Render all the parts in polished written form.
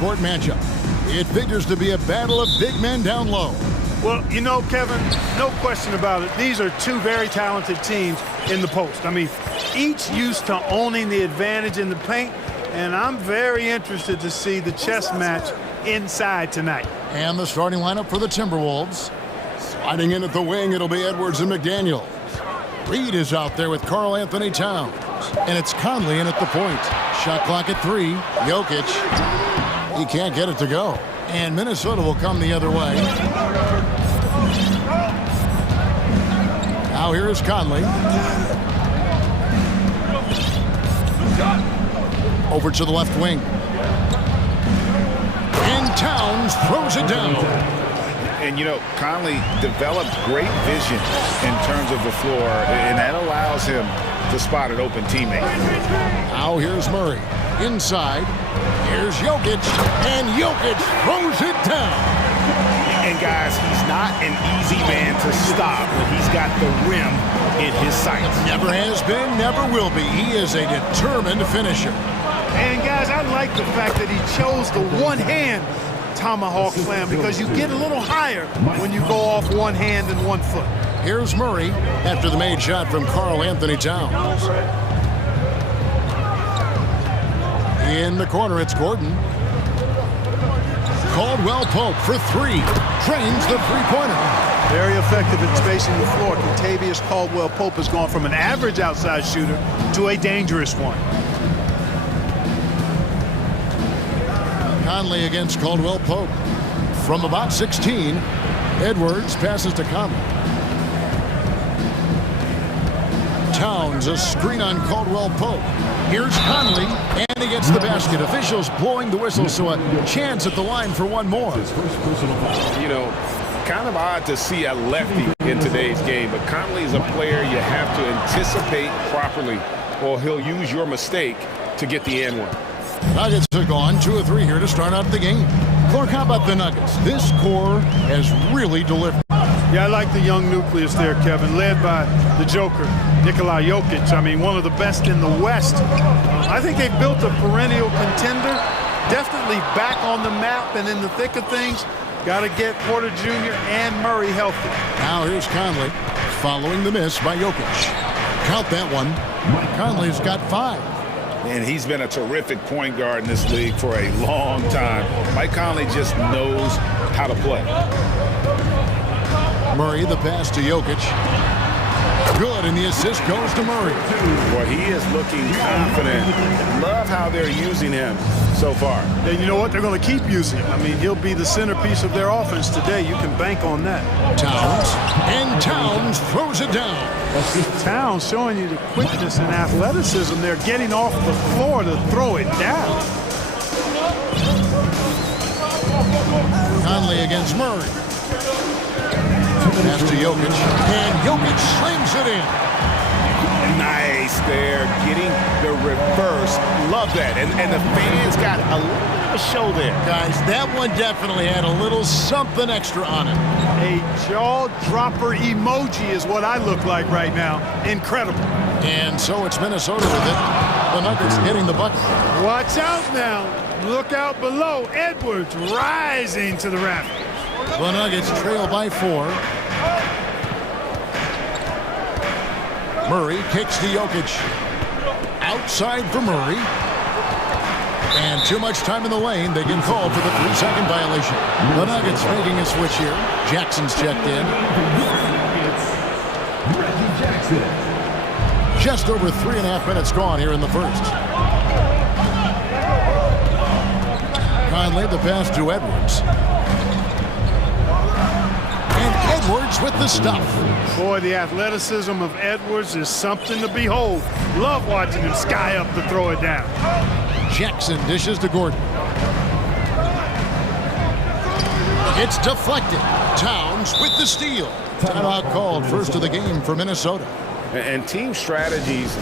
half-court matchup. It figures to be a battle of big men down low. Well, you know, Kevin, no question about it. These are two very talented teams in the post. I mean, each used to owning the advantage in the paint, and I'm very interested to see the chess match inside tonight. And the starting lineup for the Timberwolves. Sliding in at the wing, it'll be Edwards and McDaniel. Reed is out there with Karl Anthony Towns. And it's Conley in at the point. Shot clock at 3. Jokic. He can't get it to go. And Minnesota will come the other way. Now here is Conley. Over to the left wing. And Towns throws it down. And, you know, Conley developed great vision in terms of the floor, and that allows him to spot an open teammate. Now here's Murray. Inside. Here's Jokic. And Jokic throws it down. And, guys, he's not an easy man to stop when he's got the rim in his sights. Never has been, never will be. He is a determined finisher. And, guys, I like the fact that he chose the one-hand tomahawk slam because you get a little higher when you go off one hand and 1 foot. Here's Murray after the made shot from Karl Anthony Towns. In the corner, it's Gordon. Caldwell Pope for 3. Trains the three-pointer. Very effective at spacing the floor. Contavious Caldwell Pope has gone from an average outside shooter to a dangerous one. Conley against Caldwell Pope. From about 16, Edwards passes to Conley. Towns, a screen on Caldwell Pope. Here's Conley, and he gets the basket. Officials blowing the whistle, so a chance at the line for one more. You know, kind of odd to see a lefty in today's game, but Conley is a player you have to anticipate properly, or he'll use your mistake to get the and one. Nuggets are gone 2 of 3 here to start out the game. Clark, how about the Nuggets? This core has really delivered. Yeah, I like the young nucleus there, Kevin, led by the Joker, Nikola Jokic. I mean, one of the best in the West. I think they've built a perennial contender, definitely back on the map and in the thick of things. Got to get Porter Jr. and Murray healthy. Now here's Conley, following the miss by Jokic. Count that one. Conley's got 5. And he's been a terrific point guard in this league for a long time. Mike Conley just knows how to play. Murray, the pass to Jokic. Good, and the assist goes to Murray. Boy, he is looking confident. Love how they're using him so far. And you know what? They're going to keep using him. I mean, he'll be the centerpiece of their offense today. You can bank on that. Towns, and Towns throws it down. Towns showing you the quickness and athleticism. They're getting off the floor to throw it down. Conley against Murray. Pass to Jokic, and Jokic slams it in. Nice there, getting the reverse. Love that. And the fans got a little bit of a show there. Guys, that one definitely had a little something extra on it. A jaw-dropper emoji is what I look like right now. Incredible. And so it's Minnesota with it. The Nuggets hitting the bucket. Watch out now. Look out below. Edwards rising to the rafters. The Nuggets trail by 4. Murray kicks to Jokic. Outside for Murray. And too much time in the lane. They get called for the 3-second violation. The Nuggets making a switch here. Jackson's checked in. Just over 3.5 minutes gone here in the first. Conley, the pass to Edwards. Edwards with the stuff. Boy, the athleticism of Edwards is something to behold. Love watching him sky up to throw it down. Jackson dishes to Gordon. It's deflected. Towns with the steal. Timeout called, first of the game for Minnesota. And team strategies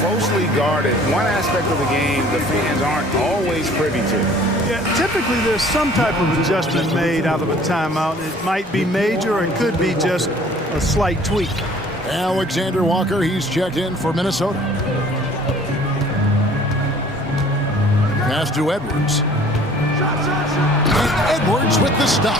closely guarded. One aspect of the game the fans aren't always privy to. Yeah, typically there's some type of adjustment made out of a timeout. It might be major or it could be just a slight tweak. Alexander Walker, he's checked in for Minnesota. Pass to Edwards. And Edwards with the stop.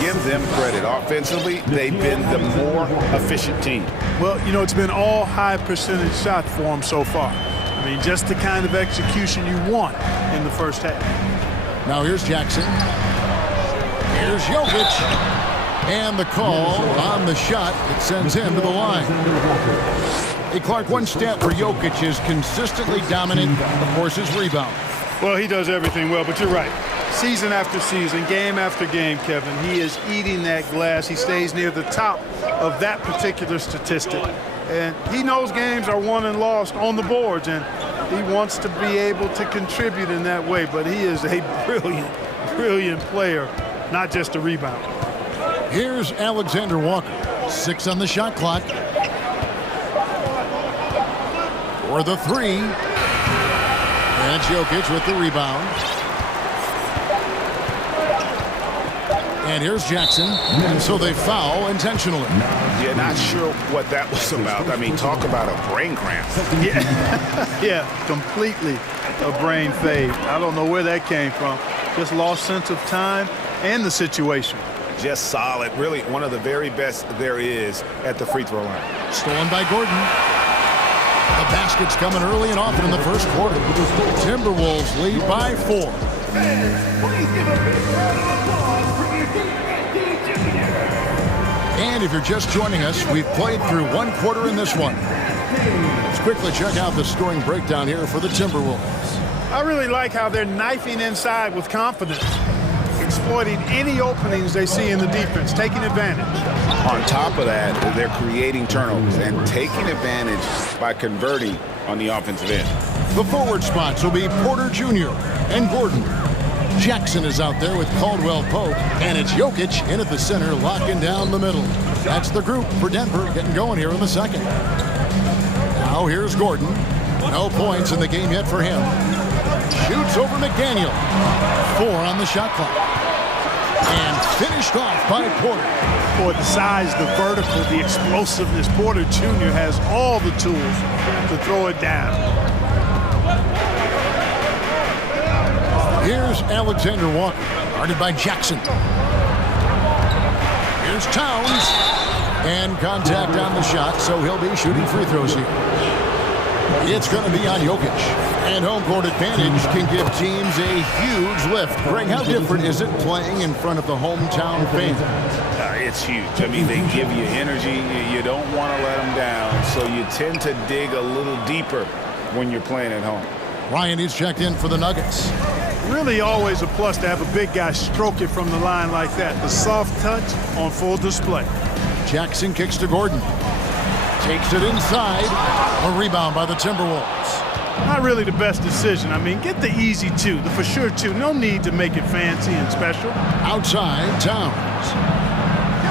Give them credit. Offensively, they've been the more efficient team. Well, you know, it's been all high percentage shots for them so far. I mean, just the kind of execution you want in the first half. Now here's Jackson. Here's Jokic. And the call on the shot that sends him to the line. Hey, Clark, one stat where Jokic is consistently dominant, of course, is rebound. Well, he does everything well, but you're right. Season after season, game after game, Kevin, he is eating that glass. He stays near the top of that particular statistic. And he knows games are won and lost on the boards, and he wants to be able to contribute in that way. But he is a brilliant, brilliant player, not just a rebounder. Here's Alexander Walker. 6 on the shot clock. For the three. And Jokic with the rebound. And here's Jackson. And so they foul intentionally. Yeah, not sure what that was about. I mean, talk about a brain cramp. Yeah, completely a brain fade. I don't know where that came from. Just lost sense of time and the situation. Just solid. Really one of the very best there is at the free throw line. Stolen by Gordon. The basket's coming early and often in the first quarter. Timberwolves lead by 4. And if you're just joining us, we've played through one quarter in this one. Let's quickly check out the scoring breakdown here for the Timberwolves. I really like how they're knifing inside with confidence, exploiting any openings they see in the defense, taking advantage. On top of that, they're creating turnovers and taking advantage by converting on the offensive end. The forward spots will be Porter Jr. and Gordon. Jackson is out there with Caldwell Pope, and it's Jokic in at the center, locking down the middle. That's the group for Denver getting going here in the second. Now here's Gordon. No points in the game yet for him. Shoots over McDaniel. 4 on the shot clock. And finished off by Porter. Boy, the size, the vertical, the explosiveness. Porter Jr. has all the tools to throw it down. Here's Alexander Walker, guarded by Jackson. Here's Towns. And contact on the shot, so he'll be shooting free throws here. It's going to be on Jokic. And home court advantage can give teams a huge lift. Greg, how different is it playing in front of the hometown fans? It's huge. I mean, they give you energy. You don't want to let them down, so you tend to dig a little deeper when you're playing at home. Ryan is checked in for the Nuggets. Really always a plus to have a big guy stroke it from the line like that. The soft touch on full display. Jackson kicks to Gordon. Takes it inside. A rebound by the Timberwolves. Not really the best decision. I mean, get the easy 2, the for sure 2. No need to make it fancy and special. Outside, Towns.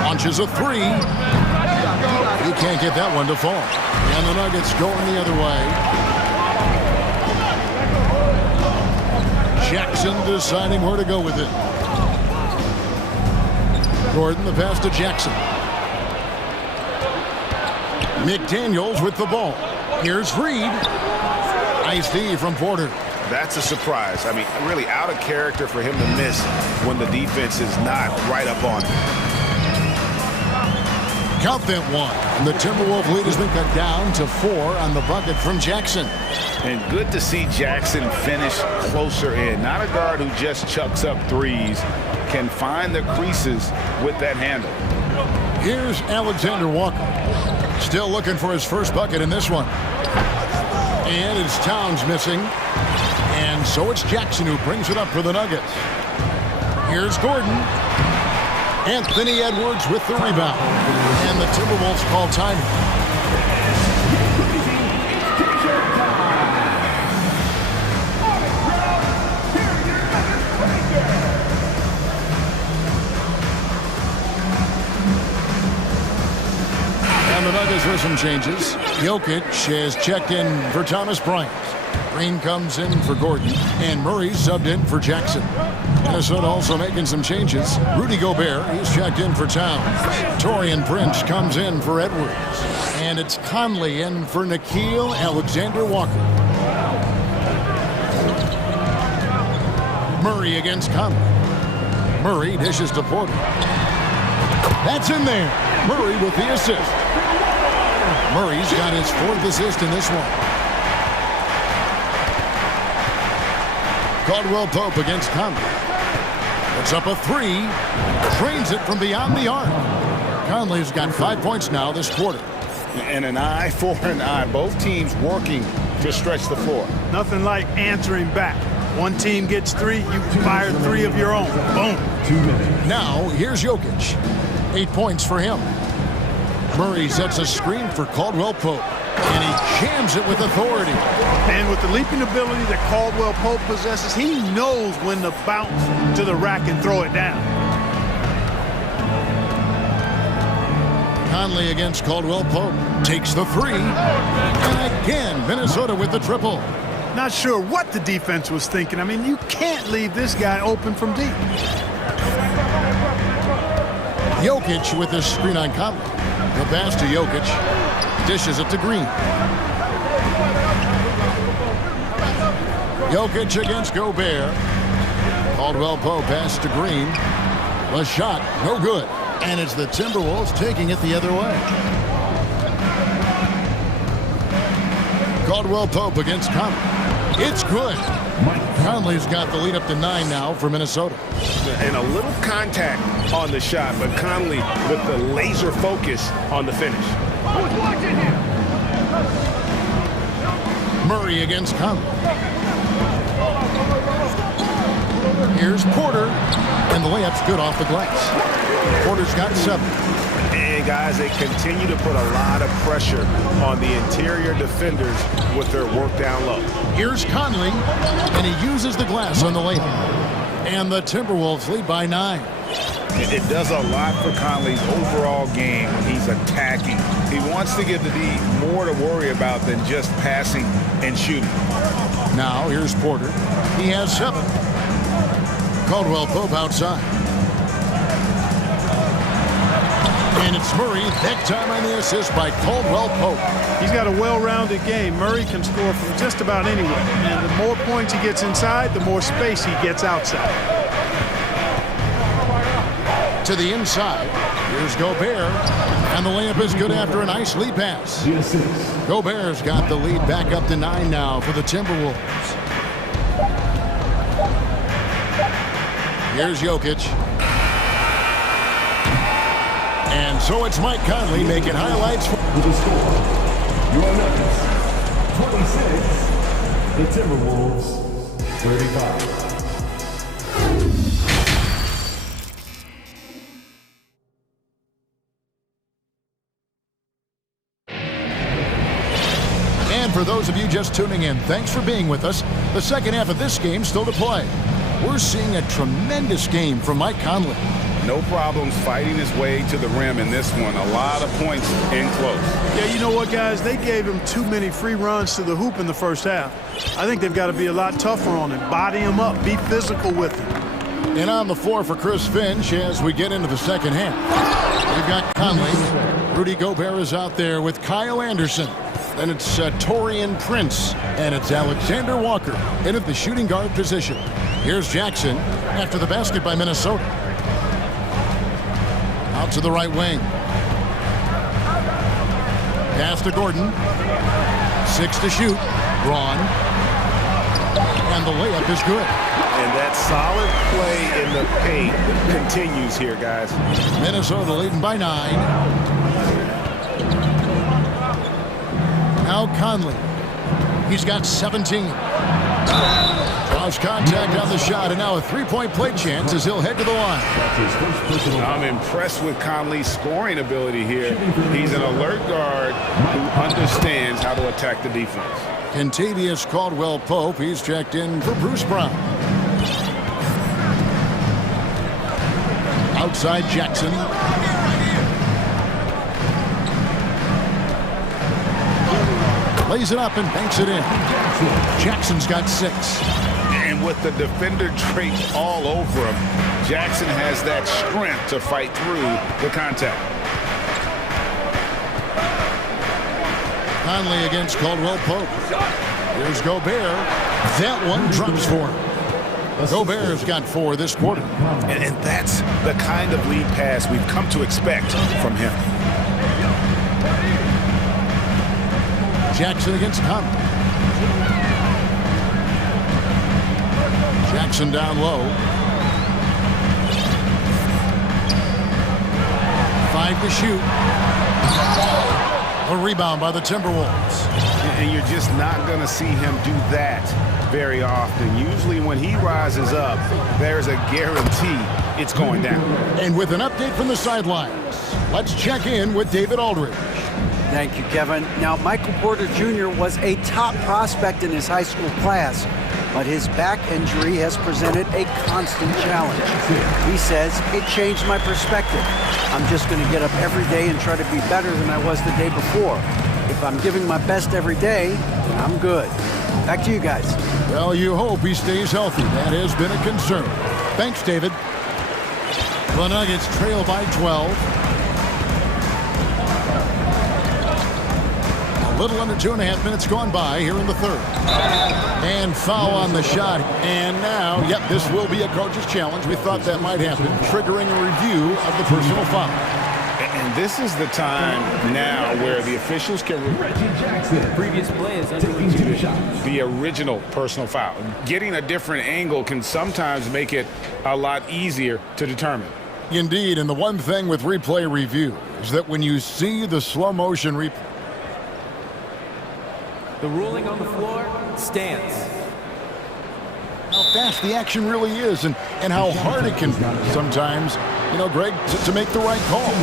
Launches a 3. He can't get that one to fall. And the Nuggets going the other way. Jackson deciding where to go with it. Gordon, the pass to Jackson. McDaniels with the ball. Here's Reed. Nice D from Porter. That's a surprise. I mean, really out of character for him to miss when the defense is not right up on him. Count that one. And the Timberwolves lead has been cut down to 4 on the bucket from Jackson. And good to see Jackson finish closer in. Not a guard who just chucks up threes. Can find the creases with that handle. Here's Alexander Walker. Still looking for his first bucket in this one. And it's Towns missing. And so it's Jackson who brings it up for the Nuggets. Here's Gordon. Anthony Edwards with the rebound. And the Timberwolves call time. And the Nuggets with some changes. Jokic has checked in for Thomas Bryant. Green comes in for Gordon. And Murray subbed in for Jackson. Minnesota also making some changes. Rudy Gobert, he's checked in for Towns. Taurean Prince comes in for Edwards. And it's Conley in for Nickeil Alexander Walker. Murray against Conley. Murray dishes to Porter. That's in there. Murray with the assist. Murray's got his 4th assist in this one. Caldwell Pope against Conley. Puts up a 3. Trains it from beyond the arc. Conley's got 5 points now this quarter. And an eye for an eye. Both teams working to stretch the floor. Nothing like answering back. One team gets 3, you fire 3 of your own. Boom. Now, here's Jokic. 8 points for him. Murray sets a screen for Caldwell Pope, and he jams it with authority. And with the leaping ability that Caldwell Pope possesses, he knows when to bounce to the rack and throw it down. Conley against Caldwell Pope. Takes the 3. And again, Minnesota with the triple. Not sure what the defense was thinking. I mean, you can't leave this guy open from deep. Jokic with the screen on Conley. The pass to Jokic. Dishes it to Green. Jokic against Gobert. Caldwell Pope pass to Green. The shot, no good. And it's the Timberwolves taking it the other way. Caldwell Pope against Conley. It's good. Conley's got the lead up to 9 now for Minnesota. And a little contact on the shot, but Conley with the laser focus on the finish. Murray against Conley. Here's Porter, and the layup's good off the glass. Porter's got 7. And guys, they continue to put a lot of pressure on the interior defenders with their work down low. Here's Conley, and he uses the glass on the layup. And the Timberwolves lead by 9. It does a lot for Conley's overall game when he's attacking. He wants to give the D more to worry about than just passing and shooting. Now here's Porter. He has 7. Caldwell Pope outside. And it's Murray, that time on the assist by Caldwell Pope. He's got a well-rounded game. Murray can score from just about anywhere. And the more points he gets inside, the more space he gets outside. To the inside. Here's Gobert. And the layup is good after a nice lead pass. Gobert's got the lead back up to 9 now for the Timberwolves. Here's Jokic. And so it's Mike Conley making highlights for the score. Your numbers, 26, the Timberwolves, 35. And for those of you just tuning in, thanks for being with us. The second half of this game still to play. We're seeing a tremendous game from Mike Conley. No problems fighting his way to the rim in this one. A lot of points in close. Yeah, you know what, guys? They gave him too many free runs to the hoop in the first half. I think they've got to be a lot tougher on him. Body him up. Be physical with him. And on the floor for Chris Finch as we get into the second half. We've got Conley. Rudy Gobert is out there with Kyle Anderson. Then it's Taurean Prince. And it's Alexander Walker in at the shooting guard position. Here's Jackson after the basket by Minnesota. Out to the right wing. Pass to Gordon. 6 to shoot. Braun. And the layup is good. And that solid play in the paint continues here, guys. Minnesota leading by 9. Now Conley. He's got 17. Draws contact on the shot, and now a three-point play chance as he'll head to the line. I'm impressed with Conley's scoring ability here. He's an alert guard who understands how to attack the defense. Kentavious Caldwell Pope, he's checked in for Bruce Brown. Outside Jackson. Lays it up and banks it in. Jackson's got 6. And with the defender draped all over him, Jackson has that strength to fight through the contact. Conley against Caldwell Pope. Here's Gobert. That one drops for him. Gobert's got 4 this quarter. And that's the kind of lead pass we've come to expect from him. Jackson against Conley. Jackson down low. 5 to shoot. A rebound by the Timberwolves. And you're just not going to see him do that very often. Usually when he rises up, there's a guarantee it's going down. And with an update from the sidelines, let's check in with David Aldridge. Thank you, Kevin. Now, Michael Porter Jr. was a top prospect in his high school class, but his back injury has presented a constant challenge. He says, it changed my perspective. I'm just going to get up every day and try to be better than I was the day before. If I'm giving my best every day, then I'm good. Back to you guys. Well, you hope he stays healthy. That has been a concern. Thanks, David. The Nuggets trail by 12. A little under 2.5 minutes gone by here in the third. And foul on the shot. And now, yep, this will be a coach's challenge. We thought that might happen, triggering a review of the personal foul. And this is the time now where the officials can Previous play is under the original personal foul. Getting a different angle can sometimes make it a lot easier to determine. Indeed, and the one thing with replay review is that when you see the slow motion replay, The ruling on the floor stands. how fast the action really is and how hard it can be sometimes, you know, Greg, to make the right call.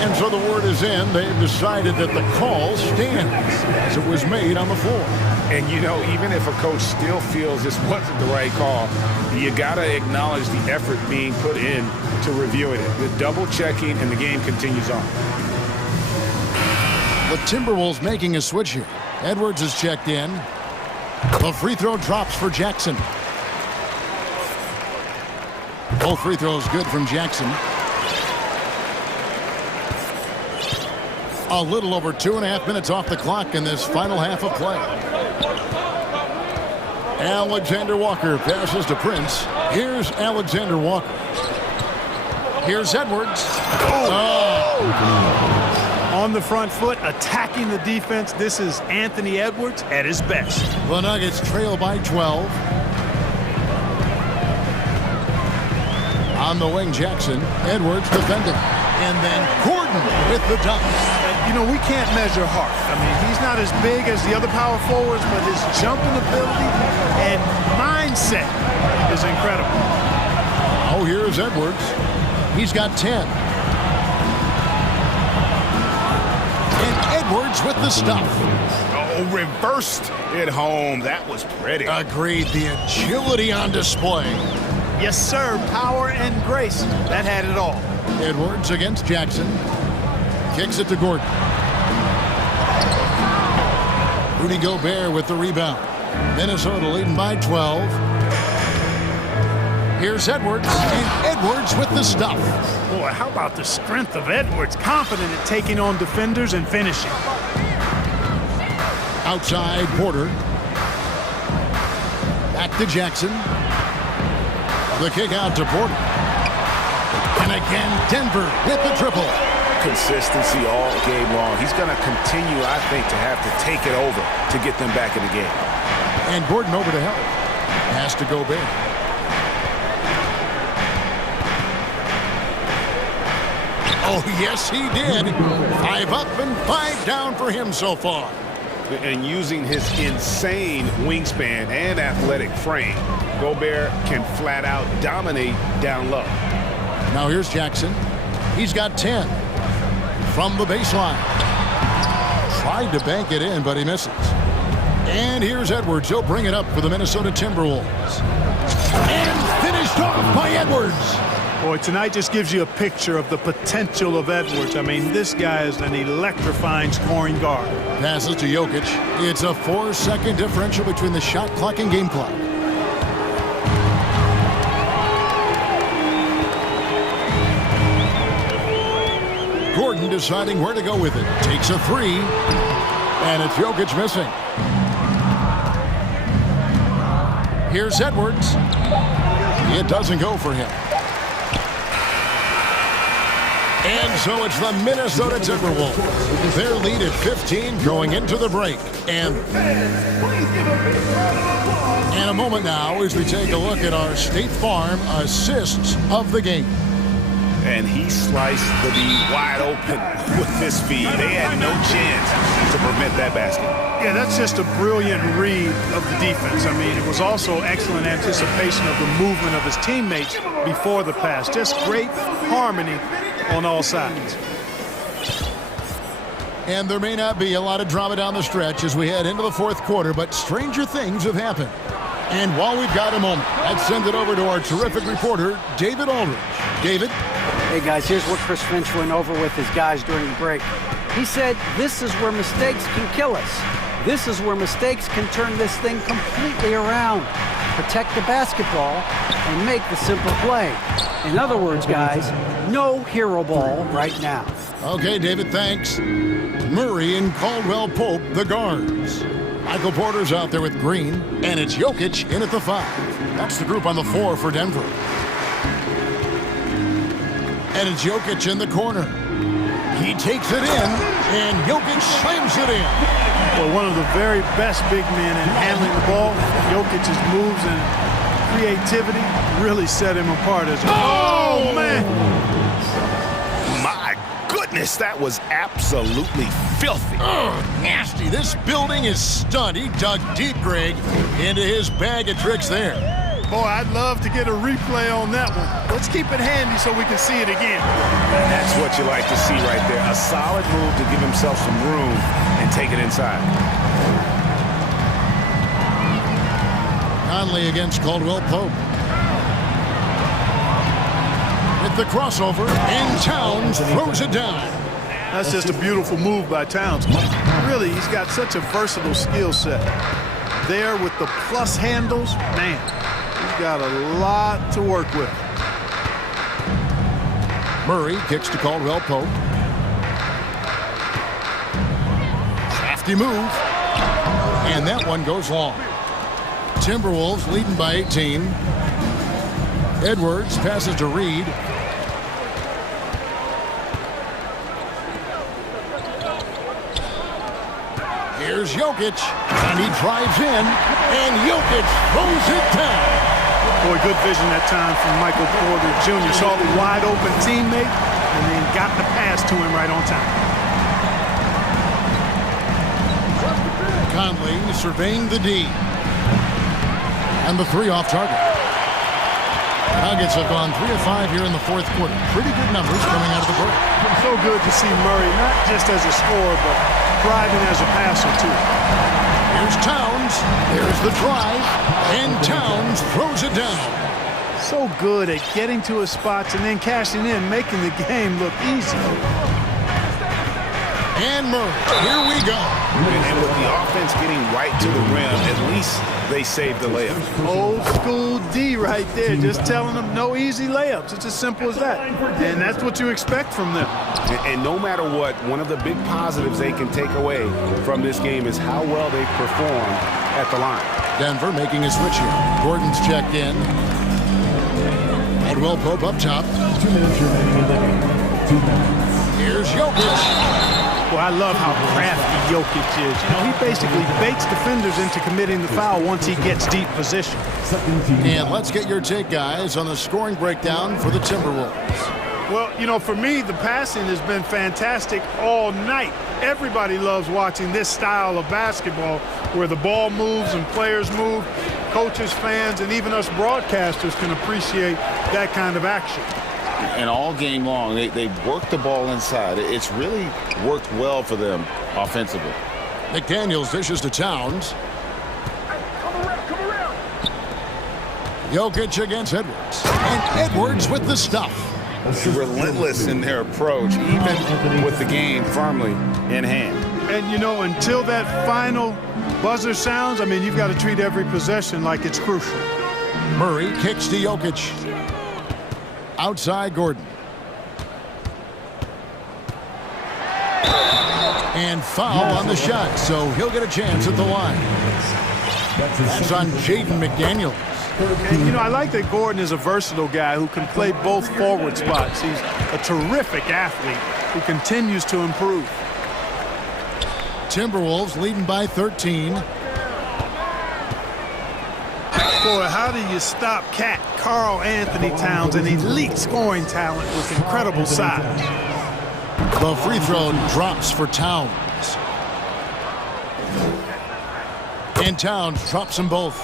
And so the word is in. They've decided that the call stands as it was made on the floor. And, you know, even if a coach still feels this wasn't the right call, you got to acknowledge the effort being put in to reviewing it. The double checking and the game continues on. The Timberwolves making a switch here. Edwards is checked in. The free throw drops for Jackson. Both free throws good from Jackson. A little over 2.5 minutes off the clock in this final half of play. Alexander Walker passes to Prince. Here's Alexander Walker. Here's Edwards. On the front foot, attacking the defense. This is Anthony Edwards at his best. The Nuggets trail by 12. On the wing, Jackson. Edwards defending. And then Gordon with the dunk. You know, we can't measure Hart. I mean, he's not as big as the other power forwards, but his jumping ability and mindset is incredible. Oh, here's Edwards. He's got 10. And Edwards with the stuff. Oh, reversed it home. That was pretty. Agreed. The agility on display. Yes, sir. Power and grace. That had it all. Edwards against Jackson. Kicks it to Gordon. Rudy Gobert with the rebound. Minnesota leading by 12. Here's Edwards. And Edwards with the stuff. Boy, how about the strength of Edwards? Confident at taking on defenders and finishing. Outside, Porter. Back to Jackson. The kick out to Porter. And again, Denver with the triple. Consistency all game long. He's going to continue, I think, to have to take it over to get them back in the game. And Gordon over to help. Pass to Gobert. Oh, yes, he did. 5 up and 5 down for him so far. And using his insane wingspan and athletic frame, Gobert can flat out dominate down low. Now here's Jackson. He's got 10 from the baseline. Tried to bank it in, but he misses. And here's Edwards. He'll bring it up for the Minnesota Timberwolves. And finished off by Edwards. Boy, tonight just gives you a picture of the potential of Edwards. I mean, this guy is an electrifying scoring guard. Passes to Jokic. It's a 4-second differential between the shot clock and game clock. Gordon deciding where to go with it. Takes a 3. And it's Jokic missing. Here's Edwards. It doesn't go for him. And so it's the Minnesota Timberwolves. Their lead at 15 going into the break. And in a moment now as we take a look at our State Farm assists of the game. And he sliced the D wide open with this feed. They had no chance to prevent that basket. Yeah, that's just a brilliant read of the defense. I mean, it was also excellent anticipation of the movement of his teammates before the pass. Just great harmony on all sides. And there may not be a lot of drama down the stretch as we head into the fourth quarter, but stranger things have happened. And while we've got a moment, let's send it over to our terrific reporter, David Aldridge. David? Hey guys, here's what Chris Finch went over with his guys during the break. He said, this is where mistakes can kill us. This is where mistakes can turn this thing completely around. Protect the basketball and make the simple play. In other words, guys, no hero ball right now. Okay, David, thanks. Murray and Caldwell Pope, the guards. Michael Porter's out there with Green, and it's Jokic in at the 5. That's the group on the 4 for Denver. And it's Jokic in the corner. He takes it in, and Jokic slams it in. Well, one of the very best big men in handling the ball. Jokic's moves and creativity really set him apart as a... Oh, man! My goodness, that was absolutely filthy. Nasty. This building is stunned. He dug deep, Greg, into his bag of tricks there. Boy, I'd love to get a replay on that one. Let's keep it handy so we can see it again. And that's what you like to see right there. A solid move to give himself some room and take it inside. Conley against Caldwell Pope. With the crossover, and Towns throws it down. That's just a beautiful move by Towns. Really, he's got such a versatile skill set. There with the plus handles, man, he's got a lot to work with. Murray kicks to Caldwell Pope. Crafty move. And that one goes long. Timberwolves leading by 18. Edwards passes to Reed. Here's Jokic, and he drives in, and Jokic throws it down. Boy, good vision that time from Michael Porter Jr. Saw the wide open teammate, and then got the pass to him right on time. Conley surveying the D. And the 3 off target. Nuggets have gone 3 of 5 here in the fourth quarter. Pretty good numbers coming out of the break. It's so good to see Murray, not just as a scorer, but thriving as a passer, too. Here's Towns. There's the drive. And Towns throws it down. So good at getting to his spots and then cashing in, making the game look easy. And Murray, here we go. And with the offense getting right to the rim, at least they saved the layup. Old school D right there, just telling them no easy layups. It's as simple as that. And that's what you expect from them. And no matter what, one of the big positives they can take away from this game is how well they perform at the line. Denver making a switch here. Gordon's checked in. Caldwell Pope up top. 2 minutes remaining in the game. 2 minutes. Here's Jokic. Well, I love how crafty Jokic is. You know, he basically baits defenders into committing the foul once he gets deep position. And let's get your take, guys, on the scoring breakdown for the Timberwolves. Well, you know, for me, the passing has been fantastic all night. Everybody loves watching this style of basketball where the ball moves and players move. Coaches, fans, and even us broadcasters can appreciate that kind of action. And all game long, they work the ball inside. It's really worked well for them offensively. McDaniels dishes to Towns. Jokic against Edwards. And Edwards with the stuff. Relentless in their approach, even with the game firmly in hand. And, you know, until that final buzzer sounds, I mean, you've got to treat every possession like it's crucial. Murray kicks to Jokic. Outside Gordon. And foul on the shot, so he'll get a chance at the line. That's on Jaden McDaniels. And, you know, I like that Gordon is a versatile guy who can play both forward spots. He's a terrific athlete who continues to improve. Timberwolves leading by 13. Boy, how do you stop Cat Karl Anthony Towns, an elite scoring talent with incredible size? The free throw drops for Towns. And Towns drops them both.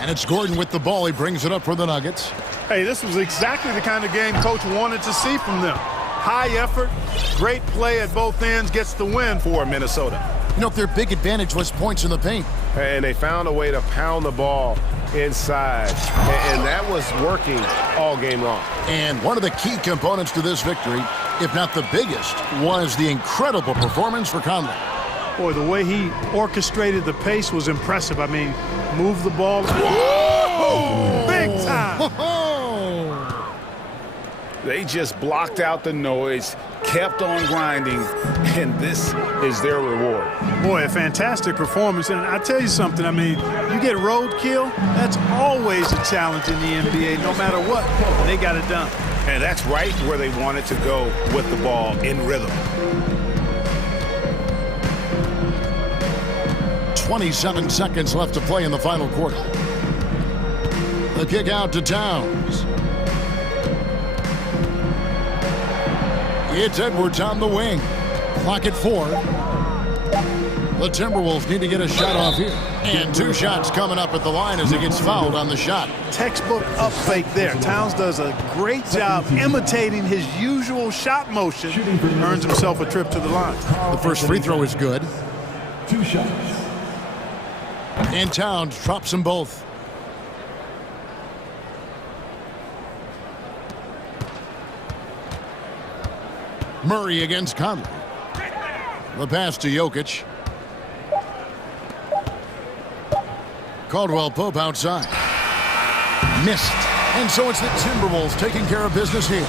And it's Gordon with the ball. He brings it up for the Nuggets. Hey, this was exactly the kind of game Coach wanted to see from them. High effort, great play at both ends, gets the win for Minnesota. You know, their big advantage was points in the paint. And they found a way to pound the ball inside. And that was working all game long. And one of the key components to this victory, if not the biggest, was the incredible performance for Conley. Boy, the way he orchestrated the pace was impressive. I mean, moved the ball. Whoa! Big time! They just blocked out the noise, kept on grinding, and this is their reward. Boy, a fantastic performance. And I tell you something, I mean, you get roadkill, that's always a challenge in the NBA, no matter what. And they got it done. And that's right where they wanted to go with the ball, in rhythm. 27 seconds left to play in the final quarter. The kick out to Towns. It's Edwards on the wing. Clock at 4. The Timberwolves need to get a shot off here. And 2 shots coming up at the line as he gets fouled on the shot. Textbook up fake there. Towns does a great job imitating his usual shot motion. Earns himself a trip to the line. The first free throw is good. 2 shots. And Towns drops them both. Murray against Conley. The pass to Jokic. Caldwell Pope outside. Missed. And so it's the Timberwolves taking care of business here.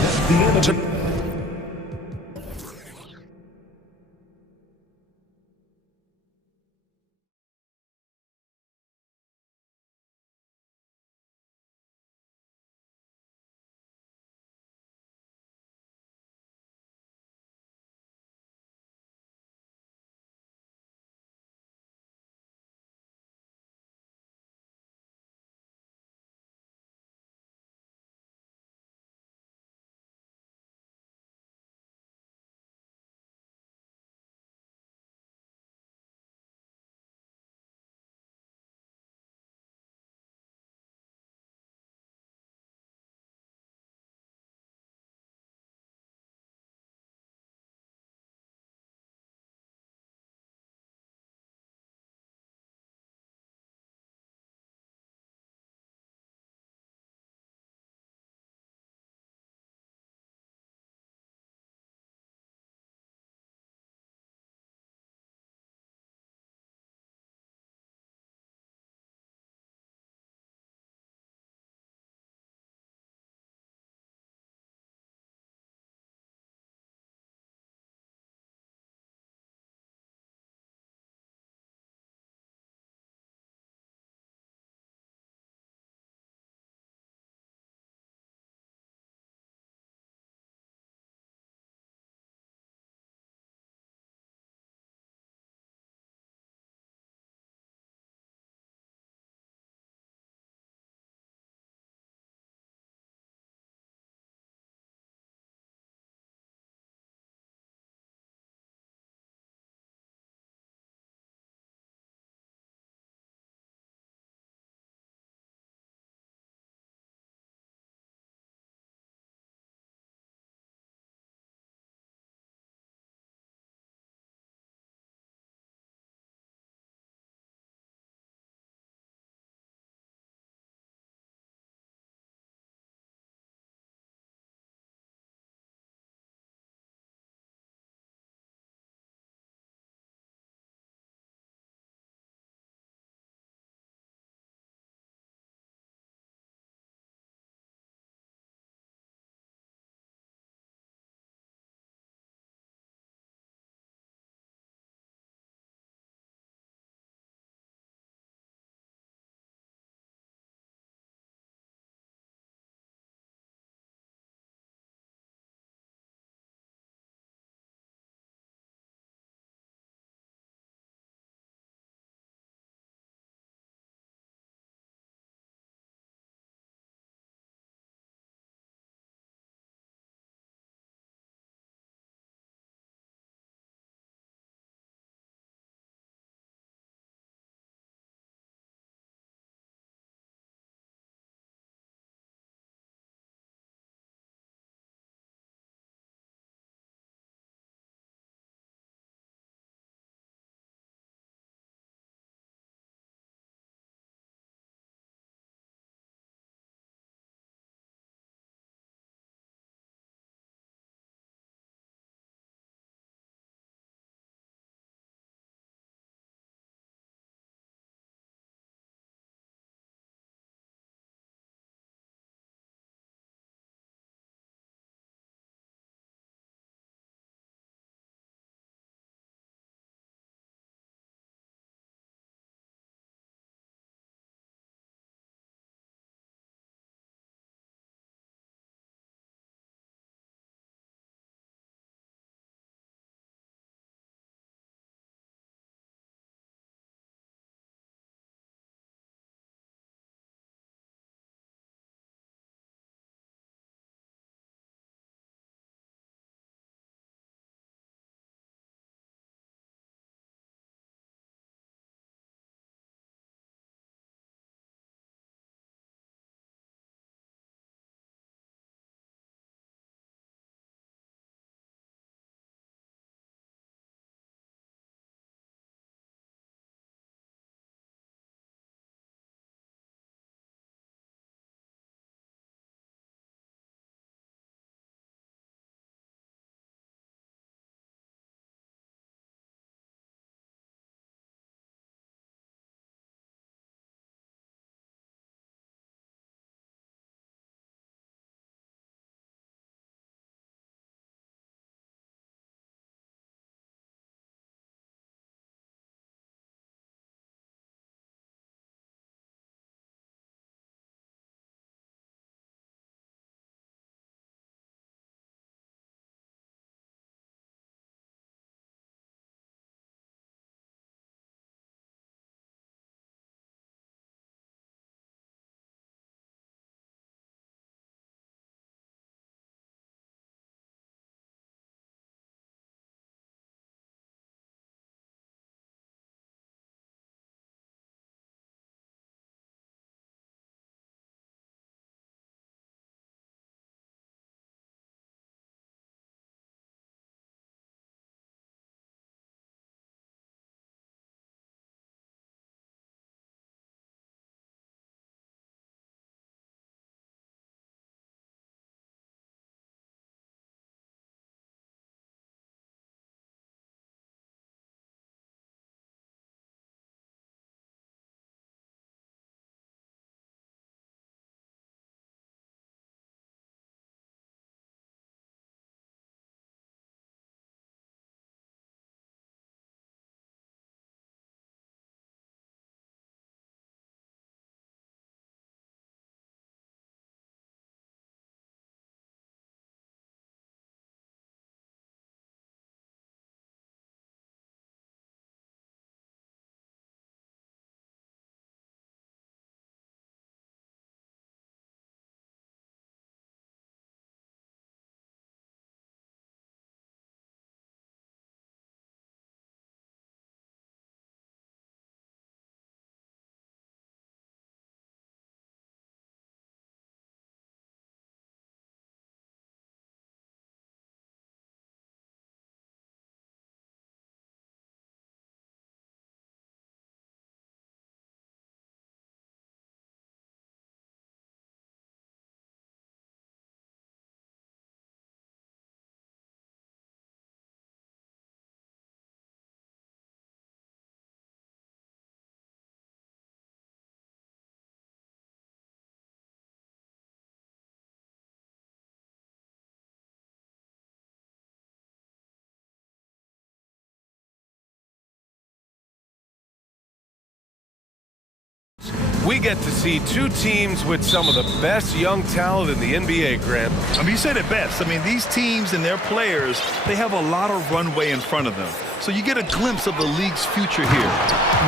We get to see two teams with some of the best young talent in the NBA, Grant. I mean, you said it best. I mean, these teams and their players, they have a lot of runway in front of them. So you get a glimpse of the league's future here.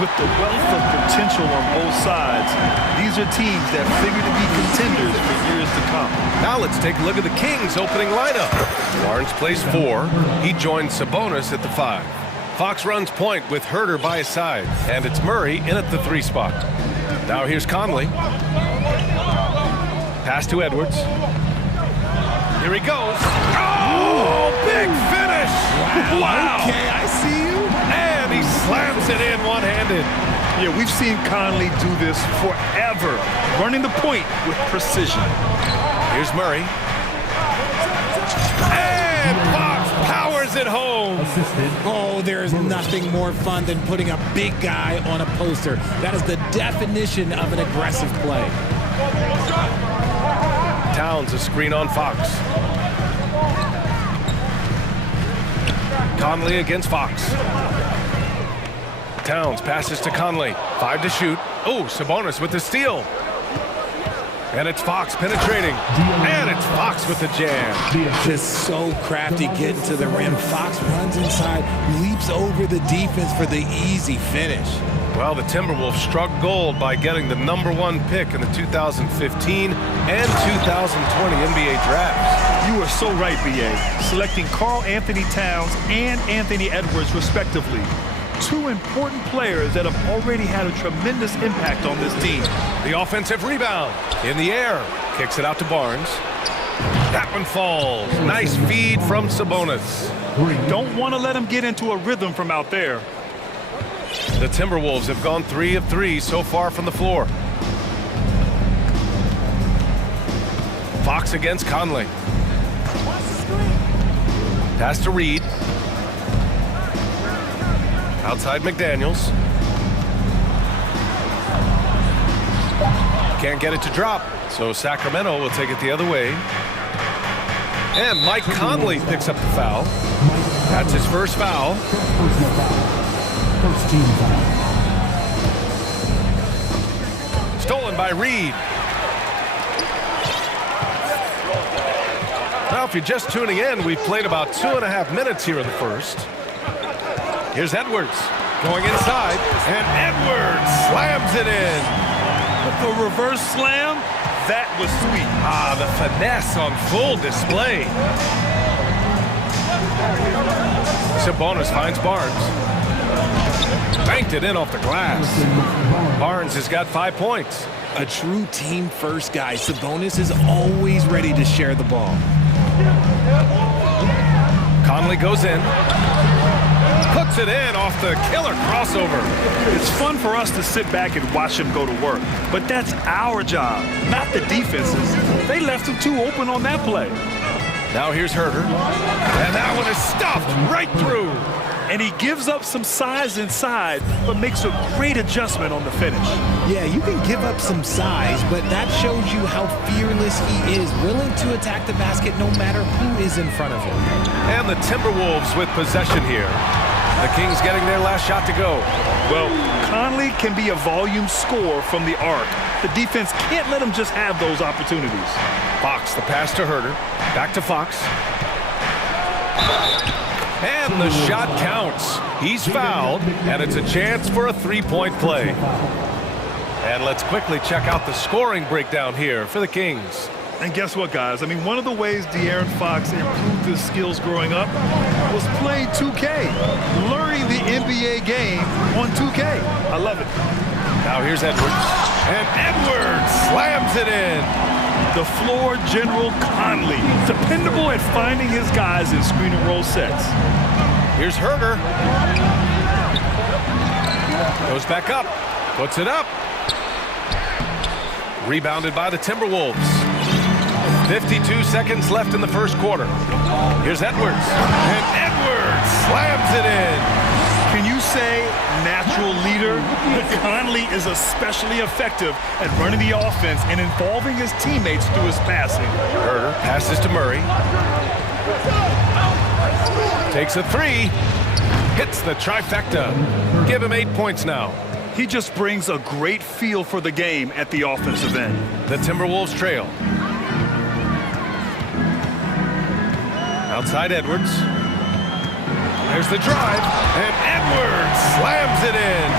With the wealth of potential on both sides, these are teams that figure to be contenders for years to come. Now let's take a look at the Kings' opening lineup. Barnes plays 4. He joins Sabonis at the 5. Fox runs point with Herter by his side, and it's Murray in at the 3 spot. Now here's Conley. Pass to Edwards. Here he goes. Oh, big finish! Wow! Okay, I see you. And he slams it in one-handed. Yeah, we've seen Conley do this forever, running the point with precision. Here's Murray. And Fox powers it home. Oh, there is nothing more fun than putting a big guy on a poster. That is the definition of an aggressive play. Towns a screen on Fox. Conley against Fox. Towns passes to Conley. 5 to shoot. Oh, Sabonis with the steal. And it's Fox penetrating. And it's Fox with the jam. Just so crafty getting to the rim. Fox runs inside, leaps over the defense for the easy finish. Well, the Timberwolves struck gold by getting the #1 pick in the 2015 and 2020 NBA drafts. You are so right, B.A. Selecting Karl Anthony Towns and Anthony Edwards, respectively. Two important players that have already had a tremendous impact on this team. The offensive rebound in the air. Kicks it out to Barnes. That one falls. Nice feed from Sabonis. Don't want to let him get into a rhythm from out there. The Timberwolves have gone 3 of 3 so far from the floor. Fox against Conley. Pass to Reed. Outside McDaniels. Can't get it to drop, so Sacramento will take it the other way. And Mike Conley picks up the foul. That's his first foul. First team foul. Stolen by Reed. Now, if you're just tuning in, we've played about 2.5 minutes here in the first. Here's Edwards going inside, and Edwards slams it in. The reverse slam, that was sweet. Ah, the finesse on full display. Sabonis finds Barnes. Banked it in off the glass. Barnes has got 5 points. A true team-first guy. Sabonis is always ready to share the ball. Conley goes in. Puts it in off the killer crossover. It's fun for us to sit back and watch him go to work, but that's our job, not the defense's. They left him too open on that play. Now here's Herter. And that one is stuffed right through. And he gives up some size inside, but makes a great adjustment on the finish. Yeah, you can give up some size, but that shows you how fearless he is, willing to attack the basket no matter who is in front of him. And the Timberwolves with possession here. The Kings getting their last shot to go. Well, Conley can be a volume scorer from the arc. The defense can't let him just have those opportunities. Fox, the pass to Herter. Back to Fox. And the shot counts. He's fouled, and it's a chance for a 3-point play. And let's quickly check out the scoring breakdown here for the Kings. And guess what, guys? I mean, one of the ways De'Aaron Fox improved his skills growing up was playing 2K, learning the NBA game on 2K. I love it. Now here's Edwards. And Edwards slams it in. The floor general Conley, dependable at finding his guys in screen and roll sets. Here's Herter. Goes back up. Puts it up. Rebounded by the Timberwolves. 52 seconds left in the first quarter. Here's Edwards. And Edwards slams it in. Can you say natural leader? Conley is especially effective at running the offense and involving his teammates through his passing. Herter passes to Murray. Takes a 3. Hits the trifecta. Give him 8 points now. He just brings a great feel for the game at the offensive end. The Timberwolves trail. Outside Edwards. There's the drive, and Edwards slams it in.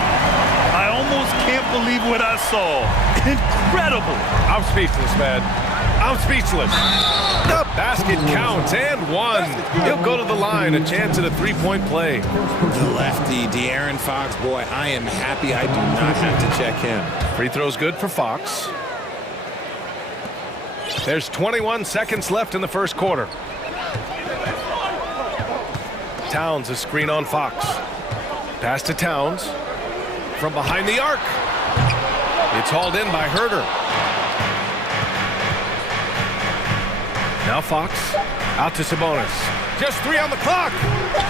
I almost can't believe what I saw. Incredible. I'm speechless, man. I'm speechless. The basket counts and one. He'll go to the line, a chance at a three-point play. The lefty, De'Aaron Fox, boy, I am happy I do not have to check him. Free throw's good for Fox. There's 21 seconds left in the first quarter. Towns, a screen on Fox. Pass to Towns. From behind the arc. It's hauled in by Herter. Now Fox, out to Sabonis. Just 3 on the clock.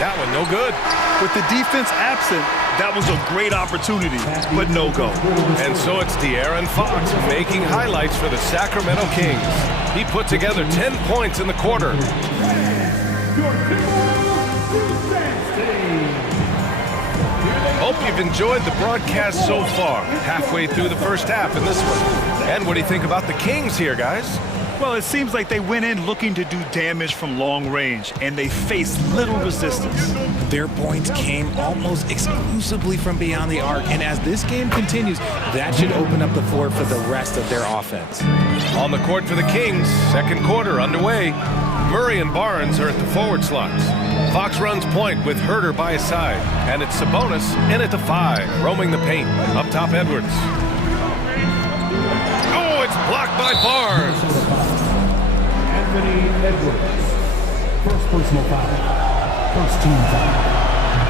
That one no good. With the defense absent, that was a great opportunity, but no go. And so it's De'Aaron Fox making highlights for the Sacramento Kings. He put together 10 points in the quarter. Hope you've enjoyed the broadcast so far. Halfway through the first half in this one. And what do you think about the Kings here, guys? Well, it seems like they went in looking to do damage from long range, and they faced little resistance. Their points came almost exclusively from beyond the arc, and as this game continues, that should open up the floor for the rest of their offense. On the court for the Kings, second quarter underway. Murray and Barnes are at the forward slots. Fox runs point with Herter by his side, and it's Sabonis in at the 5, roaming the paint. Up top, Edwards. Oh, it's blocked by Barnes. Anthony Edwards. First personal foul. First team foul.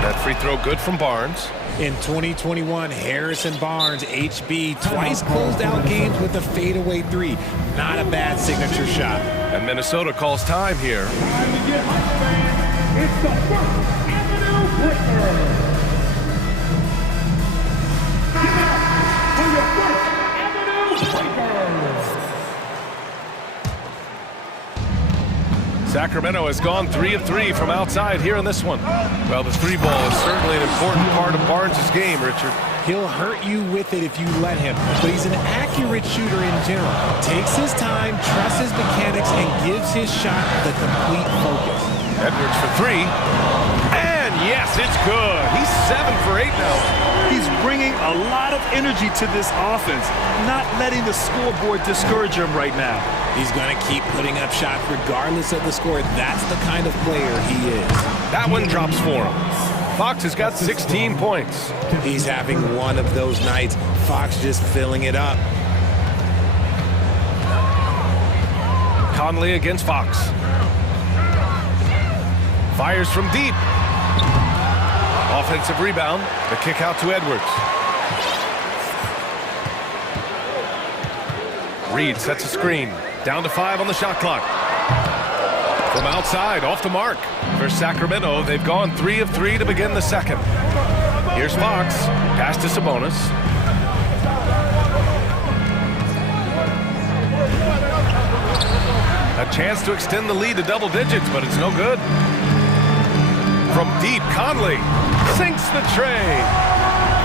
That free throw good from Barnes. In 2021, Harrison Barnes, HB, twice closed out games with a fadeaway 3. Not a bad signature shot. And Minnesota calls time here. It's the first Avenue Breaker. Give it up for your first Avenue Breaker. Sacramento has gone 3 of 3 from outside here in this one. Well, the 3 ball is certainly an important part of Barnes' game, Richard. He'll hurt you with it if you let him, but he's an accurate shooter in general. Takes his time, trusts his mechanics, and gives his shot the complete focus. Edwards for 3. And yes, it's good. He's 7 for 8 now. He's bringing a lot of energy to this offense, not letting the scoreboard discourage him right now. He's going to keep putting up shots regardless of the score. That's the kind of player he is. That one drops for him. Fox has got 16 points. He's having one of those nights. Fox just filling it up. Conley against Fox. Fires from deep. Offensive rebound. The kick out to Edwards. Reed sets a screen. Down to 5 on the shot clock. From outside, off the mark. For Sacramento, they've gone 3 of 3 to begin the second. Here's Fox. Pass to Sabonis. A chance to extend the lead to double digits, but it's no good. From deep, Conley sinks the tray.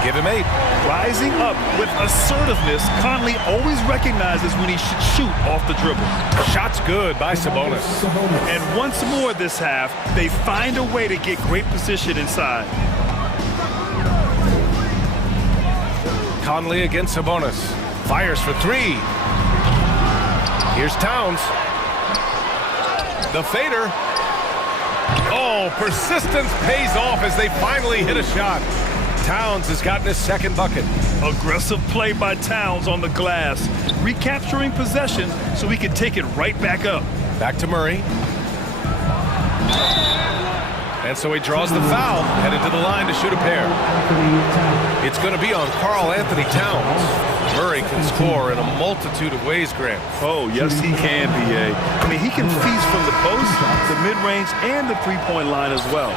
Give him 8. Rising up with assertiveness, Conley always recognizes when he should shoot off the dribble. Shot's good by Sabonis. And once more this half, they find a way to get great position inside. Conley against Sabonis. Fires for 3. Here's Towns. The fader. Oh, persistence pays off as they finally hit a shot. Towns has gotten his second bucket. Aggressive play by Towns on the glass, recapturing possession so he can take it right back up. Back to Murray. And so he draws the foul, headed to the line to shoot a pair. It's going to be on Karl Anthony Towns. Murray can score in a multitude of ways, Grant. Oh, yes, he can, B.A. I mean, he can feast from the post, the mid-range, and the three-point line as well.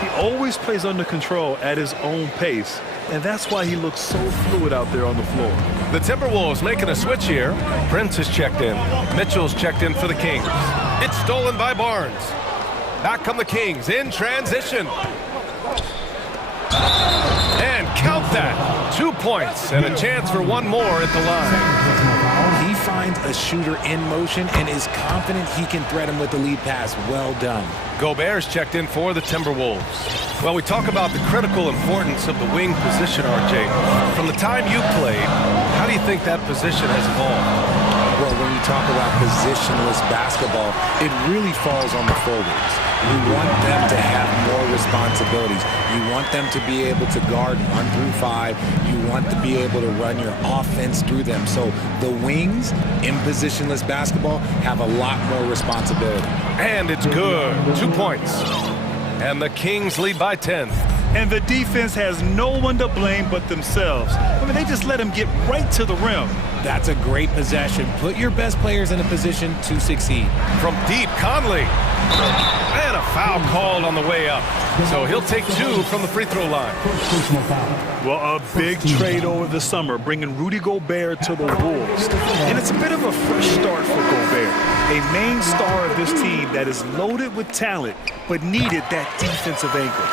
He always plays under control at his own pace, and that's why he looks so fluid out there on the floor. The Timberwolves making a switch here. Prince has checked in. Mitchell's checked in for the Kings. It's stolen by Barnes. Back come the Kings in transition. And count that. 2 points and a chance for one more at the line. He finds a shooter in motion and is confident he can thread him with the lead pass. Well done. Gobert's checked in for the Timberwolves. Well, we talk about the critical importance of the wing position, RJ. From the time you played, how do you think that position has evolved? Well, when you talk about positionless basketball, it really falls on the forwards. You want them to have more responsibilities. You want them to be able to guard 1 through 5. You want to be able to run your offense through them. So the wings in positionless basketball have a lot more responsibility. And it's good. 2 points. And the Kings lead by 10. And the defense has no one to blame but themselves. I mean, they just let him get right to the rim. That's a great possession. Put your best players in a position to succeed. From deep, Conley. And a foul called on the way up. So he'll take 2 from the free throw line. Well, a big trade over the summer, bringing Rudy Gobert to the Wolves. And it's a bit of a fresh start for Gobert, a main star of this team that is loaded with talent, but needed that defensive anchor.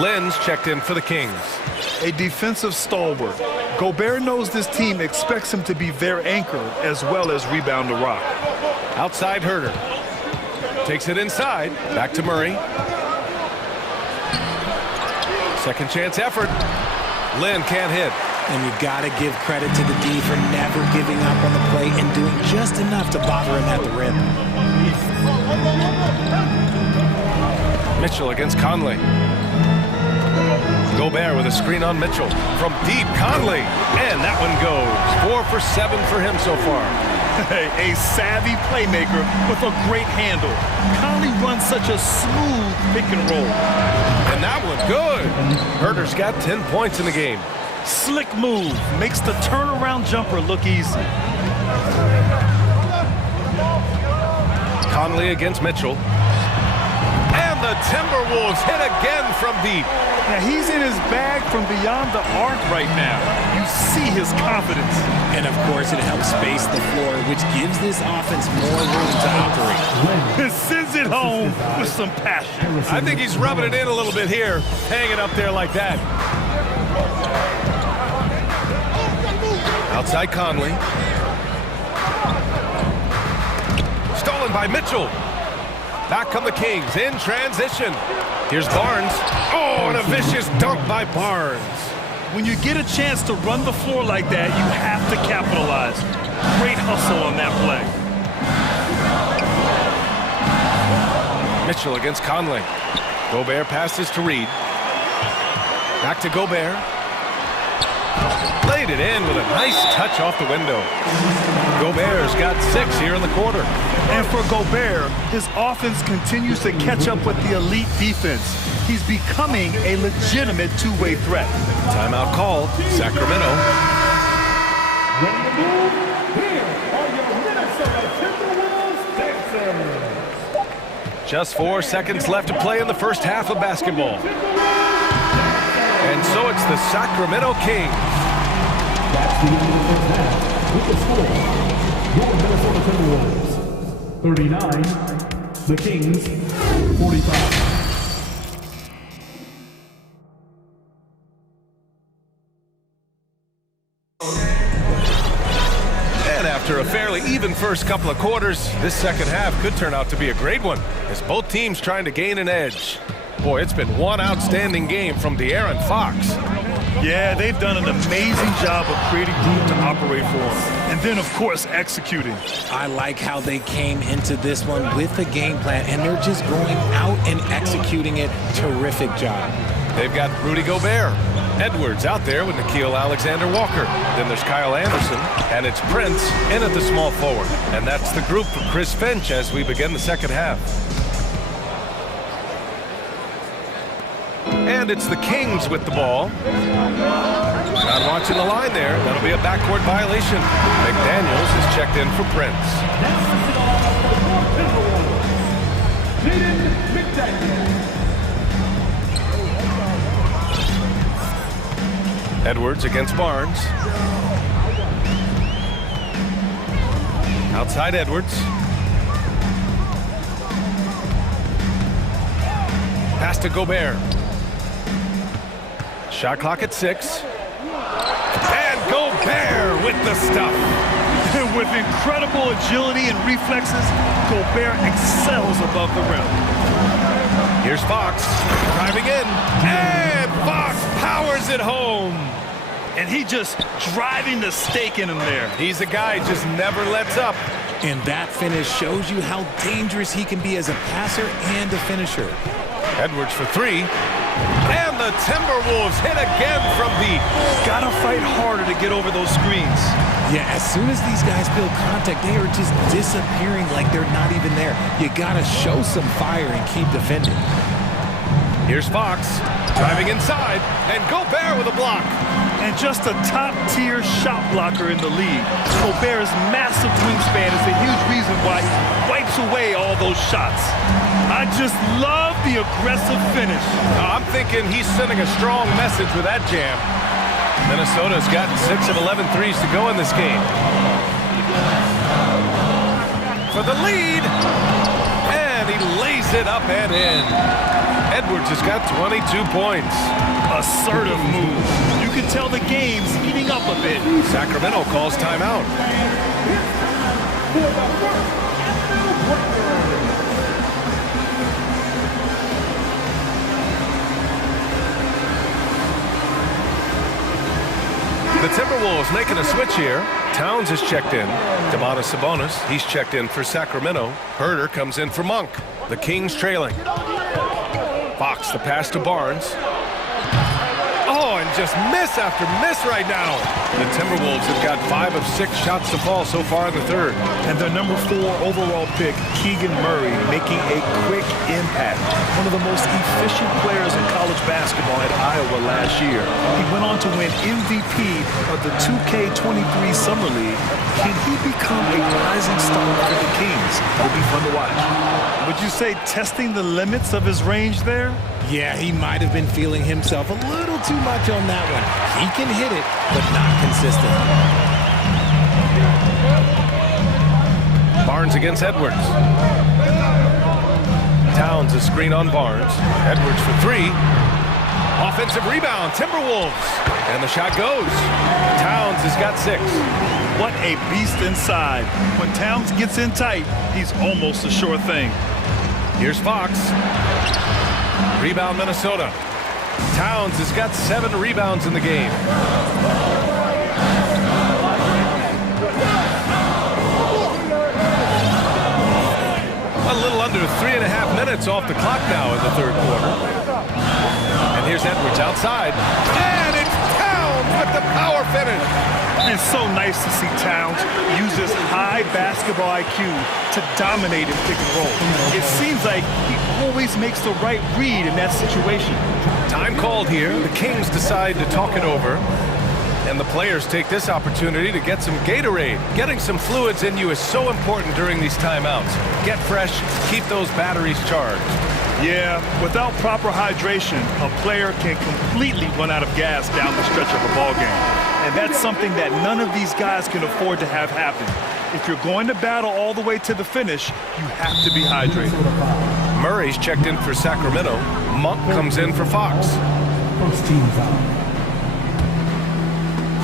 Lynn's checked in for the Kings. A defensive stalwart. Gobert knows this team expects him to be their anchor as well as rebound the rock. Outside Herder. Takes it inside. Back to Murray. Second chance effort. Lynn can't hit. And you got to give credit to the D for never giving up on the play and doing just enough to bother him at the rim. Mitchell against Conley. Gobert with a screen on Mitchell. From deep, Conley. And that one goes. 4 for 7 for him so far. A savvy playmaker with a great handle. Conley runs such a smooth pick and roll. And that one good. Herder's got 10 points in the game. Slick move. Makes the turnaround jumper look easy. Conley against Mitchell. And the Timberwolves hit again from deep. Now he's in his bag from beyond the arc right now. You see his confidence. And of course it helps space the floor, which gives this offense more room to operate. It sends it home with some passion. I think he's rubbing it in a little bit here, hanging up there like that. Outside Conley. Stolen by Mitchell. Back come the Kings in transition. Here's Barnes. Oh, and a vicious dunk by Barnes. When you get a chance to run the floor like that, you have to capitalize. Great hustle on that play. Mitchell against Conley. Gobert passes to Reed. Back to Gobert. Laid it in with a nice touch off the window. Gobert's got 6 here in the quarter. And for Gobert, his offense continues to catch up with the elite defense. He's becoming a legitimate two-way threat. Timeout called. Sacramento. Ready to move? Here are your Minnesota Timberwolves Texans. Just 4 seconds left to play in the first half of basketball. And so it's the Sacramento Kings. That's the end of the first half. With the score, your Minnesota Timberwolves 39, the Kings 45. And after a fairly even first couple of quarters, this second half could turn out to be a great one, as both teams trying to gain an edge. Boy, it's been one outstanding game from De'Aaron Fox. Yeah, they've done an amazing job of creating room to operate for him. And then, of course, executing. I like how they came into this one with a game plan, and they're just going out and executing it. Terrific job. They've got Rudy Gobert. Edwards out there with Nickeil Alexander-Walker. Then there's Kyle Anderson, and it's Prince in at the small forward. And that's the group for Chris Finch as we begin the second half. And it's the Kings with the ball. Not watching the line there. That'll be a backcourt violation. McDaniels is checked in for Prince. Edwards against Barnes. Outside Edwards. Pass to Gobert. Shot clock at 6. And Gobert with the stuff. With incredible agility and reflexes, Gobert excels above the rim. Here's Fox driving in, and Fox powers it home. And he just driving the stake in him there. He's a guy who just never lets up. And that finish shows you how dangerous he can be as a passer and a finisher. Edwards for three. And the Timberwolves hit again from deep. Gotta fight harder to get over those screens. Yeah, as soon as these guys feel contact, they are just disappearing like they're not even there. You gotta show some fire and keep defending. Here's Fox driving inside, and Gobert with a block. And just a top-tier shot blocker in the league. Gobert's massive wingspan is a huge reason why he wipes away all those shots. I just love the aggressive finish. I'm thinking he's sending a strong message with that jam. Minnesota's gotten 6 of 11 threes to go in this game. For the lead, and he lays it up and in. Edwards has got 22 points. Assertive move. You can tell the game's heating up a bit. Sacramento calls timeout. The Timberwolves making a switch here. Towns is checked in. Sabonis, he's checked in for Sacramento. Herter comes in for Monk. The Kings trailing. Fox, the pass to Barnes. Oh, and just miss after miss right now. The Timberwolves have got 5 of 6 shots to fall so far in the third. And their number 4 overall pick, Keegan Murray, making a quick impact. One of the most efficient players in college basketball at Iowa last year. He went on to win MVP of the 2K23 Summer League. Can he become a rising star for the Kings? It'll be fun to watch. Would you say testing the limits of his range there? Yeah, he might have been feeling himself a little too much on that one. He can hit it, but not consistently. Barnes against Edwards. Towns a screen on Barnes. Edwards for three. Offensive rebound, Timberwolves. And the shot goes. Towns has got 6. What a beast inside. When Towns gets in tight, he's almost a sure thing. Here's Fox. Rebound Minnesota. Towns has got 7 rebounds in the game. A little under 3.5 minutes off the clock now in the third quarter. And here's Edwards outside. And it's Towns with the power finish. It's so nice to see Towns use his high basketball IQ to dominate in pick and roll. It seems like he always makes the right read in that situation. Time called here. The Kings decide to talk it over. And the players take this opportunity to get some Gatorade. Getting some fluids in you is so important during these timeouts. Get fresh, keep those batteries charged. Yeah, without proper hydration, a player can completely run out of gas down the stretch of a ball game. And that's something that none of these guys can afford to have happen. If you're going to battle all the way to the finish, you have to be hydrated. Murray's checked in for Sacramento. Monk comes in for Fox. First team foul.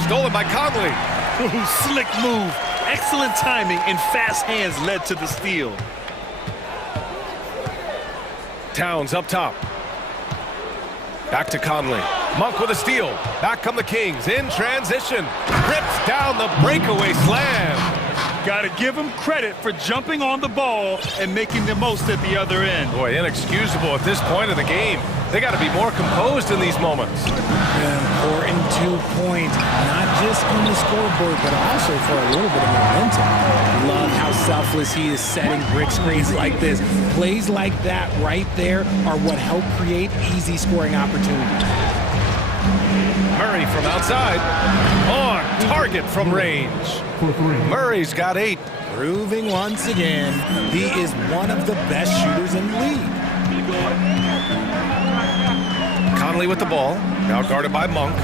Stolen by Conley. Ooh, slick move. Excellent timing and fast hands led to the steal. Towns up top. Back to Conley. Monk with a steal. Back come the Kings in transition. Rips down the breakaway slam. Got to give him credit for jumping on the ball and making the most at the other end. Boy, inexcusable at this point of the game. They got to be more composed in these moments. Important 2 points, not just on the scoreboard, but also for a little bit of momentum. Love how selfless he is setting brick screens like this. Plays like that right there are what help create easy scoring opportunities. Murray from outside. On target from range. Murray's got 8. Proving once again, he is one of the best shooters in the league. Conley with the ball. Now guarded by Monk.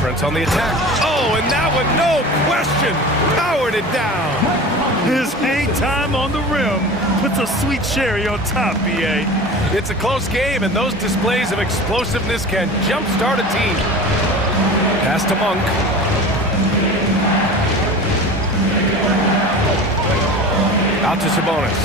Prince on the attack. Oh, and that one, no question, powered it down. His hang time on the rim puts a sweet cherry on top, B.A. It's a close game, and those displays of explosiveness can jumpstart a team. Pass to Monk. Out to Sabonis.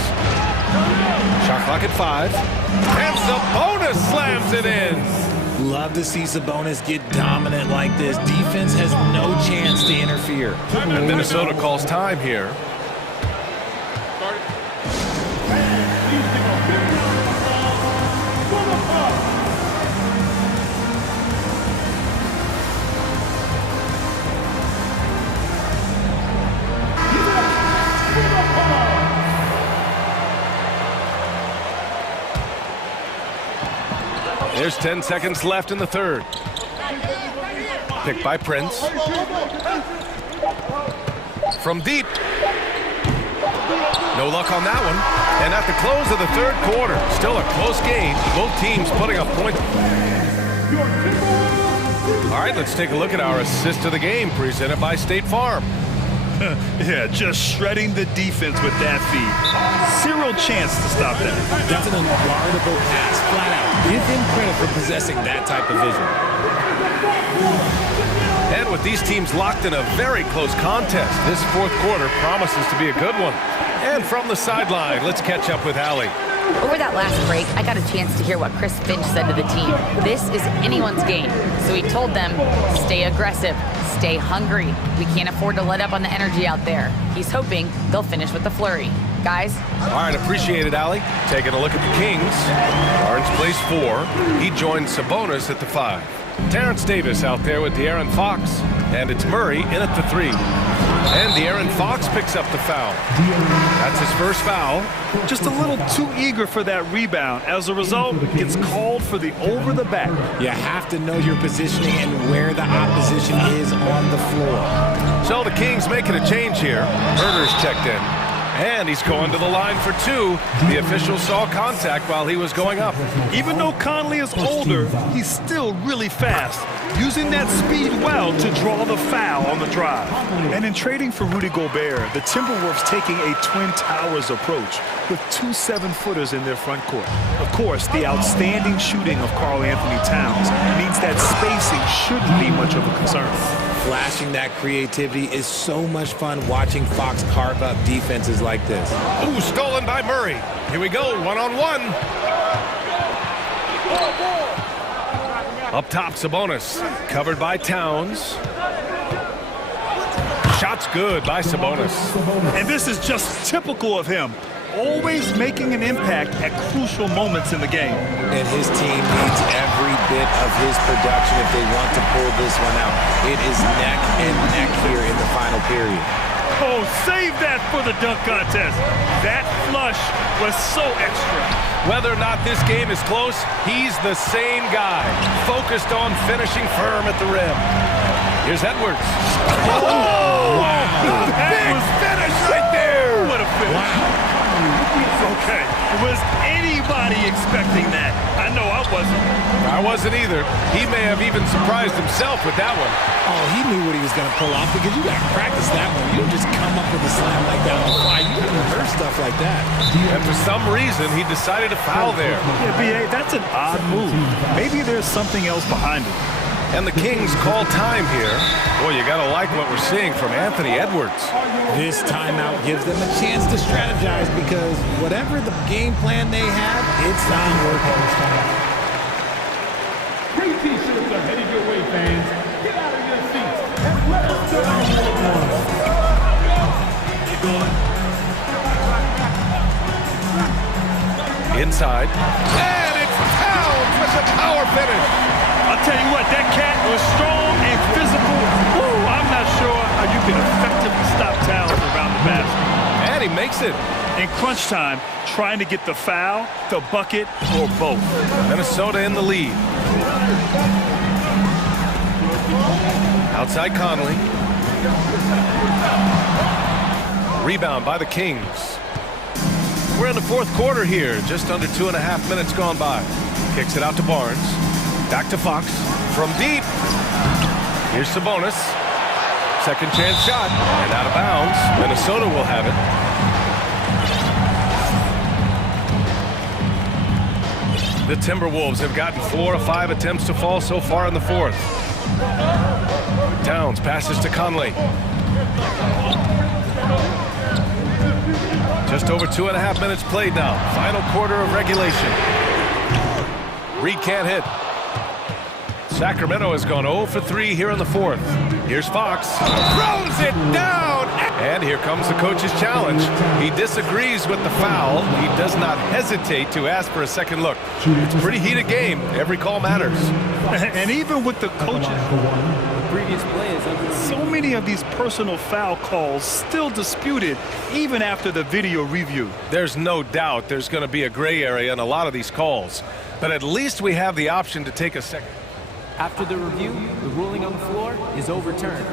Shot clock at 5. And Sabonis slams it in. Love to see Sabonis get dominant like this. Defense has no chance to interfere. And Minnesota calls time here. There's 10 seconds left in the third. Picked by Prince. From deep. No luck on that one. And at the close of the third quarter, still a close game. Both teams putting up points. All right, let's take a look at our assist of the game presented by State Farm. Yeah, just shredding the defense with that feed. Zero chance to stop that. That's an unguardable pass, flat out. Give him credit for possessing that type of vision. And with these teams locked in a very close contest, this fourth quarter promises to be a good one. And from the sideline, let's catch up with Allie. Over that last break, I got a chance to hear what Chris Finch said to the team. This is anyone's game. So he told them, stay aggressive, stay hungry. We can't afford to let up on the energy out there. He's hoping they'll finish with the flurry. Guys? All right, appreciate it, Allie. Taking a look at the Kings. Barnes plays 4. He joins Sabonis at the 5. Terrence Davis out there with De'Aaron Fox. And it's Murray in at the 3. And De'Aaron Fox picks up the foul. That's his first foul. Just a little too eager for that rebound. As a result, gets called for the over the back. You have to know your positioning and where the opposition is on the floor. So the Kings making a change here. Herder's checked in. And he's going to the line for 2. The official saw contact while he was going up. Even though Conley is older, he's still really fast, using that speed well to draw the foul on the drive. And in trading for Rudy Gobert, the Timberwolves taking a Twin Towers approach with 2 7-footers in their front court. Of course, the outstanding shooting of Karl Anthony Towns means that spacing shouldn't be much of a concern. Flashing that creativity is so much fun watching Fox carve up defenses like this. Ooh, stolen by Murray. Here we go, one-on-one. Up top, Sabonis. Covered by Towns. Shot's good by Sabonis. And this is just typical of him. Always making an impact at crucial moments in the game. And his team needs every bit of his production if they want to pull this one out. It is neck and neck here in the final period. Oh, save that for the dunk contest. That flush was so extra. Whether or not this game is close, he's the same guy, focused on finishing firm at the rim. Here's Edwards. Oh! Wow. That was finished right there. What a finish. Wow. Okay, was anybody expecting that? I know I wasn't. I wasn't either. He may have even surprised himself with that one. Oh, he knew what he was going to pull off because you got to practice that one. You don't just come up with a slam like that on the fly. You got to rehearse stuff like that. And for some reason, he decided to foul there. Yeah, B.A., that's an odd move. Maybe there's something else behind it. And the Kings call time here. Boy, you got to like what we're seeing from Anthony Edwards. This timeout gives them a chance to strategize because whatever the game plan they have, it's not working. Great t-shirts are headed your way, fans. Get out of your seats and let us start. Inside. And it's Towns with a power finish. I'll tell you what, that cat was strong and physical. Woo, I'm not sure how you can effectively stop Towns around the basket. And he makes it. In crunch time, trying to get the foul, the bucket, or both. Minnesota in the lead. Outside Conley. Rebound by the Kings. We're in the fourth quarter here. Just under 2.5 minutes gone by. Kicks it out to Barnes. Back to Fox. From deep. Here's Sabonis. Second chance shot. And out of bounds. Minnesota will have it. The Timberwolves have gotten 4 of 5 attempts to fall so far in the fourth. Towns passes to Conley. Just over 2.5 minutes played now. Final quarter of regulation. Reed can't hit. Sacramento has gone 0 for 3 here in the fourth. Here's Fox. Throws it down! And here comes the coach's challenge. He disagrees with the foul. He does not hesitate to ask for a second look. It's a pretty heated game. Every call matters. And even with the coaches, so many of these personal foul calls still disputed even after the video review. There's no doubt there's going to be a gray area in a lot of these calls. But at least we have the option to take a second. After the review, the ruling on the floor is overturned.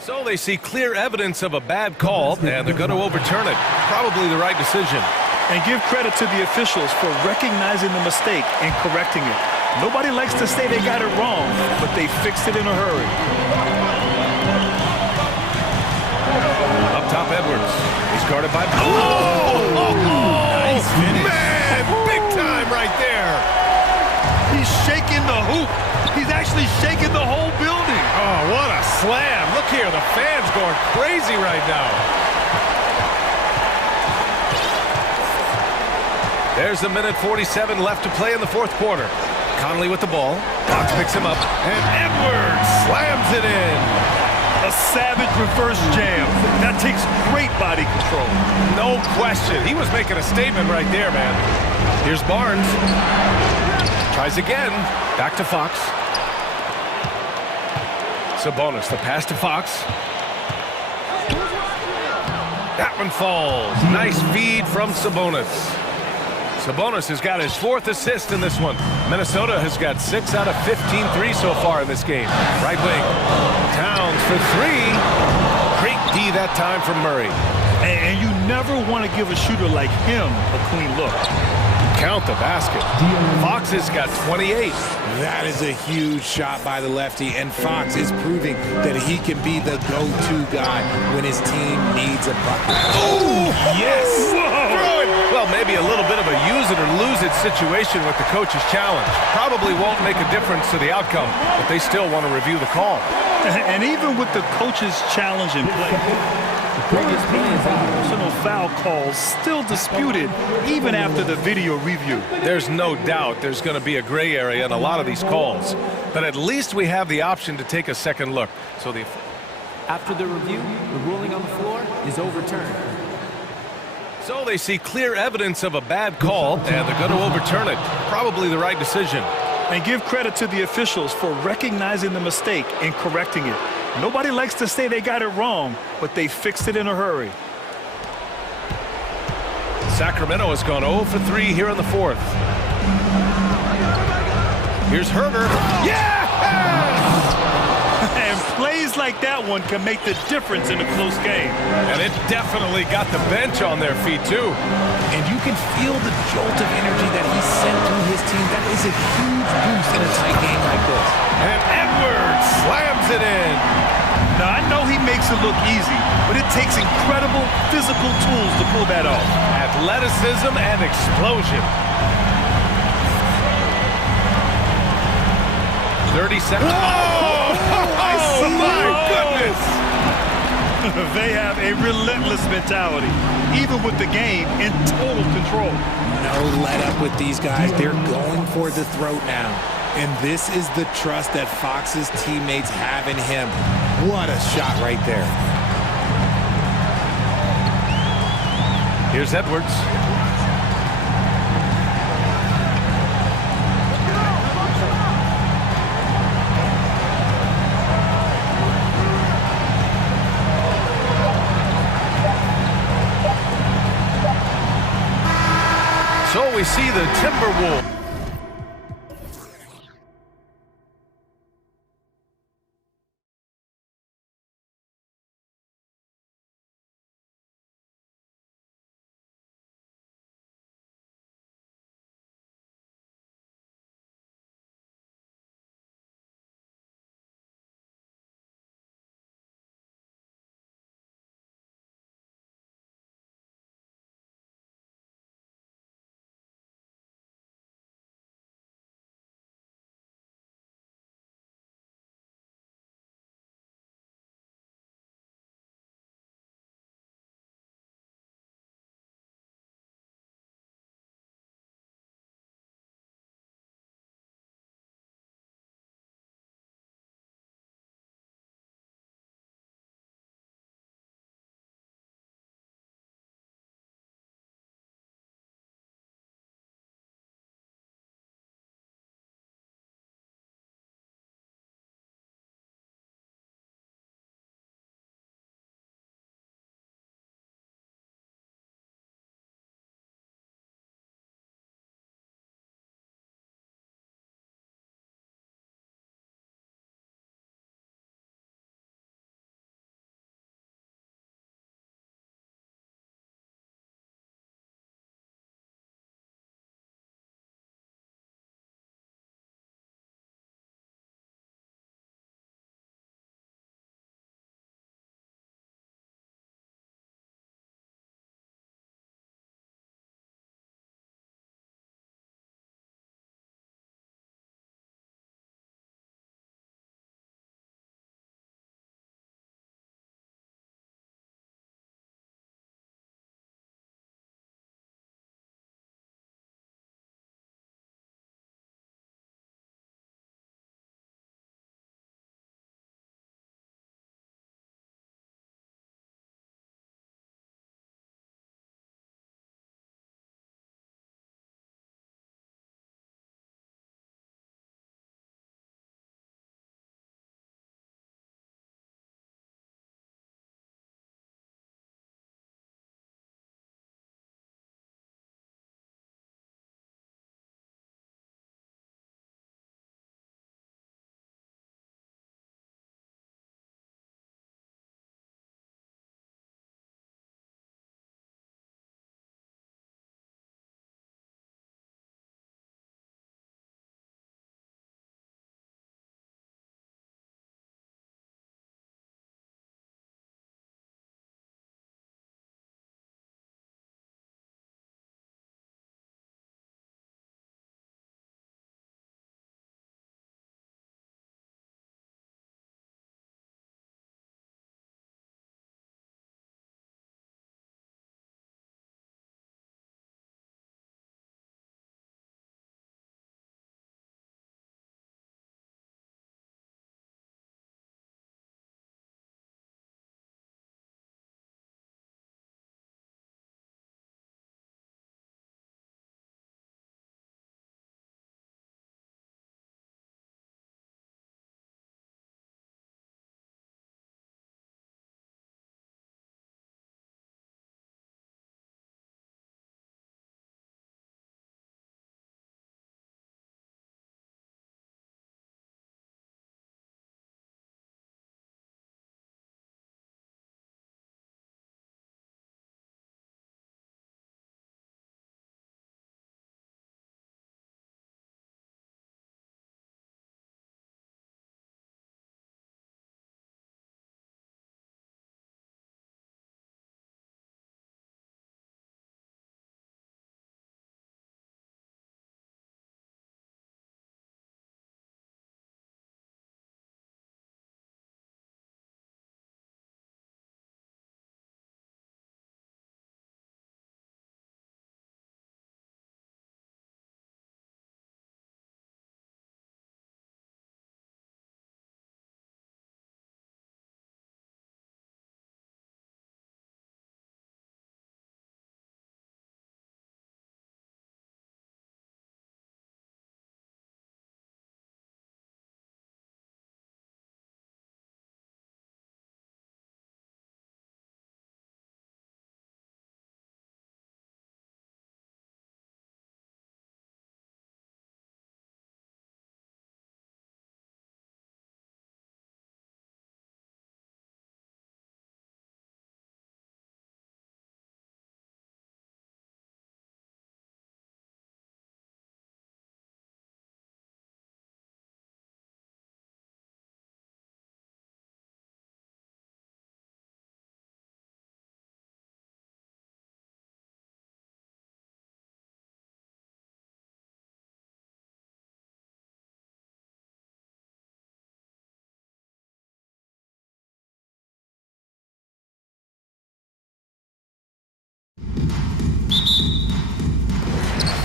So they see clear evidence of a bad call, and they're going to overturn it. Probably the right decision. And give credit to the officials for recognizing the mistake and correcting it. Nobody likes to say they got it wrong, but they fixed it in a hurry. Up top, Edwards. He's guarded by... Nice finish. Man, big time right there. He's shaking the hoop. He's actually shaking the whole building. Oh, what a slam. Look here, the fans going crazy right now. There's a minute 47 left to play in the fourth quarter. Conley with the ball. Fox picks him up. And Edwards slams it in. A savage reverse jam. That takes great body control. No question. He was making a statement right there, man. Here's Barnes. Tries again. Back to Fox. Sabonis, the pass to Fox. That one falls. Nice feed from Sabonis. Sabonis has got his 4th assist in this one. Minnesota has got 6 out of 15 threes so far in this game. Right wing. Towns for 3. Great D that time from Murray. And you never want to give a shooter like him a clean look. Count the basket. Fox has got 28. That is a huge shot by the lefty, and Fox is proving that he can be the go-to guy when his team needs a bucket. Oh, yes! Throw it! Well, maybe a little bit of a use it or lose it situation with the coach's challenge. Probably won't make a difference to the outcome, but they still want to review the call. And even with the coach's challenge in play, personal foul calls still disputed even after the video review. There's no doubt there's going to be a gray area in a lot of these calls, but at least we have the option to take a second look. So after the review, the ruling on the floor is overturned. So they see clear evidence of a bad call, and they're going to overturn it. Probably the right decision. And give credit to the officials for recognizing the mistake and correcting it. Nobody likes to say they got it wrong, but they fixed it in a hurry. Sacramento has gone 0 for 3 here in the fourth. Here's Herder. Yes! And plays like that one can make the difference in a close game. And it definitely got the bench on their feet, too. And you can feel the jolt of energy that he sent through his team. That is a huge boost in a tight game like this. And Edwards slams it in. Now, I know he makes it look easy, but it takes incredible physical tools to pull that off. Athleticism and explosion. 30 seconds. Whoa! Oh, my goodness! They have a relentless mentality, even with the game in total control. No let up with these guys. They're going for the throat now. And this is the trust that Fox's teammates have in him. What a shot right there. Here's Edwards. So we see the Timberwolves.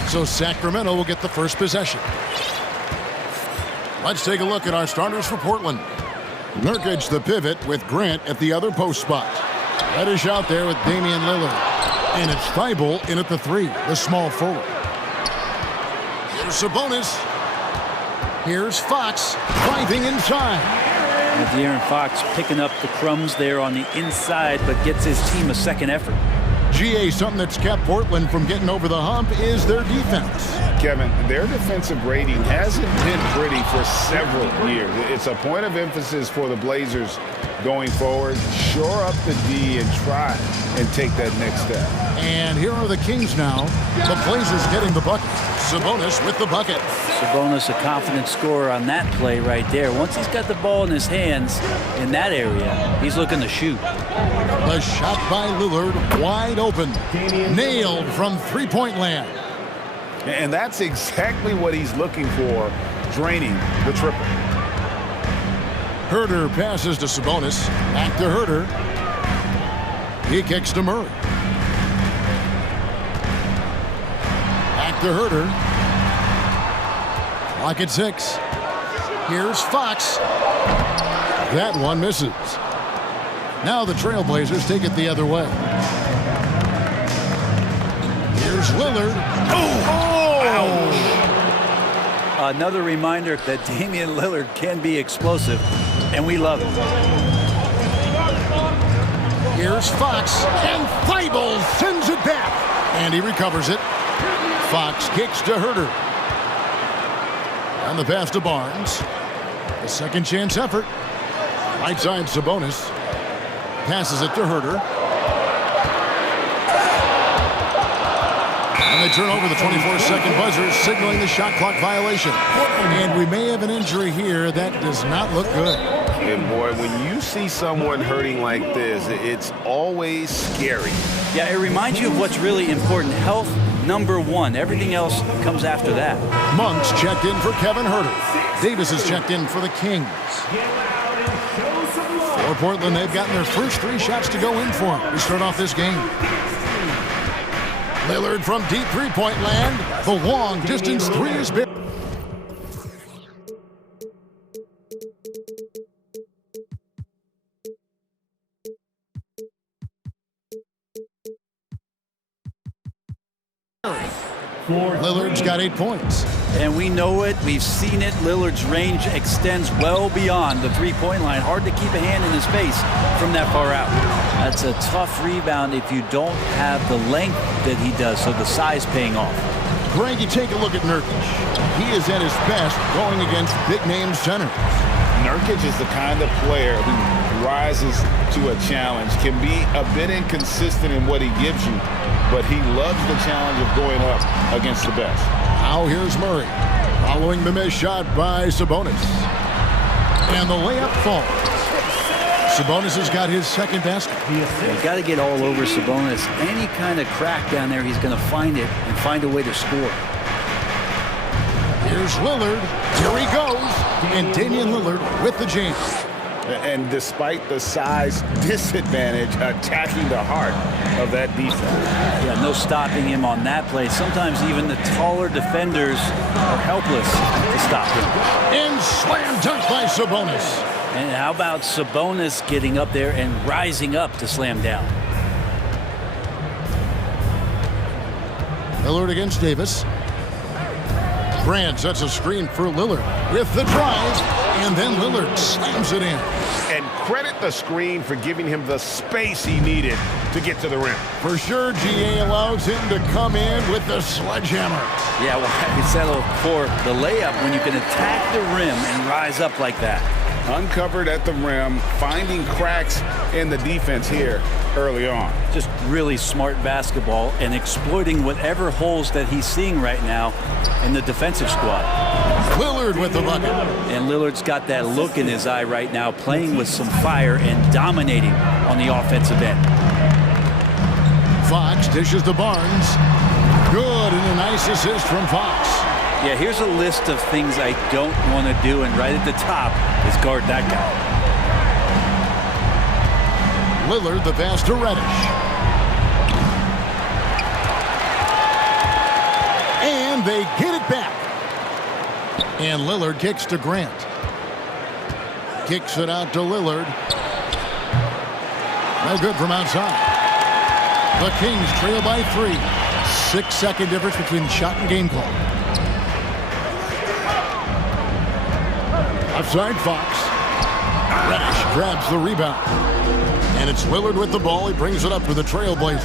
So Sacramento will get the first possession. Let's take a look at our starters for Portland. Nurkic the pivot with Grant at the other post spot. Reddish out there with Damian Lillard. And it's Thibault in at the 3, the small forward. Here's Sabonis. Here's Fox driving inside. And De'Aaron Fox picking up the crumbs there on the inside, but gets his team a second effort. GA, something that's kept Portland from getting over the hump is their defense. Kevin, their defensive rating hasn't been pretty for several years. It's a point of emphasis for the Blazers going forward. Shore up the D and try and take that next step. And here are the Kings now. The Blazers getting the bucket. Sabonis with the bucket. Sabonis, a confident scorer on that play right there. Once he's got the ball in his hands in that area, he's looking to shoot. The shot by Lillard, wide open. Nailed from three-point land. And that's exactly what he's looking for, draining the triple. Herter passes to Sabonis. Back to Herter. He kicks to Murray. Back to Herter. Clock at 6. Here's Fox. That one misses. Now the Trailblazers take it the other way. Here's Lillard. Oh! Another reminder that Damian Lillard can be explosive, and we love it. Here's Fox, and Thibault sends it back. And he recovers it. Fox kicks to Herter. And the pass to Barnes. The second chance effort. Right side Sabonis. Passes it to Herter. And they turn over the 24-second buzzer, signaling the shot clock violation. And we may have an injury here that does not look good. And boy, when you see someone hurting like this, it's always scary. Yeah, it reminds you of what's really important. Health, #1. Everything else comes after that. Monk's checked in for Kevin Herter. Davis is checked in for the Kings. For Portland, they've gotten their first 3 shots to go in for them to start off this game. Lillard from deep three-point land. The long-distance 3 is big. Lillard's got 8 points. And we know it. We've seen it. Lillard's range extends well beyond the three-point line. Hard to keep a hand in his face from that far out. That's a tough rebound if you don't have the length that he does, so the size paying off. Greg, you take a look at Nurkic. He is at his best going against big-name centers. Nurkic is the kind of player who rises to a challenge, can be a bit inconsistent in what he gives you, but he loves the challenge of going up against the best. Now here's Murray, following the missed shot by Sabonis. And the layup falls. Sabonis has got his second basket. You've got to get all over Sabonis. Any kind of crack down there, he's going to find it and find a way to score. Here's Lillard. Here he goes. And Damian Lillard with the jam. And despite the size disadvantage, attacking the heart of that defense. Yeah, no stopping him on that play. Sometimes even the taller defenders are helpless to stop him. And slam dunk by Sabonis. And how about Sabonis getting up there and rising up to slam down? Lillard against Davis. Grant sets a screen for Lillard with the drive, and then Lillard slams it in. And credit the screen for giving him the space he needed to get to the rim. For sure, GA allows him to come in with the sledgehammer. Yeah, well, I settle for the layup when you can attack the rim and rise up like that. Uncovered at the rim, finding cracks in the defense here early on. Just really smart basketball and exploiting whatever holes that he's seeing right now in the defensive squad. Lillard with the bucket. And Lillard's got that look in his eye right now, playing with some fire and dominating on the offensive end. Fox dishes to Barnes. Good, and a nice assist from Fox. Yeah, here's a list of things I don't want to do, and right at the top is guard that guy. Lillard, the pass to Reddish. And they get it back. And Lillard kicks to Grant. Kicks it out to Lillard. No good from outside. The Kings trail by 3. 6-second difference between shot and game clock. Offside Fox. Reddish grabs the rebound. And it's Lillard with the ball. He brings it up for the Trailblazers.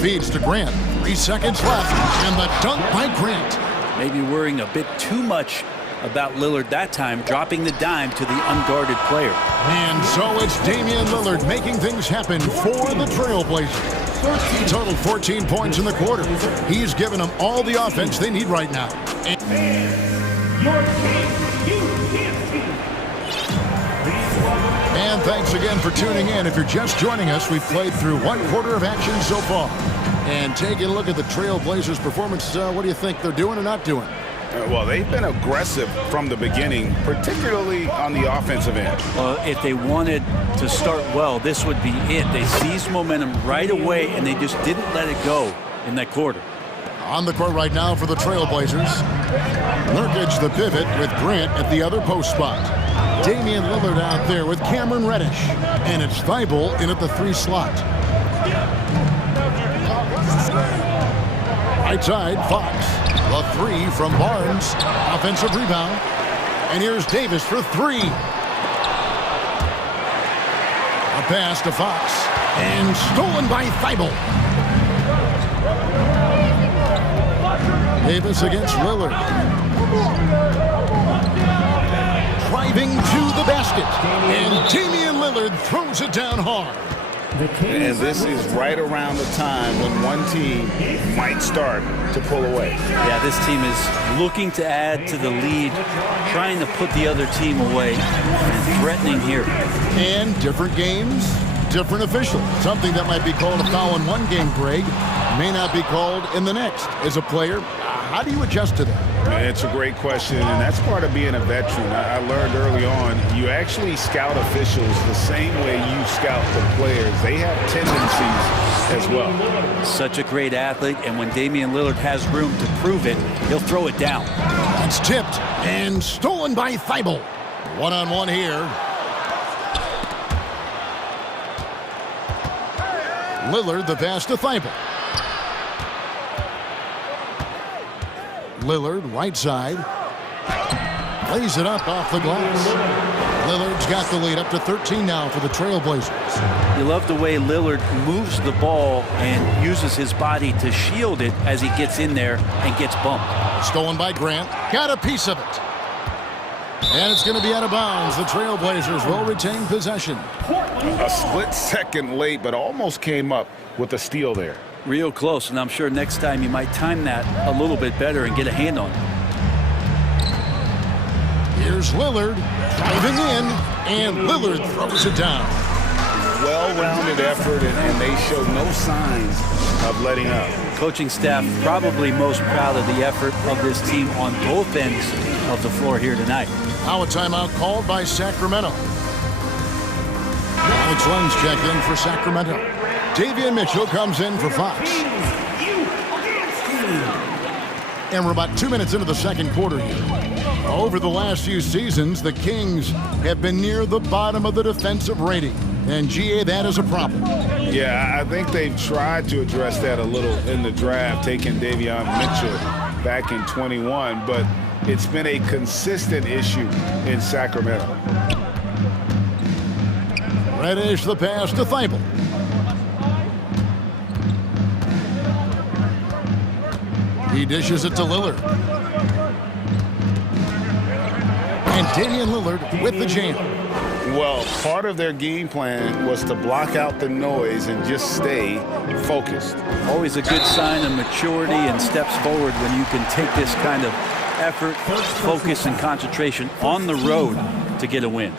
Feeds to Grant. 3 seconds left. And the dunk by Grant. Maybe worrying a bit too much about Lillard that time, dropping the dime to the unguarded player. And so it's Damian Lillard making things happen for the Trailblazers. He totaled 14 points in the quarter. He's given them all the offense they need right now. And thanks again for tuning in. If you're just joining us, we've played through 1 quarter of action so far. And taking a look at the Trailblazers' performance, what do you think they're doing or not doing? Well, they've been aggressive from the beginning, particularly on the offensive end. Well, if they wanted to start well, this would be it. They seized momentum right away, and they just didn't let it go in that quarter. On the court right now for the Trailblazers. Nurkic the pivot with Grant at the other post spot. Damian Lillard out there with Cameron Reddish. And it's Thibault in at the 3 slot. Right side, Fox. The 3 from Barnes. Offensive rebound. And here's Davis for 3. A pass to Fox. And stolen by Thibault. Davis against Lillard. Driving to the basket. And Damian Lillard throws it down hard. And this is right around the time when one team might start to pull away. Yeah, this team is looking to add to the lead, trying to put the other team away, and threatening here. And different games, different officials. Something that might be called a foul in one game, Greg, may not be called in the next. As a player, how do you adjust to that? It's a great question, and that's part of being a veteran. I learned early on, you actually scout officials the same way you scout the players. They have tendencies as well. Such a great athlete, and when Damian Lillard has room to prove it, he'll throw it down. It's tipped and stolen by Thibault. One-on-one here. Lillard the pass to Thibault. Lillard, right side. Lays it up off the glass. Lillard's got the lead up to 13 now for the Trailblazers. You love the way Lillard moves the ball and uses his body to shield it as he gets in there and gets bumped. Stolen by Grant. Got a piece of it. And it's going to be out of bounds. The Trailblazers will retain possession. A split second late, but almost came up with a steal there. Real close, and I'm sure next time you might time that a little bit better and get a hand on it. Here's Lillard driving in, and Lillard throws it down. Well-rounded effort, and they showed no signs of letting up. Coaching staff probably most proud of the effort of this team on both ends of the floor here tonight. Now a timeout called by Sacramento. Alex Lenz checked in for Sacramento. Davion Mitchell comes in for Fox. And we're about 2 minutes into the second quarter here. Over the last few seasons, the Kings have been near the bottom of the defensive rating. And, GA, that is a problem. Yeah, I think they've tried to address that a little in the draft, taking Davion Mitchell back in 21, but it's been a consistent issue in Sacramento. Reddish the pass to Thibault. He dishes it to Lillard. And Damian Lillard with the jam. Well, part of their game plan was to block out the noise and just stay focused. Always a good sign of maturity and steps forward when you can take this kind of effort, focus, and concentration on the road to get a win.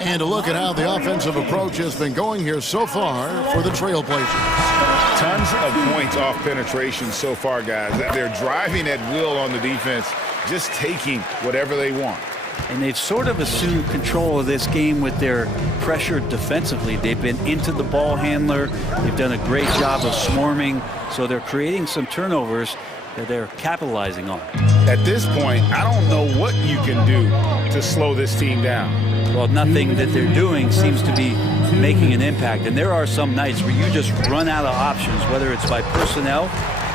And a look at how the offensive approach has been going here so far for the Trailblazers. Tons of points off penetration so far, guys. They're driving at will on the defense, just taking whatever they want. And they've sort of assumed control of this game with their pressure defensively. They've been into the ball handler. They've done a great job of swarming. So they're creating some turnovers that they're capitalizing on. At this point, I don't know what you can do to slow this team down. Well, nothing that they're doing seems to be making an impact. And there are some nights where you just run out of options, whether it's by personnel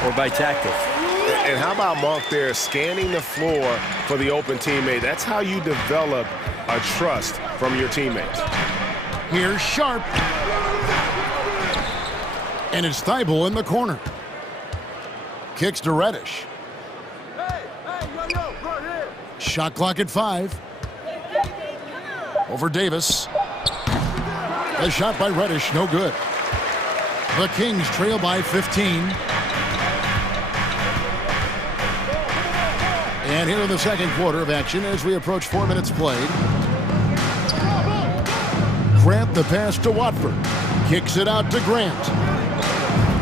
or by tactics. And how about Monk there scanning the floor for the open teammate? That's how you develop a trust from your teammates. Here's Sharp. And it's Thibault in the corner. Kicks to Reddish. Shot clock at 5. Over Davis. A shot by Reddish, no good. The Kings trail by 15. And here in the second quarter of action as we approach 4 minutes played. Grant the pass to Watford. Kicks it out to Grant.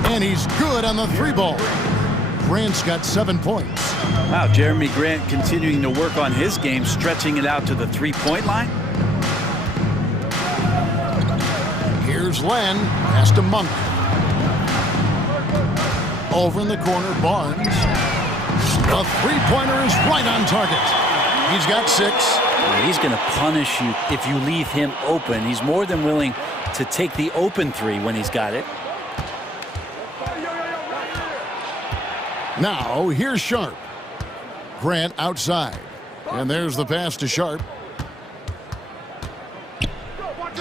And he's good on the 3-ball. Grant's got 7 points. Wow, Jeremy Grant continuing to work on his game, stretching it out to the 3-point line. Here's Len. Pass to Monk. Over in the corner, Barnes. A 3-pointer is right on target. He's got 6. He's going to punish you if you leave him open. He's more than willing to take the open 3 when he's got it. Now, here's Sharp. Grant outside. And there's the pass to Sharp.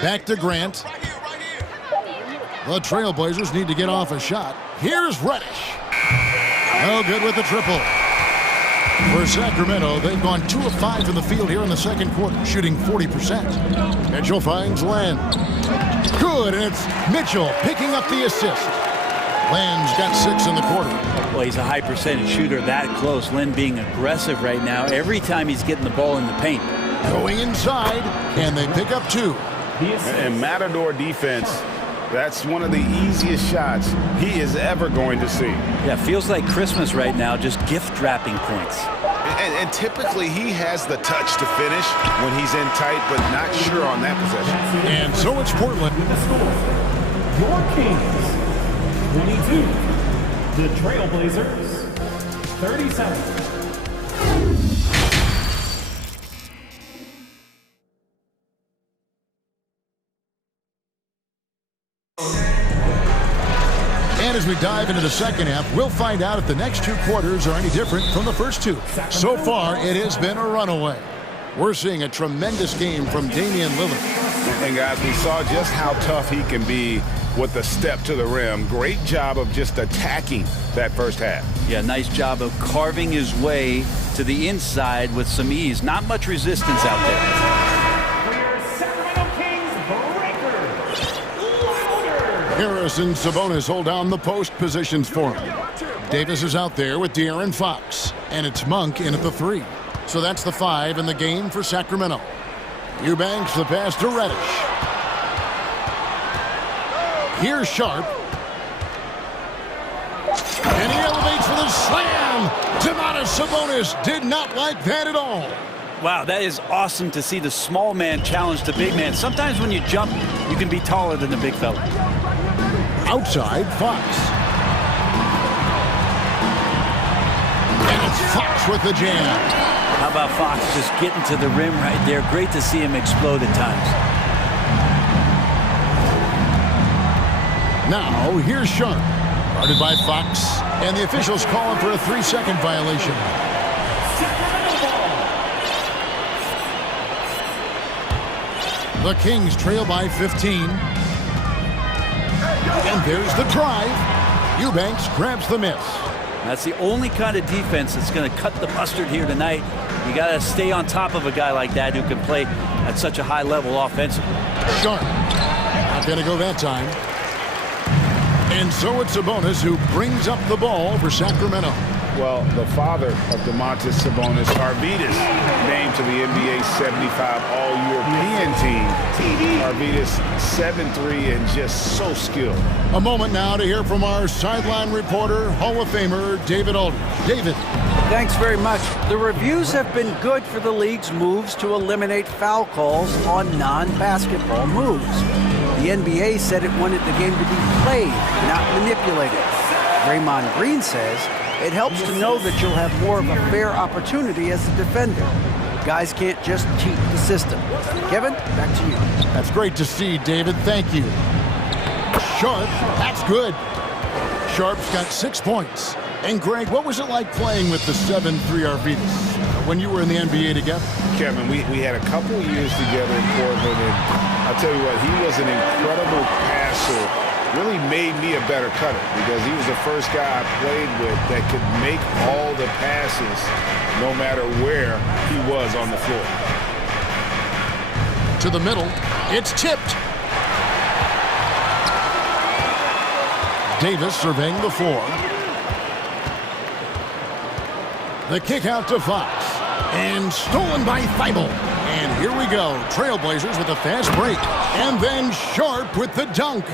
Back to Grant. The Trailblazers need to get off a shot. Here's Reddish. No good with the triple. For Sacramento, they've gone 2 of 5 in the field here in the second quarter, shooting 40%. Mitchell finds Len. Good, and it's Mitchell picking up the assist. Len's got 6 in the quarter. Well, he's a high percentage shooter that close. Len being aggressive right now every time he's getting the ball in the paint. Going inside, and they pick up 2. And Matador defense, that's one of the easiest shots he is ever going to see. Yeah, feels like Christmas right now, just gift wrapping points. And typically he has the touch to finish when he's in tight, but not sure on that possession. And so it's Portland. With the score, your Kings 22, the Trailblazers 37. And as we dive into the second half, we'll find out if the next 2 quarters are any different from the first 2. So far, it has been a runaway. We're seeing a tremendous game from Damian Lillard. And guys, we saw just how tough he can be with the step to the rim. Great job of just attacking that first half. Yeah, nice job of carving his way to the inside with some ease. Not much resistance out there. Harris and Sabonis hold down the post positions for him. Davis is out there with De'Aaron Fox. And it's Monk in at the 3. So that's the 5 in the game for Sacramento. Eubanks the pass to Reddish. Here's Sharp. And he elevates for the slam. Domantas Sabonis did not like that at all. Wow, that is awesome to see the small man challenge the big man. Sometimes when you jump, you can be taller than the big fella. Outside, Fox. And it's Fox with the jam. How about Fox just getting to the rim right there? Great to see him explode at times. Now, here's Sharp. Guarded by Fox. And the officials call him for a 3-second violation. The Kings trail by 15. And there's the drive. Eubanks grabs the miss. That's the only kind of defense that's going to cut the mustard here tonight. You got to stay on top of a guy like that who can play at such a high level offensively. Sharp. Not going to go that time. And so it's Sabonis who brings up the ball for Sacramento. Well, the father of Domantas Sabonis, Arvydas, named to the NBA 75 All-European team. Arvydas 7'3" and just so skilled. A moment now to hear from our sideline reporter, Hall of Famer David Aldridge. David. Thanks very much. The reviews have been good for the league's moves to eliminate foul calls on non-basketball moves. The NBA said it wanted the game to be played, not manipulated. Draymond Green says it helps to know that you'll have more of a fair opportunity as a defender. Guys can't just cheat the system. Kevin, back to you. That's great to see, David. Thank you. Sharp, that's good. Sharp's got 6 points. And Greg, what was it like playing with the 7-3 Arvidas when you were in the NBA together? Kevin, we had a couple years together in Portland, and I'll tell you what, he was an incredible passer. Really made me a better cutter because he was the first guy I played with that could make all the passes no matter where he was on the floor. To the middle, it's tipped. Davis surveying the floor. The kick out to Fox. And stolen by Thibault. And here we go. Trailblazers with a fast break. And then Sharp with the dunk.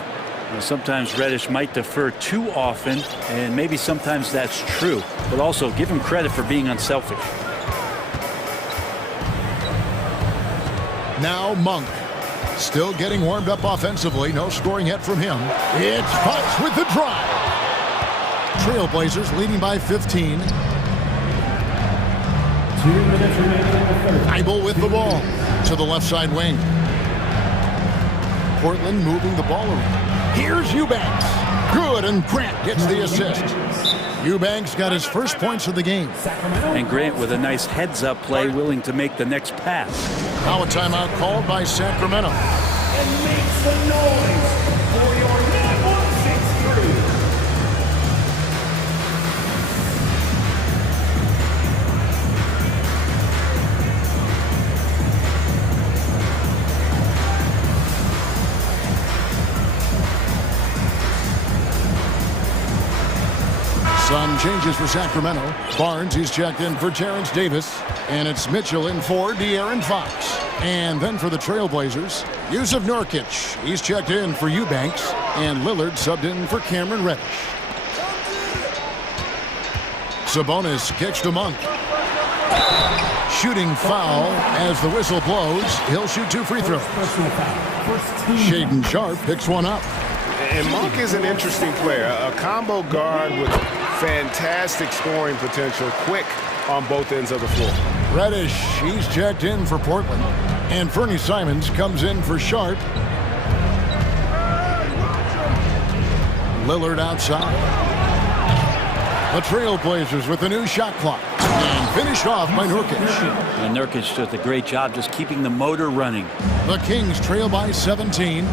Sometimes Reddish might defer too often, and maybe sometimes that's true. But also, give him credit for being unselfish. Now Monk. Still getting warmed up offensively. No scoring yet from him. It's Fox with the drive. Trailblazers leading by 15. 2 minutes remaining in the third. Thibault with the ball to the left side wing. Portland moving the ball around. Here's Eubanks. Good, and Grant gets the assist. Eubanks got his first points of the game. And Grant with a nice heads-up play, willing to make the next pass. Now a timeout called by Sacramento. And makes the noise for your 9163. Some changes for Sacramento. Barnes, he's checked in for Terrence Davis. And it's Mitchell in for De'Aaron Fox. And then for the Trailblazers, Yusuf Nurkic. He's checked in for Eubanks. And Lillard subbed in for Cameron Reddish. Sabonis kicks to Monk. Shooting foul as the whistle blows. He'll shoot 2 free throws. Shaedon Sharp picks one up. And Monk is an interesting player, a combo guard with fantastic scoring potential, quick on both ends of the floor. Reddish, he's checked in for Portland. And Fernie Simons comes in for Sharp. Lillard outside. The Trailblazers with a new shot clock. And finished off by Nurkic. And Nurkic does a great job just keeping the motor running. The Kings trail by 17.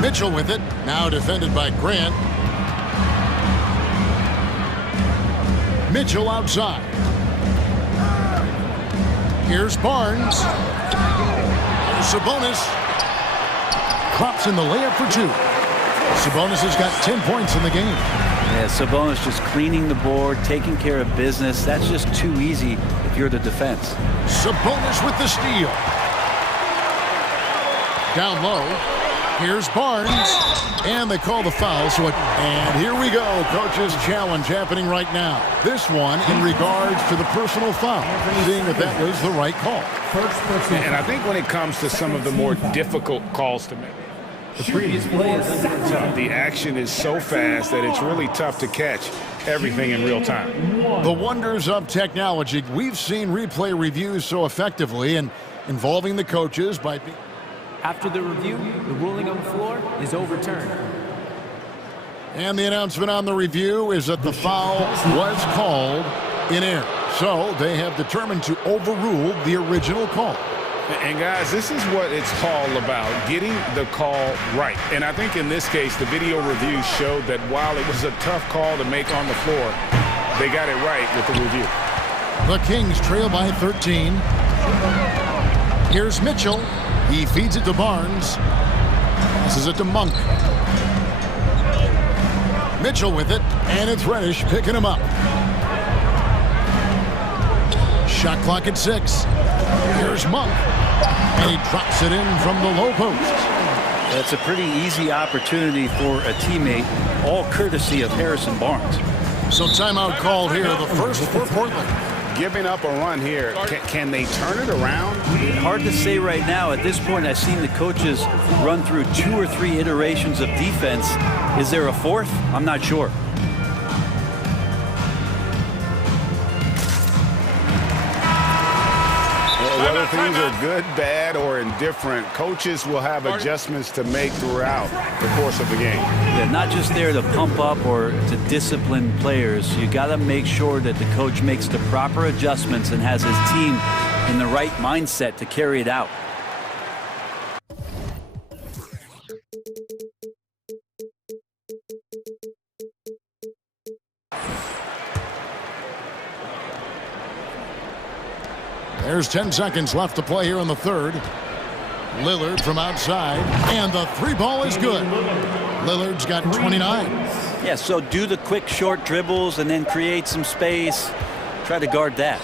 Mitchell with it, now defended by Grant. Mitchell outside. Here's Barnes. Sabonis drops in the layup for 2. Sabonis has got 10 points in the game. Yeah, Sabonis just cleaning the board, taking care of business. That's just too easy if you're the defense. Sabonis with the steal. Down low. Here's Barnes, and they call the foul. And here we go, coach's challenge happening right now. This one in regards to the personal foul, seeing that that was the right call. And I think when it comes to some of the more difficult calls to make, The previous play is under the action is so fast that it's really tough to catch everything in real time. The wonders of technology. We've seen replay reviews so effectively and involving the coaches by... After the review, the ruling on the floor is overturned. And the announcement on the review is that the foul was called in error. So they have determined to overrule the original call. And guys, this is what it's all about, getting the call right. And I think in this case, the video review showed that while it was a tough call to make on the floor, they got it right with the review. The Kings trail by 13. Here's Mitchell. He feeds it to Barnes. Passes it to Monk. Mitchell with it, and it's Reddish picking him up. Shot clock at 6. Here's Monk, and he drops it in from the low post. That's a pretty easy opportunity for a teammate, all courtesy of Harrison Barnes. So timeout called here, the first for Portland. Giving up a run here. Can they turn it around? Hard to say right now. At this point, I've seen the coaches run through 2 or 3 iterations of defense. Is there a fourth? I'm not sure. Whether things are good, bad, or indifferent, coaches will have adjustments to make throughout the course of the game. Yeah, not just there to pump up or to discipline players. You got to make sure that the coach makes the proper adjustments and has his team in the right mindset to carry it out. There's 10 seconds left to play here in the third. Lillard from outside, and the 3 ball is good. Lillard's got 29. Yeah, so do the quick short dribbles and then create some space. Try to guard that.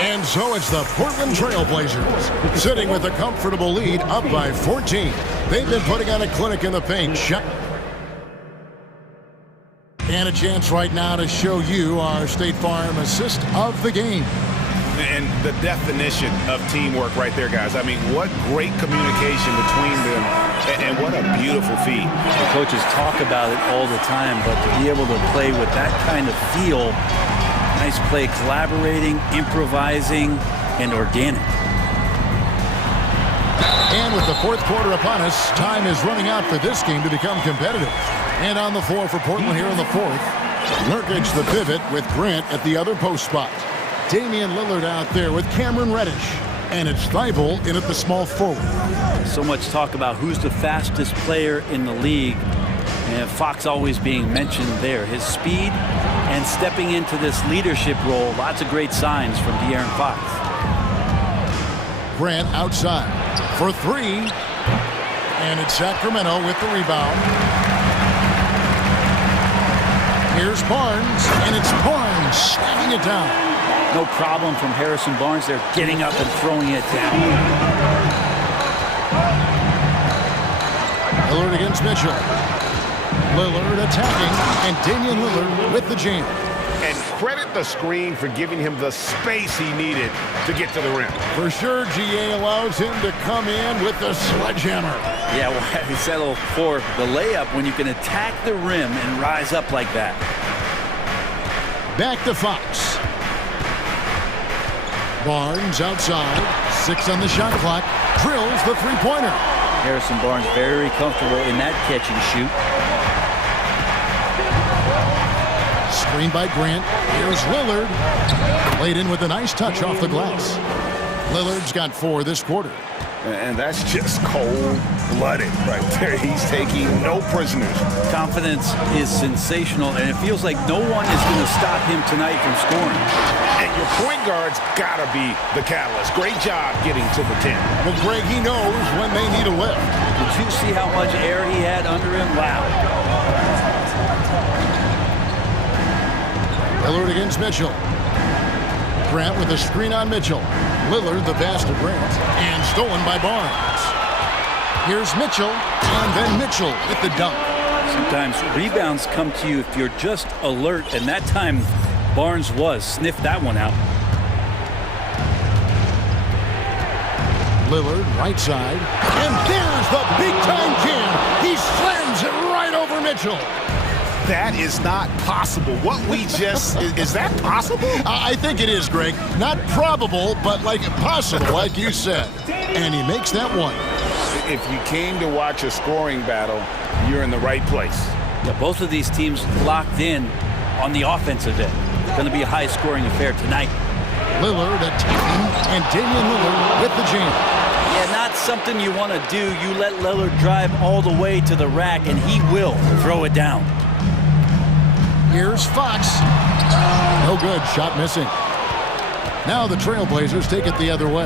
And so it's the Portland Trail Blazers sitting with a comfortable lead up by 14. They've been putting on a clinic in the paint. And a chance right now to show you our State Farm assist of the game. And the definition of teamwork right there, guys. I mean, what great communication between them, and what a beautiful feat. The coaches talk about it all the time, but to be able to play with that kind of feel, nice play, collaborating, improvising, and organic. And with the fourth quarter upon us, time is running out for this game to become competitive. And on the floor for Portland here in the fourth, Nurkic the pivot with Grant at the other post spot. Damian Lillard out there with Cameron Reddish. And it's Thibault in at the small forward. So much talk about who's the fastest player in the league. And Fox always being mentioned there. His speed and stepping into this leadership role. Lots of great signs from De'Aaron Fox. Grant outside for 3. And it's Sacramento with the rebound. Here's Barnes, and it's Barnes snagging it down. No problem from Harrison Barnes. They're getting up and throwing it down. Lillard against Mitchell. Lillard attacking, and Damian Lillard with the jam. And credit the screen for giving him the space he needed to get to the rim. For sure, GA allows him to come in with the sledgehammer. Yeah, well, he settled for the layup when you can attack the rim and rise up like that. Back to Fox. Barnes outside. 6 on the shot clock. Drills the three-pointer. Harrison Barnes very comfortable in that catch and shoot. Screen by Grant. Here's Lillard. Laid in with a nice touch off the glass. Lillard's got 4 this quarter. And that's just cold-blooded right there. He's taking no prisoners. Confidence is sensational, and it feels like no one is going to stop him tonight from scoring. And your point guard's got to be the catalyst. Great job getting to the 10. Well, Greg, he knows when they need a lift. Did you see how much air he had under him? Wow. Lillard against Mitchell. Grant with a screen on Mitchell. Lillard the pass to Grant. And stolen by Barnes. Here's Mitchell. And then Mitchell with the dunk. Sometimes rebounds come to you if you're just alert. And that time, Barnes was. Sniffed that one out. Lillard right side. And there's the big-time can. He slams it right over Mitchell. That is not possible. What we just... is that possible? I think it is, Greg. Not probable, but like possible, like you said. And he makes that one. If you came to watch a scoring battle, you're in the right place. Yeah, both of these teams locked in on the offensive end. It's going to be a high-scoring affair tonight. Lillard attacking, and Damian Lillard with the jam. Yeah, not something you want to do. You let Lillard drive all the way to the rack, and he will throw it down. Here's Fox. No good. Shot missing. Now the Trailblazers take it the other way.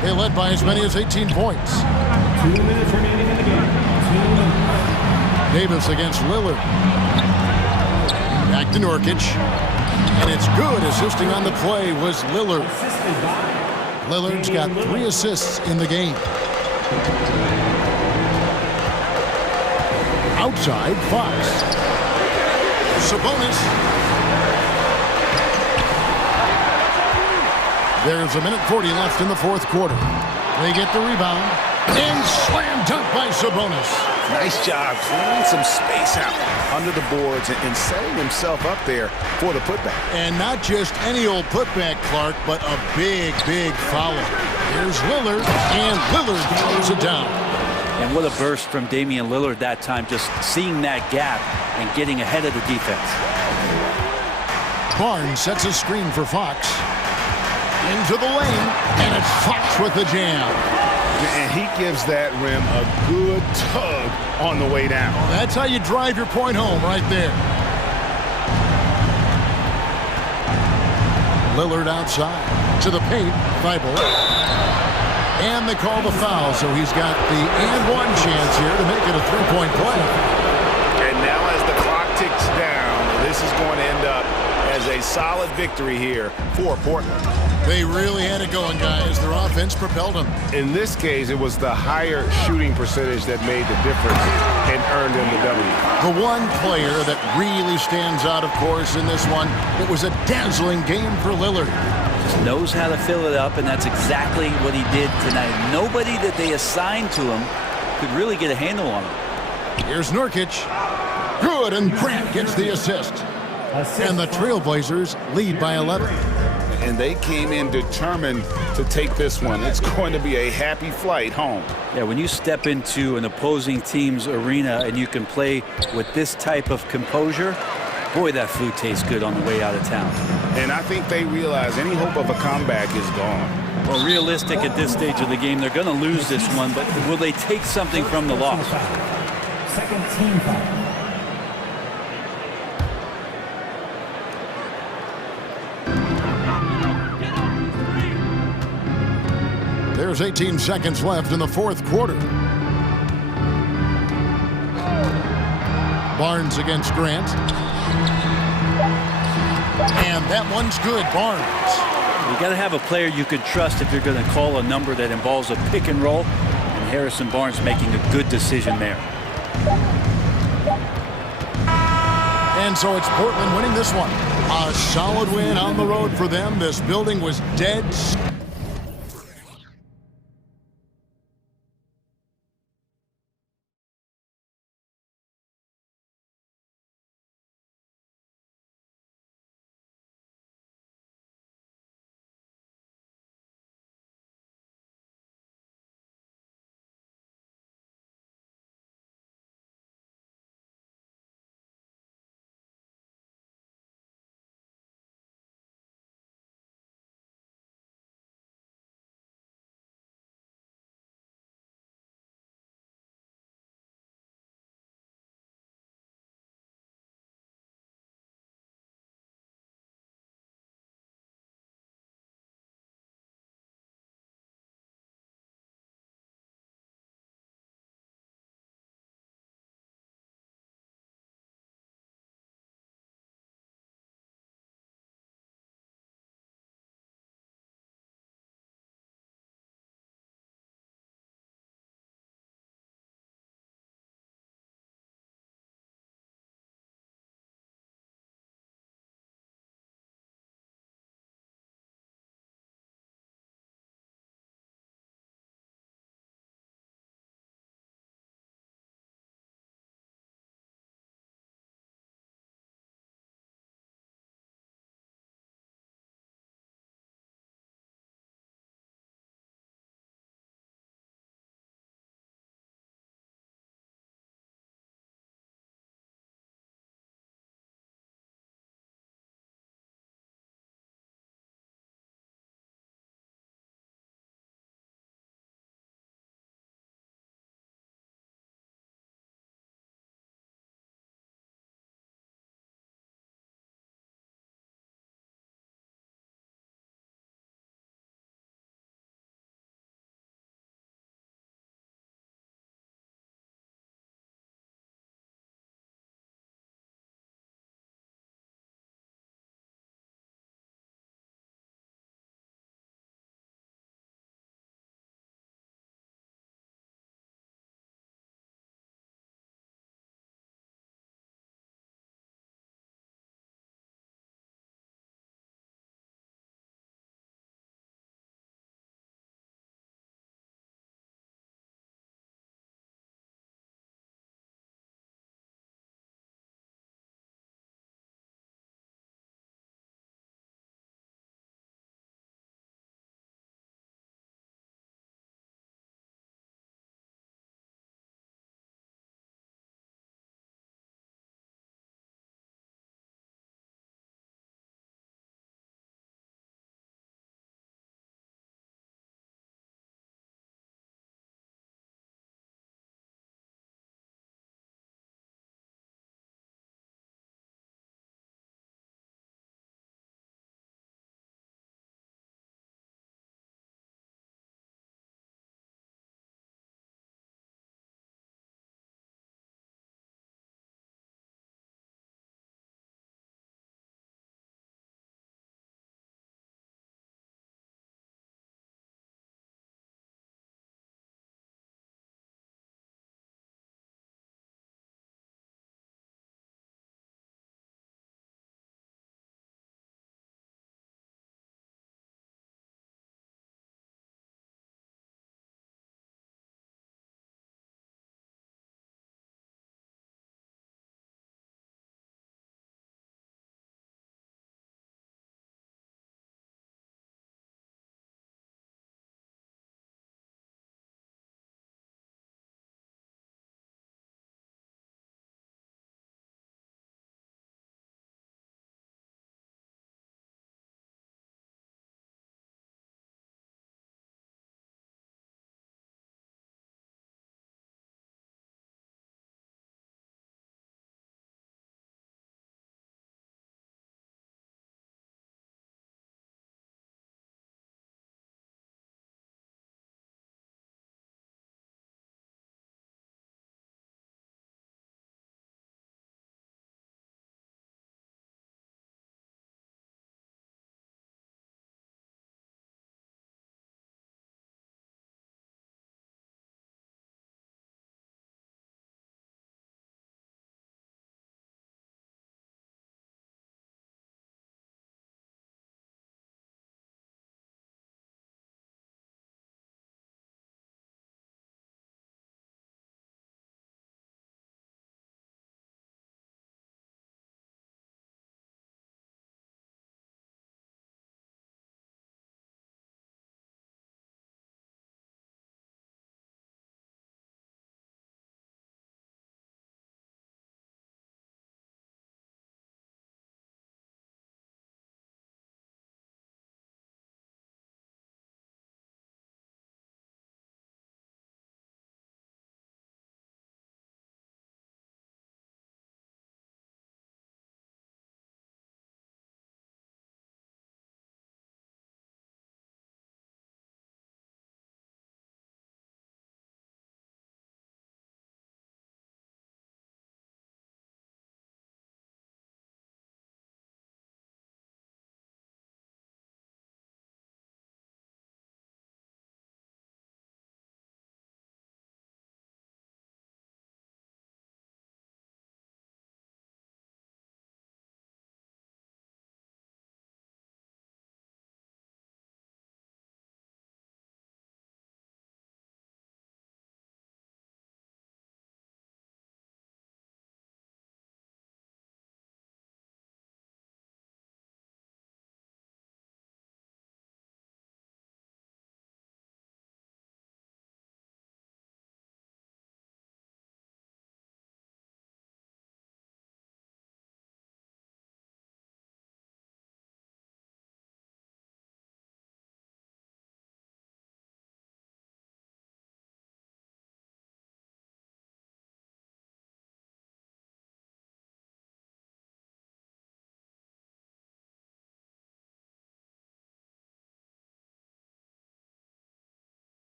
They led by as many as 18 points. 2 minutes remaining in the game. 2 minutes. Davis against Lillard. Back to Nurkic. And it's good. Assisting on the play was Lillard. Lillard's got 3 assists in the game. Outside, Fox. Sabonis. There's a minute 40 left in the fourth quarter. They get the rebound. And slam dunk by Sabonis. Nice job clearing some space out under the boards and setting himself up there for the putback. And not just any old putback, Clark, but a big, big foul. Here's Lillard, and Lillard throws it down. And what a burst from Damian Lillard that time, just seeing that gap and getting ahead of the defense. Barnes sets a screen for Fox. Into the lane, and it's Fox with the jam. And he gives that rim a good tug on the way down. That's how you drive your point home right there. Lillard outside to the paint. Thibault. And they call the foul, so he's got the and one chance here to make it a three-point play. And now as the clock ticks down, this is going to end up as a solid victory here for Portland. They really had it going, guys. Their offense propelled them. In this case, it was the higher shooting percentage that made the difference and earned them the W. The one player that really stands out, of course, in this one, it was a dazzling game for Lillard. Just knows how to fill it up, and that's exactly what he did tonight. Nobody that they assigned to him could really get a handle on him. Here's Nurkic. Good, and Grant gets the assist. And the Trailblazers lead by 11. And they came in determined to take this one. It's going to be a happy flight home. Yeah, when you step into an opposing team's arena and you can play with this type of composure, boy, that food tastes good on the way out of town. And I think they realize any hope of a comeback is gone. Well, realistic at this stage of the game, they're going to lose this one, but will they take something from the loss? Second team foul. There's 18 seconds left in the fourth quarter. Barnes against Grant. And that one's good, Barnes. You got to have a player you can trust if you're going to call a number that involves a pick and roll. And Harrison Barnes making a good decision there. And so it's Portland winning this one. A solid win on the road for them. This building was dead.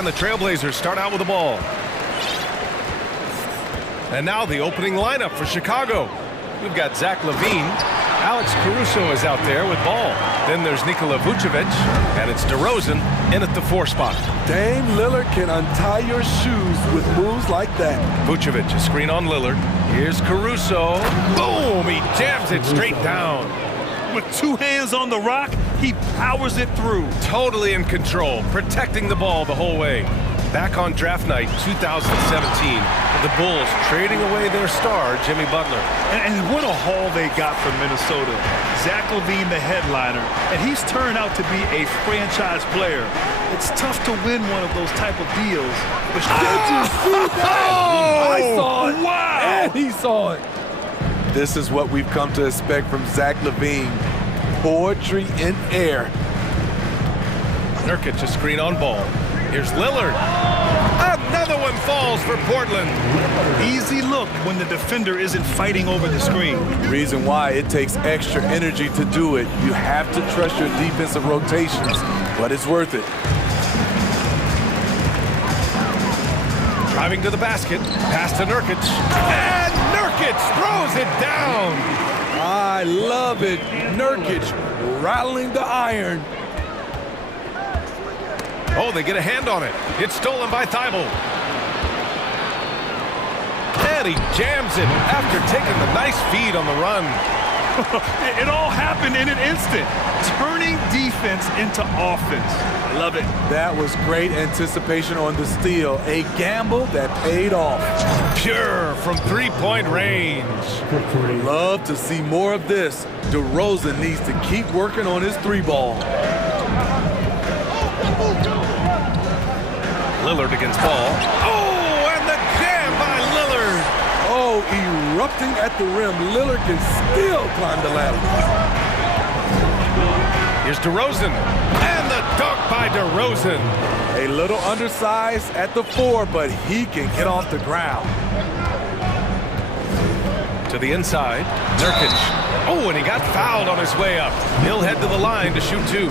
And the Trailblazers start out with the ball. And now the opening lineup for Chicago. We've got Zach LaVine. Alex Caruso is out there with ball. Then there's Nikola Vucevic, and it's DeRozan in at the 4 spot. Dame Lillard can untie your shoes with moves like that. Vucevic, a screen on Lillard. Here's Caruso. Boom! He jams it straight down. With 2 hands on the rock, he powers it through. Totally in control, protecting the ball the whole way. Back on draft night 2017, the Bulls trading away their star, Jimmy Butler. And what a haul they got from Minnesota. Zach LaVine, the headliner, and he's turned out to be a franchise player. It's tough to win one of those type of deals. But Did you see that? I saw it. Wow! And he saw it. This is what we've come to expect from Zach LaVine. Poetry in air. Nurkic, a screen on ball. Here's Lillard. Another one falls for Portland. Easy look when the defender isn't fighting over the screen. Reason why it takes extra energy to do it. You have to trust your defensive rotations, but it's worth it. Driving to the basket, pass to Nurkic. And Nurkic throws it down. I love it. Nurkic rattling the iron. Oh, they get a hand on it. It's stolen by Thibault. And he jams it after taking the nice feed on the run. It all happened in an instant. Turning defense into offense. I love it. That was great anticipation on the steal. A gamble that paid off. Pure from three-point range. Love to see more of this. DeRozan needs to keep working on his 3-ball. Lillard against ball. Oh, and the jam by Lillard. Oh, erupting at the rim. Lillard can still climb the ladder. Here's DeRozan. And the dunk by DeRozan. A little undersized at the 4, but he can get off the ground. To the inside. Nurkic. Oh, and he got fouled on his way up. He'll head to the line to shoot 2.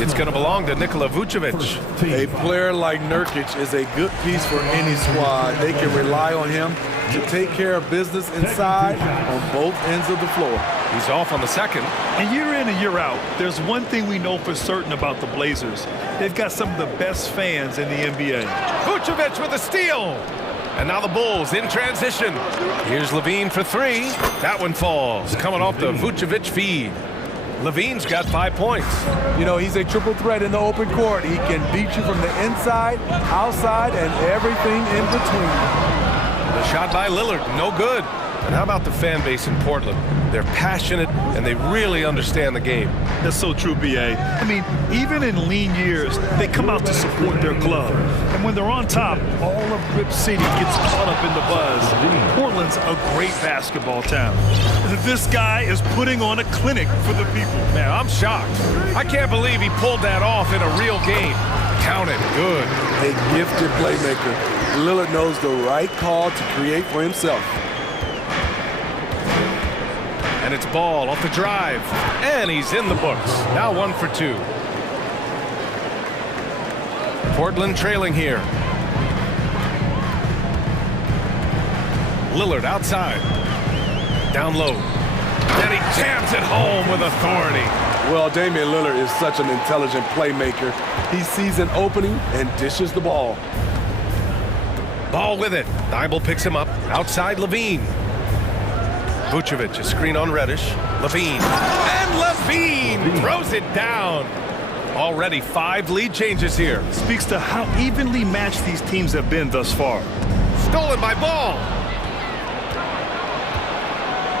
It's going to belong to Nikola Vucevic. A player like Nurkic is a good piece for any squad. They can rely on him to take care of business inside on both ends of the floor. He's off on the second. And year in and year out, there's one thing we know for certain about the Blazers. They've got some of the best fans in the NBA. Vucevic with a steal. And now the Bulls in transition. Here's LaVine for 3. That one falls, coming off the Vucevic feed. LaVine's got 5 points. You know, he's a triple threat in the open court. He can beat you from the inside, outside, and everything in between. The shot by Lillard, no good. And how about the fan base in Portland? They're passionate, and they really understand the game. That's so true, B.A. I mean, even in lean years, they come out to support their club. And when they're on top, all of Rip City gets caught up in the buzz. Portland's a great basketball town. This guy is putting on a clinic for the people. Man, I'm shocked. I can't believe he pulled that off in a real game. Count it, good. A gifted playmaker. Lillard knows the right call to create for himself. And it's ball off the drive. And he's in the books. Now 1 for 2. Portland trailing here. Lillard outside. Down low. And he jams it home with authority. Well, Damian Lillard is such an intelligent playmaker. He sees an opening and dishes the ball. Ball with it. Thibault picks him up. Outside LaVine. Vucevic, a screen on Reddish. LaVine. And LaVine throws it down. Already 5 lead changes here. Speaks to how evenly matched these teams have been thus far. Stolen by Ball.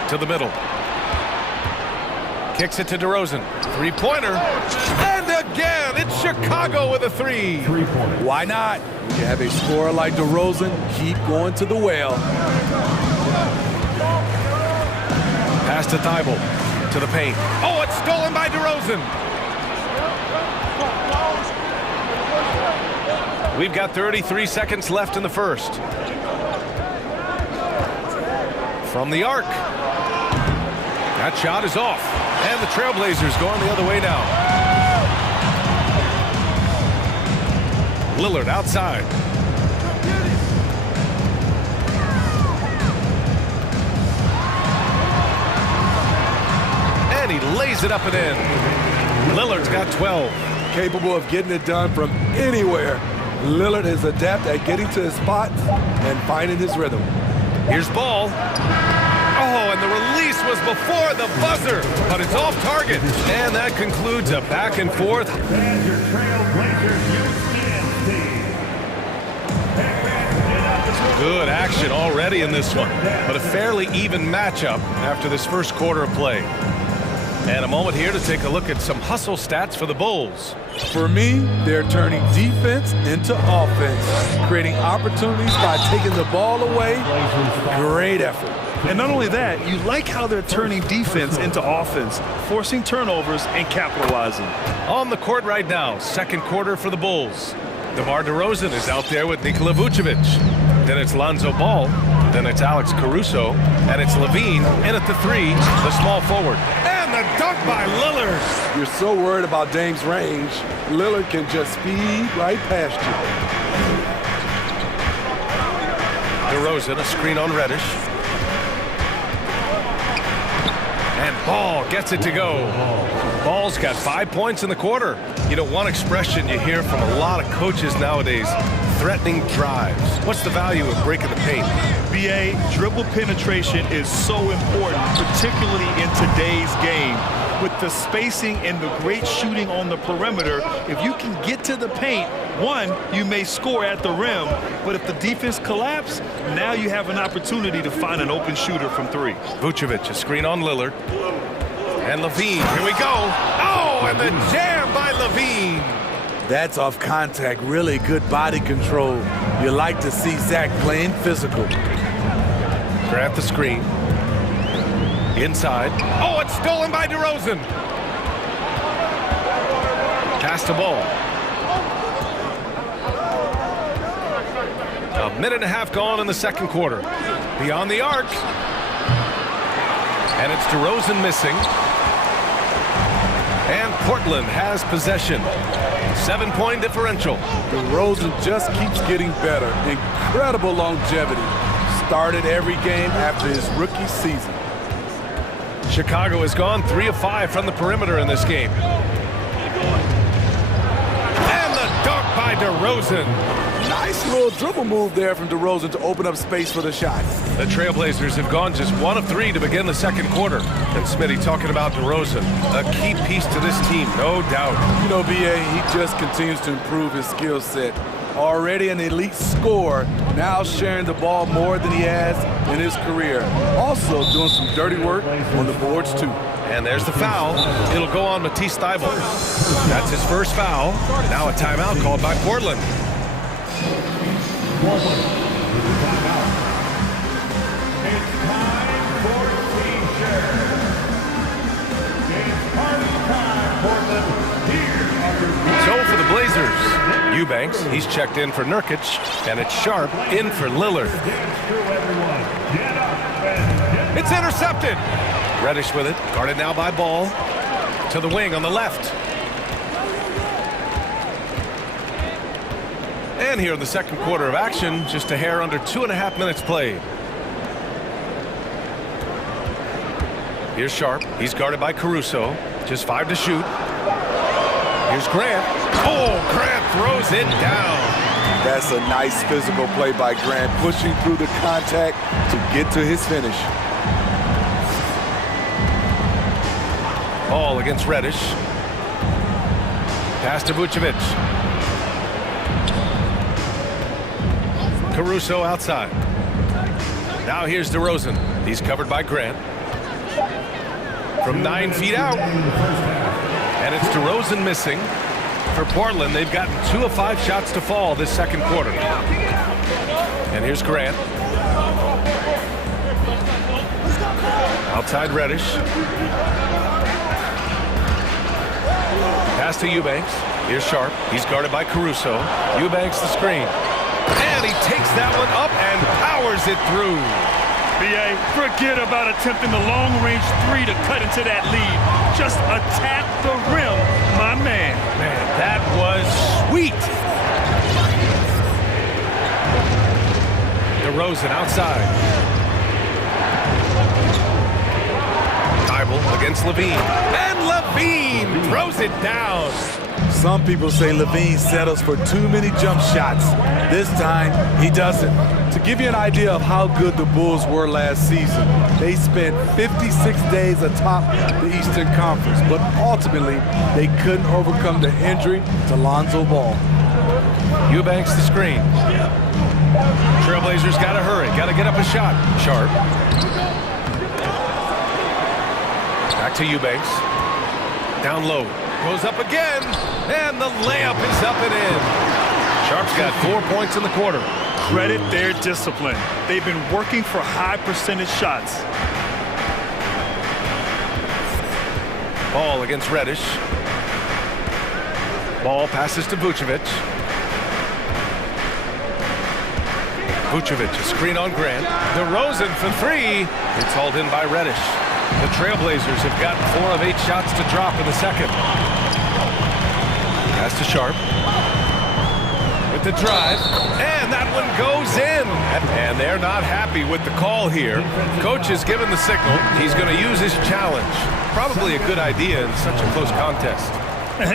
To the middle. Kicks it to DeRozan. 3-pointer. And again, it's Chicago with a 3. Why not? When you have a scorer like DeRozan, keep going to the well. Pass to Thibault. To the paint. Oh, it's stolen by DeRozan. We've got 33 seconds left in the first. From the arc. That shot is off. And the Trailblazers going the other way now. Lillard outside. And he lays it up and in. Lillard's got 12. Capable of getting it done from anywhere. Lillard is adept at getting to his spots and finding his rhythm. Here's ball. Oh, and the release was before the buzzer, but it's off target. And that concludes a back and forth. Good action already in this one, but a fairly even matchup after this first quarter of play. And a moment here to take a look at some hustle stats for the Bulls. For me, they're turning defense into offense, creating opportunities by taking the ball away. Great effort. And not only that, you like how they're turning defense into offense, forcing turnovers and capitalizing. On the court right now, second quarter for the Bulls. DeMar DeRozan is out there with Nikola Vucevic. Then it's Lonzo Ball. Then it's Alex Caruso. And it's Levine in at the three, the small forward. And the dunk by Lillard. You're so worried about Dame's range. Lillard can just speed right past you. DeRozan, a screen on Reddish. And Ball gets it to go. Ball's got 5 points in the quarter. You know, one expression you hear from a lot of coaches nowadays, threatening drives. What's the value of breaking the paint? BA, dribble penetration is so important, particularly in today's game. With the spacing and the great shooting on the perimeter, if you can get to the paint, one, you may score at the rim, but if the defense collapses, now you have an opportunity to find an open shooter from three. Vucevic, a screen on Lillard. And Levine, here we go. Oh, and the jam by Levine. That's off contact, really good body control. You like to see Zach playing physical. Grant the screen. Inside. Oh, it's stolen by DeRozan. Pass to Ball. A minute and a half gone in the second quarter. Beyond the arc. And it's DeRozan missing. And Portland has possession. 7-point differential. DeRozan just keeps getting better. Incredible longevity. Started every game after his rookie season. Chicago has gone 3 of 5 from the perimeter in this game. And the dunk by DeRozan. Nice little dribble move there from DeRozan to open up space for the shot. The Trailblazers have gone just 1 of 3 to begin the second quarter. And Smitty talking about DeRozan, a key piece to this team, no doubt. You know, BA, he just continues to improve his skill set. Already an elite scorer, now sharing the ball more than he has in his career. Also doing some dirty work on the boards, too. And there's the foul. It'll go on Matisse Thybulle. That's his first foul. Now a timeout called by Portland. So for the Blazers, Eubanks, he's checked in for Nurkic, and it's Sharp in for Lillard. It's intercepted. Reddish with it, guarded now by Ball. To the wing on the left. And here in the second quarter of action, just a hair under 2.5 minutes played. Here's Sharp. He's guarded by Caruso. Just 5 to shoot. Here's Grant. Oh, Grant throws it down. That's a nice physical play by Grant, pushing through the contact to get to his finish. Ball against Reddish. Pass to Vucevic. Caruso outside. Now here's DeRozan. He's covered by Grant. From 9 feet out. And it's DeRozan missing. For Portland, they've gotten 2 of 5 shots to fall this second quarter. And here's Grant. Outside Reddish. Pass to Eubanks. Here's Sharp. He's guarded by Caruso. Eubanks the screen. And he takes that one up and powers it through. BA, forget about attempting the long-range 3 to cut into that lead. Just attack the rim, my man. Man, that was sweet. DeRozan outside. Tybalt against Levine. And Levine throws it down. Some people say Levine settles for too many jump shots. This time, he doesn't. To give you an idea of how good the Bulls were last season, they spent 56 days atop the Eastern Conference, but ultimately, they couldn't overcome the injury to Lonzo Ball. Eubanks the screen. Trailblazers got to hurry, got to get up a shot. Sharp. Back to Eubanks. Down low. Goes up again, and the layup is up and in. Sharp's got 4 points in the quarter. Credit their discipline. They've been working for high percentage shots. Ball against Reddish. Ball passes to Vucevic. Vucevic, a screen on Grant. DeRozan for three. It's hauled in by Reddish. The Trailblazers have gotten 4 of 8 shots to drop in the second. Pass to Sharp. With the drive. And that one goes in. And they're not happy with the call here. Coach has given the signal. He's going to use his challenge. Probably a good idea in such a close contest.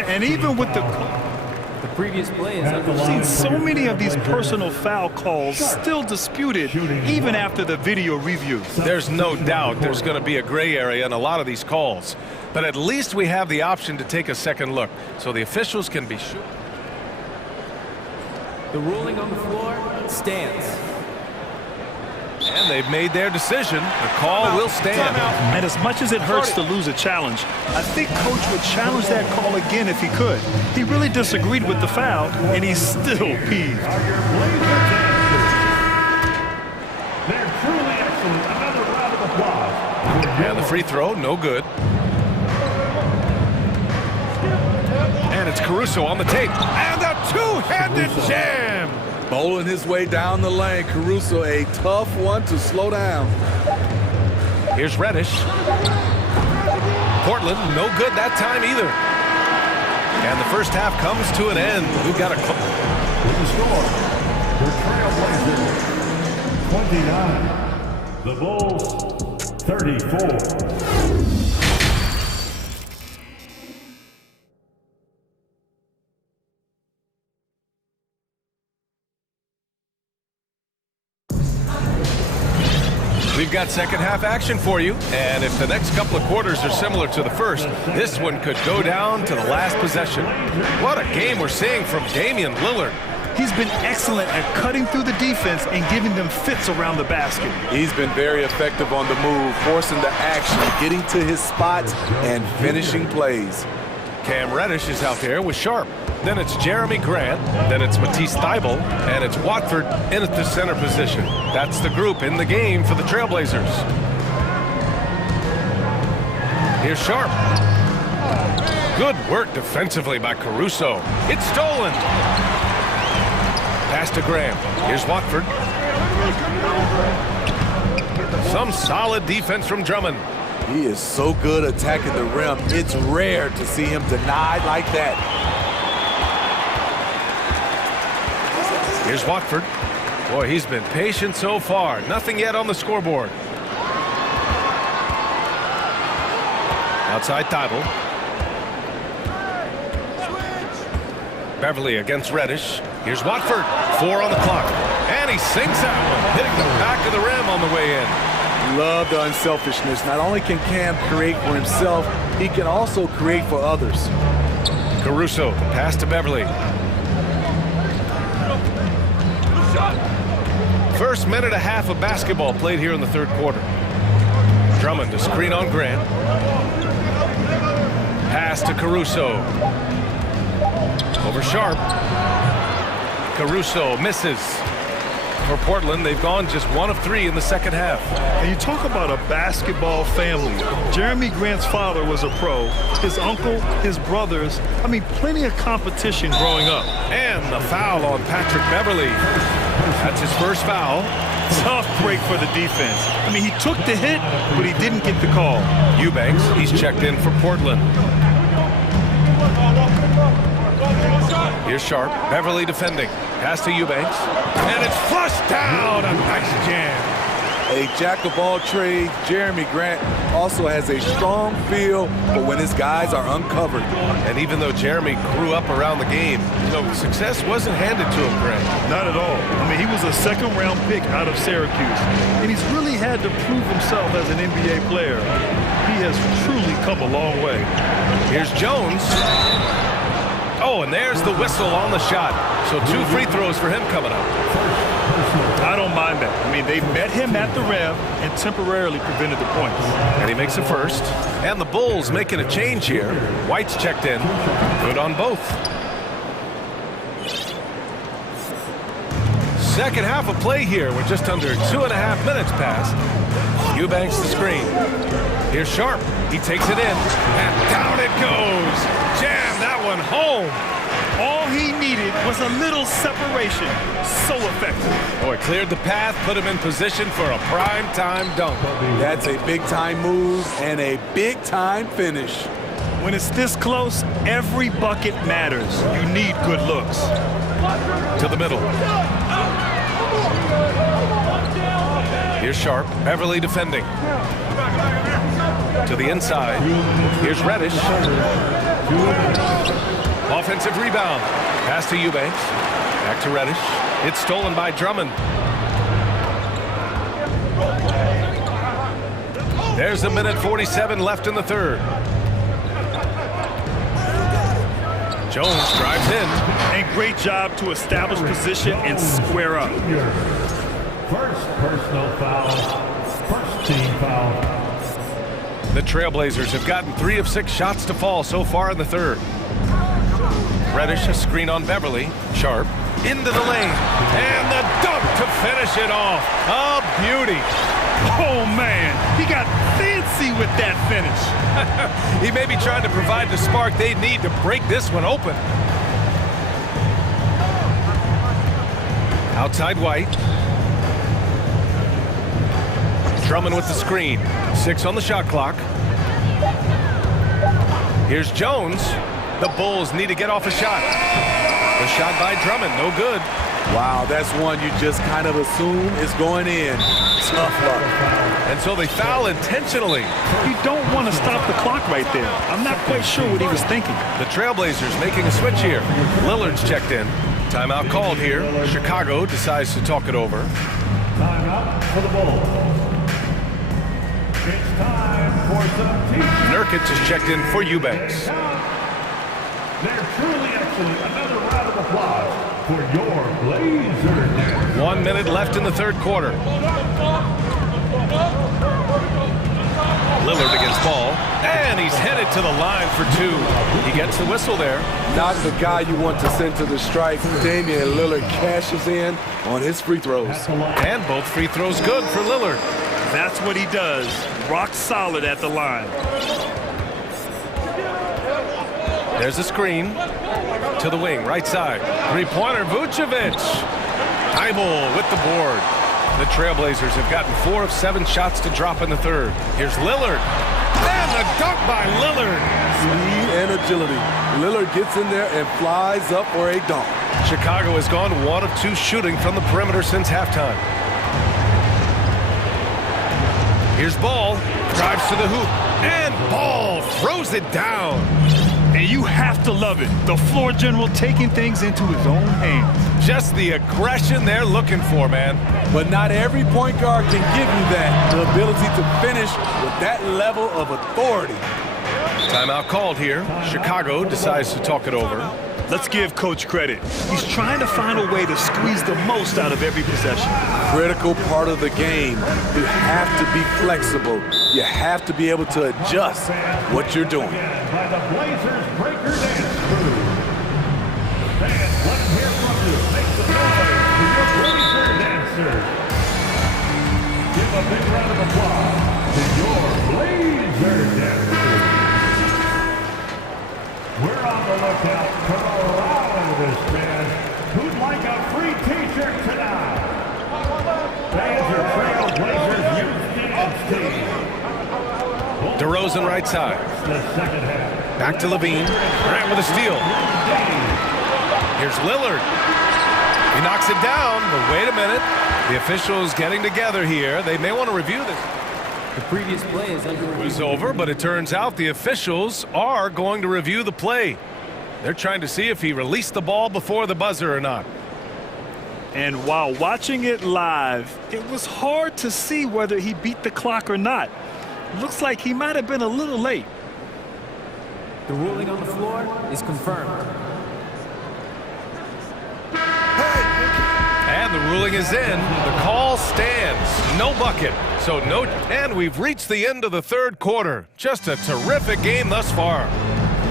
And even with the previous play is I've seen so many of these personal foul calls still disputed even after the video review. There's no doubt there's going to be a gray area in a lot of these calls. But at least we have the option to take a second look, so the officials can be sure. The ruling on the floor stands. And they've made their decision. The call will stand. And as much as it hurts to lose a challenge, I think Coach would challenge that call again if he could. He really disagreed with the foul, and he's still peeved. They're truly excellent. Another round of applause. And the free throw, no good. And it's Caruso on the tape. And a two-handed jam. Bowling his way down the lane. Caruso, a tough one to slow down. Here's Reddish. Portland, no good that time either. And the first half comes to an end. We've got a... With the score, the Trailblazers 29. The Bulls 34. We've got second half action for you, and if the next couple of quarters are similar to the first, this one could go down to the last possession. What a game we're seeing from Damian Lillard. He's been excellent at cutting through the defense and giving them fits around the basket. He's been very effective on the move, forcing the action, getting to his spots, and finishing plays. Cam Reddish is out there with Sharp. Then it's Jeremy Grant. Then it's Matisse Thybulle. And it's Watford in at the center position. That's the group in the game for the Trailblazers. Here's Sharp. Good work defensively by Caruso. It's stolen. Pass to Graham. Here's Watford. Some solid defense from Drummond. He is so good attacking the rim. It's rare to see him denied like that. Here's Watford. Boy, he's been patient so far. Nothing yet on the scoreboard. Outside Tybalt. Beverly against Reddish. Here's Watford. 4 on the clock. And he sinks that one, hitting the back of the rim on the way in. Love the unselfishness. Not only can Cam create for himself, he can also create for others. Caruso, the pass to Beverly. First minute and a half of basketball played here in the third quarter. Drummond, a screen on Grant. Pass to Caruso. Over Sharp. Caruso misses. For Portland, they've gone just 1 of 3 in the second half. And you talk about a basketball family. Jeremy Grant's father was a pro. His uncle, his brothers. I mean, plenty of competition growing up. And the foul on Patrick Beverly. That's his first foul. Tough break for the defense. I mean, he took the hit, but he didn't get the call. Eubanks, he's checked in for Portland. Here's Sharp. Beverly defending. Pass to Eubanks. And it's flushed down. A nice jam. A jack of all trades, Jeremy Grant also has a strong feel for when his guys are uncovered. And even though Jeremy grew up around the game, success wasn't handed to him, Grant. Not at all. I mean, he was a second-round pick out of Syracuse, and he's really had to prove himself as an NBA player. He has truly come a long way. Here's Jones. Oh, and there's the whistle on the shot. So 2 free throws for him coming up. I don't mind that. I mean, they met him at the rim and temporarily prevented the points. And he makes the first. And the Bulls making a change here. White's checked in. Good on both. Second half of play here. We're just under 2.5 minutes past. Eubanks the screen. Here's Sharp. He takes it in. And down it goes. Jam that one home. All he needed was a little separation. So effective. Boy, cleared the path, put him in position for a prime-time dunk. That's a big-time move and a big-time finish. When it's this close, every bucket matters. You need good looks. To the middle. Here's Sharp. Beverly defending. To the inside. Here's Reddish. Offensive rebound. Pass to Eubanks. Back to Reddish. It's stolen by Drummond. There's 1:47 left in the third. Jones drives in. And great job to establish position and square up. First personal foul. First team foul. The Trailblazers have gotten 3 of 6 shots to fall so far in the third. Reddish, a screen on Beverly. Sharp into the lane. And the dunk to finish it off. A beauty. Oh, man. He got fancy with that finish. He may be trying to provide the spark they need to break this one open. Outside White. Drummond with the screen. 6 on the shot clock. Here's Jones. The Bulls need to get off a shot. The shot by Drummond, no good. Wow, that's one you just kind of assume is going in. Tough luck. And so they foul intentionally. You don't want to stop the clock right there. I'm not quite sure what he was thinking. The Trailblazers making a switch here. Lillard's checked in. Timeout called here. Chicago decides to talk it over. Timeout for the Bulls. It's time for some teaching. Nurkic is checked in for Eubanks. They're truly excellent. Another round of applause for your Blazers. 1 minute left in the third quarter. Lillard against Ball. And he's headed to the line for 2. He gets the whistle there. Not the guy you want to send to the strike. Damian Lillard cashes in on his free throws. And both free throws good for Lillard. That's what he does. Rock solid at the line. There's a screen to the wing, right side. Three-pointer, Vucevic. Eyeball with the board. The Trailblazers have gotten 4 of 7 shots to drop in the third. Here's Lillard. And the dunk by Lillard. Speed and agility. Lillard gets in there and flies up for a dunk. Chicago has gone 1 of 2 shooting from the perimeter since halftime. Here's Ball. Drives to the hoop. And Ball throws it down. And you have to love it. The floor general taking things into his own hands. Just the aggression they're looking for, man. But not every point guard can give you that. The ability to finish with that level of authority. Timeout called here. Chicago decides to talk it over. Let's give Coach credit. He's trying to find a way to squeeze the most out of every possession. Critical part of the game. You have to be flexible. You have to be able to adjust what you're doing. By the Blazers Breaker Dance Crew. Fans, let's hear from you. Make some noise for your Blazer dancers. Give a big round of applause to your Blazer dancers. We're on the lookout for a rowdest fan who'd like a free t-shirt tonight. Fans are Trailblazers Youth Dance Team. DeRozan right side. The second half. Back to Levine. Grant with a steal. Here's Lillard. He knocks it down, but wait a minute. The officials getting together here. They may want to review this. The previous play is under review. It was over, but it turns out the officials are going to review the play. They're trying to see if he released the ball before the buzzer or not. And while watching it live, it was hard to see whether he beat the clock or not. Looks like he might have been a little late. The ruling on the floor is confirmed. And the ruling is in. The call stands. No bucket. So no. And we've reached the end of the third quarter. Just a terrific game thus far.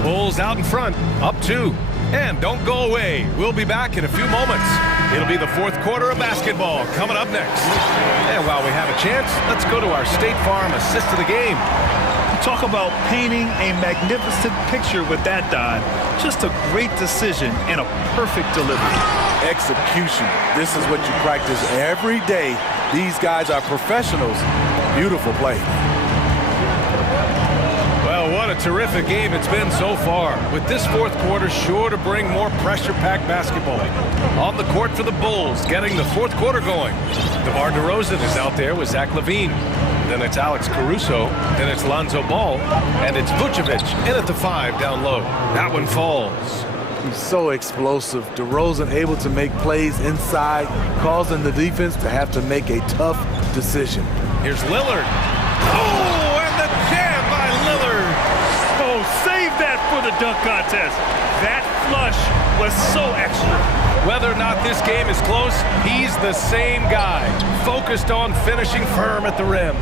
Bulls out in front, up 2. And don't go away. We'll be back in a few moments. It'll be the fourth quarter of basketball coming up next. And while we have a chance, let's go to our State Farm assist of the game. Talk about painting a magnificent picture with that dive. Just a great decision and a perfect delivery. Execution. This is what you practice every day. These guys are professionals. Beautiful play. Well, what a terrific game it's been so far. With this fourth quarter sure to bring more pressure-packed basketball. On the court for the Bulls, getting the fourth quarter going. DeMar DeRozan is out there with Zach LaVine. Then it's Alex Caruso. Then it's Lonzo Ball. And it's Vucevic in at the 5 down low. That one falls. He's so explosive. DeRozan able to make plays inside, causing the defense to have to make a tough decision. Here's Lillard. Oh, and the jam by Lillard. Oh, save that for the dunk contest. That flush was so extra. Whether or not this game is close, he's the same guy. Focused on finishing firm at the rim.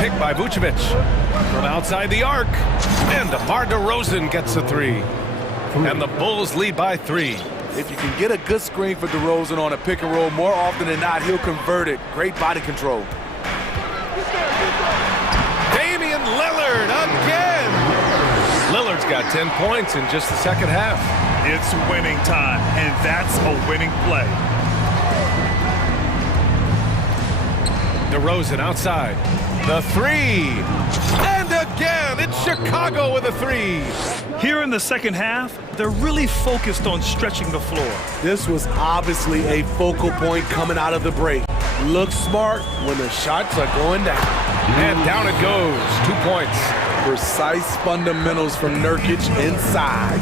Picked by Vucevic. From outside the arc. And DeMar DeRozan gets the 3. And the Bulls lead by 3. If you can get a good screen for DeRozan on a pick and roll, more often than not, he'll convert it. Great body control. Damian Lillard again. Lillard's got 10 points in just the second half. It's winning time, and that's a winning play. DeRozan outside. The 3. And again, it's Chicago with a 3. Here in the second half, they're really focused on stretching the floor. This was obviously a focal point coming out of the break. Look smart when the shots are going down. And down it goes. 2 points. Precise fundamentals from Nurkic inside.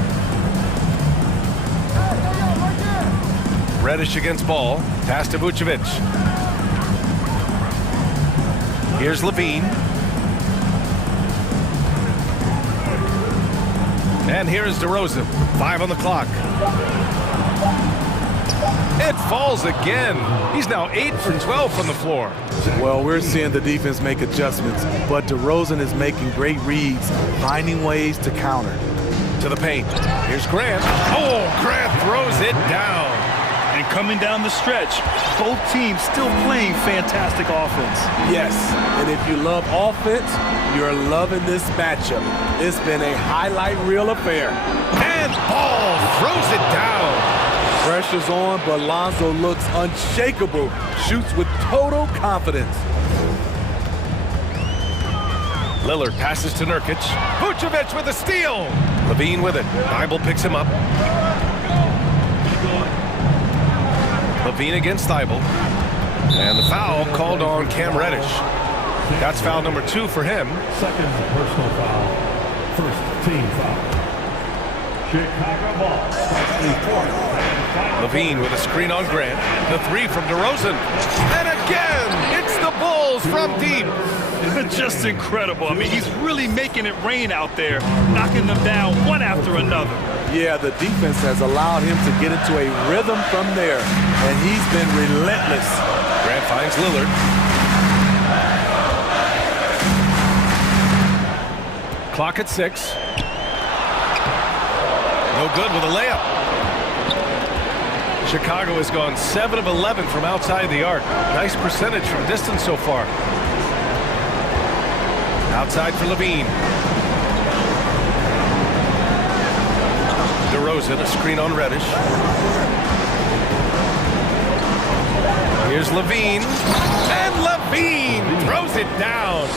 Reddish against Ball. Pass to Vucevic. Here's LaVine. And here's DeRozan. 5 on the clock. It falls again. He's now 8 for 12 from the floor. Well, we're seeing the defense make adjustments, but DeRozan is making great reads, finding ways to counter. To the paint. Here's Grant. Oh, Grant throws it down. And coming down the stretch, both teams still playing fantastic offense. Yes, and if you love offense, you're loving this matchup. It's been a highlight reel affair. And Ball throws it down. Pressure's on, but Lonzo looks unshakable. Shoots with total confidence. Lillard passes to Nurkic. Vucevic with a steal. LaVine with it. Thibault picks him up. LaVine against Thibault. And the foul called on Cam Reddish. That's foul number 2 for him. Second personal foul. First team foul. Chicago ball. LaVine with a screen on Grant. The 3 from DeRozan. And again, it's the Bulls from deep. Just incredible. I mean, he's really making it rain out there, knocking them down one after another. Yeah, the defense has allowed him to get into a rhythm from there, and he's been relentless. Grant finds Lillard. Clock at 6. No good with a layup. Chicago has gone 7 of 11 from outside the arc. Nice percentage from distance so far. Outside for LaVine. DeRozan, a screen on Reddish. Here's LaVine. And LaVine throws it down.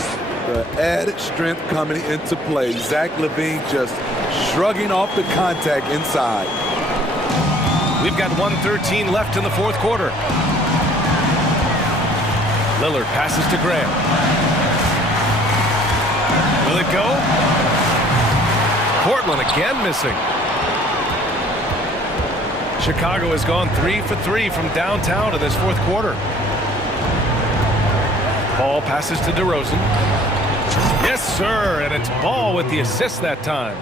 The added strength coming into play. Zach LaVine just shrugging off the contact inside. We've got 1:13 left in the fourth quarter. Lillard passes to Graham. Will it go? Portland again missing. Chicago has gone 3 for 3 from downtown in this fourth quarter. Ball passes to DeRozan. Yes, sir, and it's Ball with the assist that time.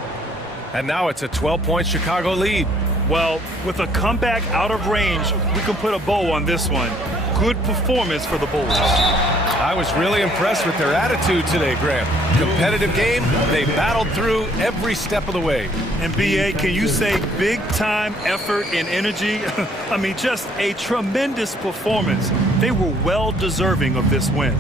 And now it's a 12-point Chicago lead. Well, with a comeback out of range, we can put a bow on this one. Good performance for the Bulls. I was really impressed with their attitude today, Graham. Competitive game, they battled through every step of the way. And B.A., can you say big-time effort and energy? I mean, just a tremendous performance. They were well deserving of this win.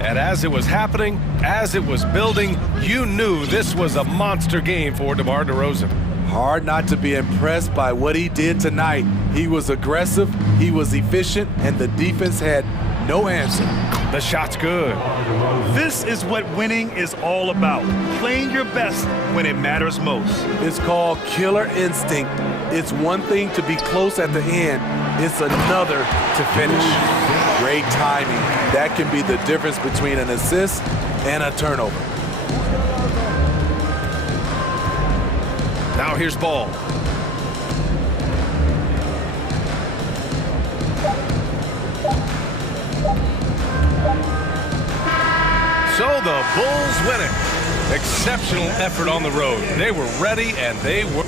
And as it was happening, as it was building, you knew this was a monster game for DeMar DeRozan. Hard not to be impressed by what he did tonight. He was aggressive, he was efficient, and the defense had no answer. The shot's good. This is what winning is all about. Playing your best when it matters most. It's called killer instinct. It's one thing to be close at the end. It's another to finish. Great timing. That can be the difference between an assist and a turnover. Now here's Ball. So the Bulls win it. Exceptional effort on the road. They were ready and they were...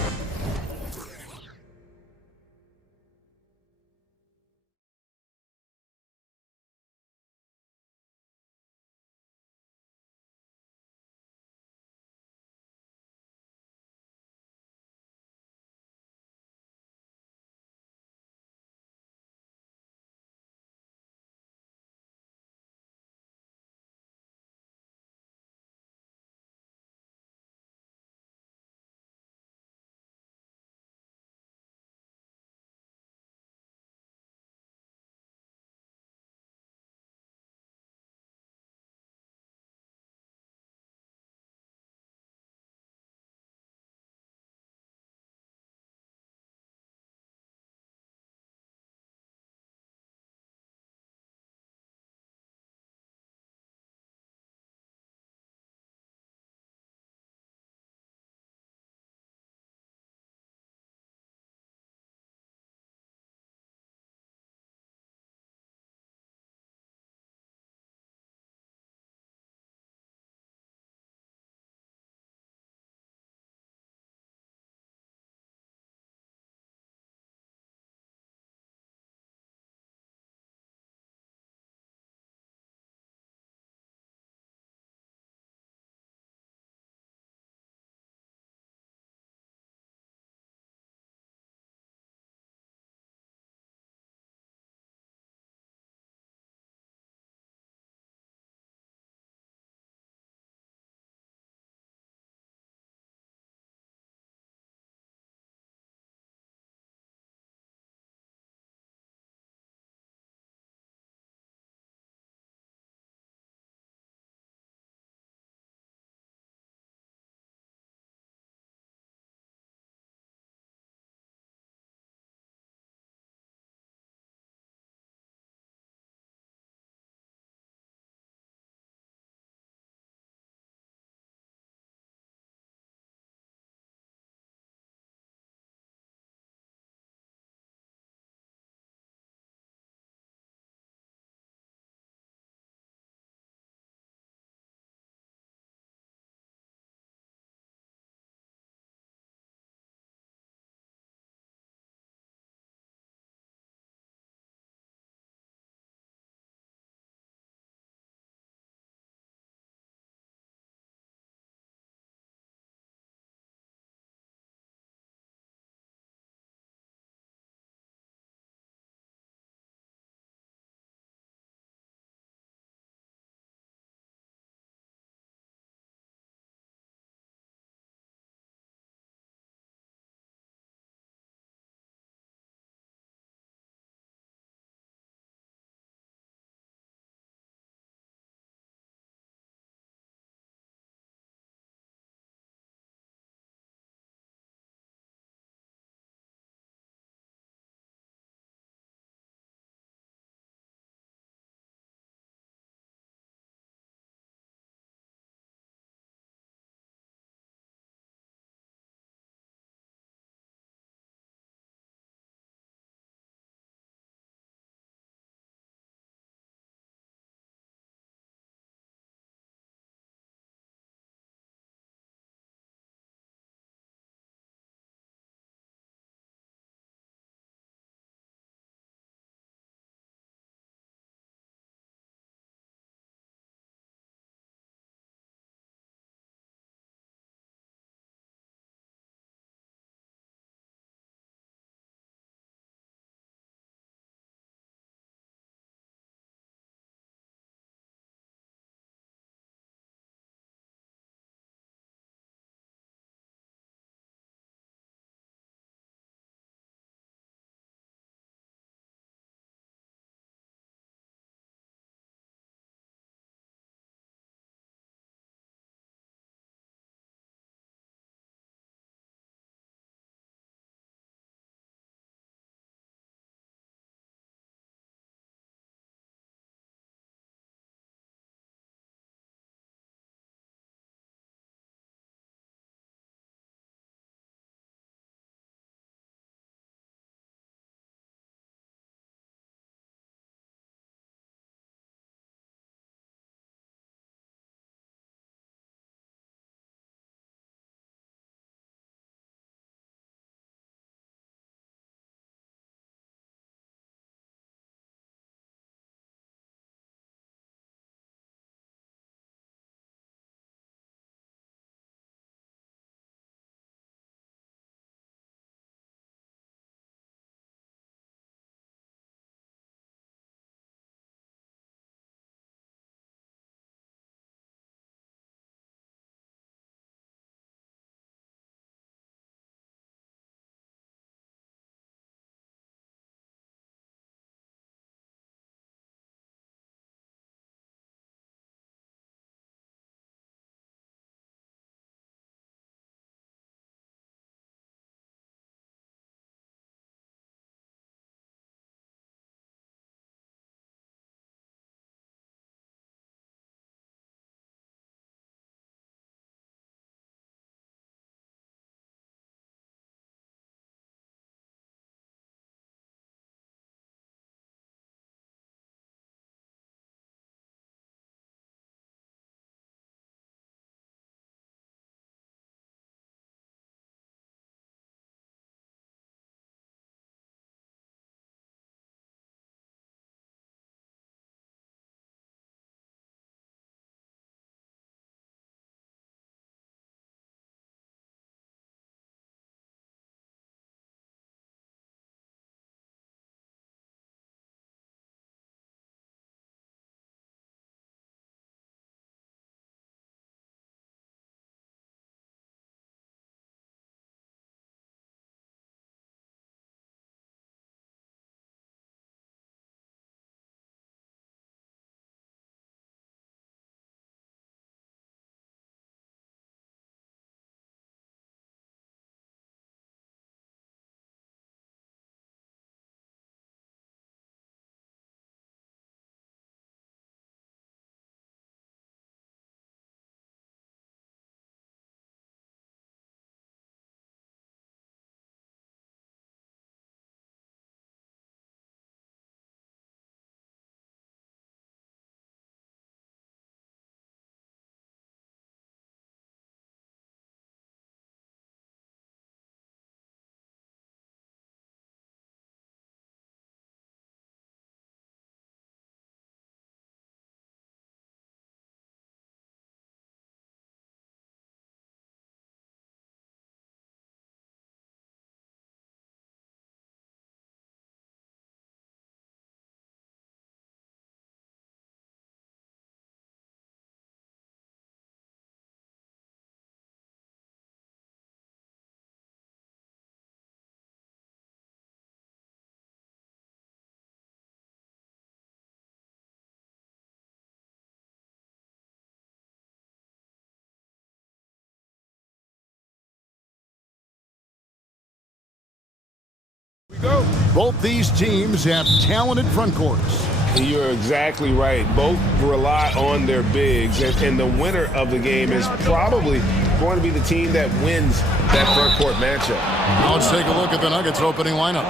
Both these teams have talented front courts. You're exactly right. Both rely on their bigs, and the winner of the game is probably going to be the team that wins that front court matchup. Now let's take a look at the Nuggets opening lineup.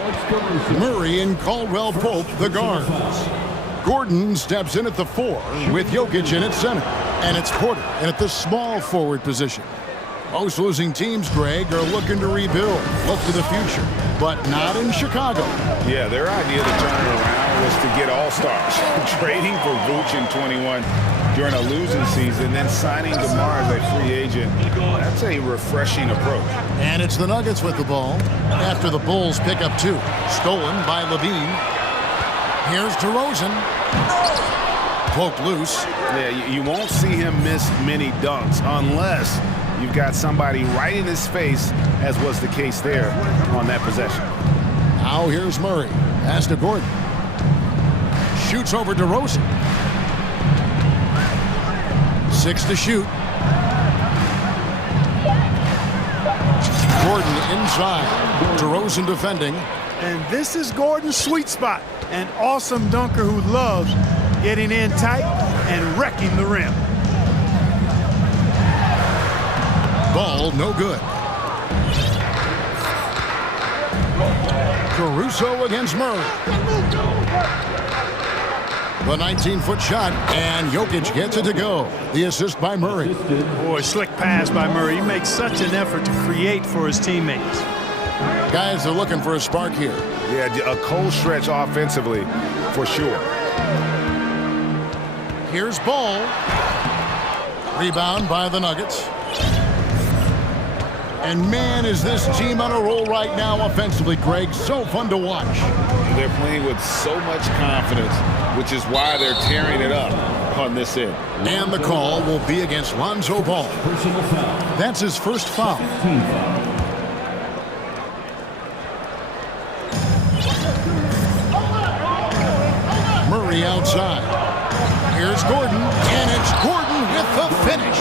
Murray and Caldwell Pope, the guards. Gordon steps in at the 4 with Jokic in at center. And it's Porter in at the small forward position. Most losing teams, Greg, are looking to rebuild, look to the future, but not in Chicago. Yeah, their idea to turn it around was to get all-stars. Trading for Vooch in 21 during a losing season, then signing DeMar as a free agent. That's a refreshing approach. And it's the Nuggets with the ball after the Bulls pick up 2. Stolen by Levine. Here's DeRozan. Poked loose. Yeah, you won't see him miss many dunks unless you've got somebody right in his face, as was the case there on that possession. Now here's Murray. Pass to Gordon. Shoots over DeRozan. 6 to shoot. Gordon inside. DeRozan defending. And this is Gordon's sweet spot. An awesome dunker who loves getting in tight and wrecking the rim. Ball no good. Caruso against Murray. The 19-foot shot, and Jokic gets it to go. The assist by Murray. Boy, slick pass by Murray. He makes such an effort to create for his teammates. Guys are looking for a spark here. Yeah, a cold stretch offensively, for sure. Here's Ball. Rebound by the Nuggets. And man, is this team on a roll right now offensively, Greg. So fun to watch. They're playing with so much confidence, which is why they're tearing it up on this end. And the call will be against Lonzo Ball. That's his first foul. Murray outside. Here's Gordon, and it's Gordon with the finish.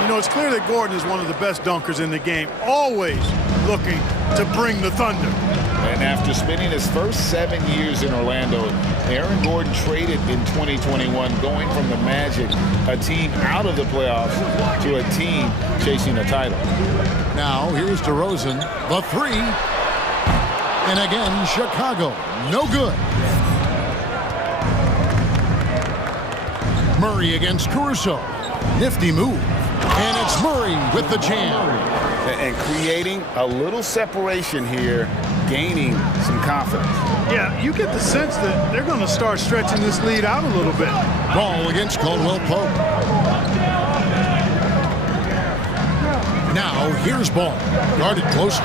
You know, it's clear that Gordon is one of the best dunkers in the game, always looking to bring the thunder. And after spending his first 7 years in Orlando, Aaron Gordon traded in 2021, going from the Magic, a team out of the playoffs, to a team chasing a title. Now, here's DeRozan, the 3. And again, Chicago, no good. Murray against Caruso. Nifty move. And it's Murray with the jam. And creating a little separation here, gaining some confidence. Yeah, you get the sense that they're going to start stretching this lead out a little bit. Ball against Caldwell Pope. Now, here's Ball. Guarded closer.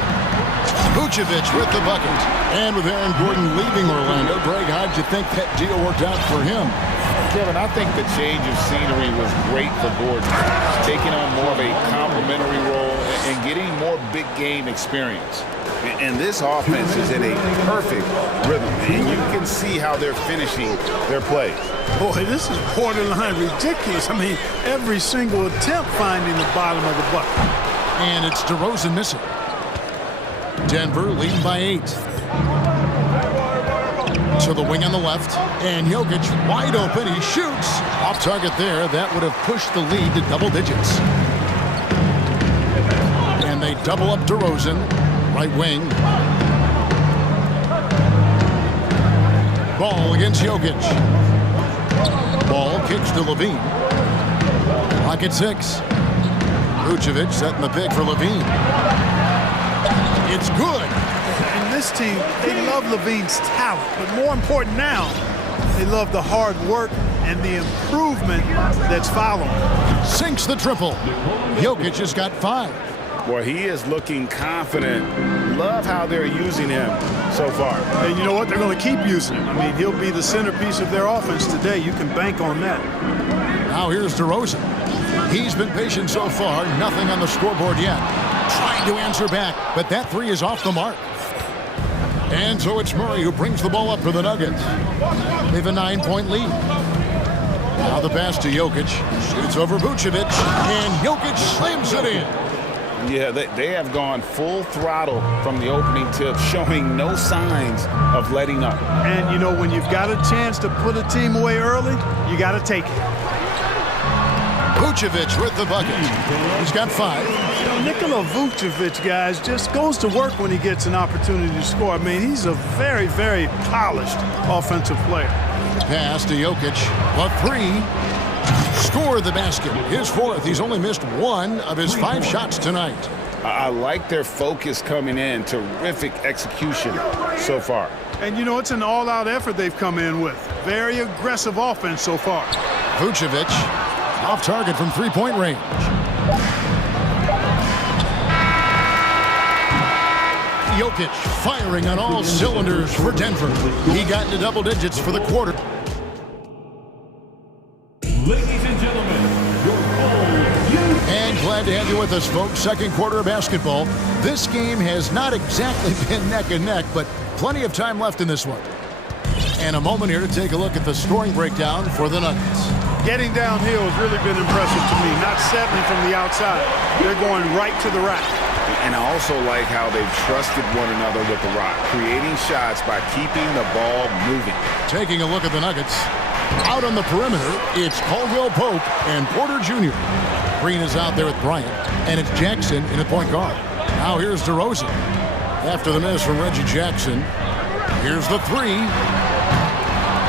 Vucevic with the bucket. And with Aaron Gordon leaving Orlando, Greg, how'd you think that deal worked out for him? Kevin, I think the change of scenery was great for Gordon. Taking on more of a complementary role and getting more big game experience. And this offense is in a perfect rhythm. And you can see how they're finishing their plays. Boy, this is borderline ridiculous. I mean, every single attempt finding the bottom of the bucket. And it's DeRozan missing. Denver leading by 8. To the wing on the left, and Jokic wide open. He shoots off target there. That would have pushed the lead to double digits. And they double up DeRozan, right wing. Ball against Jokic. Ball kicks to Levine. Clock at 6. Vucevic setting the pick for Levine. It's good. And this team, they love Levine's talent, but more important now, they love the hard work and the improvement that's following. Sinks the triple. Jokic has got 5. Boy, he is looking confident. Love how they're using him so far. And you know what? They're going to keep using him. I mean, he'll be the centerpiece of their offense today. You can bank on that. Now here's DeRozan. He's been patient so far. Nothing on the scoreboard yet. Trying to answer back, but that 3 is off the mark. And so it's Murray who brings the ball up for the Nuggets. They have a 9-point lead. Now the pass to Jokic. Shoots over Vucevic, and Jokic slams it in. Yeah, they have gone full throttle from the opening tip, showing no signs of letting up. And, you know, when you've got a chance to put a team away early, you got to take it. Vucevic with the bucket. He's got 5. You know, Nikola Vucevic, guys, just goes to work when he gets an opportunity to score. I mean, he's a very, very polished offensive player. Pass to Jokic. A 3. Score the basket. His 4th. He's only missed 1 of his 5 shots tonight. I like their focus coming in. Terrific execution so far. And, you know, it's an all-out effort they've come in with. Very aggressive offense so far. Vucevic off target from 3-point range. Jokic firing on all cylinders for Denver. He got into double digits for the quarter. Ladies and gentlemen, your And glad to have you with us, folks. Second quarter of basketball. This game has not exactly been neck and neck, but plenty of time left in this one. And a moment here to take a look at the scoring breakdown for the Nuggets. Getting downhill has really been impressive to me. Not settling from the outside. They're going right to the rack. And I also like how they've trusted one another with the rock, creating shots by keeping the ball moving. Taking a look at the Nuggets. Out on the perimeter, it's Caldwell Pope and Porter Jr. Green is out there with Bryant, and it's Jackson in the point guard. Now here's DeRozan. After the miss from Reggie Jackson, here's the 3.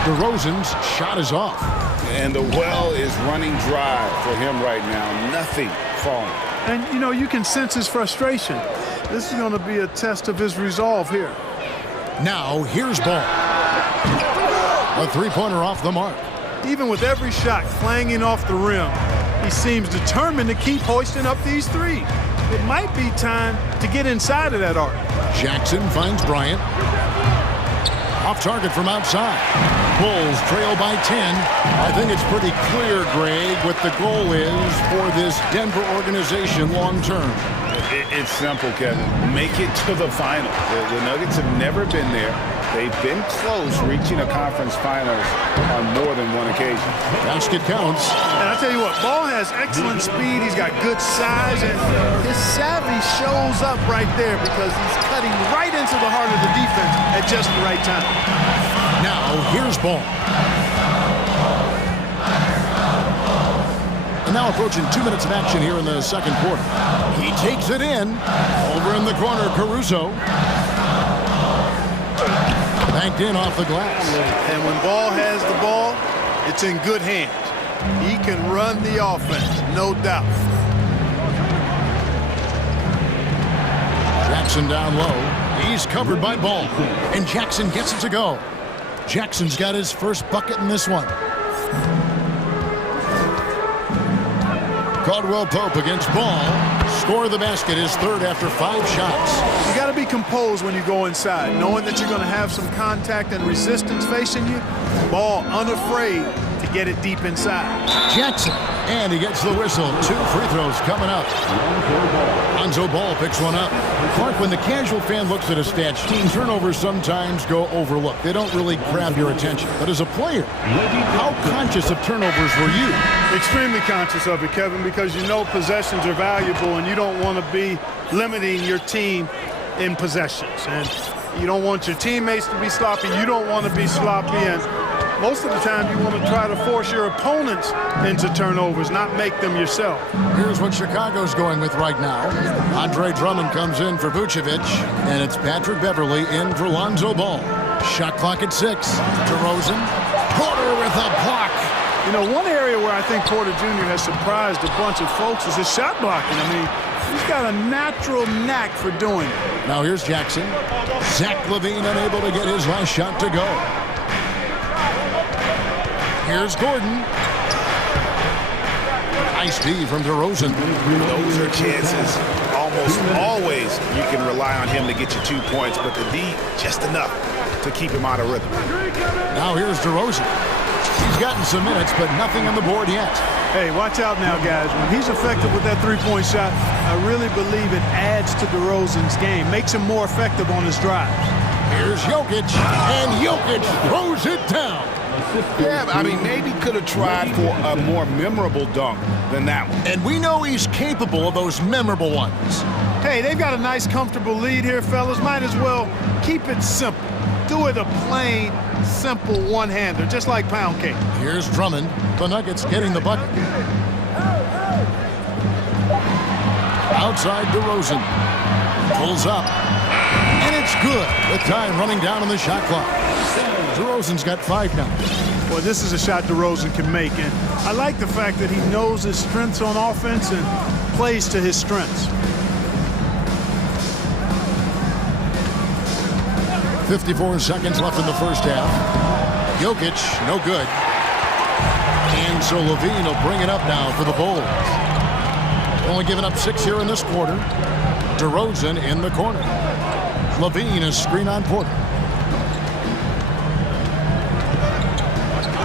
DeRozan's shot is off. And the well is running dry for him right now. Nothing falling. And, you know, you can sense his frustration. This is going to be a test of his resolve here. Now, here's Ball. A 3-pointer off the mark. Even with every shot clanging off the rim, he seems determined to keep hoisting up these threes. It might be time to get inside of that arc. Jackson finds Bryant. Off target from outside. Bulls trail by 10. I think it's pretty clear, Greg, what the goal is for this Denver organization long term. It's simple, Kevin. Make it to the final. The Nuggets have never been there. They've been close reaching a conference finals on more than one occasion. Basket counts. And I tell you what, Ball has excellent speed. He's got good size, and his savvy shows up right there because he's cutting right into the heart of the defense at just the right time. Now, here's Ball. And now approaching 2 minutes of action here in the second quarter. He takes it in. Over in the corner, Caruso. Banked in off the glass. And when Ball has the ball, it's in good hands. He can run the offense, no doubt. Jackson down low. He's covered by Ball. And Jackson gets it to go. Jackson's got his first bucket in this one. Caldwell Pope against Ball. Score the basket, his 3rd after 5 shots. You got to be composed when you go inside, knowing that you're going to have some contact and resistance facing you. Ball unafraid to get it deep inside. Jackson, and he gets the whistle. 2 free throws coming up. Lonzo Ball picks one up. Clark, when the casual fan looks at a stats, team turnovers sometimes go overlooked. They don't really grab your attention. But as a player, how conscious of turnovers were you? Extremely conscious of it, Kevin, because you know possessions are valuable and you don't want to be limiting your team in possessions. And you don't want your teammates to be sloppy. You don't want to be sloppy. And most of the time you want to try to force your opponents into turnovers, not make them yourself. Here's what Chicago's going with right now. Andre Drummond comes in for Vucevic, and it's Patrick Beverly in for Lonzo Ball. Shot clock at 6. DeRozan. Porter with a block. You know, one area where I think Porter Jr. has surprised a bunch of folks is his shot blocking. I mean, he's got a natural knack for doing it. Now here's Jackson. Zach LaVine unable to get his last shot to go. Here's Gordon. Nice D from DeRozan. Those are chances. Almost always you can rely on him to get you 2 points, but the D, just enough to keep him out of rhythm. Now here's DeRozan. He's gotten some minutes, but nothing on the board yet. Hey, watch out now, guys. When he's effective with that 3-point shot, I really believe it adds to DeRozan's game, makes him more effective on his drives. Here's Jokic, and Jokic throws it down. Yeah, I mean, maybe could have tried for a more memorable dunk than that one. And we know he's capable of those memorable ones. Hey, they've got a nice, comfortable lead here, fellas. Might as well keep it simple. Do it a plain, simple one-hander, just like pound cake. Here's Drummond. The Nuggets getting the bucket. Outside DeRozan. Pulls up. And it's good with time running down on the shot clock. DeRozan's got 5 now. Well, this is a shot DeRozan can make, and I like the fact that he knows his strengths on offense and plays to his strengths. 54 seconds left in the first half. Jokic, no good. And so Levine will bring it up now for the Bulls. Only giving up 6 here in this quarter. DeRozan in the corner. Levine is screen on Porter.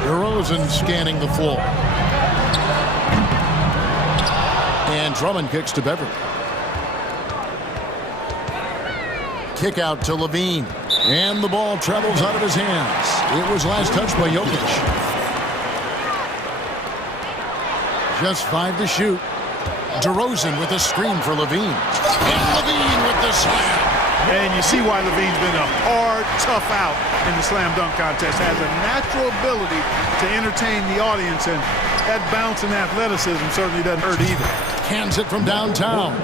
DeRozan scanning the floor. And Drummond kicks to Beverly. Kick out to Levine. And the ball travels out of his hands. It was last touched by Jokic. Just 5 to shoot. DeRozan with a screen for Levine. And Levine with the slam. And you see why Levine's been a hard, tough out in the slam dunk contest. Has a natural ability to entertain the audience, and that bounce and athleticism certainly doesn't hurt either. Cans it from downtown.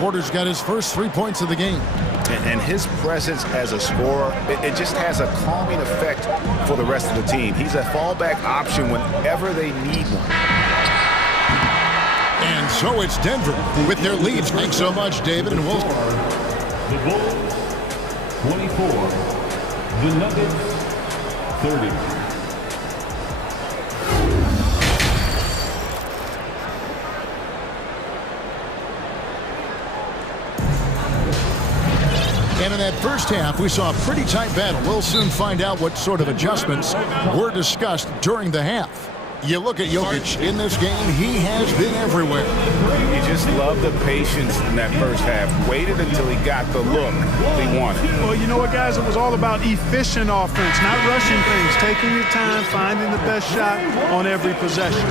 Porter's got his first 3 points of the game. And his presence as a scorer, it just has a calming effect for the rest of the team. He's a fallback option whenever they need one. And so it's Denver with their leads. Thanks so much, David and Wolf. The Bulls, 24. The Nuggets, 30. And in that first half, we saw a pretty tight battle. We'll soon find out what sort of adjustments were discussed during the half. You look at Jokic in this game, he has been everywhere. You just love the patience in that first half. Waited until he got the look he wanted. Well, you know what, guys? It was all about efficient offense, not rushing things, taking your time, finding the best shot on every possession.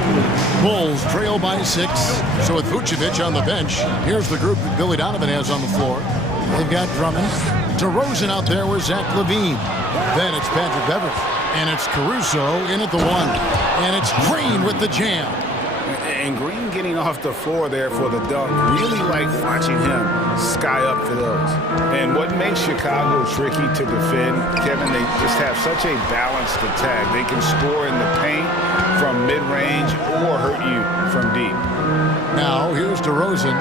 Bulls trail by 6. So with Vucevic on the bench, here's the group that Billy Donovan has on the floor. They've got Drummond. DeRozan out there with Zach LaVine. Then it's Patrick Beverly. And it's Caruso in at the 1. And it's Green with the jam. And Green getting off the floor there for the dunk. Really like watching him sky up for those. And what makes Chicago tricky to defend, Kevin, they just have such a balanced attack. They can score in the paint from mid-range or hurt you from deep. Now here's DeRozan.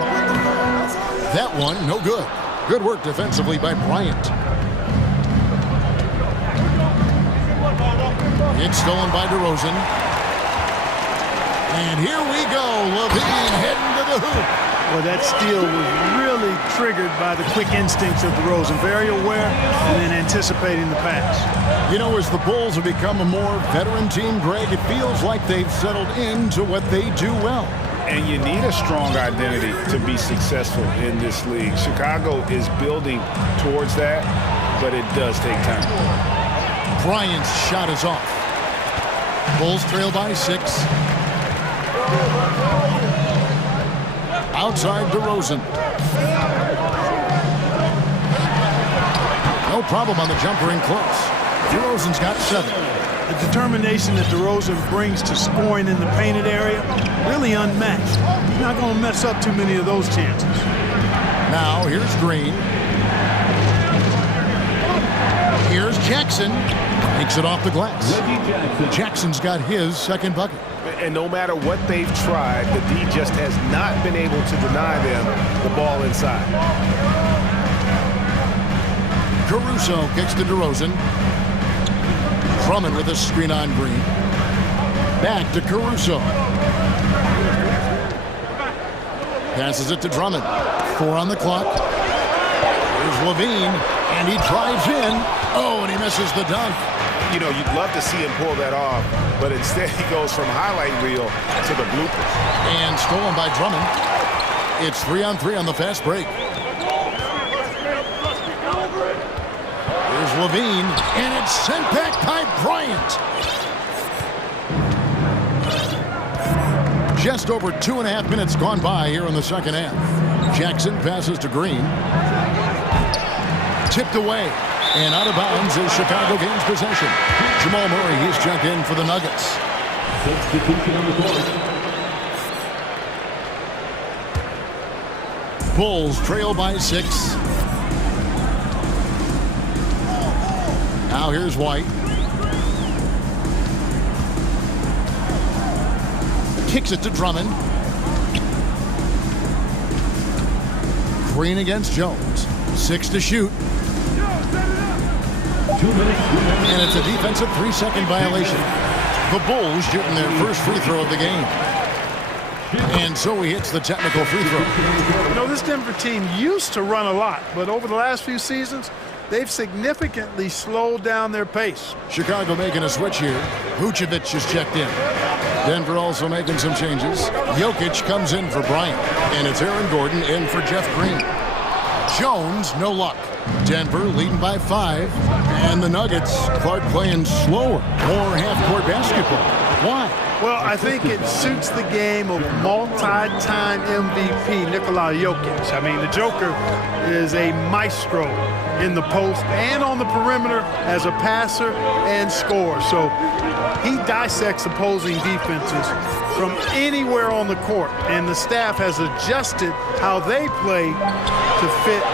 That one, no good. Good work defensively by Bryant. It's stolen by DeRozan. And here we go. LaVine heading to the hoop. Well, that steal was really triggered by the quick instincts of DeRozan. Very aware and then anticipating the pass. You know, as the Bulls have become a more veteran team, Greg, it feels like they've settled into what they do well. And you need a strong identity to be successful in this league. Chicago is building towards that, but it does take time. Bryant's shot is off. Bulls trail by 6. Outside DeRozan. No problem on the jumper in close. DeRozan's got 7. The determination that DeRozan brings to scoring in the painted area, really unmatched. He's not going to mess up too many of those chances. Now, here's Green. Here's Jackson. Makes it off the glass. Jackson's got his second bucket. And no matter what they've tried, the D just has not been able to deny them the ball inside. Caruso kicks to DeRozan. Drummond with a screen on Green. Back to Caruso. Passes it to Drummond. 4 on the clock. Here's LaVine, and he drives in. Oh, and he misses the dunk. You know, you'd love to see him pull that off, but instead he goes from highlight reel to the bloopers. And stolen by Drummond. It's 3-on-3 on the fast break. Here's LaVine, and it's sent back by Bryant. Just over 2.5 minutes gone by here in the second half. Jackson passes to Green. Tipped away. And out of bounds as Chicago gains possession. Jamal Murray, he's checked in for the Nuggets. Substitution on the court. Bulls trail by 6. Now here's White. Kicks it to Drummond. Green against Jones. 6 to shoot. And it's a defensive 3-second violation. The Bulls shooting their first free throw of the game. And so he hits the technical free throw. You know, this Denver team used to run a lot, but over the last few seasons, they've significantly slowed down their pace. Chicago making a switch here. Vucevic is checked in. Denver also making some changes. Jokic comes in for Bryant. And it's Aaron Gordon in for Jeff Green. Jones, no luck. Denver leading by 5. And the Nuggets, Clark playing slower, more half-court basketball. Why? Well, I think it suits the game of multi-time MVP Nikola Jokic. I mean, the Joker is a maestro in the post and on the perimeter as a passer and scorer. So he dissects opposing defenses from anywhere on the court, and the staff has adjusted how they play to fit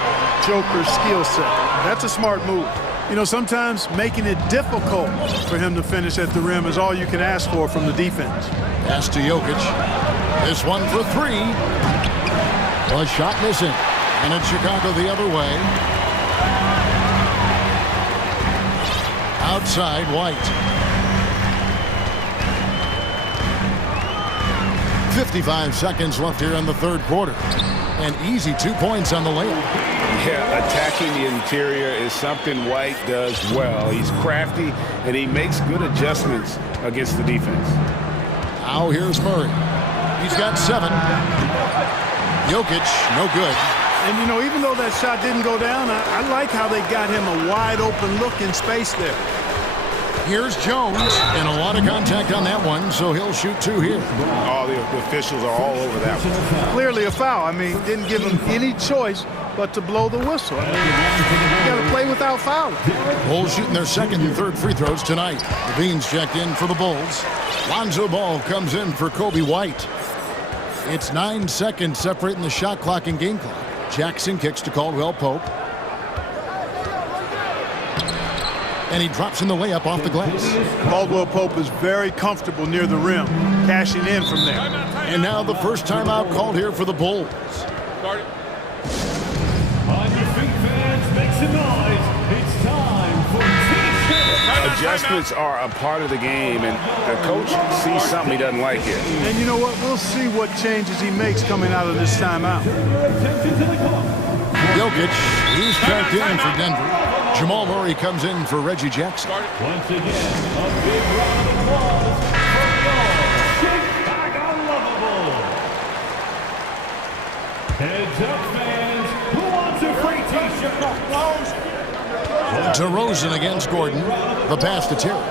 Joker's skill set. That's a smart move. You know, sometimes making it difficult for him to finish at the rim is all you can ask for from the defense. Pass to Jokic. This one for 3. A shot missing. And it's Chicago the other way. Outside, White. 55 seconds left here in the third quarter. An easy 2 points on the layup. Yeah, attacking the interior is something White does well. He's crafty, and he makes good adjustments against the defense. Now here's Murray. He's got 7. Jokic, no good. And, you know, even though that shot didn't go down, I like how they got him a wide-open look in space there. Here's Jones, and a lot of contact on that one, so he'll shoot 2 here. All the officials are all over that one. Clearly a foul. I mean, didn't give him any choice but to blow the whistle. I mean, you got to play without fouling. Bulls shooting their second and third free throws tonight. Levine's checked in for the Bulls. Lonzo Ball comes in for Kobe White. It's 9 seconds separating the shot clock and game clock. Jackson kicks to Caldwell Pope. And he drops in the layup off the glass. Caldwell Pope is very comfortable near the rim, cashing in from there. And now the first timeout called here for the Bulls. On your feet, fans, make some noise. It's time for T-shirt. Adjustments are a part of the game, and the coach sees something he doesn't like here. And you know what? We'll see what changes he makes coming out of this timeout. Jokic, he's checked in for Denver. Jamal Murray comes in for Reggie Jackson. Once again, a big round of applause for your Chicago Lovable. Heads up, fans. Who wants a free T-shirt? DeRozan against Gordon. The pass to Terry.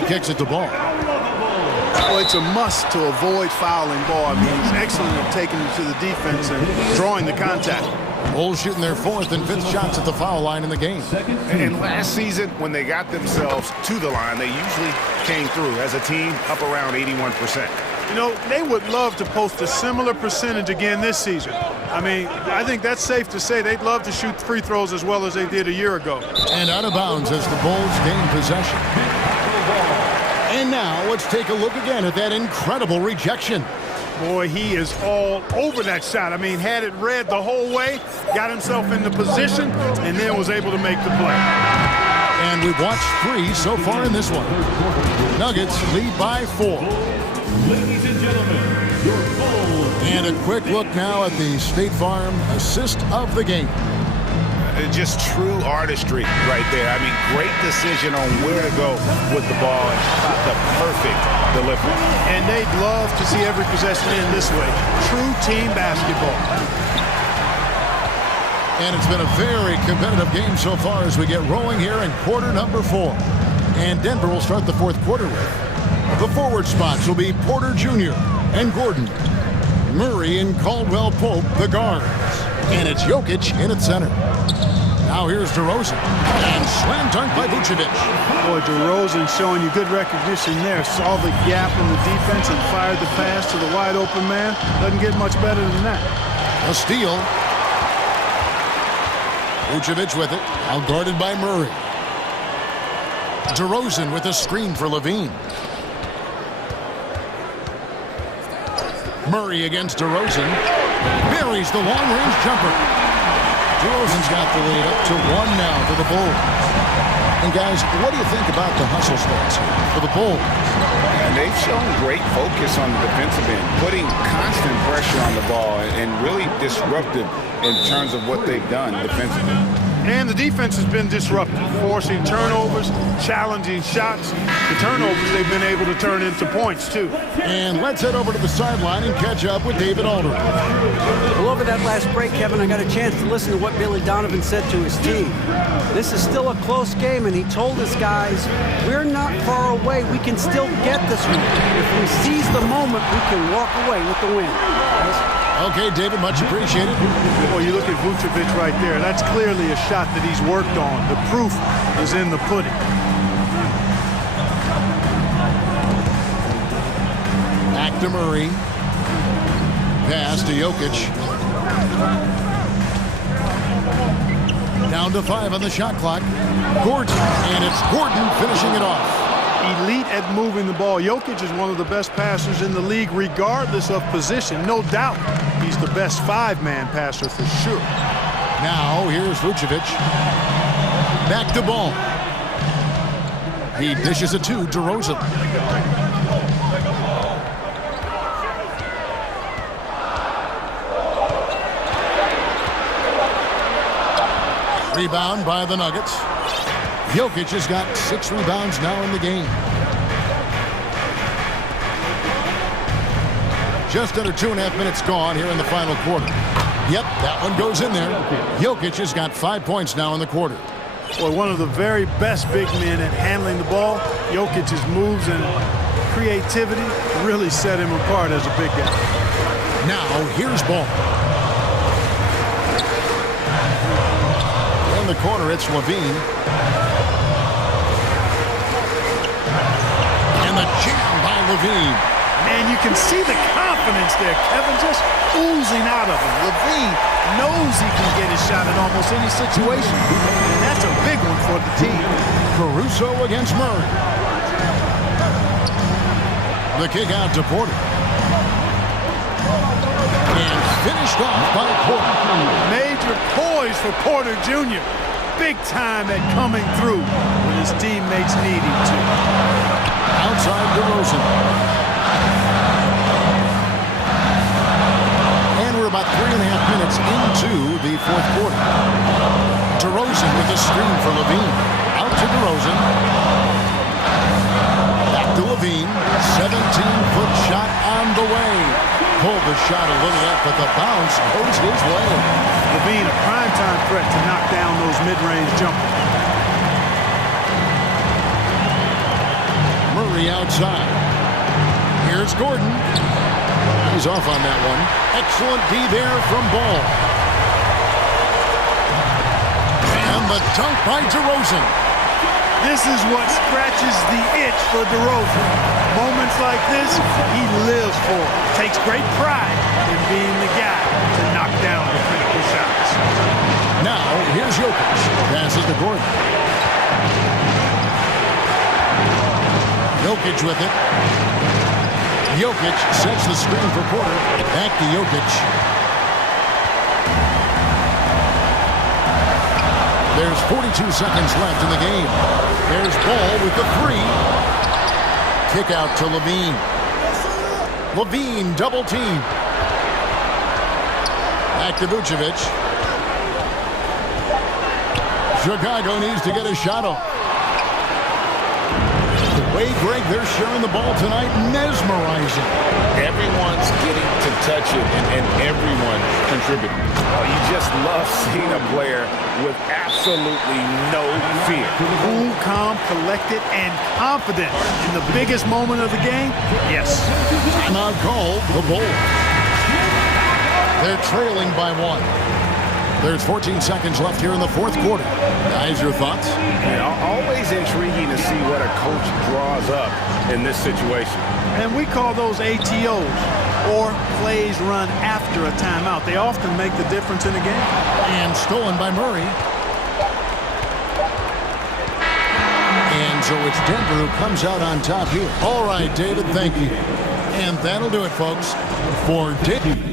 He kicks it to Ball. Well, it's a must to avoid fouling Ball. I mean, he's excellent at taking it to the defense and drawing the contact. Bulls shooting their 4th and 5th shots at the foul line in the game. And last season, when they got themselves to the line, they usually came through as a team up around 81%. You know, they would love to post a similar percentage again this season. I mean, I think that's safe to say they'd love to shoot free throws as well as they did a year ago. And out of bounds as the Bulls gain possession. And now let's take a look again at that incredible rejection. Boy, he is all over that shot. I mean, had it read the whole way, got himself into position, and then was able to make the play. And we've watched 3 so far in this one. Nuggets lead by 4. Ladies and gentlemen, your Bulls. And a quick look now at the State Farm assist of the game. Just true artistry right there. I mean, great decision on where to go with the ball and the perfect delivery. And they'd love to see every possession in this way. True team basketball. And it's been a very competitive game so far as we get rolling here in quarter number 4. And Denver will start the 4th quarter with. The forward spots will be Porter Jr., and Gordon. Murray and Caldwell-Pope, the guards. And it's Jokic in at center. Now here's DeRozan. And slam dunk by Vucevic. Boy, DeRozan showing you good recognition there. Saw the gap in the defense and fired the pass to the wide open man. Doesn't get much better than that. A steal. Vucevic with it. Out guarded by Murray. DeRozan with a screen for Levine. Murray against DeRozan. Buries the long-range jumper. DeRozan's got the lead up to 1 now for the Bulls. And guys, what do you think about the hustle stats here for the Bulls? And they've shown great focus on the defensive end, putting constant pressure on the ball and really disruptive in terms of what they've done defensively. And the defense has been disruptive, forcing turnovers, challenging shots. The turnovers they've been able to turn into points, too. And let's head over to the sideline and catch up with David Aldridge. Well, over that last break, Kevin, I got a chance to listen to what Billy Donovan said to his team. This is still a close game, and he told his guys, we're not far away. We can still get this one. If we seize the moment, we can walk away with the win. Okay, David, much appreciated. Well, you look at Vucevic right there. That's clearly a shot that he's worked on. The proof is in the pudding. Back to Murray. Pass to Jokic. Down to 5 on the shot clock. Gordon, and it's Gordon finishing it off. Elite at moving the ball. Jokic is one of the best passers in the league, regardless of position. No doubt he's the best 5-man passer for sure. Now, here's Vucevic. Back to ball. He dishes it to DeRozan. Rebound by the Nuggets. Jokic has got 6 rebounds now in the game. Just under 2.5 minutes gone here in the final quarter. Yep, that one goes in there. Jokic has got 5 points now in the quarter. Boy, one of the very best big men at handling the ball. Jokic's moves and creativity really set him apart as a big guy. Now, here's ball. In the corner, it's Levine. And the jam by Levine. And you can see the confidence there, Kevin, just oozing out of him. Levine knows he can get his shot in almost any situation. And that's a big one for the team. Caruso against Murray. The kick out to Porter. And finished off by Porter. Major poise for Porter Jr. Big time at coming through when his teammates need him to. Outside DeRozan. And we're about 3.5 minutes into the fourth quarter. DeRozan with a screen for Levine. Out to DeRozan. Back to Levine. 17-foot shot on the way. Pulled the shot a little up, but the bounce goes his way. Levine, a primetime threat to knock down those mid-range jumpers. Murray outside. Here's Gordon. He's off on that one. Excellent D there from Ball. And the dunk by DeRozan. This is what scratches the itch for DeRozan. Moments like this, he lives for it. Takes great pride in being the guy to knock down the critical shots. Now, here's Jokic. Passes to Gordon. Jokic with it. Jokic sets the screen for Porter. Back to Jokic. There's 42 seconds left in the game. There's Ball with the 3. Kick out to Levine. Levine double team. Back to Vucevic. Chicago needs to get a shot off. The way, Greg, they're sharing the ball tonight, mesmerizing. Everyone's getting to touch it, and everyone contributed. Oh, you just love seeing a player with absolutely no fear. Cool, calm, collected, and confident in the biggest moment of the game? Yes. Timeout called, the Bulls. They're trailing by 1. There's 14 seconds left here in the fourth quarter. Guys, your thoughts? Always intriguing to see what a coach draws up in this situation. And we call those ATOs, or plays run after a timeout. They often make the difference in a game. And stolen by Murray. And so it's Denver who comes out on top here. All right, David, thank you. And that'll do it, folks, for David.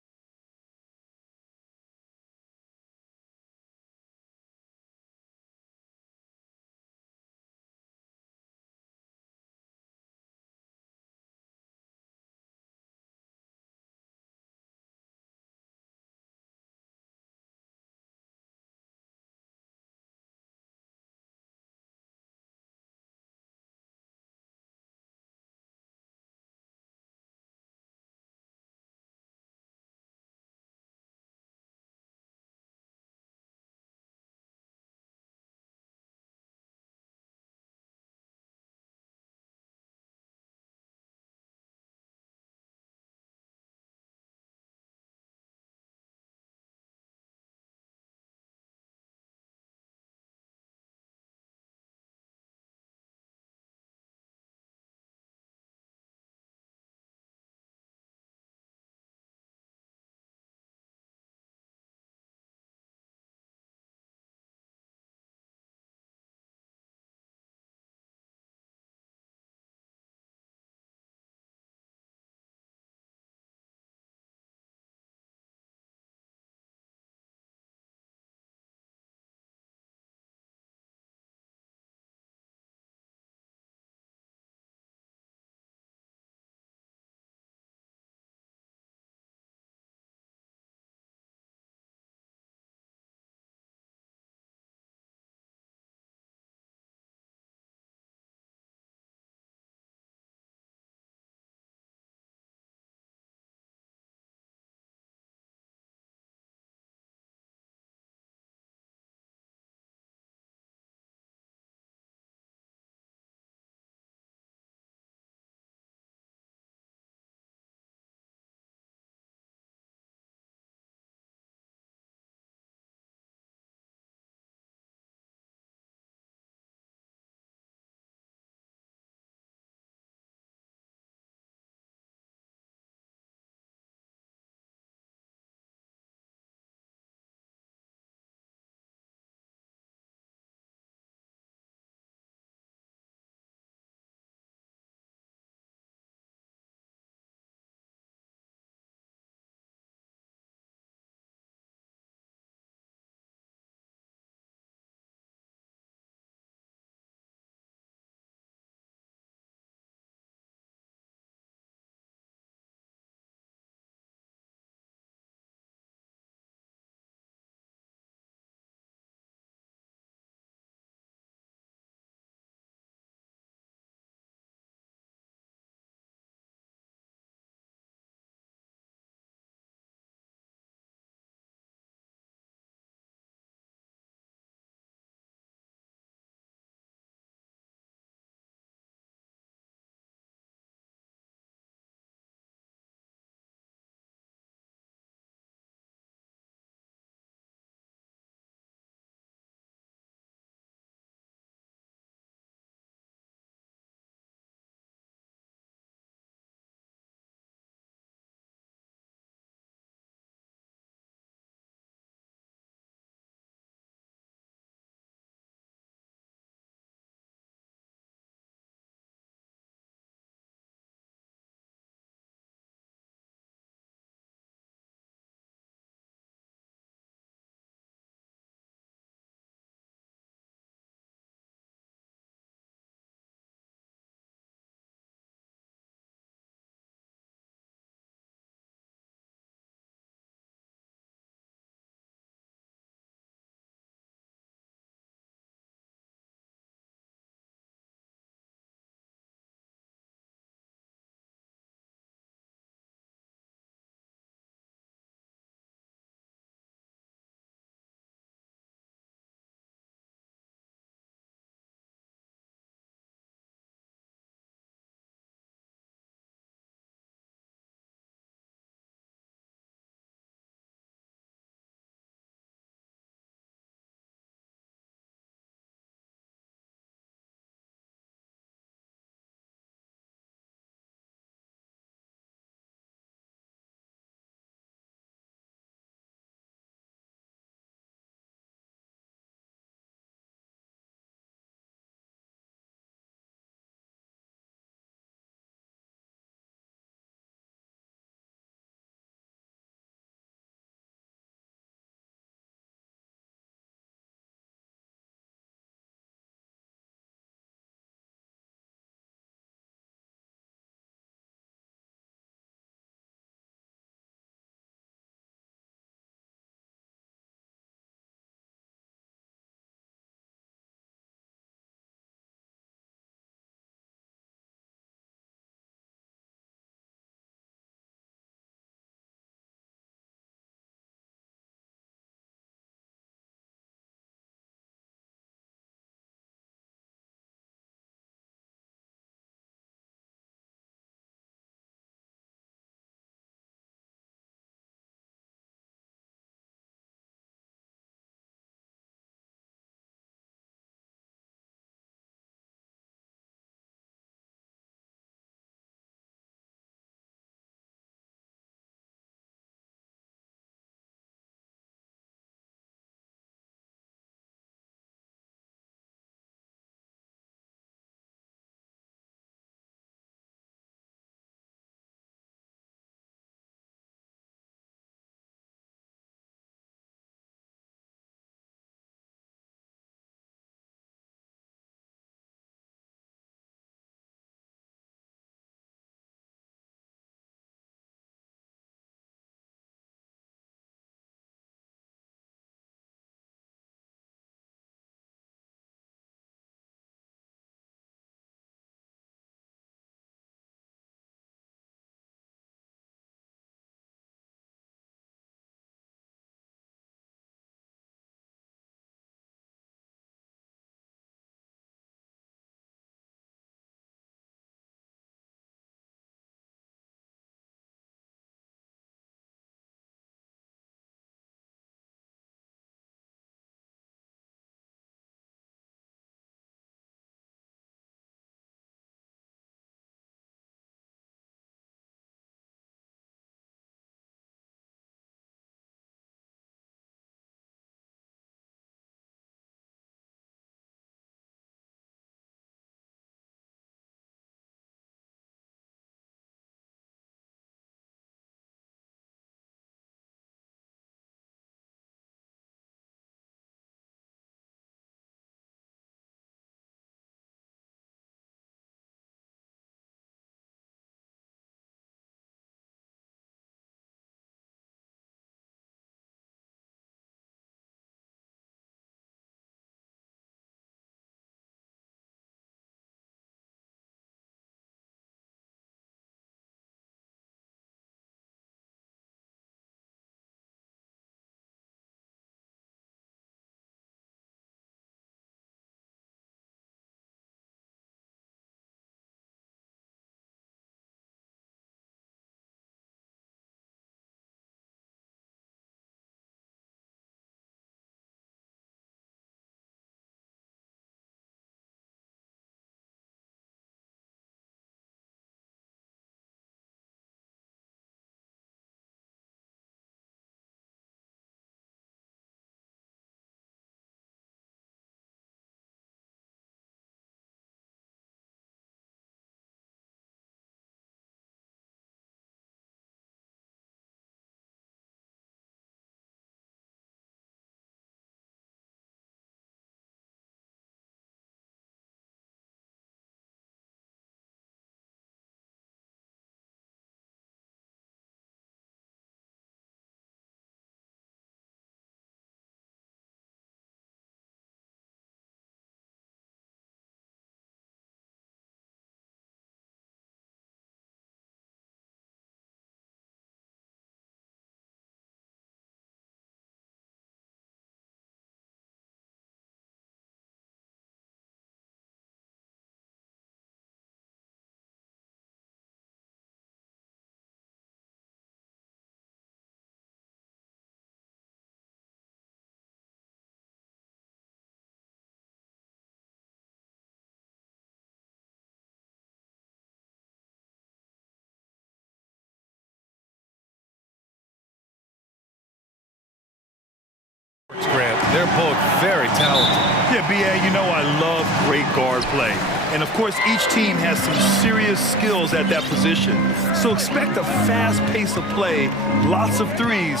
They're both very talented. Yeah, B.A., you know I love great guard play. And, of course, each team has some serious skills at that position. So expect a fast pace of play, lots of threes.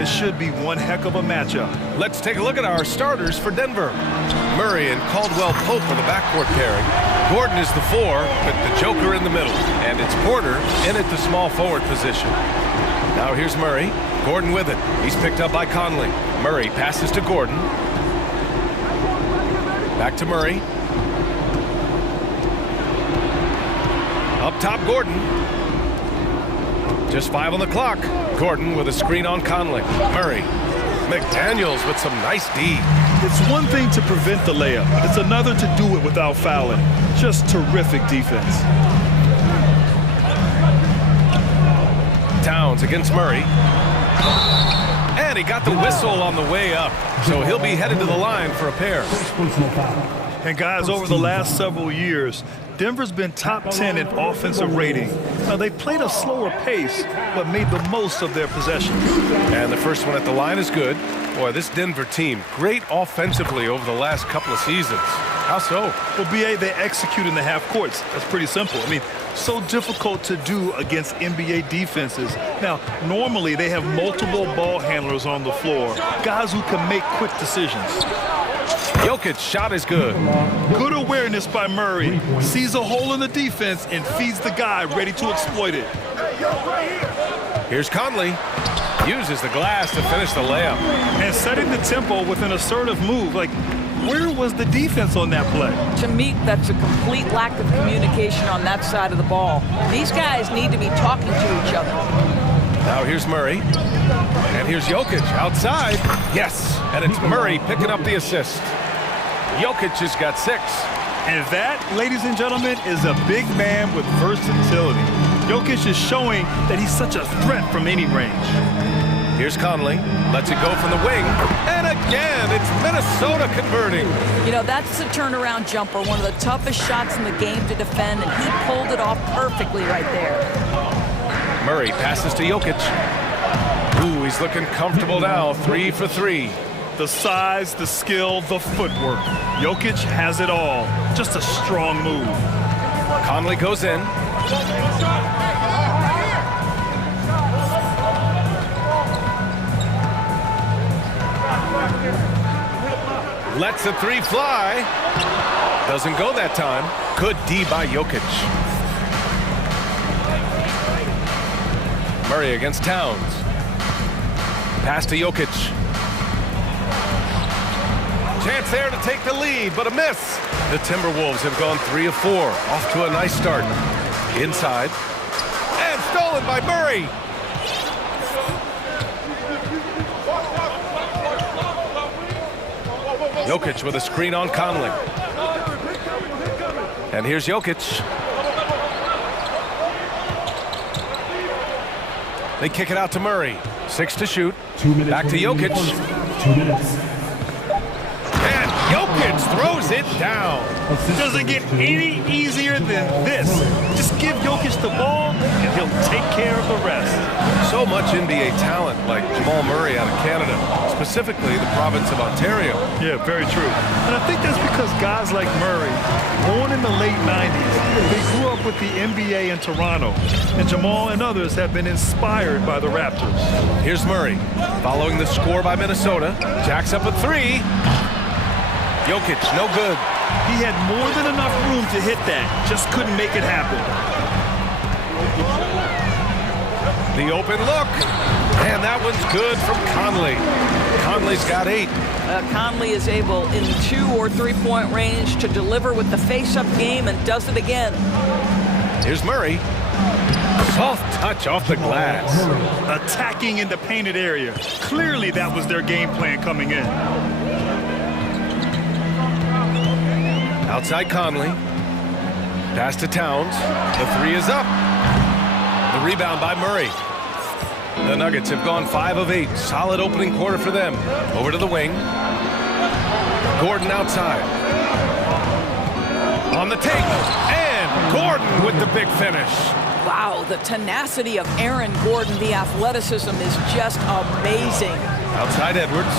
It should be one heck of a matchup. Let's take a look at our starters for Denver. Murray and Caldwell-Pope are the backcourt pairing. Gordon is the 4, with the Joker in the middle. And it's Porter in at the small forward position. Now here's Murray. Gordon with it. He's picked up by Conley. Murray passes to Gordon. Back to Murray. Up top, Gordon. Just 5 on the clock. Gordon with a screen on Conley. Murray. McDaniels with some nice D. It's one thing to prevent the layup. It's another to do it without fouling. Just terrific defense. Towns against Murray. And he got the whistle on the way up. So he'll be headed to the line for a pair. And guys, over the last several years, Denver's been top 10 in offensive rating. Now, they played a slower pace, but made the most of their possessions. And the first one at the line is good. Boy, this Denver team, great offensively over the last couple of seasons. How so? Well, B.A., they execute in the half courts. That's pretty simple. I mean, so difficult to do against NBA defenses. Now, normally they have multiple ball handlers on the floor, guys who can make quick decisions. Jokic's shot is good. Good awareness by Murray. Sees a hole in the defense and feeds the guy ready to exploit it. Here's Conley. Uses the glass to finish the layup. And setting the tempo with an assertive move. Like, where was the defense on that play? To me, that's a complete lack of communication on that side of the ball. These guys need to be talking to each other. Now here's Murray. And here's Jokic outside. Yes, and it's Murray picking up the assist. Jokic has got 6. And that, ladies and gentlemen, is a big man with versatility. Jokic is showing that he's such a threat from any range. Here's Conley. Lets it go from the wing. And again, it's Minnesota converting. You know, that's a turnaround jumper, one of the toughest shots in the game to defend, and he pulled it off perfectly right there. Murray passes to Jokic. Ooh, he's looking comfortable now. 3 for 3. The size, the skill, the footwork. Jokic has it all. Just a strong move. Conley goes in. Lets a 3 fly. Doesn't go that time. Good D by Jokic. Murray against Towns. Pass to Jokic. Chance there to take the lead, but a miss. The Timberwolves have gone 3 of 4. Off to a nice start. Inside. And stolen by Murray. Jokic with a screen on Conley. And here's Jokic. They kick it out to Murray. 6 to shoot. 2 minutes. Back to Jokic. 2 minutes. And Jokic throws it down. Doesn't get any easier than this. Just give Jokic the ball, and he'll take care of the rest. So much NBA talent like Jamal Murray out of Canada, specifically the province of Ontario. Yeah, very true. And I think that's because guys like Murray, born in the late 90s, they grew up with the NBA in Toronto. And Jamal and others have been inspired by the Raptors. Here's Murray, following the score by Minnesota. Jacks up a 3. Jokic, no good. He had more than enough room to hit that, just couldn't make it happen. The open look, and that one's good from Conley. Conley's got 8. Conley is able in 2 or 3 point range to deliver with the face-up game and does it again. Here's Murray. Soft touch off the glass. Attacking in the painted area. Clearly that was their game plan coming in. Outside Conley. Pass to Towns. The 3 is up. The rebound by Murray. The Nuggets have gone 5 of 8. Solid opening quarter for them. Over to the wing. Gordon outside. On the take. And Gordon with the big finish. Wow, the tenacity of Aaron Gordon, the athleticism is just amazing. Outside Edwards.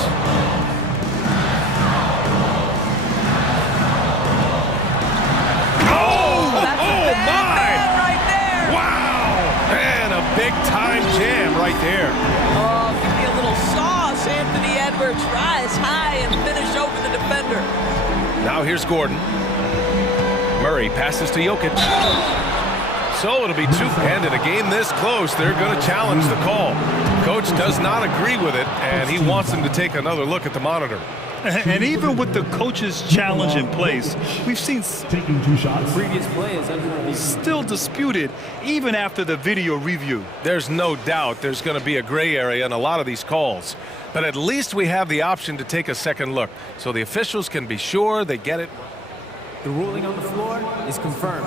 Big-time jam right there. Oh, give me a little sauce. Anthony Edwards rise high and finish over the defender. Now here's Gordon. Murray passes to Jokic. So it'll be two, and in a game this close, they're going to challenge the call. Coach does not agree with it, and he wants them to take another look at the monitor. And even with the coach's challenge in place, we've seen Taking 2 shots. Previous play is under review. still disputed even after the video review. There's no doubt there's going to be a gray area in a lot of these calls. But at least we have the option to take a second look, so the officials can be sure they get it. The ruling on the floor is confirmed.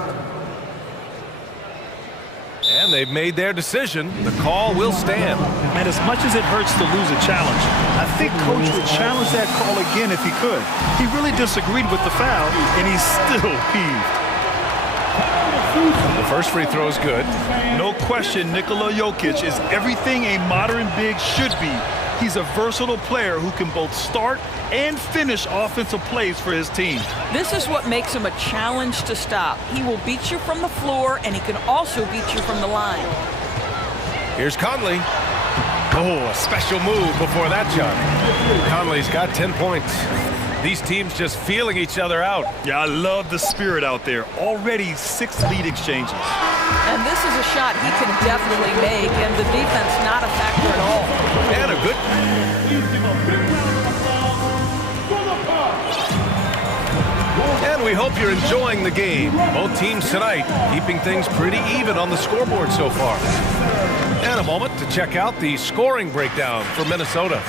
And they've made their decision. The call will stand. And as much as it hurts to lose a challenge, I think Coach would challenge that call again if he could. He really disagreed with the foul, and he's still peeved. The first free throw is good. No question, Nikola Jokic is everything a modern big should be. He's a versatile player who can both start and finish offensive plays for his team. This is what makes him a challenge to stop. He will beat you from the floor, and he can also beat you from the line. Here's Conley. Oh, a special move before that shot. Conley's got 10 points. These teams just feeling each other out. Yeah, I love the spirit out there. Already 6 lead exchanges. And this is a shot he can definitely make, and the defense not a factor at all. And a good... And we hope you're enjoying the game. Both teams tonight keeping things pretty even on the scoreboard so far. And a moment to check out the scoring breakdown for Minnesota.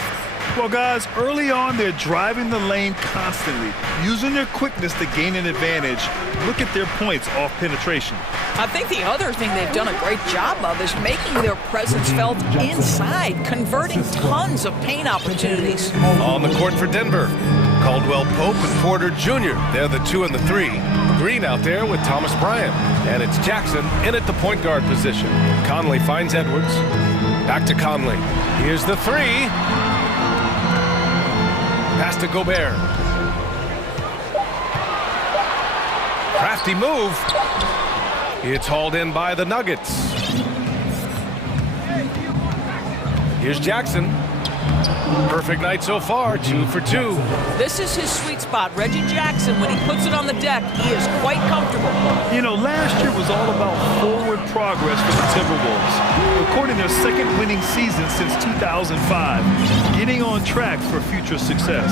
Well, guys, early on, they're driving the lane constantly, using their quickness to gain an advantage. Look at their points off penetration. I think the other thing they've done a great job of is making their presence felt inside, converting tons of paint opportunities. On the court for Denver, Caldwell Pope and Porter Jr. They're the 2 and the 3. Green out there with Thomas Bryant. And it's Jackson in at the point guard position. Conley finds Edwards. Back to Conley. Here's the 3. Pass to Gobert. Crafty move. It's hauled in by the Nuggets. Here's Jackson. Perfect night so far, 2 for 2. This is his sweet spot. Reggie Jackson, when he puts it on the deck, he is quite comfortable. You know, last year was all about forward progress for the Timberwolves, recording their second winning season since 2005, getting on track for future success.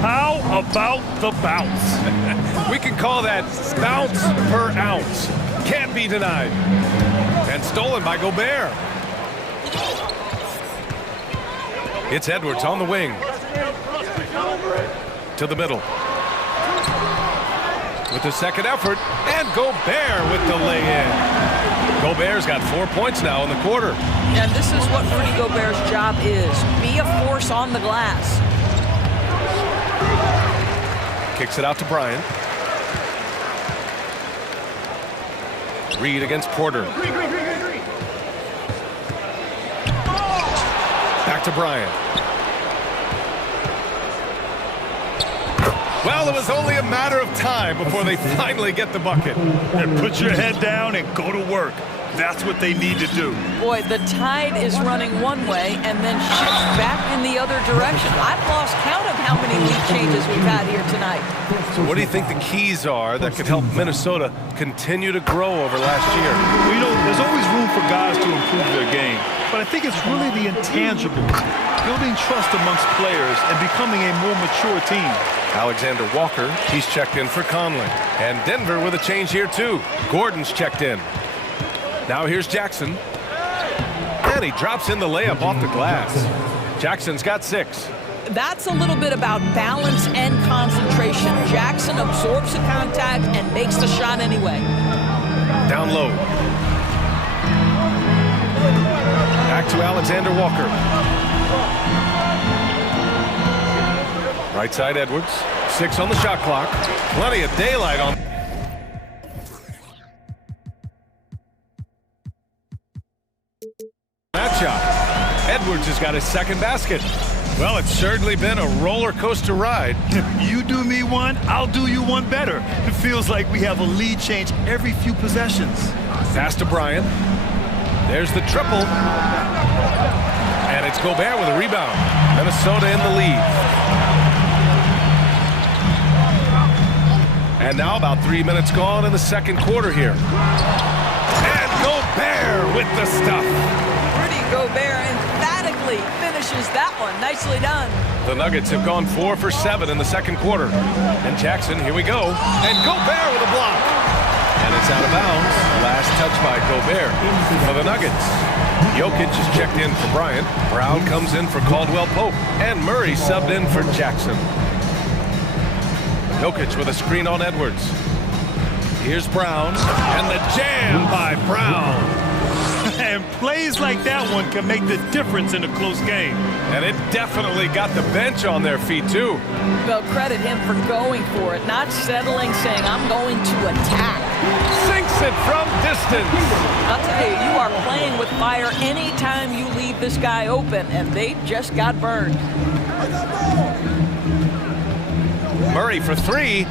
How about the bounce? We can call that bounce per ounce. Can't be denied. And stolen by Gobert. It's Edwards on the wing. To the middle. With the second effort, and Gobert with the lay-in. Gobert's got 4 points now in the quarter. And this is what Rudy Gobert's job is. Be a force on the glass. Kicks it out to Bryant. Reed against Porter. Back to Bryant. Well, it was only a matter of time before they finally get the bucket. And put your head down and go to work. That's what they need to do. Boy, the tide is running one way and then shifts back in the other direction. I've lost count of how many lead changes we've had here tonight. So what do you think the keys are that could help Minnesota continue to grow over last year? Well, you know, there's always room for guys to improve their game. But I think it's really the intangibles, building trust amongst players and becoming a more mature team. Alexander Walker, he's checked in for Conley. And Denver with a change here too. Gordon's checked in. Now here's Jackson. And he drops in the layup off the glass. Jackson's got 6. That's a little bit about balance and concentration. Jackson absorbs the contact and makes the shot anyway. Down low. Back to Alexander Walker. Right side Edwards. 6 on the shot clock. Plenty of daylight on. That shot. Edwards has got his second basket. Well, it's certainly been a roller coaster ride. You do me one, I'll do you one better. It feels like we have a lead change every few possessions. Pass to Bryant. There's the triple. And it's Gobert with a rebound. Minnesota in the lead. And now about 3 minutes gone in the second quarter here. And Gobert with the stuff. Rudy Gobert emphatically finishes that one. Nicely done. The Nuggets have gone 4 for 7 in the second quarter. And Jackson, here we go. And Gobert with a block. And it's out of bounds. Last touch by Gobert for the Nuggets. Jokic is checked in for Bryant. Brown comes in for Caldwell Pope. And Murray subbed in for Jackson. Jokic with a screen on Edwards. Here's Brown. And the jam by Brown. And plays like that one can make the difference in a close game. And it definitely got the bench on their feet, too. Well, credit him for going for it, not settling, saying, I'm going to attack. Sinks it from distance. I'll tell you, you are playing with fire anytime you leave this guy open, and they just got burned. Murray for three.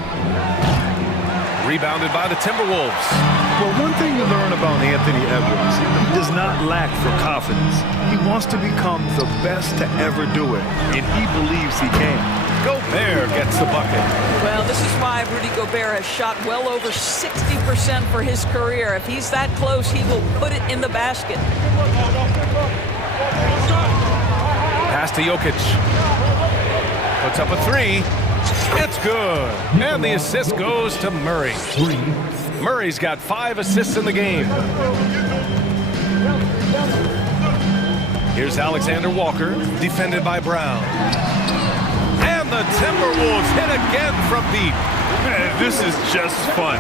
Rebounded by the Timberwolves. Well, one thing you learn about Anthony Edwards, he does not lack for confidence. He wants to become the best to ever do it, and he believes he can. Gobert gets the bucket. Well, this is why Rudy Gobert has shot well over 60% for his career. If he's that close, he will put it in the basket. Pass to Jokic. Puts up a three. It's good. And the assist goes to Murray. Murray's got 5 assists in the game. Here's Alexander Walker, defended by Brown. And the Timberwolves hit again from deep. Man, this is just fun.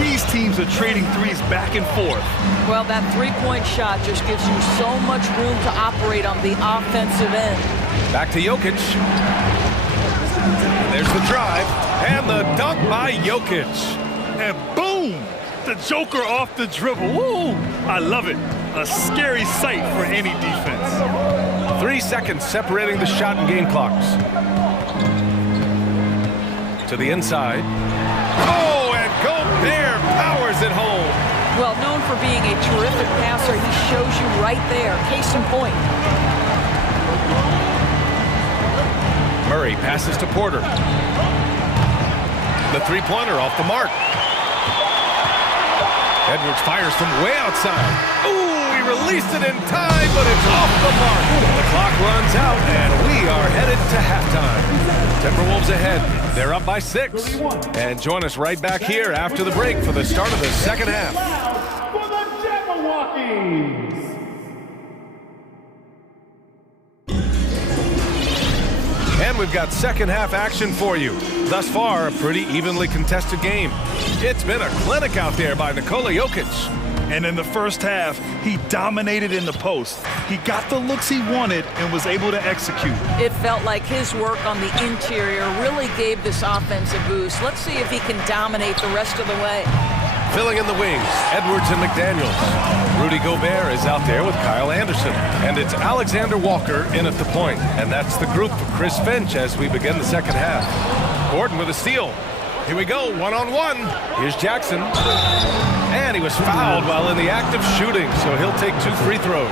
These teams are trading threes back and forth. Well, that three-point shot just gives you so much room to operate on the offensive end. Back to Jokic. There's the drive, and the dunk by Jokic. And boom! The Joker off the dribble. Woo! I love it. A scary sight for any defense. 3 seconds separating the shot and game clocks. To the inside. Oh, and Gobert powers it home. Well, known for being a terrific passer, he shows you right there. Case in point. Murray passes to Porter. The three-pointer off the mark. Edwards fires from way outside. Ooh, he released it in time, but it's off the mark. The clock runs out, and we are headed to halftime. Timberwolves ahead. They're up by 6. And join us right back here after the break for the start of the second half. For the Jabberwockies! And we've got second half action for you. Thus far, a pretty evenly contested game. It's been a clinic out there by Nikola Jokic. And in the first half, he dominated in the post. He got the looks he wanted and was able to execute. It felt like his work on the interior really gave this offense a boost. Let's see if he can dominate the rest of the way. Filling in the wings, Edwards and McDaniels. Rudy Gobert is out there with Kyle Anderson. And it's Alexander Walker in at the point. And that's the group for Chris Finch as we begin the second half. Gordon with a steal. Here we go, one-on-one. Here's Jackson. And he was fouled while in the act of shooting, so he'll take 2 free throws.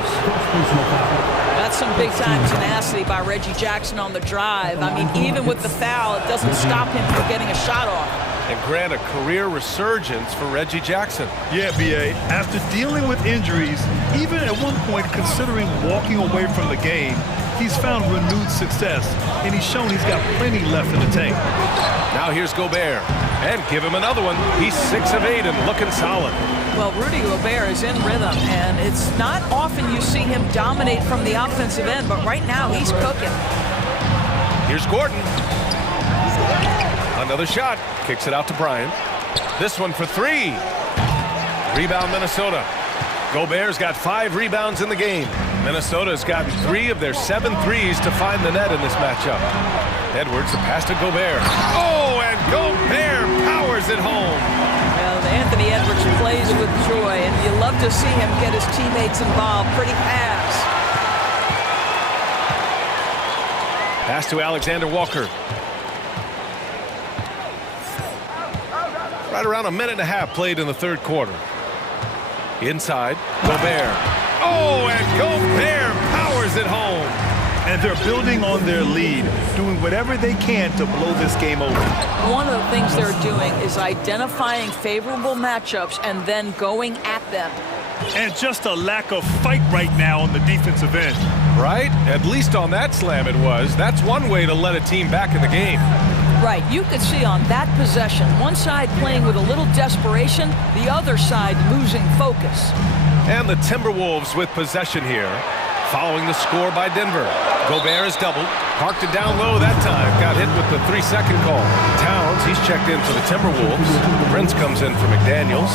That's some big-time tenacity by Reggie Jackson on the drive. I mean, even with the foul, it doesn't stop him from getting a shot off. And grant a career resurgence for Reggie Jackson. Yeah, B.A., after dealing with injuries, even at one point considering walking away from the game, he's found renewed success, and he's shown he's got plenty left in the tank. Now here's Gobert, and give him another one. He's 6 of 8 and looking solid. Well, Rudy Gobert is in rhythm, and it's not often you see him dominate from the offensive end, but right now he's cooking. Here's Gordon. Another shot. Kicks it out to Bryant. This one for 3. Rebound Minnesota. Gobert's got 5 rebounds in the game. Minnesota's gotten 3 of their 7 threes to find the net in this matchup. Edwards, the pass to Gobert. Oh, and Gobert powers it home. Well, Anthony Edwards plays with joy, and you love to see him get his teammates involved. Pretty pass. Pass to Alexander Walker. Right around a minute and a half played in the third quarter. Inside, Gobert. Oh, and Gobert powers it home. And they're building on their lead, doing whatever they can to blow this game open. One of the things they're doing is identifying favorable matchups and then going at them. And just a lack of fight right now on the defensive end. Right? At least on that slam it was. That's one way to let a team back in the game. Right, you could see on that possession, one side playing with a little desperation, the other side losing focus. And the Timberwolves with possession here, following the score by Denver. Gobert is doubled, parked it down low that time, got hit with the 3-second call. Towns, he's checked in for the Timberwolves. Prince comes in for McDaniels.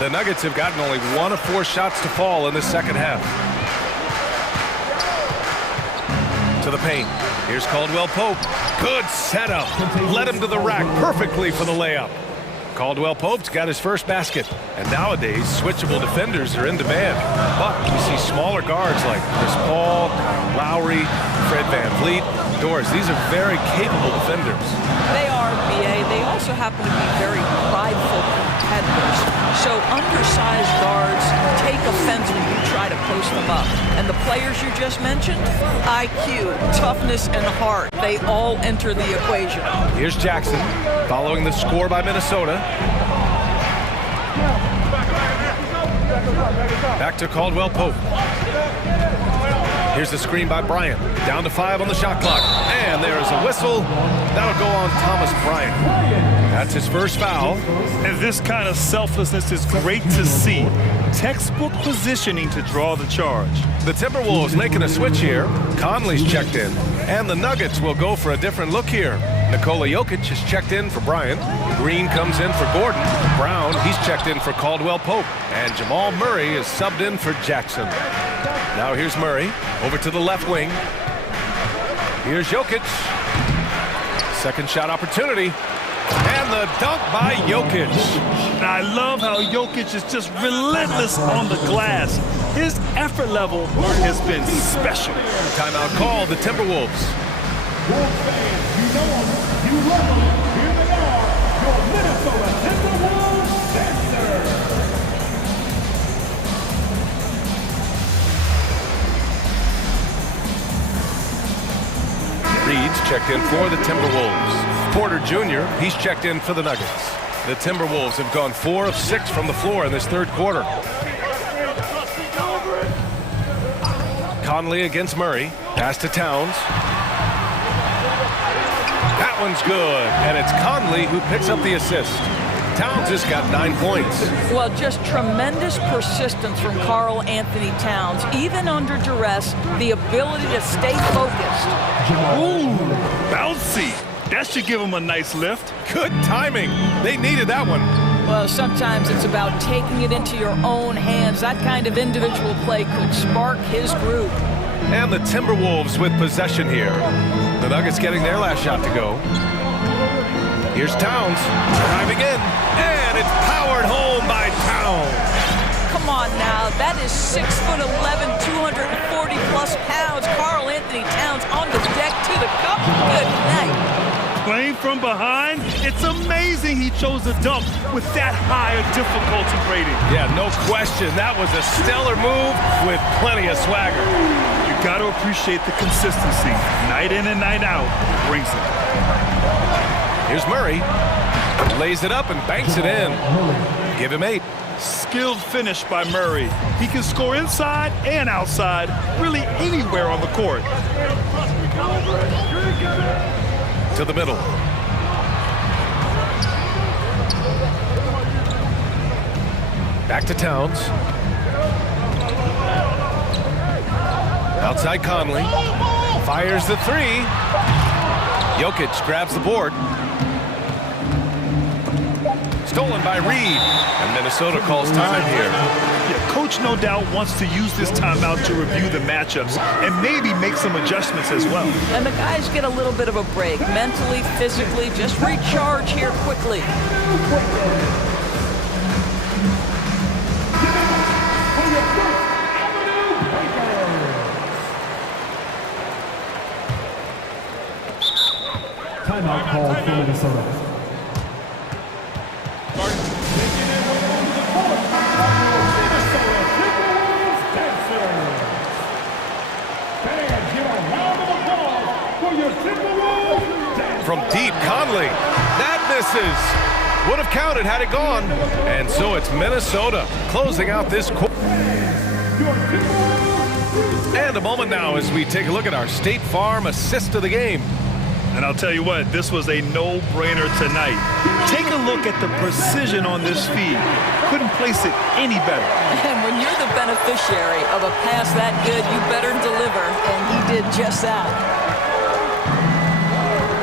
The Nuggets have gotten only 1 of 4 shots to fall in the second half. To the paint. Here's Caldwell Pope. Good setup. Led him to the rack perfectly for the layup. Caldwell Pope's got his first basket. And nowadays, switchable defenders are in demand. But we see smaller guards like Chris Paul, Lowry, Fred VanVleet. Doors, these are very capable defenders. They are, BA. They also happen to be very prideful competitors. So undersized guards take offense when you try to post them up. And the players you just mentioned, IQ, toughness, and heart, they all enter the equation. Here's Jackson, following the score by Minnesota. Back to Caldwell Pope. Here's the screen by Bryant. Down to 5 on the shot clock. And there is a whistle. That'll go on Thomas Bryant. That's his first foul. And this kind of selflessness is great to see. Textbook positioning to draw the charge. The Timberwolves making a switch here. Conley's checked in. And the Nuggets will go for a different look here. Nikola Jokic is checked in for Bryant. Green comes in for Gordon. Brown, he's checked in for Caldwell Pope. And Jamal Murray is subbed in for Jackson. Now here's Murray, over to the left wing. Here's Jokic. Second shot opportunity. And the dunk by Jokic. And I love how Jokic is just relentless on the glass. His effort level has been special. Timeout called, the Timberwolves. Wolves fans, you know them, you love them. Here they are, your Minnesota Timberwolves dancers. Reed's checked in for the Timberwolves. Porter Jr., he's checked in for the Nuggets. The Timberwolves have gone 4 of 6 from the floor in this third quarter. Conley against Murray. Pass to Towns. That one's good, and it's Conley who picks up the assist. Towns just got 9 points. Well, just tremendous persistence from Karl Anthony Towns. Even under duress, the ability to stay focused. Ooh, bouncy. That should give him a nice lift. Good timing. They needed that one. Well, sometimes it's about taking it into your own hands. That kind of individual play could spark his group. And the Timberwolves with possession here. The Nuggets getting their last shot to go. Here's Towns driving in, and it's powered home by Towns. Come on now, that is 6'11", 240 plus pounds. Karl Anthony Towns on the deck to the cup. Good night. Playing from behind, it's amazing he chose to dunk with that high a difficulty rating. Yeah, no question. That was a stellar move with plenty of swagger. You got to appreciate the consistency. Night in and night out, brings it. Here's Murray. Lays it up and banks it in. Give him 8. Skilled finish by Murray. He can score inside and outside, really anywhere on the court. To the middle. Back to Towns. Outside Conley. Fires the 3. Jokic grabs the board. Stolen by Reed. And Minnesota calls time here. Yeah, coach no doubt wants to use this timeout to review the matchups and maybe make some adjustments as well. And the guys get a little bit of a break, mentally, physically, just recharge here quickly. timeout called for Minnesota. From deep, Conley. That misses. Would have counted had it gone. And so it's Minnesota closing out this quarter. And a moment now as we take a look at our State Farm assist of the game. And I'll tell you what, this was a no-brainer tonight. Take a look at the precision on this feed. Couldn't place it any better. And when you're the beneficiary of a pass that good, you better deliver, and he did just that.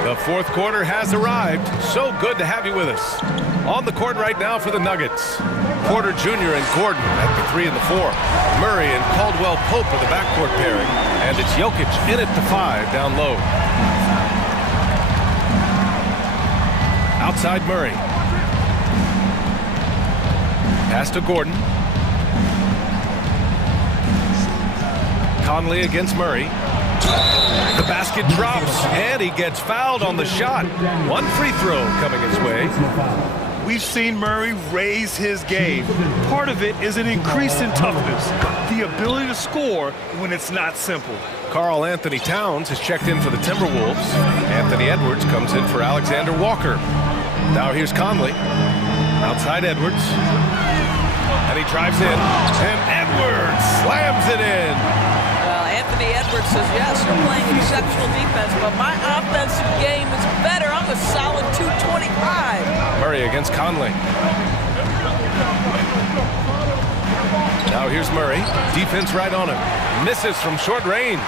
The fourth quarter has arrived. So good to have you with us. On the court right now for the Nuggets. Porter Jr. and Gordon at the 3 and the 4. Murray and Caldwell Pope are the backcourt pairing. And it's Jokic in at the 5 down low. Outside Murray. Pass to Gordon. Conley against Murray. The basket drops, and he gets fouled on the shot. One free throw coming his way. We've seen Murray raise his game. Part of it is an increase in toughness, the ability to score when it's not simple. Karl Anthony Towns has checked in for the Timberwolves. Anthony Edwards comes in for Alexander Walker. Now here's Conley. Outside Edwards. And he drives in. And Edwards slams it in. Well, Anthony Edwards says, yes, you're playing exceptional defense, but my offensive game is better. I'm a solid 225. Murray against Conley. Now here's Murray. Defense right on him. Misses from short range.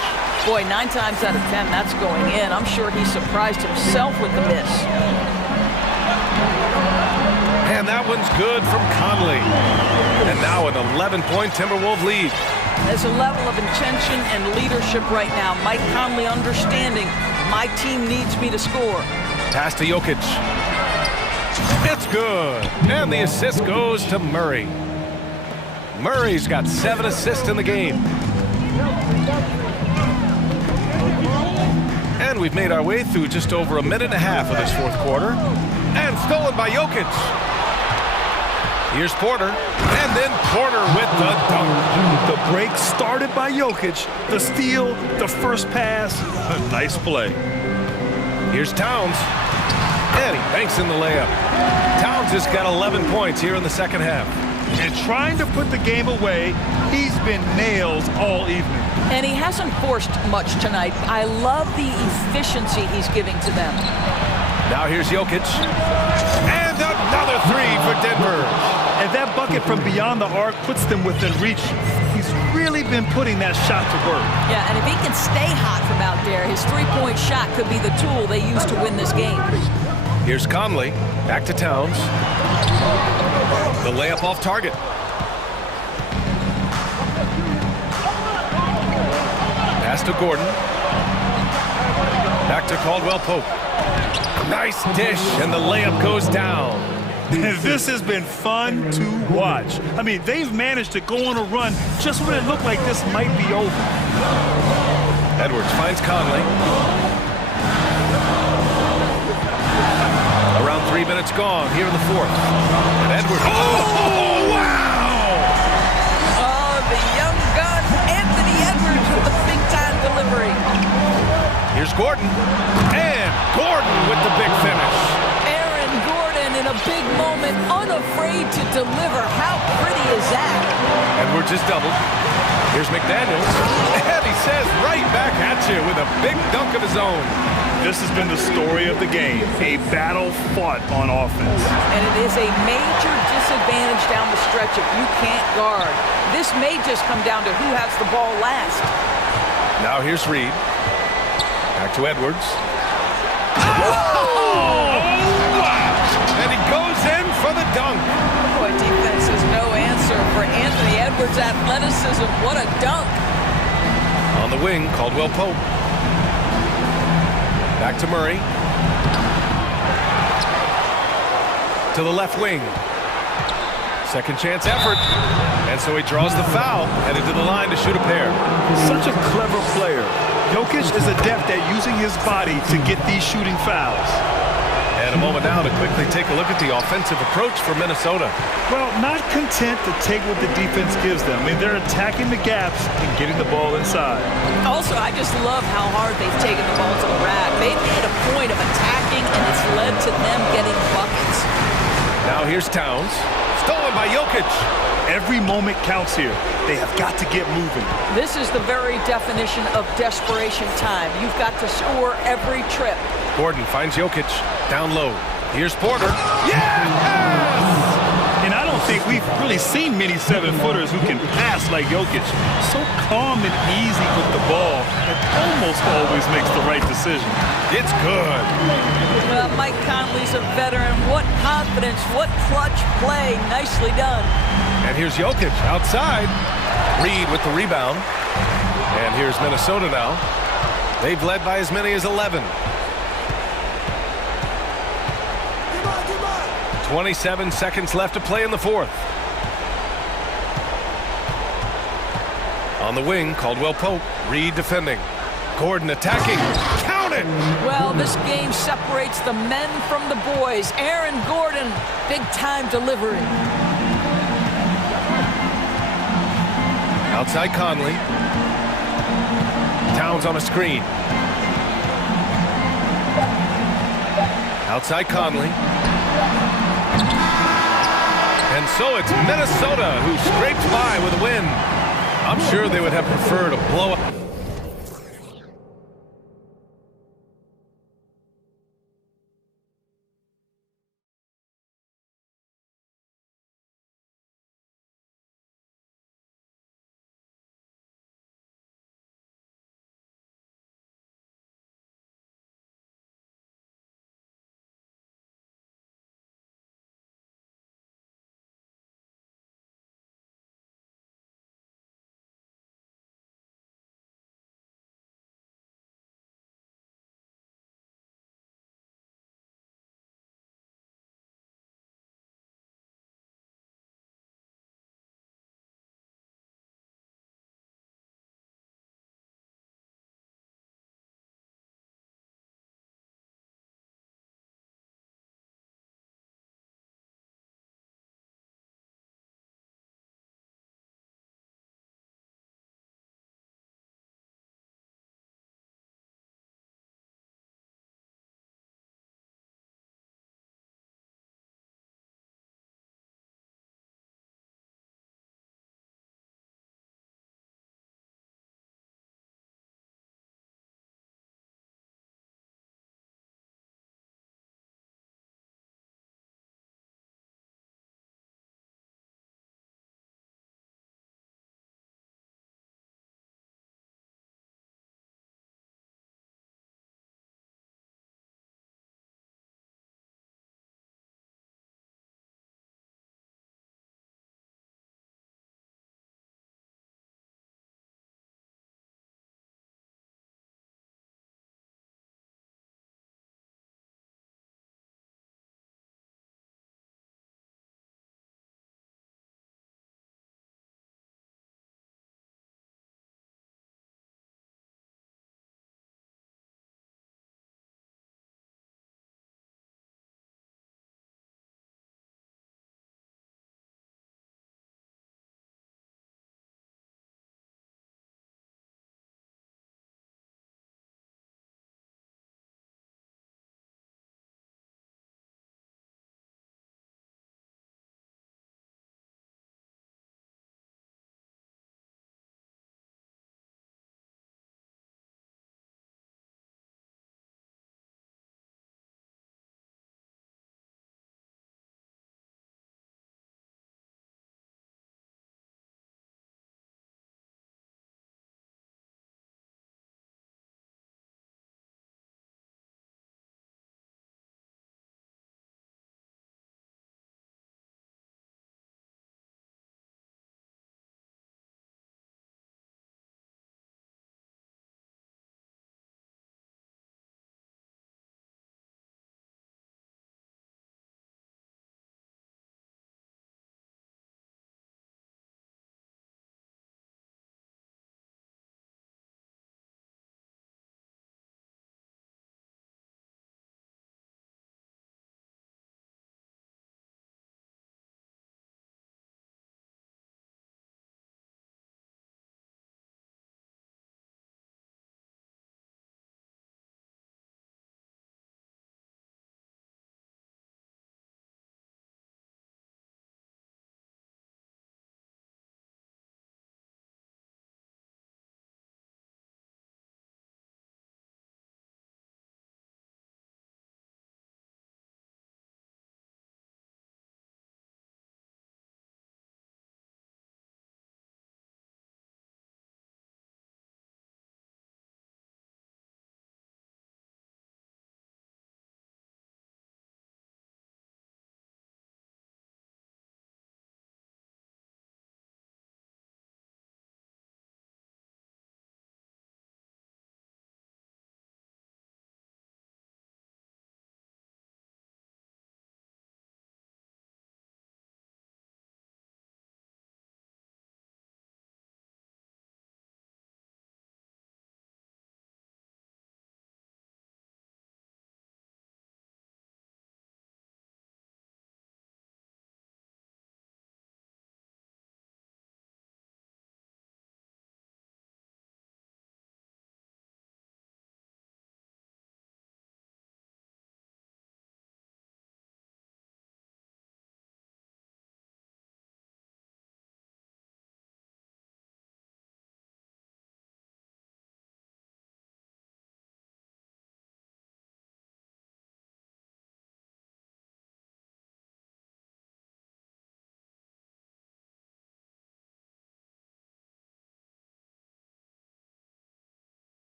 Boy, 9 times out of 10, that's going in. I'm sure he surprised himself with the miss. And that one's good from Conley. And now an 11-point Timberwolves lead. There's a level of intention and leadership right now. Mike Conley understanding my team needs me to score. Pass to Jokic. It's good. And the assist goes to Murray. Murray's got 7 assists in the game. And we've made our way through just over a minute and a half of this fourth quarter. And stolen by Jokic. Here's Porter, and then Porter with the dunk. The break started by Jokic, the steal, the first pass, a nice play. Here's Towns, and he banks in the layup. Towns has got 11 points here in the second half. And trying to put the game away, he's been nails all evening. And he hasn't forced much tonight. I love the efficiency he's giving to them. Now here's Jokic, and another 3 for Denver. And that bucket from beyond the arc puts them within reach. He's really been putting that shot to work. Yeah, and if he can stay hot from out there, his three-point shot could be the tool they use to win this game. Here's Conley, back to Towns. The layup off target. Pass to Gordon. Back to Caldwell Pope. Nice dish, and the layup goes down. This has been fun to watch. I mean, they've managed to go on a run just when it looked like this might be over. Edwards finds Conley. Around 3 minutes gone here in the fourth. And Edwards. Oh, wow! Oh, the young gun, Anthony Edwards with the big-time delivery. Here's Gordon. And Gordon with the big finish. In a big moment, unafraid to deliver. How pretty is that? Edwards is doubled. Here's McDaniels. And he says right back at you with a big dunk of his own. This has been the story of the game. A battle fought on offense. And it is a major disadvantage down the stretch if you can't guard. This may just come down to who has the ball last. Now here's Reed. Back to Edwards. And he goes in for the dunk. Boy, defense is no answer for Anthony Edwards' athleticism. What a dunk. On the wing, Caldwell Pope. Back to Murray. To the left wing. Second chance effort. And so he draws the foul, headed to the line to shoot a pair. Such a clever player. Jokic is adept at using his body to get these shooting fouls. And a moment now to quickly take a look at the offensive approach for Minnesota. Well, not content to take what the defense gives them. I mean, they're attacking the gaps and getting the ball inside. Also, I just love how hard they've taken the ball to the rack. They've made a point of attacking, and it's led to them getting buckets. Now here's Towns. Stolen by Jokic. Every moment counts here. They have got to get moving. This is the very definition of desperation time. You've got to score every trip. Gordon finds Jokic down low. Here's Porter. Yes! And I don't think we've really seen many 7-footers who can pass like Jokic. So calm and easy with the ball and almost always makes the right decision. It's good. Well, Mike Conley's a veteran. What confidence, what clutch play. Nicely done. And here's Jokic outside. Reed with the rebound. And here's Minnesota now. They've led by as many as 11. 27 seconds left to play in the fourth. On the wing, Caldwell Pope. Reed defending. Gordon attacking. Count it! Well, this game separates the men from the boys. Aaron Gordon, big-time delivery. Outside Conley. Towns on a screen. Outside Conley. And so it's Minnesota who scrapes by with a win. I'm sure they would have preferred a blowout.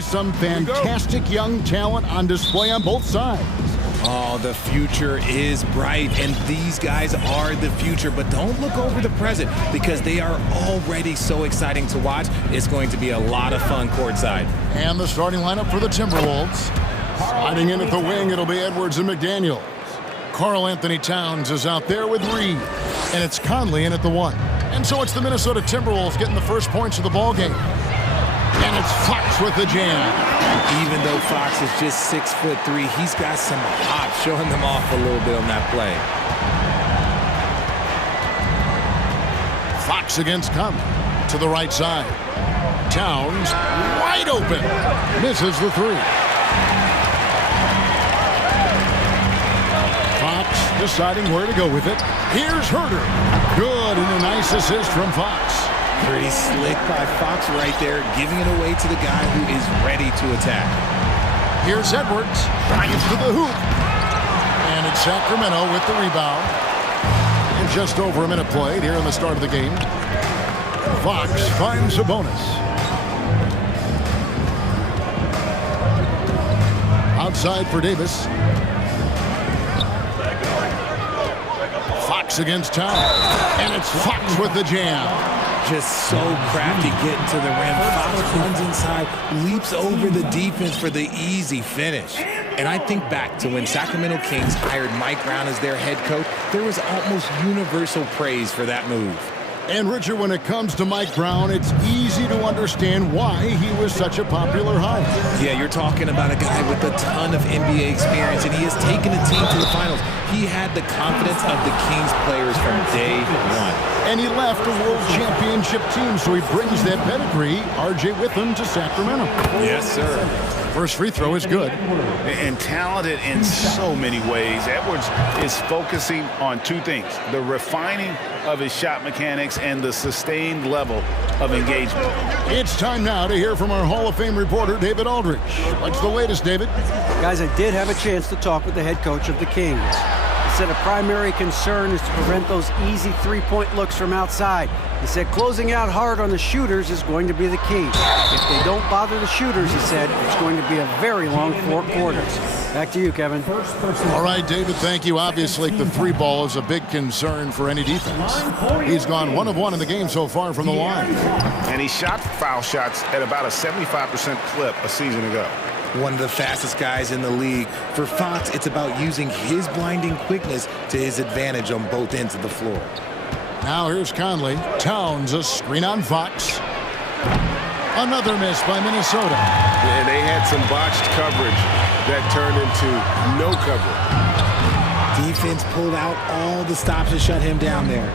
Some fantastic young talent on display on both sides. Oh, the future is bright, and these guys are the future. But don't look over the present, because they are already so exciting to watch. It's going to be a lot of fun courtside. And the starting lineup for the Timberwolves. Sliding in at the wing, it'll be Edwards and McDaniels. Karl Anthony Towns is out there with Reed. And it's Conley in at the 1. And so it's the Minnesota Timberwolves getting the first points of the ball game. And it's Fox with the jam. Even though Fox is just 6'3", he's got some hop, showing them off a little bit on that play. Fox against Conley to the right side. Towns wide open. Misses the 3. Fox deciding where to go with it. Here's Herter. Good, and a nice assist from Fox. Pretty slick by Fox right there, giving it away to the guy who is ready to attack. Here's Edwards, drives to the hoop. And it's Sacramento with the rebound. And just over a minute played here in the start of the game. Fox finds a bonus. Outside for Davis. Fox against Towns. And it's Fox with the jam. Just so crafty getting to the rim. Fox runs inside, leaps over the defense for the easy finish. And I think back to when Sacramento Kings hired Mike Brown as their head coach, there was almost universal praise for that move. And Richard, when it comes to Mike Brown, it's easy to understand why he was such a popular hire. Yeah, you're talking about a guy with a ton of NBA experience, and he has taken a team to the finals. He had the confidence of the Kings players from day one. And he left a world championship team, so he brings that pedigree, RJ, with him to Sacramento. Yes, sir. First free throw is good. And talented in so many ways. Edwards is focusing on two things: the refining of his shot mechanics and the sustained level of engagement. It's time now to hear from our Hall of Fame reporter, David Aldridge. What's the latest, David? Guys, I did have a chance to talk with the head coach of the Kings. He said a primary concern is to prevent those easy three-point looks from outside. He said closing out hard on the shooters is going to be the key. If they don't bother the shooters, he said, it's going to be a very long 4 quarters. Back to you, Kevin. All right, David, thank you. Obviously, the 3 ball is a big concern for any defense. He's gone 1 of 1 in the game so far from the line. And he shot foul shots at about a 75% clip a season ago. One of the fastest guys in the league. For Fox, it's about using his blinding quickness to his advantage on both ends of the floor. Now here's Conley. Towns, a screen on Fox. Another miss by Minnesota. And they had some botched coverage that turned into no coverage. Defense pulled out all the stops to shut him down there.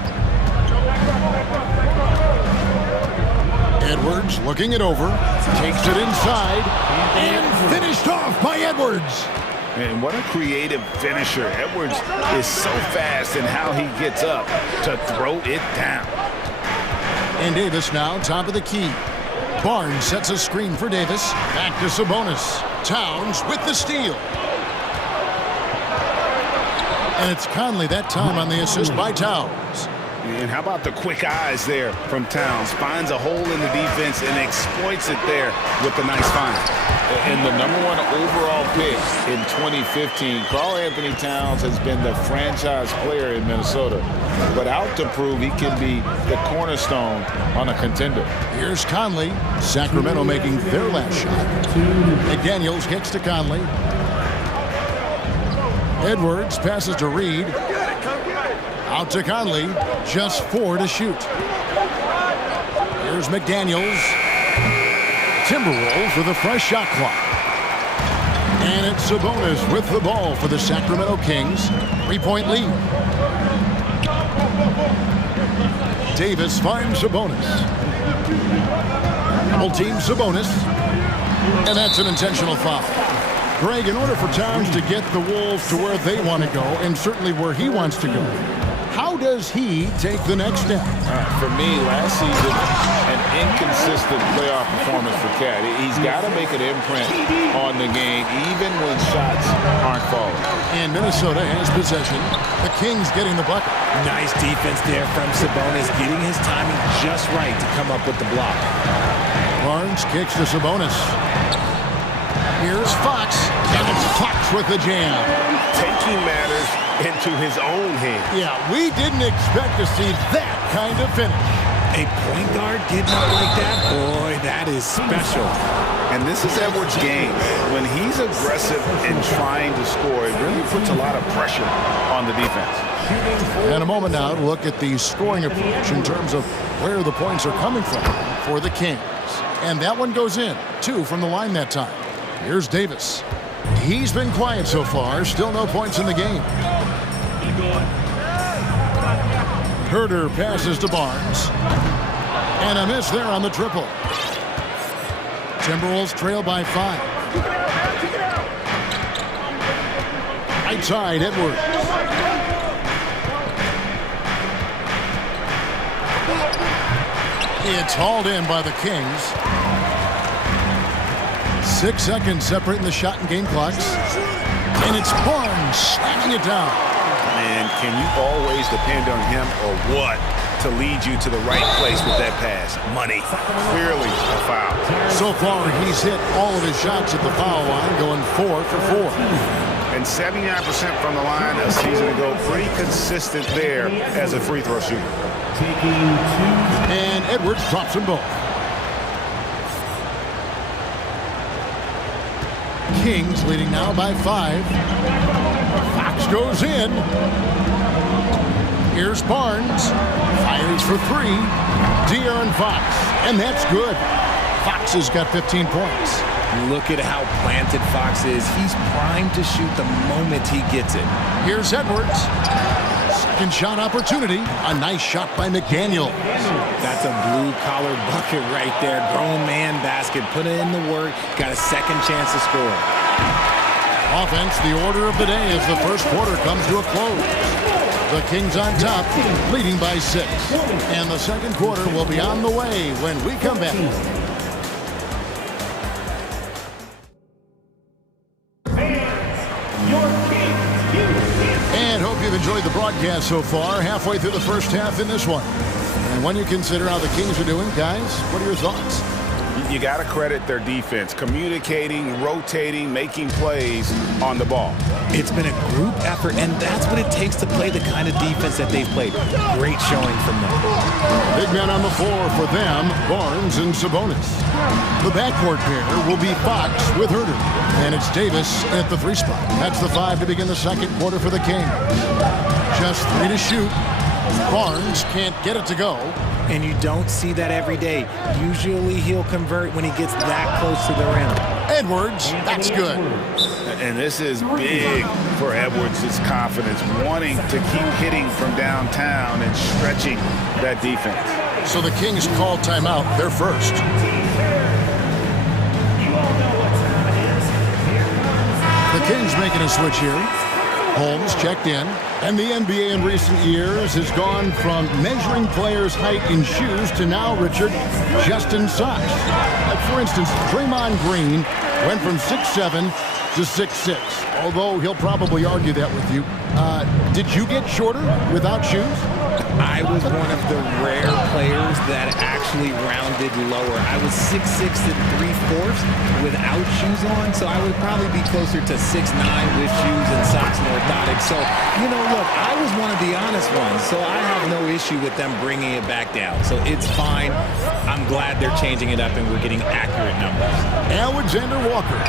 Edwards looking it over. Takes it inside. And finished off by Edwards. And what a creative finisher. Edwards is so fast in how he gets up to throw it down. And Davis now top of the key. Barnes sets a screen for Davis. Back to Sabonis. Towns with the steal. And it's Conley that time on the assist by Towns. And how about the quick eyes there from Towns? Finds a hole in the defense and exploits it there with the nice find. And the #1 overall pick in 2015, Karl Anthony Towns has been the franchise player in Minnesota, but out to prove he can be the cornerstone on a contender. Here's Conley. Sacramento making their last shot. McDaniels gets to Conley. Edwards passes to Reed. Out to Conley. Just 4 to shoot. Here's McDaniels. Timberwolves with a fresh shot clock. And it's Sabonis with the ball for the Sacramento Kings. 3-point lead. Davis finds Sabonis. Double team Sabonis. And that's an intentional foul. Greg, in order for Towns to get the Wolves to where they want to go, and certainly where he wants to go, how does he take the next step? For me, last season, an inconsistent playoff performance for Cat. He's got to make an imprint on the game, even when shots aren't falling. And Minnesota has possession. The Kings getting the bucket. Nice defense there from Sabonis, getting his timing just right to come up with the block. Barnes kicks to Sabonis. Here's Fox, and it's Fox with the jam. Taking matters into his own hands. Yeah, we didn't expect to see that kind of finish. A point guard getting up like that? Boy, that is special. And this is Edwards' game. When he's aggressive and trying to score, it really puts a lot of pressure on the defense. In a moment now, to look at the scoring approach in terms of where the points are coming from for the Kings. And that one goes in, 2 from the line that time. Here's Davis. He's been quiet so far, still no points in the game. Herder passes to Barnes. And a miss there on the triple. Timberwolves trail by 5. Right side, Edwards. It's hauled in by the Kings. 6 seconds separating the shot and game clocks. And it's Barnes slamming it down. Man, can you always depend on him or what to lead you to the right place with that pass? Money. Clearly a foul. So far, he's hit all of his shots at the foul line, going 4 for 4. And 79% from the line a season ago. Pretty consistent there as a free throw shooter. And Edwards drops them both. Kings leading now by 5. Fox goes in. Here's Barnes. Fires for 3. De'Aaron Fox. And that's good. Fox has got 15 points. Look at how planted Fox is. He's primed to shoot the moment he gets it. Here's Edwards. Second shot opportunity. A nice shot by McDaniel. That's a blue-collar bucket right there. Grown man basket. Put in the work. Got a second chance to score. Offense, the order of the day as the first quarter comes to a close. The Kings on top, leading by 6. And the second quarter will be on the way when we come back. And hope you've enjoyed the broadcast so far. Halfway through the first half in this one. And when you consider how the Kings are doing, guys, what are your thoughts? You got to credit their defense, communicating, rotating, making plays on the ball. It's been a group effort, and that's what it takes to play the kind of defense that they've played. Great showing from them. Big man on the floor for them, Barnes and Sabonis. The backcourt pair will be Fox with Herder, and it's Davis at the 3 spot. That's the 5 to begin the second quarter for the Kings. Just 3 to shoot. Barnes can't get it to go. And you don't see that every day. Usually he'll convert when he gets that close to the rim. Edwards, that's good. And this is big for Edwards' confidence, wanting to keep hitting from downtown and stretching that defense. So the Kings call timeout. They're first. The Kings making a switch here. Holmes checked in, and the NBA in recent years has gone from measuring players' height in shoes to now, Richard, just in socks. For instance, Draymond Green went from 6'7" to 6'6", although he'll probably argue that with you. Did you get shorter without shoes? I was one of the rare players that actually rounded lower. I was 6'6" and 3/4 without shoes on, so I would probably be closer to 6'9" with shoes and socks and orthotics. So, you know, look, I was one of the honest ones, so I have no issue with them bringing it back down. So it's fine. I'm glad they're changing it up and we're getting accurate numbers. Alexander Walker.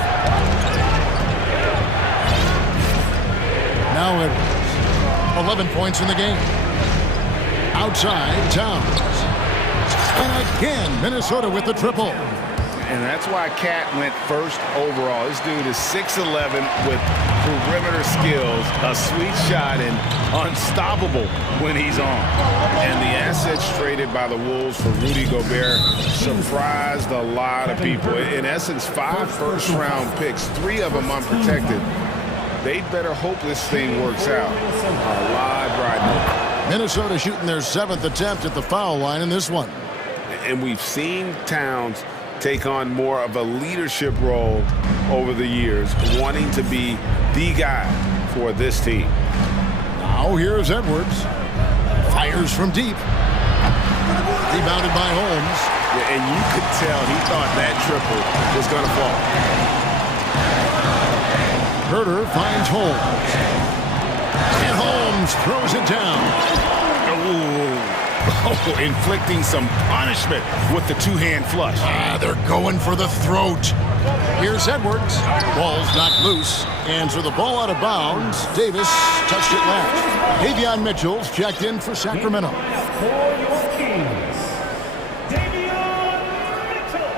Now Edwards. 11 points in the game. Outside, Towns. And again, Minnesota with the triple. And that's why Cat went first overall. This dude is 6'11" with perimeter skills, a sweet shot, and unstoppable when he's on. And the assets traded by the Wolves for Rudy Gobert surprised a lot of people. In essence, 5 first-round picks, 3 of them unprotected. They'd better hope this thing works out. A lot riding. Minnesota shooting their 7th attempt at the foul line in this one. And we've seen Towns take on more of a leadership role over the years, wanting to be the guy for this team. Now here's Edwards. Fires from deep. Rebounded by Holmes. Yeah, and you could tell he thought that triple was going to fall. Herder finds Holmes. And Holmes throws it down. Oh, inflicting some punishment with the two-hand flush. They're going for the throat. Here's Edwards. Ball's knocked loose. And so the ball out of bounds. Davis touched it last. Davion Mitchell's checked in for Sacramento. For your Kings, Davion Mitchell.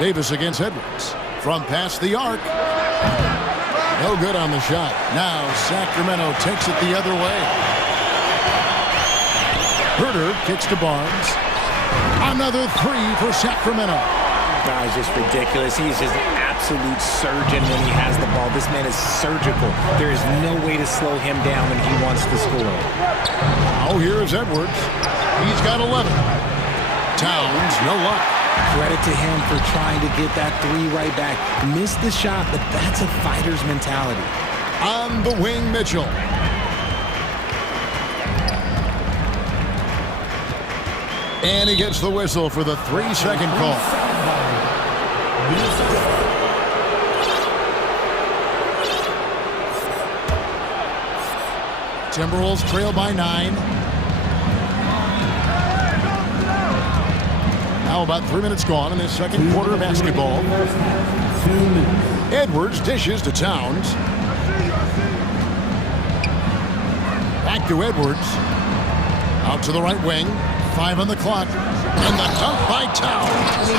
Davis against Edwards. From past the arc. No good on the shot. Now Sacramento takes it the other way. Herder kicks to Barnes. Another three for Sacramento. It's just ridiculous. He's just an absolute surgeon when he has the ball. This man is surgical. There is no way to slow him down when he wants to score. Oh, here's Edwards. He's got 11. Towns, no luck. Credit to him for trying to get that three right back. Missed the shot, but that's a fighter's mentality. On the wing, Mitchell. And he gets the whistle for the 3-second call. Timberwolves trail by 9. Now about 3 minutes gone in this second quarter of basketball. Edwards dishes to Towns. Back to Edwards. Out to the right wing. 5 on the clock. And the dunk by Towns.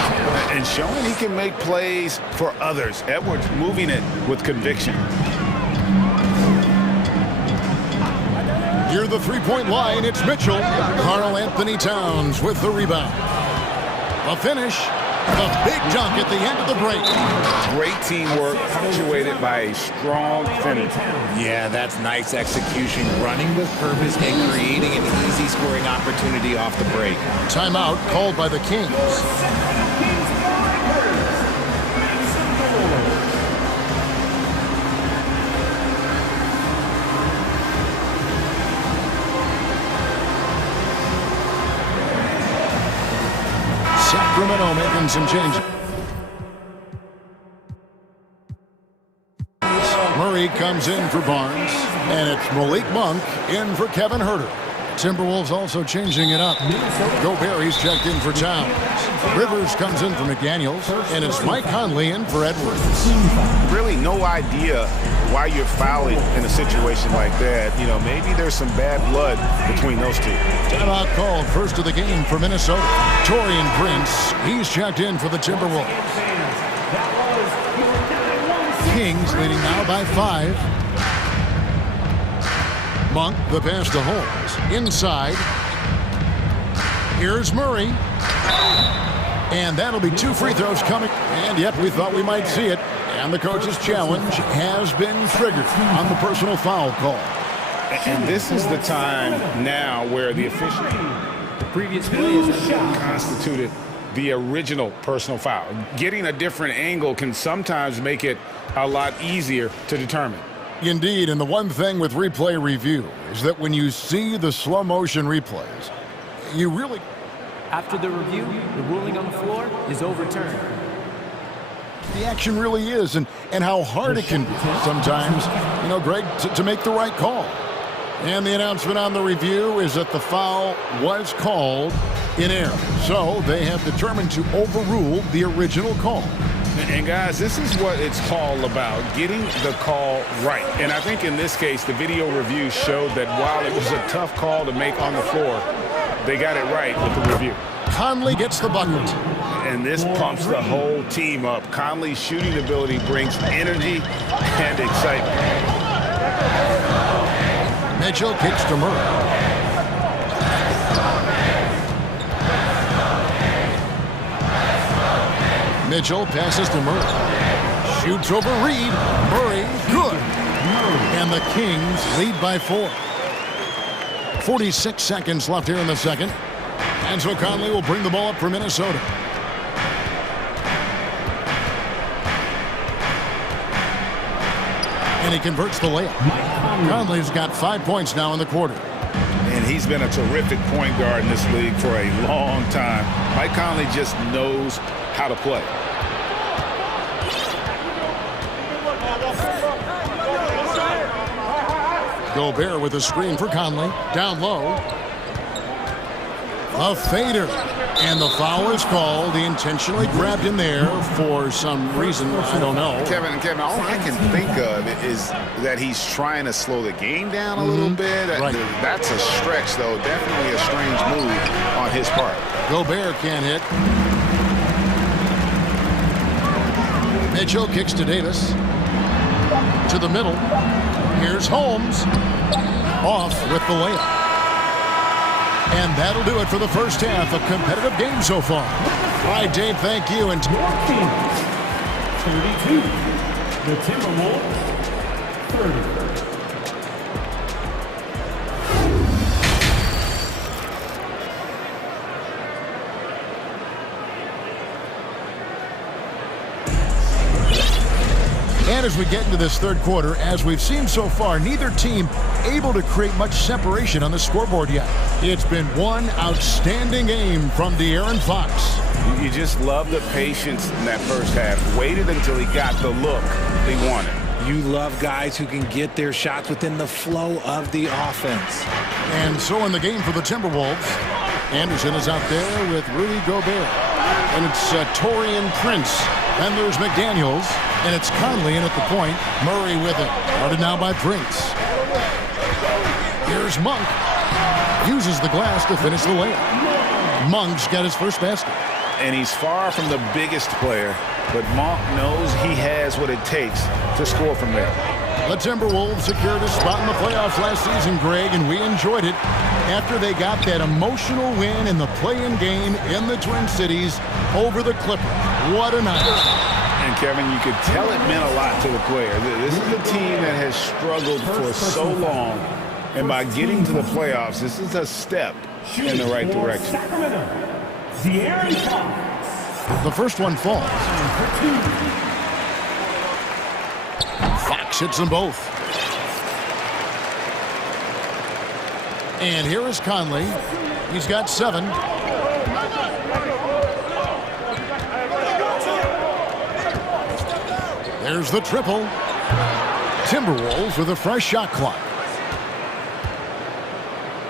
And showing he can make plays for others. Edwards moving it with conviction. Near the three-point line, it's Mitchell. Karl Anthony Towns with the rebound. The finish, the big dunk at the end of the break. Great teamwork, punctuated by a strong finish. Yeah, that's nice execution, running with purpose and creating an easy scoring opportunity off the break. Timeout called by the Kings. Sacramento making some changes. Murray comes in for Barnes, and it's Malik Monk in for Kevin Herder. Timberwolves also changing it up. Gobert, he's checked in for Towns. Rivers comes in for McDaniels, and it's Mike Conley in for Edwards. Really no idea why you're fouling in a situation like that. You know, maybe there's some bad blood between those two. Timeout called, first of the game for Minnesota. Torian Prince, he's checked in for the Timberwolves. Kings leading now by 5. Monk, the pass to Holmes. Inside. Here's Murray. And that'll be 2 free throws coming. And yep, we thought we might see it. And the coach's challenge has been triggered on the personal foul call. And this is the time now where the official Previous play is constituted the original personal foul. Getting a different angle can sometimes make it a lot easier to determine. Indeed, and the one thing with replay review is that when you see the slow motion replays, you really... After the review, the ruling on the floor is overturned. The action really is, and how hard it can be sometimes, you know, Greg, to make the right call. And the announcement on the review is that the foul was called in error. So they have determined to overrule the original call. And guys, this is what it's all about, getting the call right. And I think in this case, the video review showed that while it was a tough call to make on the floor, they got it right with the review. Conley gets the bucket. And this pumps the whole team up. Conley's shooting ability brings energy and excitement. Mitchell kicks to Murray. Mitchell passes to Murray. Shoots over Reed. Murray, good. And the Kings lead by 4. 46 seconds left here in the second. And so Conley will bring the ball up for Minnesota. And he converts the layup. Conley's got 5 points now in the quarter. And he he's been a terrific point guard in this league for a long time. Mike Conley just knows how to play. Gobert with a screen for Conley. Down low. A fader. And the foul is called. He intentionally grabbed him there for some reason. I don't know. Kevin, all I can think of is that he's trying to slow the game down a little bit. Right. That's a stretch, though. Definitely a strange move on his part. Gobert can't hit. Mitchell kicks to Davis. To the middle. Here's Holmes. Off with the layup. And that'll do it for the first half. A competitive game so far. All right, Dave, thank you. And 32. The Timberwolves, 30. And as we get into this third quarter, as we've seen so far, neither team able to create much separation on the scoreboard yet. It's been one outstanding game from De'Aaron Fox. You just love the patience in that first half. Waited until he got the look he wanted. You love guys who can get their shots within the flow of the offense. And so in the game for the Timberwolves, Anderson is out there with Rudy Gobert. And it's Taurean Prince. Then there's McDaniels. And it's Conley in at the point. Murray with it. Guarded now by Prince. Here's Monk. Uses the glass to finish the layup. Monk's got his first basket. And he's far from the biggest player, but Monk knows he has what it takes to score from there. The Timberwolves secured a spot in the playoffs last season, Greg, and we enjoyed it after they got that emotional win in the play-in game in the Twin Cities over the Clippers. What a night. And Kevin, you could tell it meant a lot to the player. This is a team that has struggled for so long, and by getting to the playoffs, this is a step in the right direction. The first one falls. Fox hits them both. And here is Conley. He's got 7. There's the triple. Timberwolves with a fresh shot clock.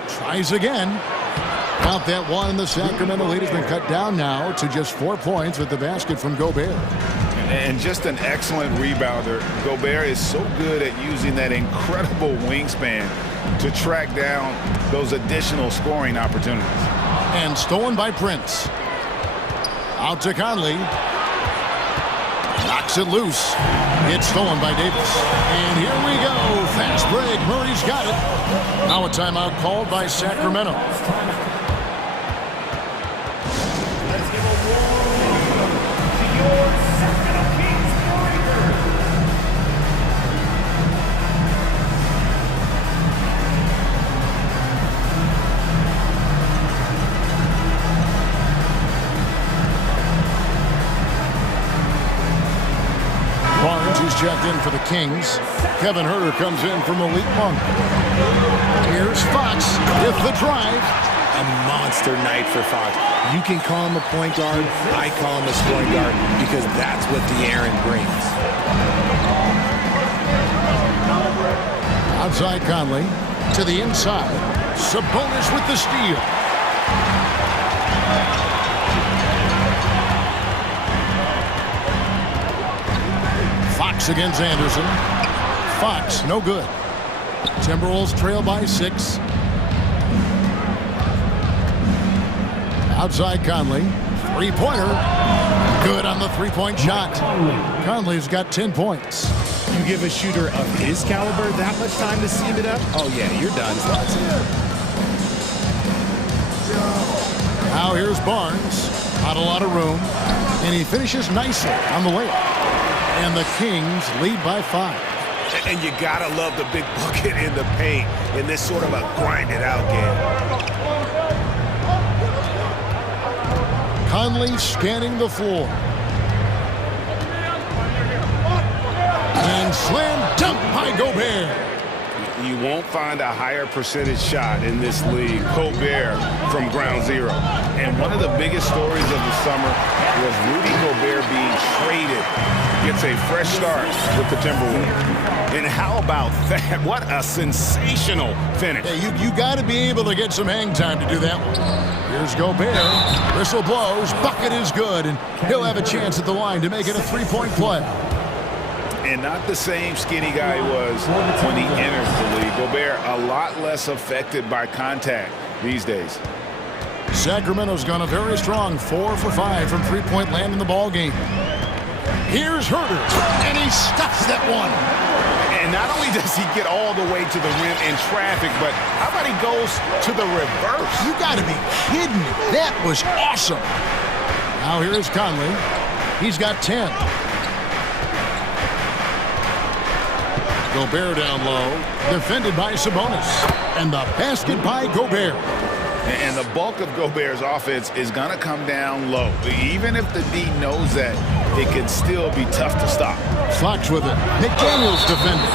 Tries again. Count that one, and the Sacramento lead has been cut down now to just 4 points with the basket from Gobert. And just an excellent rebounder. Gobert is so good at using that incredible wingspan to track down those additional scoring opportunities. And stolen by Prince. Out to Conley. Knocks it loose. It's stolen by Davis. And here we go. Fast break. Murray's got it. Now a timeout called by Sacramento. Let's give a warm to your Sacramento Kings Warriors. Barnes is checked in for the Kings. Kevin Huerter comes in for Malik Monk. Here's Fox with the drive. A monster night for Fox. You can call him a point guard. I call him a scoring guard because that's what De'Aaron brings. Outside Conley to the inside. Sabonis with the steal. Fox against Anderson. Fox, no good. Timberwolves trail by 6. Outside Conley. Three-pointer. Good on the three-point shot. Conley's got 10 points. You give a shooter of his caliber that much time to seam it up? Oh, yeah, you're done. Now here's Barnes. Not a lot of room. And he finishes nicely on the layup. And the Kings lead by 5. And you gotta love the big bucket in the paint in this sort of a grinded-out game. Conley scanning the floor. And slam dunk by Gobert. You won't find a higher percentage shot in this league. Gobert from ground zero. And one of the biggest stories of the summer was Rudy Gobert being traded. Gets a fresh start with the Timberwolves. And how about that? What a sensational finish. Yeah, you got to be able to get some hang time to do that one. Here's Gobert. Whistle blows. Bucket is good. And he'll have a chance at the line to make it a three-point play. And not the same skinny guy he was when he entered the league. Gobert a lot less affected by contact these days. Sacramento's gone a very strong 4 for 5 from three-point land in the ball game. Here's Herter, and he stuffs that one. And not only does he get all the way to the rim in traffic, but how about he goes to the reverse? You got to be kidding me. That was awesome. Now here is Conley. He's got 10. Gobert down low, defended by Sabonis. And the basket by Gobert. And the bulk of Gobert's offense is going to come down low. Even if the D knows that, it can still be tough to stop. Fox with it. McDaniels defended.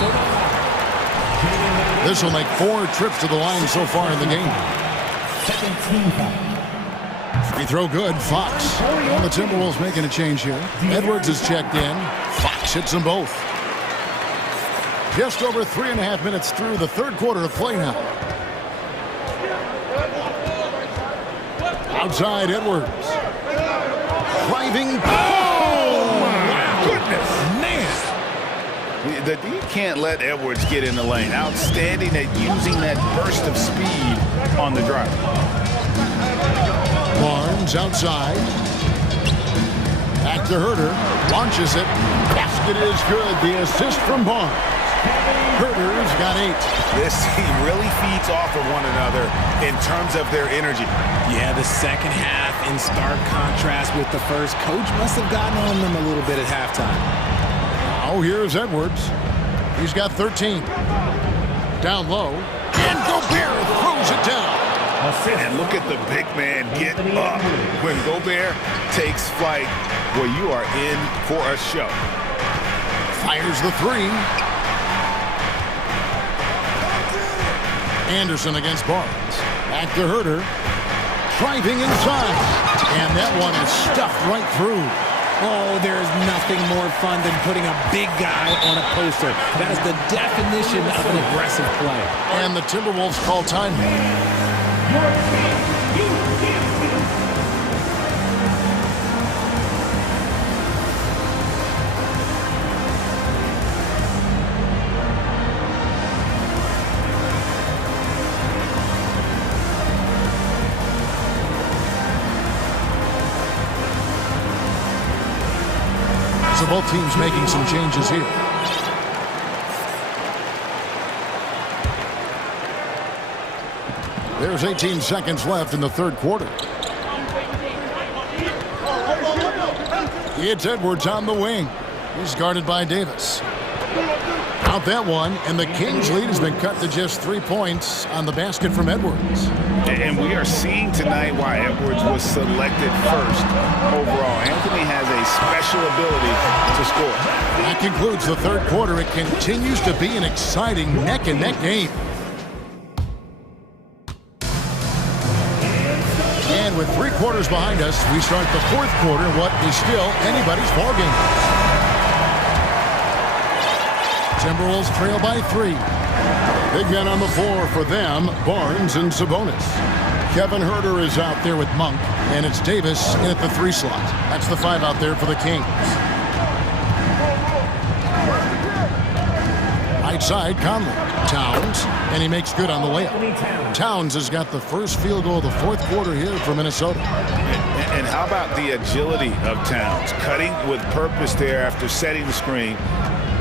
This will make 4 trips to the line so far in the game. Free throw good. Fox. Well, the Timberwolves making a change here. Edwards is checked in. Fox hits them both. Just over 3.5 minutes through the third quarter of play now. Outside Edwards. Driving. Oh, my goodness. Man. The D can't let Edwards get in the lane. Outstanding at using that burst of speed on the drive. Barnes outside. Back to Herter. Launches it. Basket is good. The assist from Barnes. Herter's got 8. This team really feeds off of one another in terms of their energy. Yeah, the second half in stark contrast with the first. Coach must have gotten on them a little bit at halftime. Oh, here's Edwards. He's got 13. Down low. And Gobert throws it down. And look at the big man get up. When Gobert takes flight, well, you are in for a show. Fires the 3. Anderson against Barnes. Back to Herter. Driving inside. And that one is stuffed right through. Oh, there's nothing more fun than putting a big guy on a poster. That is the definition of an aggressive play. And the Timberwolves call time. So both teams making some changes here. There's 18 seconds left in the third quarter. It's Edwards on the wing. He's guarded by Davis. Out that one, and the Kings' lead has been cut to just 3 points on the basket from Edwards. And we are seeing tonight why Edwards was selected first overall. Anthony has a special ability to score. That concludes the third quarter. It continues to be an exciting neck-and-neck game. And with 3 quarters behind us, we start the fourth quarter, what is still anybody's ballgame. Timberwolves trail by 3. Big men on the floor for them, Barnes and Sabonis. Kevin Herter is out there with Monk, and it's Davis in at the 3 slot. That's the 5 out there for the Kings. Right side, Conley. Towns, and he makes good on the layup. Towns has got the first field goal of the fourth quarter here for Minnesota. And how about the agility of Towns? Cutting with purpose there after setting the screen.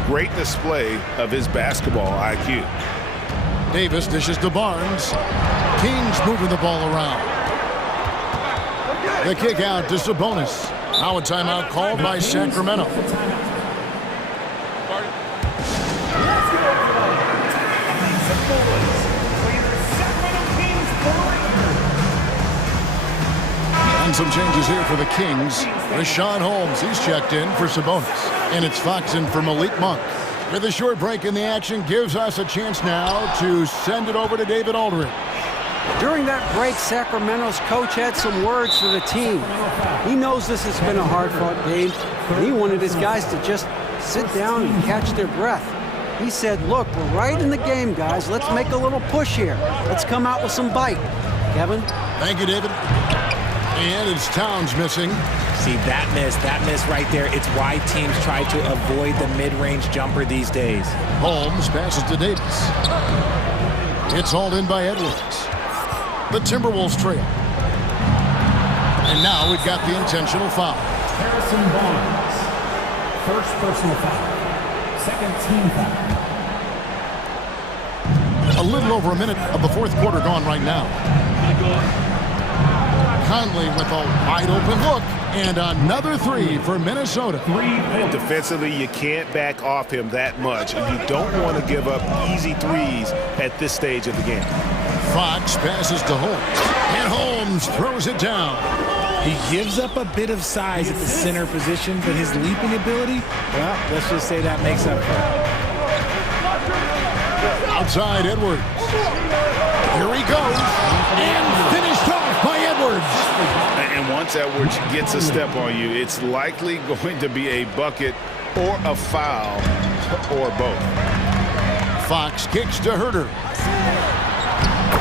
Great display of his basketball IQ. Davis dishes to Barnes. Kings moving the ball around. The kick out to Sabonis. Now a timeout called by Sacramento. And some changes here for the Kings. Rashawn Holmes, he's checked in for Sabonis. And it's Fox in for Malik Monk. With a short break in the action, gives us a chance now to send it over to David Aldridge. During that break, Sacramento's coach had some words for the team. He knows this has been a hard-fought game, and he wanted his guys to just sit down and catch their breath. He said, look, we're right in the game, guys. Let's make a little push here. Let's come out with some bite. Kevin? Thank you, David. And it's Towns missing. See, that miss right there, it's why teams try to avoid the mid-range jumper these days. Holmes passes to Davis. It's hauled in by Edwards. The Timberwolves trail. And now we've got the intentional foul. Harrison Barnes. First personal foul. Second team foul. A little over a minute of the fourth quarter gone right now. Conley with a wide open look. And another three for Minnesota. And defensively, you can't back off him that much. And you don't want to give up easy threes at this stage of the game. Fox passes to Holmes. And Holmes throws it down. He gives up a bit of size at the center position, but his leaping ability, well, let's just say that makes up for it. Outside Edwards. Here he goes. And finished off by Edwards. And once Edwards gets a step on you, it's likely going to be a bucket or a foul or both. Fox kicks to Herter.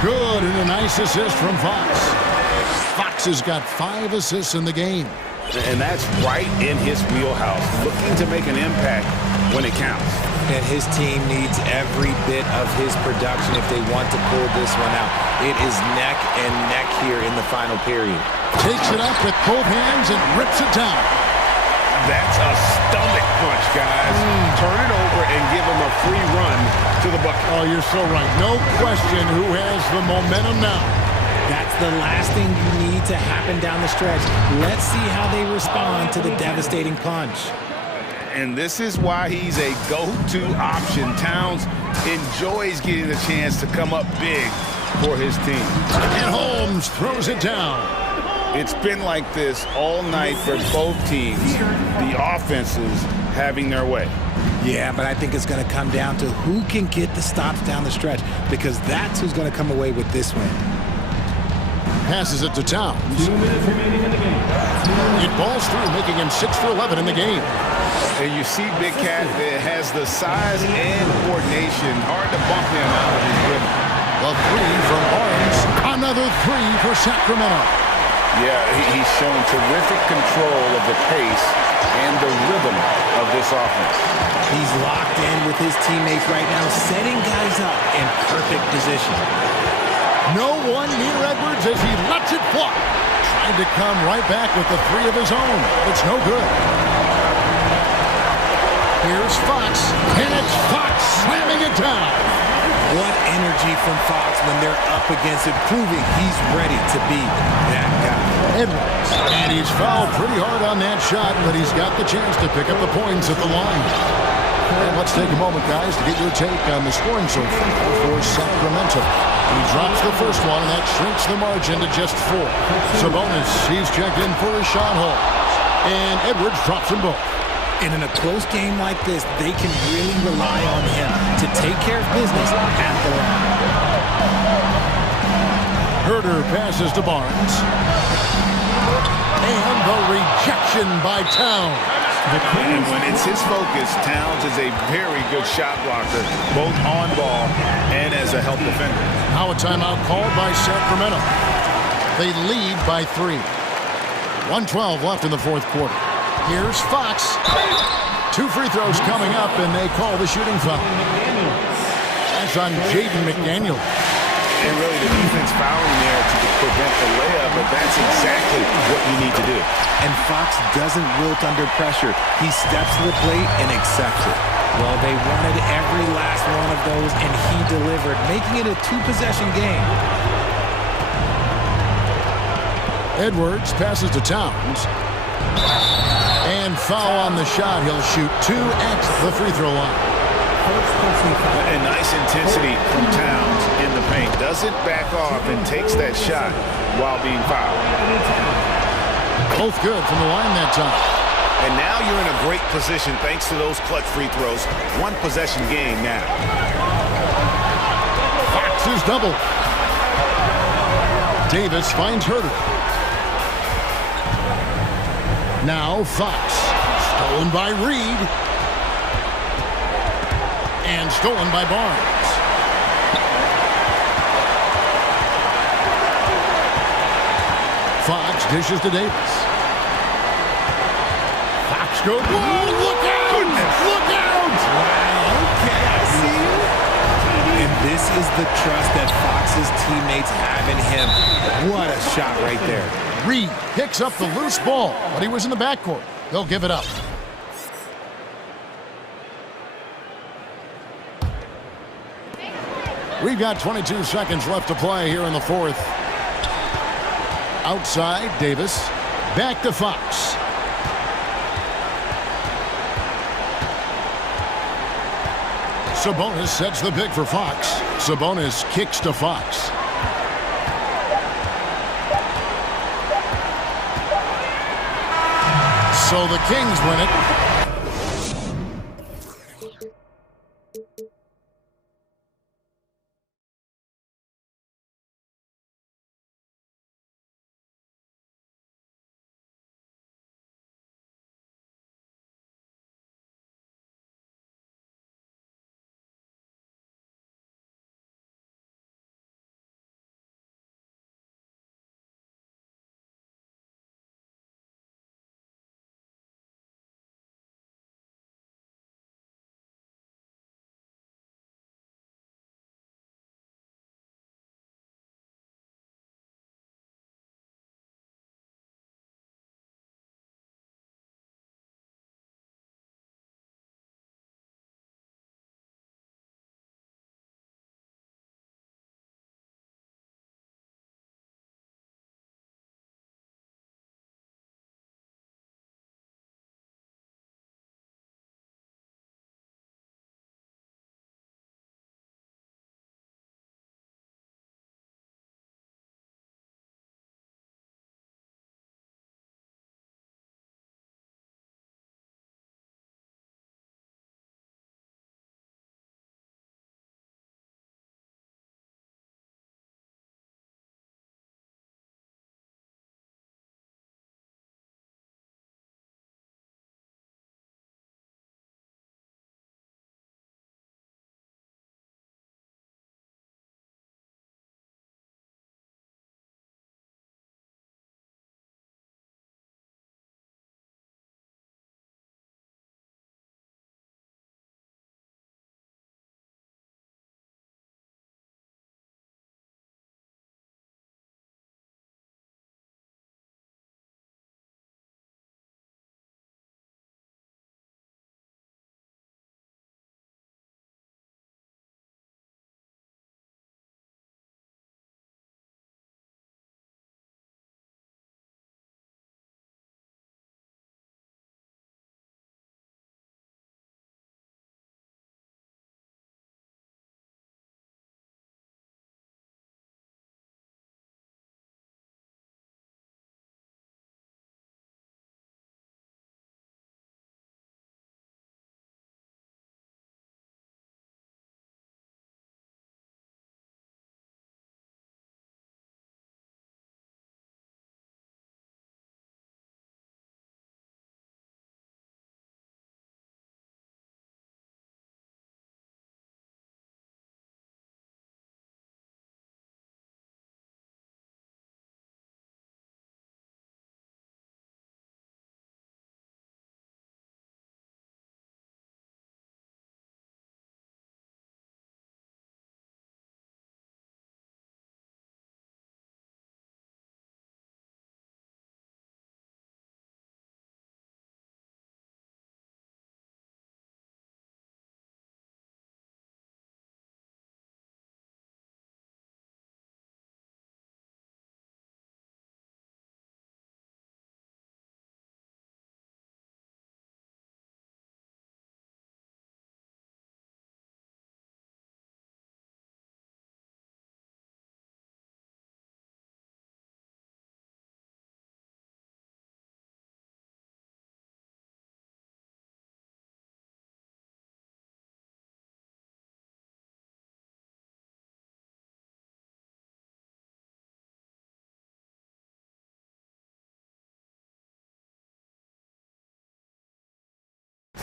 Good, and a nice assist from Fox. Fox has got 5 assists in the game. And that's right in his wheelhouse, looking to make an impact when it counts. And his team needs every bit of his production if they want to pull this one out. It is neck and neck here in the final period. Takes it up with both hands and rips it down. That's a stomach punch, guys. Turn it over and give him a free run to the bucket. Oh, you're so right. No question who has the momentum now. That's the last thing you need to happen down the stretch. Let's see how they respond to the devastating punch. And this is why he's a go-to option. Towns enjoys getting the chance to come up big for his team. And Holmes throws it down. It's been like this all night for both teams. The offenses having their way. Yeah, but I think it's going to come down to who can get the stops down the stretch, because that's who's going to come away with this win. Passes it to Towns. 2 minutes remaining in the game. It balls through, making him 6 for 11 in the game. And you see Big Cat that has the size and coordination. Hard to bump him out of his rhythm. A three from Barnes. Another three for Sacramento. Yeah, he's shown terrific control of the pace and the rhythm of this offense. He's locked in with his teammates right now, setting guys up in perfect position. No one near Edwards as he lets it fly. Trying to come right back with the three of his own. It's no good. Here's Fox, and it's Fox slamming it down. What energy from Fox when they're up against it, proving he's ready to be that guy. Edwards, and he's fouled pretty hard on that shot, but he's got the chance to pick up the points at the line. And let's take a moment, guys, to get your take on the scoring so far for Sacramento. He drops the first one, and that shrinks the margin to just 4. Sabonis, he's checked in for a shot hole. And Edwards drops them both. And in a close game like this, they can really rely on him to take care of business at the line. Herter passes to Barnes. And the rejection by Towns. And when it's his focus, Towns is a very good shot blocker, both on ball and as a help defender. Now a timeout called by Sacramento. They lead by 3. 1:12 left in the fourth quarter. Here's Fox. 2 free throws coming up, and they call the shooting foul. That's on Jaden McDaniel. And really the defense fouling there to prevent the layup, but that's exactly what you need to do. And Fox doesn't wilt under pressure. He steps to the plate and accepts it. Well, they wanted every last one of those, and he delivered, making it a 2-possession game. Edwards passes to Towns. And foul on the shot. He'll shoot 2 at the free throw line. And nice intensity from Towns in the paint. Doesn't back off and takes that shot while being fouled. Both good from the line that time. And now you're in a great position thanks to those clutch free throws. One possession game now. Fox is double. Davis finds Herter. Now Fox. Stolen by Reed. And stolen by Barnes. Fox dishes to Davis. Fox goes. Whoa, look out! Goodness. Look out! Wow, okay, I see you. And this is the trust that Fox's teammates have in him. What a shot right there. Reed picks up the loose ball, but he was in the backcourt. They'll give it up. We've got 22 seconds left to play here in the fourth. Outside, Davis. Back to Fox. Sabonis sets the pick for Fox. Sabonis kicks to Fox. So the Kings win it.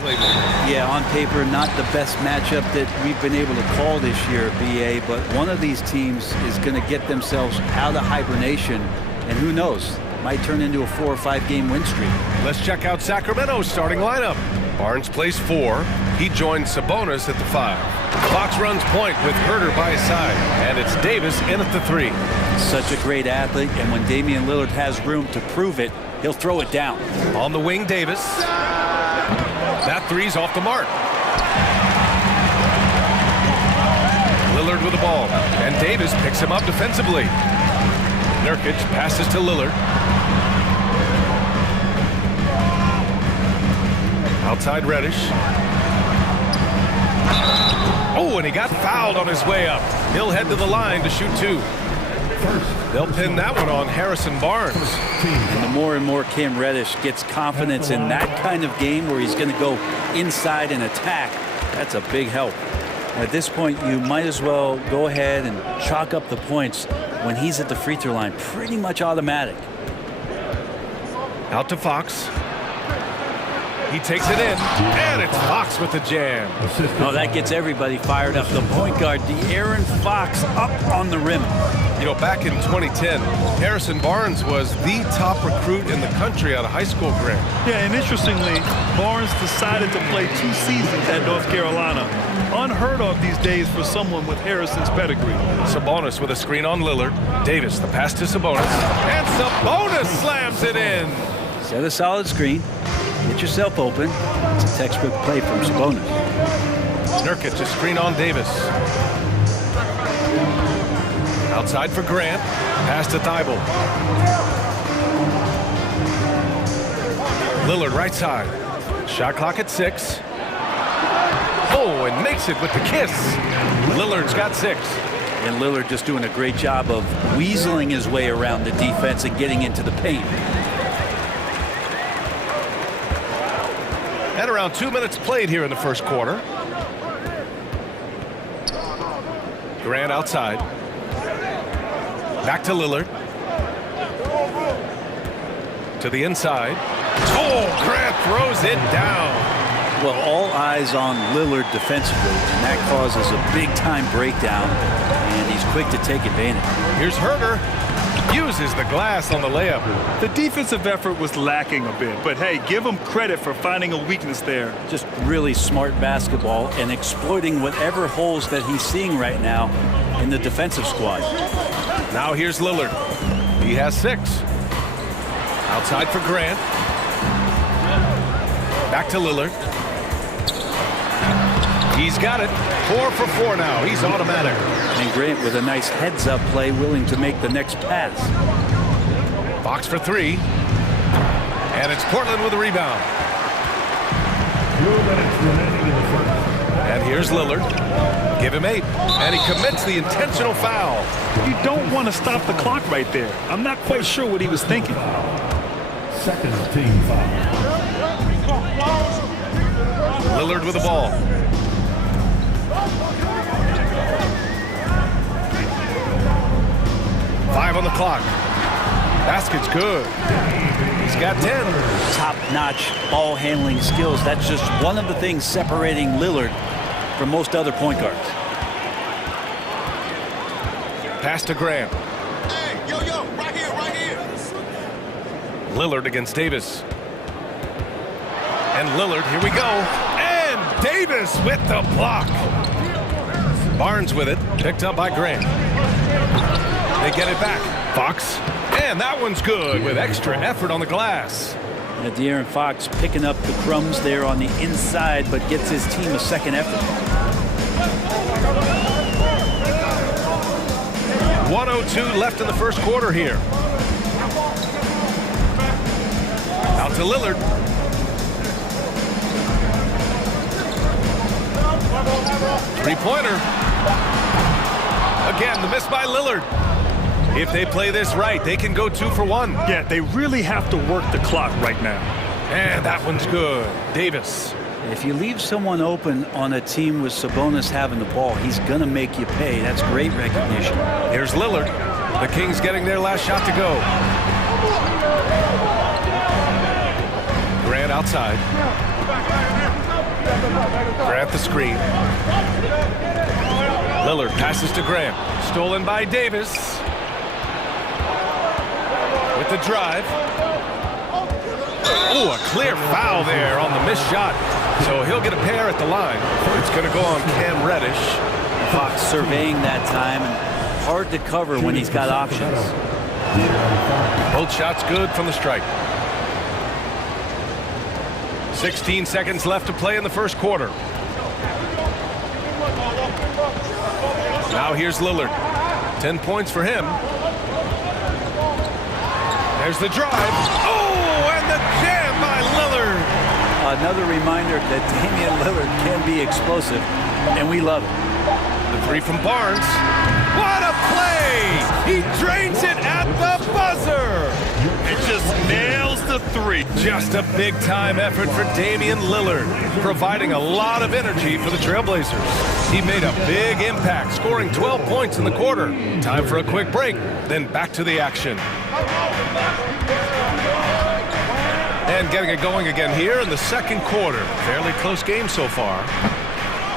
Yeah, on paper, not the best matchup that we've been able to call this year, BA, but one of these teams is going to get themselves out of hibernation, and who knows, might turn into a 4 or 5 game win streak. Let's check out Sacramento's starting lineup. Barnes plays 4. He joins Sabonis at the 5. Fox runs point with Herter by his side, and it's Davis in at the 3. Such a great athlete, and when Damian Lillard has room to prove it, he'll throw it down. On the wing, Davis. That 3's off the mark. Lillard with the ball, and Davis picks him up defensively. Nurkic passes to Lillard. Outside Reddish. Oh, and he got fouled on his way up. He'll head to the line to shoot 2. They'll pin that one on Harrison Barnes. And the more and more Cam Reddish gets confidence in that kind of game where he's going to go inside and attack, that's a big help. At this point, you might as well go ahead and chalk up the points when he's at the free throw line. Pretty much automatic. Out to Fox. He takes it in, and it's Fox with the jam. Oh, that gets everybody fired up. The point guard, De'Aaron Fox, up on the rim. You know, back in 2010, Harrison Barnes was the top recruit in the country out of high school, Grant. Yeah, and interestingly, Barnes decided to play 2 seasons at North Carolina. Unheard of these days for someone with Harrison's pedigree. Sabonis with a screen on Lillard. Davis, the pass to Sabonis. And Sabonis slams it in. Set a solid screen. Get yourself open. It's a textbook play from Sabonis. Nurkic, a screen on Davis. Outside for Grant. Pass to Thibault. Lillard right side. Shot clock at 6. Oh, and makes it with the kiss. Lillard's got 6. And Lillard just doing a great job of weaseling his way around the defense and getting into the paint. And around 2 minutes played here in the first quarter. Grant outside. Back to Lillard. To the inside. Oh, Grant throws it down. Well, all eyes on Lillard defensively, and that causes a big-time breakdown, and he's quick to take advantage. Here's Herter. Uses the glass on the layup. The defensive effort was lacking a bit, but hey, give him credit for finding a weakness there. Just really smart basketball and exploiting whatever holes that he's seeing right now in the defensive squad. Now here's Lillard. He has 6. Outside for Grant. Back to Lillard. He's got it. 4 for 4 now. He's automatic. And Grant with a nice heads-up play, willing to make the next pass. Fox for 3. And it's Portland with a rebound. And here's Lillard. Give him 8. And he commits the intentional foul. You don't want to stop the clock right there. I'm not quite sure what he was thinking. Second team foul. Lillard with the ball. Five on the clock. Basket's good. He's got 10. Top-notch ball handling skills. That's just one of the things separating Lillard from most other point guards. Pass to Graham. Hey, yo, right here, right here. Lillard against Davis. And Lillard, here we go. And Davis with the block. Barnes with it, picked up by Grant. They get it back. Fox. And that one's good with extra effort on the glass. And De'Aaron Fox picking up the crumbs there on the inside, but gets his team a second effort. 1:02 left in the first quarter here. Out to Lillard. Three-pointer. Again, the miss by Lillard. If they play this right, they can go 2 for 1. Yeah, they really have to work the clock right now. And that one's good. Davis. If you leave someone open on a team with Sabonis having the ball, he's going to make you pay. That's great recognition. Here's Lillard. The Kings getting their last shot to go. Grant outside. Grant the screen. Lillard passes to Grant. Stolen by Davis. With the drive. Oh, a clear foul there on the missed shot. So he'll get a pair at the line. It's going to go on Cam Reddish. Fox surveying that time, and hard to cover when he's got options. Both shots good from the stripe. 16 seconds left to play in the first quarter. Now here's Lillard. 10 points for him. There's the drive. Oh, and the jam by Lillard. Another reminder that Damian Lillard can be explosive, and we love it. The three from Barnes. What a play! He drains it at the buzzer! It just nails the three. Just a big-time effort for Damian Lillard, providing a lot of energy for the Trailblazers. He made a big impact, scoring 12 points in the quarter. Time for a quick break, then back to the action. And getting it going again here in the second quarter. Fairly close game so far.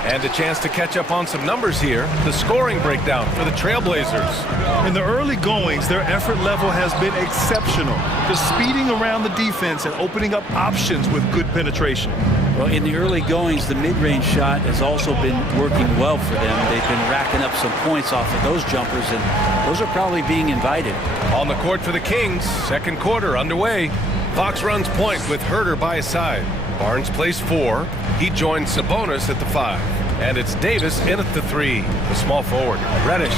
And a chance to catch up on some numbers here. The scoring breakdown for the Trailblazers. In the early goings, their effort level has been exceptional. Just speeding around the defense and opening up options with good penetration. Well, in the early goings, the mid-range shot has also been working well for them. They've been racking up some points off of those jumpers, and those are probably being invited. On the court for the Kings, second quarter underway. Fox runs point with Herter by his side. Barnes plays 4. He joins Sabonis at the 5. And it's Davis in at the 3. The small forward. Reddish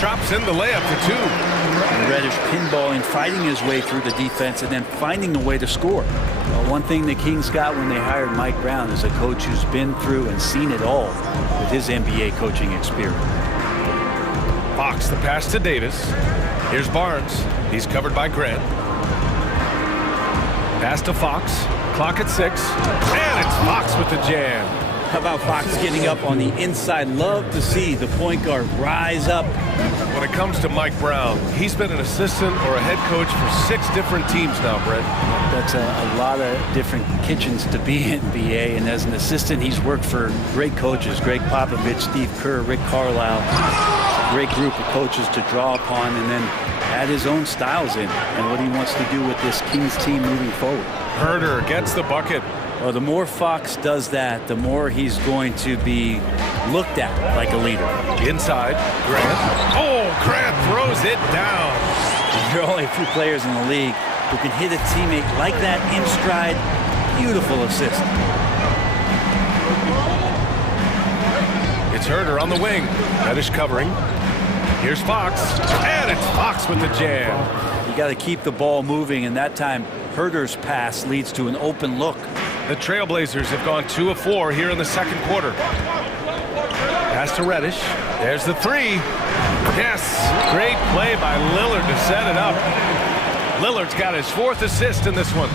drops in the layup for 2. And Reddish pinballing, fighting his way through the defense, and then finding a way to score. Well, one thing the Kings got when they hired Mike Brown is a coach who's been through and seen it all with his NBA coaching experience. Fox the pass to Davis. Here's Barnes. He's covered by Grant. Pass to Fox. Clock at 6. And it's Fox with the jam. How about Fox getting up on the inside? Love to see the point guard rise up. When it comes to Mike Brown, he's been an assistant or a head coach for 6 different teams now, Brent. That's a lot of different kitchens to be in, BA. And as an assistant, he's worked for great coaches. Greg Popovich, Steve Kerr, Rick Carlisle. Great group of coaches to draw upon, and then add his own styles in and what he wants to do with this Kings team moving forward. Herter gets the bucket. Well, the more Fox does that, the more he's going to be looked at like a leader. Inside, Grant. Oh, Grant throws it down. There are only a few players in the league who can hit a teammate like that in stride. Beautiful assist. It's Herter on the wing. Reddish covering. Here's Fox, and it's Fox with the jam. You got to keep the ball moving, and that time Herter's pass leads to an open look. The Trailblazers have gone 2 of 4 here in the second quarter. Pass to Reddish. There's the 3. Yes, great play by Lillard to set it up. Lillard's got his 4th assist in this one.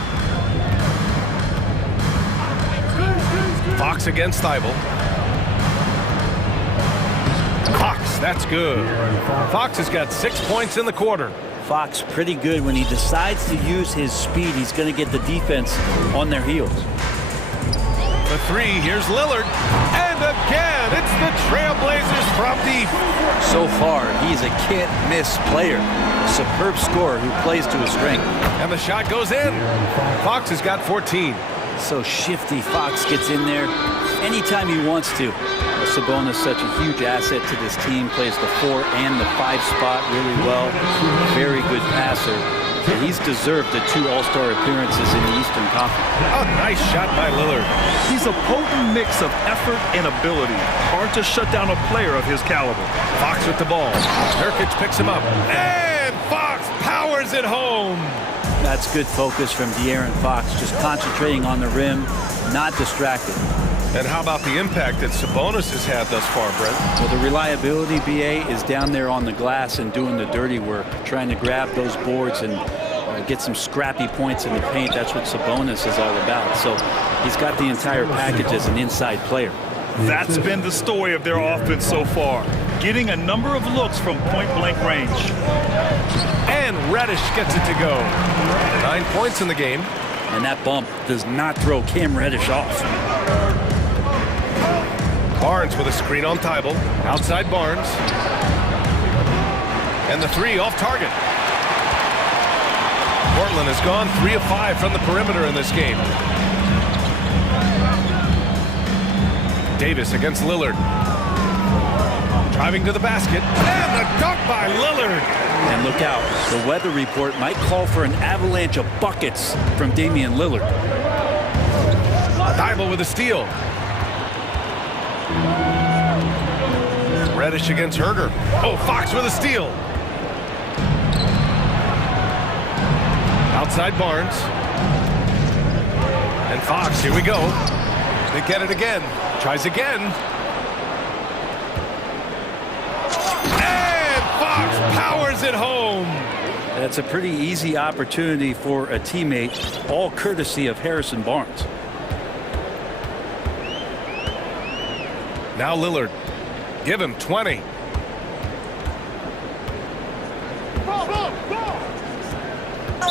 Fox against Thibault. Fox, that's good. Fox has got 6 points in the quarter. Fox pretty good when he decides to use his speed. He's going to get the defense on their heels. The 3, here's Lillard. And again, it's the Trailblazers from deep. So far, he's a can't-miss player. Superb scorer who plays to his strength. And the shot goes in. Fox has got 14. So shifty. Fox gets in there anytime he wants to. Sabonis, such a huge asset to this team, plays the 4 and the 5 spot really well. Very good passer. And he's deserved the 2 All-Star appearances in the Eastern Conference. A nice shot by Lillard. He's a potent mix of effort and ability. Hard to shut down a player of his caliber. Fox with the ball. Nurkic picks him up. And Fox powers it home. That's good focus from De'Aaron Fox, just concentrating on the rim, not distracted. And how about the impact that Sabonis has had thus far, Brent? Well, the reliability, BA, is down there on the glass and doing the dirty work, trying to grab those boards and get some scrappy points in the paint. That's what Sabonis is all about. So he's got the entire package as an inside player. That's been the story of their offense so far, getting a number of looks from point-blank range. And Reddish gets it to go. 9 points in the game. And that bump does not throw Cam Reddish off. Barnes with a screen on Thibault. Outside Barnes. And the three off target. Portland has gone 3 of 5 from the perimeter in this game. Davis against Lillard. Driving to the basket. And the dunk by Lillard. And look out, the weather report might call for an avalanche of buckets from Damian Lillard. Thibault with a steal. Reddish against Herder. Oh, Fox with a steal. Outside Barnes. And Fox, here we go. They get it again. Tries again. And Fox powers it home. That's a pretty easy opportunity for a teammate, all courtesy of Harrison Barnes. Now Lillard. Give him 20.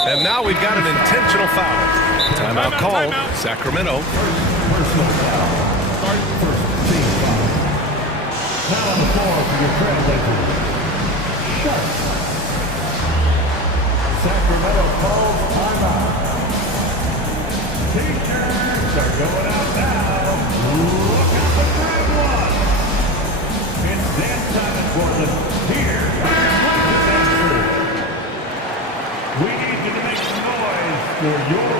And now we've got an intentional foul. Timeout called. Sacramento. Personal foul. First team foul. Now on the floor for your Trailblazers. Shut. Sacramento calls timeout. Teachers are going out now. Look out the grab one. It's dance time in Portland. Here are your dancers. We need you to make some noise for your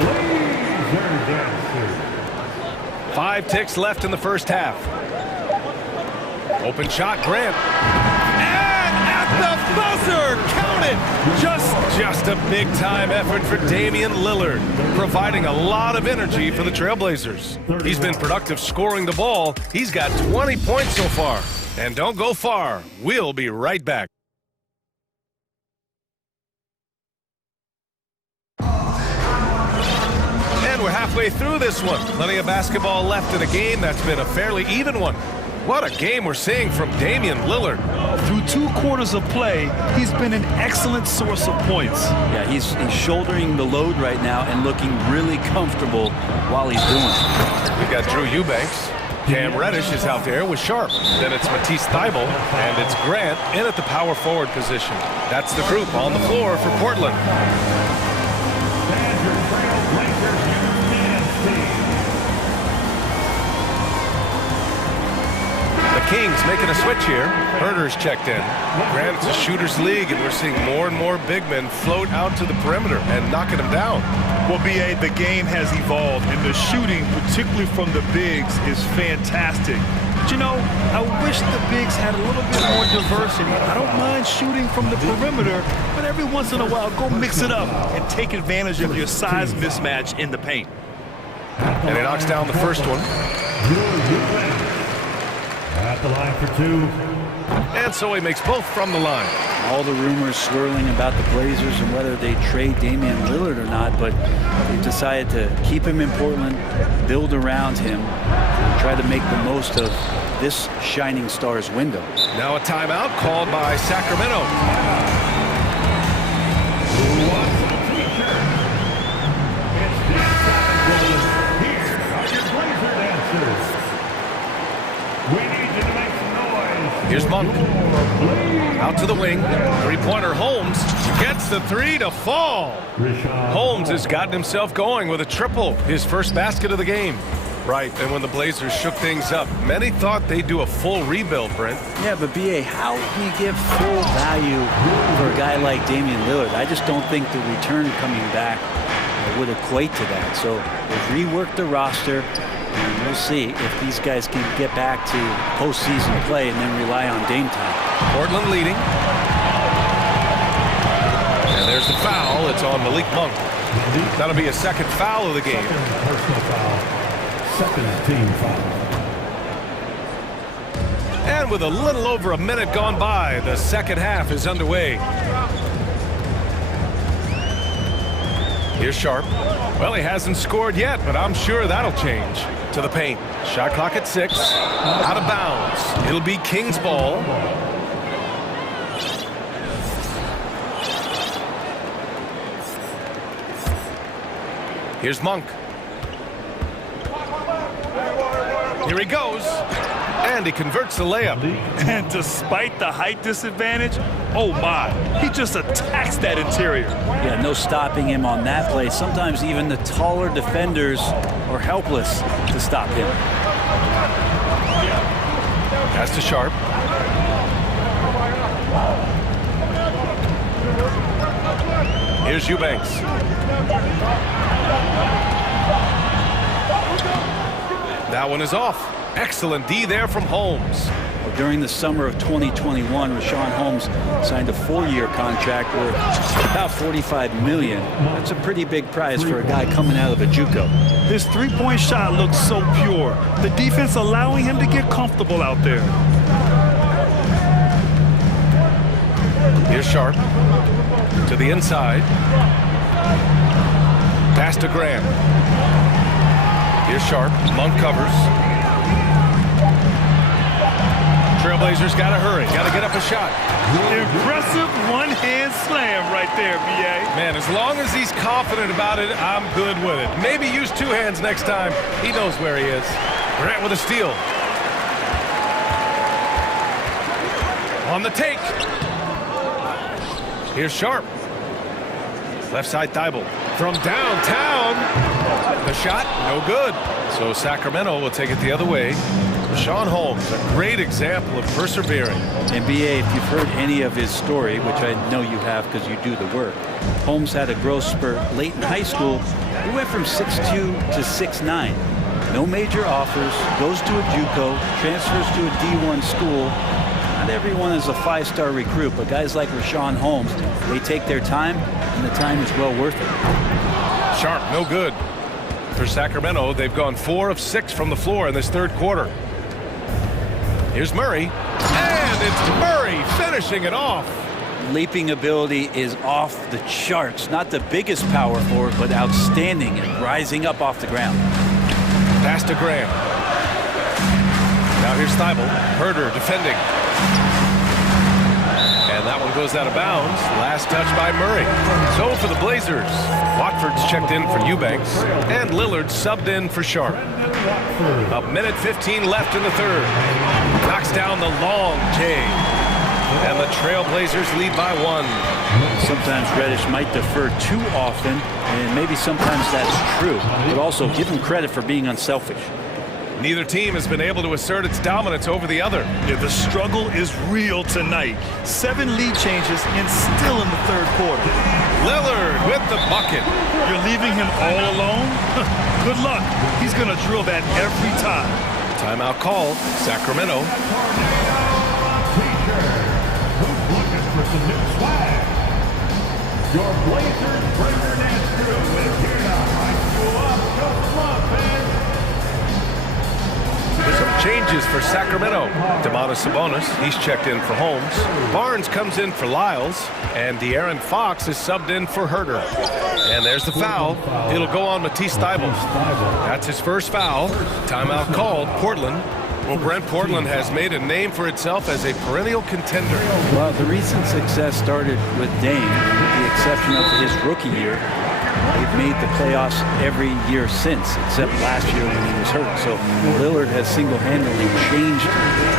Blazer dancers. 5 ticks left in the first half. Open shot, Grant. And at the buzzer, count it! Just a big-time effort for Damian Lillard, providing a lot of energy for the Trailblazers. He's been productive scoring the ball. He's got 20 points so far. And don't go far. We'll be right back. And we're halfway through this one. Plenty of basketball left in a game that's been a fairly even one. What a game we're seeing from Damian Lillard. Through 2 quarters of play, he's been an excellent source of points. Yeah, he's shouldering the load right now and looking really comfortable while he's doing it. We've got Drew Eubanks. Cam Reddish is out there with Sharp. Then it's Matisse Thibault, and it's Grant in at the power forward position. That's the group on the floor for Portland. The Kings making a switch here. Herder's checked in. Granted, it's a shooter's league, and we're seeing more and more big men float out to the perimeter and knocking them down. Well, B.A., the game has evolved, and the shooting, particularly from the bigs, is fantastic. But, you know, I wish the bigs had a little bit more diversity. I don't mind shooting from the perimeter, but every once in a while, go mix it up and take advantage of your size mismatch in the paint. And he knocks down the first one. At the line for 2. And so he makes both from the line. All the rumors swirling about the Blazers and whether they trade Damian Lillard or not, but they've decided to keep him in Portland, build around him, and try to make the most of this shining star's window. Now a timeout called by Sacramento. Here's Monk. Out to the wing. Three-pointer Holmes gets the 3 to fall. Holmes has gotten himself going with a triple, his first basket of the game. Right, and when the Blazers shook things up, many thought they'd do a full rebuild, Brent. Yeah, but B.A., how can you give full value for a guy like Damian Lillard? I just don't think the return coming back would equate to that. So they've reworked the roster. And we'll see if these guys can get back to postseason play and then rely on Dame time. Portland leading. And there's the foul. It's on Malik Monk. That'll be a second foul of the game. Personal foul. Second team foul. And with a little over a minute gone by, the second half is underway. Here's Sharp. Well, he hasn't scored yet, but I'm sure that'll change. To the paint. Shot clock at 6. Out of bounds. It'll be Kings ball. Here's Monk. Here Here he goes. And he converts the layup. And despite the height disadvantage, oh my, he just attacks that interior. Yeah, no stopping him on that play. Sometimes even the taller defenders are helpless to stop him. Pass to Sharp. Here's Eubanks. That one is off. Excellent D there from Holmes. During the summer of 2021, Rashawn Holmes signed a 4-year contract worth about $45 million. That's a pretty big prize for a guy coming out of a JUCO. His three-point shot looks so pure. The defense allowing him to get comfortable out there. Here's Sharp. To the inside. Pass to Graham. Here's Sharp. Monk covers. Trailblazers got to hurry. Got to get up a shot. Impressive one-hand slam right there, B.A. Man, as long as he's confident about it, I'm good with it. Maybe use two hands next time. He knows where he is. Grant with a steal. On the take. Here's Sharp. Left side Thibault. From downtown. The shot, no good. So Sacramento will take it the other way. Rashawn Holmes, a great example of persevering. NBA, if you've heard any of his story, which I know you have because you do the work, Holmes had a growth spurt late in high school. He went from 6'2" to 6'9". No major offers, goes to a JUCO, transfers to a D1 school. Not everyone is a 5-star recruit, but guys like Rashawn Holmes, they take their time, and the time is well worth it. Sharp, no good. For Sacramento, they've gone 4 of 6 from the floor in this third quarter. Here's Murray, and it's Murray finishing it off. Leaping ability is off the charts. Not the biggest power forward, but outstanding and rising up off the ground. Pass to Graham. Now here's Thibault. Herder defending. And that one goes out of bounds. Last touch by Murray. So for the Blazers, Watford's checked in for Eubanks, and Lillard subbed in for Sharp. A minute 15 left in the third. Knocks down the long J. And the Trailblazers lead by 1. Sometimes Reddish might defer too often, and maybe sometimes that's true. But also give him credit for being unselfish. Neither team has been able to assert its dominance over the other. Yeah, the struggle is real tonight. 7 lead changes and still in the third quarter. Lillard with the bucket. You're leaving him all alone? Good luck. He's going to drill that every time. Timeout called. Sacramento. Who's looking for some new swag? Your Blazers bring their dance crew and here to hype you up. Come on, fans. Some changes for Sacramento. Domantas Sabonis, he's checked in for Holmes. Barnes comes in for Lyles, and De'Aaron Fox is subbed in for Herder. And there's the foul. It'll go on Matisse Thybulle. That's his first foul. Timeout called. Portland. Well, Brent, Portland has made a name for itself as a perennial contender. Well, the recent success started with Dame, with the exception of his rookie year. They've made the playoffs every year since, except last year when he was hurt. So Lillard has single-handedly changed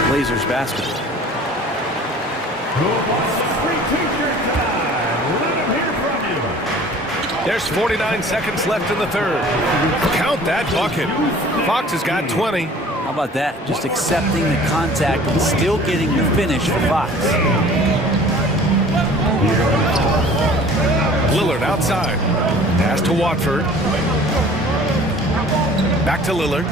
Blazers basketball. There's 49 seconds left in the third. Count that bucket. Fox has got 20. How about that? Just accepting the contact and still getting the finish for Fox. Lillard outside. Pass to Watford. Back to Lillard.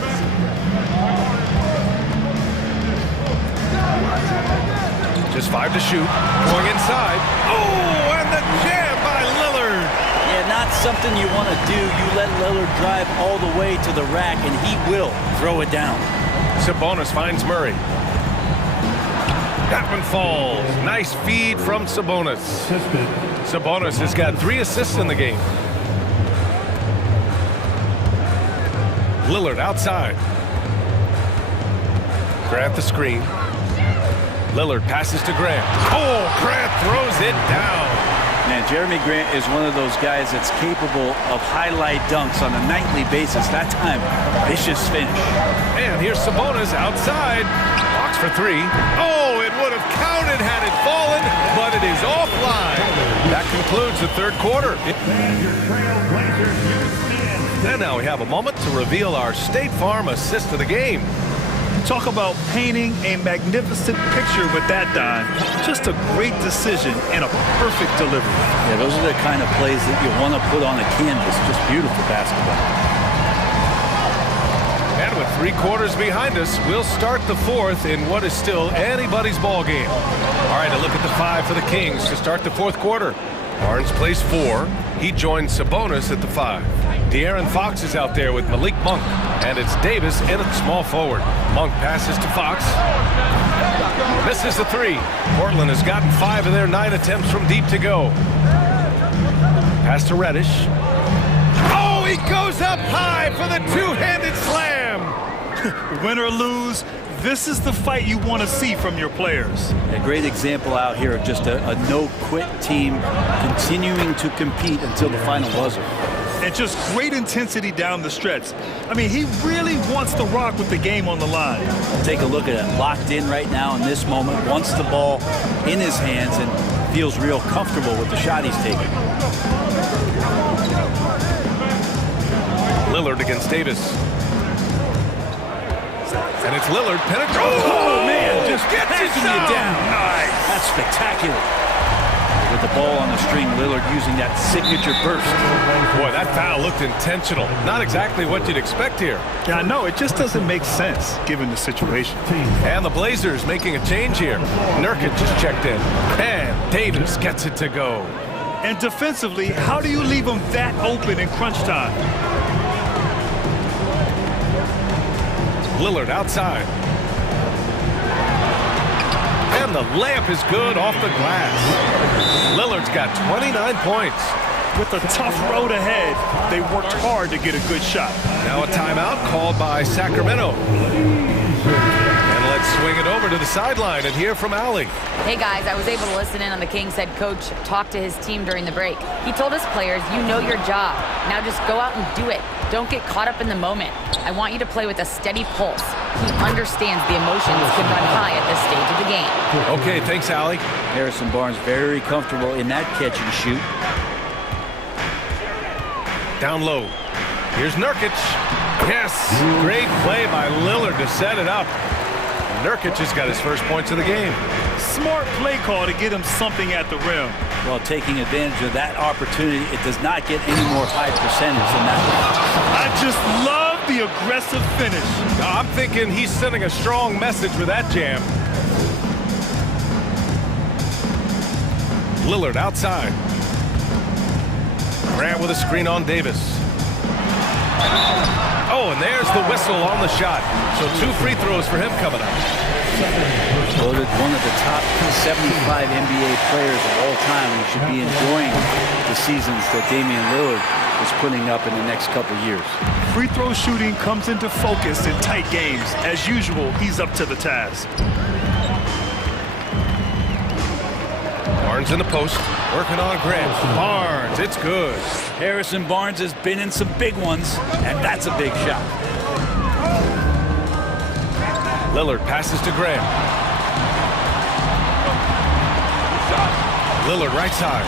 Just 5 to shoot. Going inside. Oh, and the jam by Lillard. Yeah, not something you want to do. You let Lillard drive all the way to the rack, and he will throw it down. Sabonis finds Murray. That one falls. Nice feed from Sabonis. Sabonis has got 3 assists in the game. Lillard outside. Grant the screen. Lillard passes to Grant. Oh, Grant throws it down. Man, Jeremy Grant is one of those guys that's capable of highlight dunks on a nightly basis. That time, vicious finish. And here's Sabonis outside. Fox for three. Oh, it would have counted had it fallen, but it is offline. That concludes the third quarter. And now we have a moment to reveal our State Farm assist of the game. Talk about painting a magnificent picture with that dime. Just a great decision and a perfect delivery. Yeah, those are the kind of plays that you want to put on a canvas. Just beautiful basketball. And with 3 quarters behind us, we'll start the fourth in what is still anybody's ball game. All right, a look at the 5 for the Kings to start the fourth quarter. Barnes plays 4. He joins Sabonis at the 5. De'Aaron Fox is out there with Malik Monk, and it's Davis in at small forward. Monk passes to Fox. Misses the 3. Portland has gotten 5 of their 9 attempts from deep to go. Pass to Reddish. Oh, he goes up high for the two-handed slam. Win or lose, this is the fight you want to see from your players. A great example out here of just a no-quit team continuing to compete until the final buzzer. And just great intensity down the stretch. I mean, he really wants to rock with the game on the line. Take a look at it. Locked in right now in this moment. Wants the ball in his hands and feels real comfortable with the shot he's taking. Lillard against Davis. And it's Lillard penetrating. Oh, man, just gets it you down. down. Nice. That's spectacular. With the ball on the string, Lillard using that signature burst. Boy, that foul looked intentional. Not exactly what you'd expect here. Yeah, I know. It just doesn't make sense given the situation. And the Blazers making a change here. Nurkic just checked in. And Davis gets it to go. And defensively, how do you leave them that open in crunch time? Lillard outside. And the layup is good off the glass. Lillard's got 29 points. With a tough road ahead, they worked hard to get a good shot. Now a timeout called by Sacramento. And let's swing it over to the sideline and hear from Allie. Hey guys, I was able to listen in on the Kings head coach talk to his team during the break. He told his players, you know your job. Now just go out and do it. Don't get caught up in the moment. I want you to play with a steady pulse. He understands the emotions can run high at this stage of the game. Okay, thanks, Allie. Harrison Barnes very comfortable in that catch and shoot. Down low. Here's Nurkic. Yes, great play by Lillard to set it up. Nurkic has got his first points of the game. Smart play call to get him something at the rim. Well, taking advantage of that opportunity, it does not get any more high percentage than that. I just love the aggressive finish. I'm thinking he's sending a strong message with that jam. Lillard outside. Grant with a screen on Davis. Oh, and there's the whistle on the shot. So 2 free throws for him coming up. Voted one of the top 75 NBA players of all time. He should be enjoying the seasons that Damian Lillard is putting up in the next couple years. Free throw shooting comes into focus in tight games. As usual, he's up to the task. Barnes in the post, working on Grant. Barnes, it's good. Harrison Barnes has been in some big ones, and that's a big shot. Lillard passes to Grant. Lillard right side.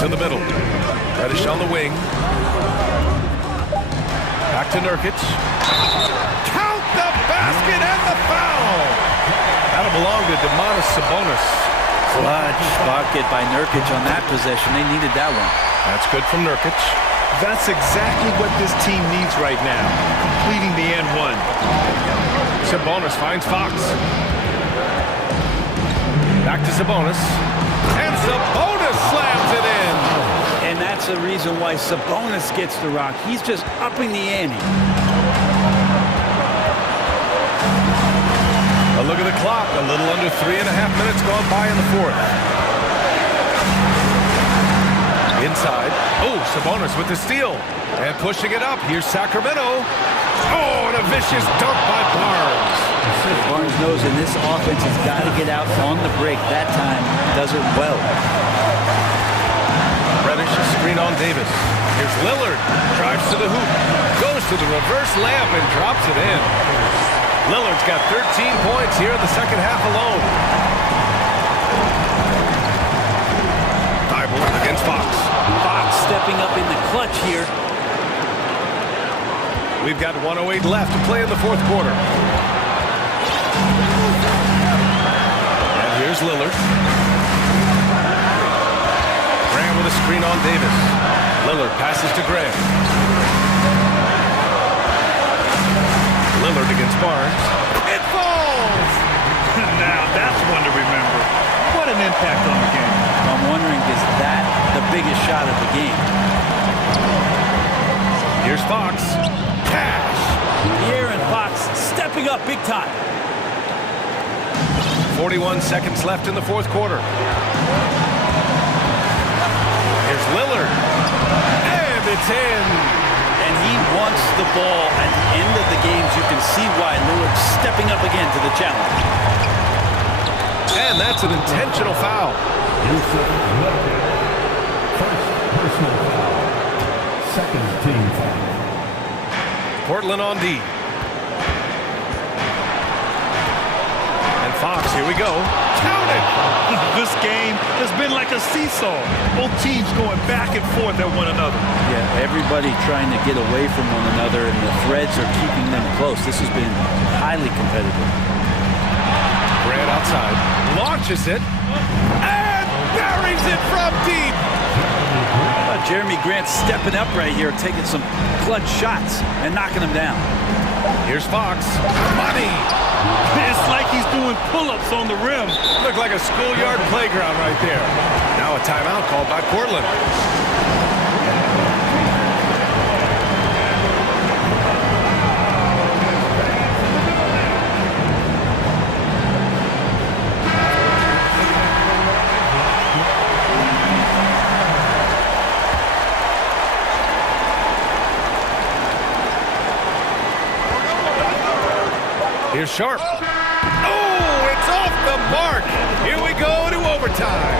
To the middle. Reddish on the wing. Back to Nurkic. Count the basket and the foul. That'll belong to Domantas Sabonis. Clutch bucket by Nurkic on that possession. They needed that one. That's good from Nurkic. That's exactly what this team needs right now, completing the and one. Sabonis finds Fox. Back to Sabonis. And Sabonis slams it in. And that's the reason why Sabonis gets the rock. He's just upping the ante. A look at the clock. A little under 3.5 minutes gone by in the fourth. Inside. Oh, Sabonis with the steal. And pushing it up. Here's Sacramento. Oh, and a vicious dunk by Barnes. Barnes knows in this offense he's got to get out on the break. That time does it well. Reddish, a screen on Davis. Here's Lillard, drives to the hoop, goes to the reverse layup and drops it in. Lillard's got 13 points here in the second half alone. Thibault against Fox. Fox stepping up in the clutch here. We've got 1:08 left to play in the fourth quarter. And here's Lillard. Graham with a screen on Davis. Lillard passes to Graham. Lillard against Barnes. It falls! Now that's one to remember. What an impact on the game. I'm wondering, is that the biggest shot of the game? Here's Fox. Cash! De'Aaron Fox stepping up big time. 41 seconds left in the fourth quarter. Here's Lillard. And it's in. And he wants the ball at the end of the games. You can see why Lillard's stepping up again to the challenge. And that's an intentional foul. First personal foul. Second team foul. Portland on D. And Fox, here we go. Count it! This game has been like a seesaw. Both teams going back and forth at one another. Yeah, everybody trying to get away from one another, and the threads are keeping them close. This has been highly competitive. Grant outside. Launches it. And buries it from deep. Jeremy Grant stepping up right here, taking some clutch shots and knocking them down. Here's Fox. Money! It's like he's doing pull-ups on the rim. Looked like a schoolyard playground right there. Now a timeout called by Portland. Here's Sharp. Oh, it's off the mark. Here we go to overtime.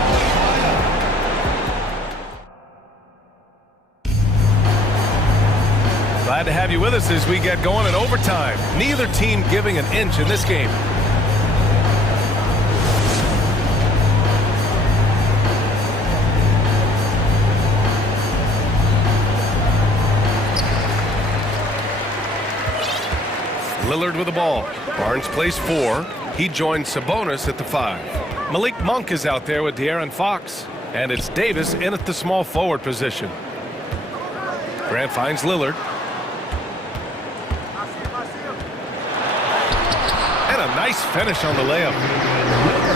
Glad to have you with us as we get going in overtime. Neither team giving an inch in this game. Lillard with the ball. Barnes plays 4. He joins Sabonis at the 5. Malik Monk is out there with De'Aaron Fox. And it's Davis in at the small forward position. Grant finds Lillard. And a nice finish on the layup.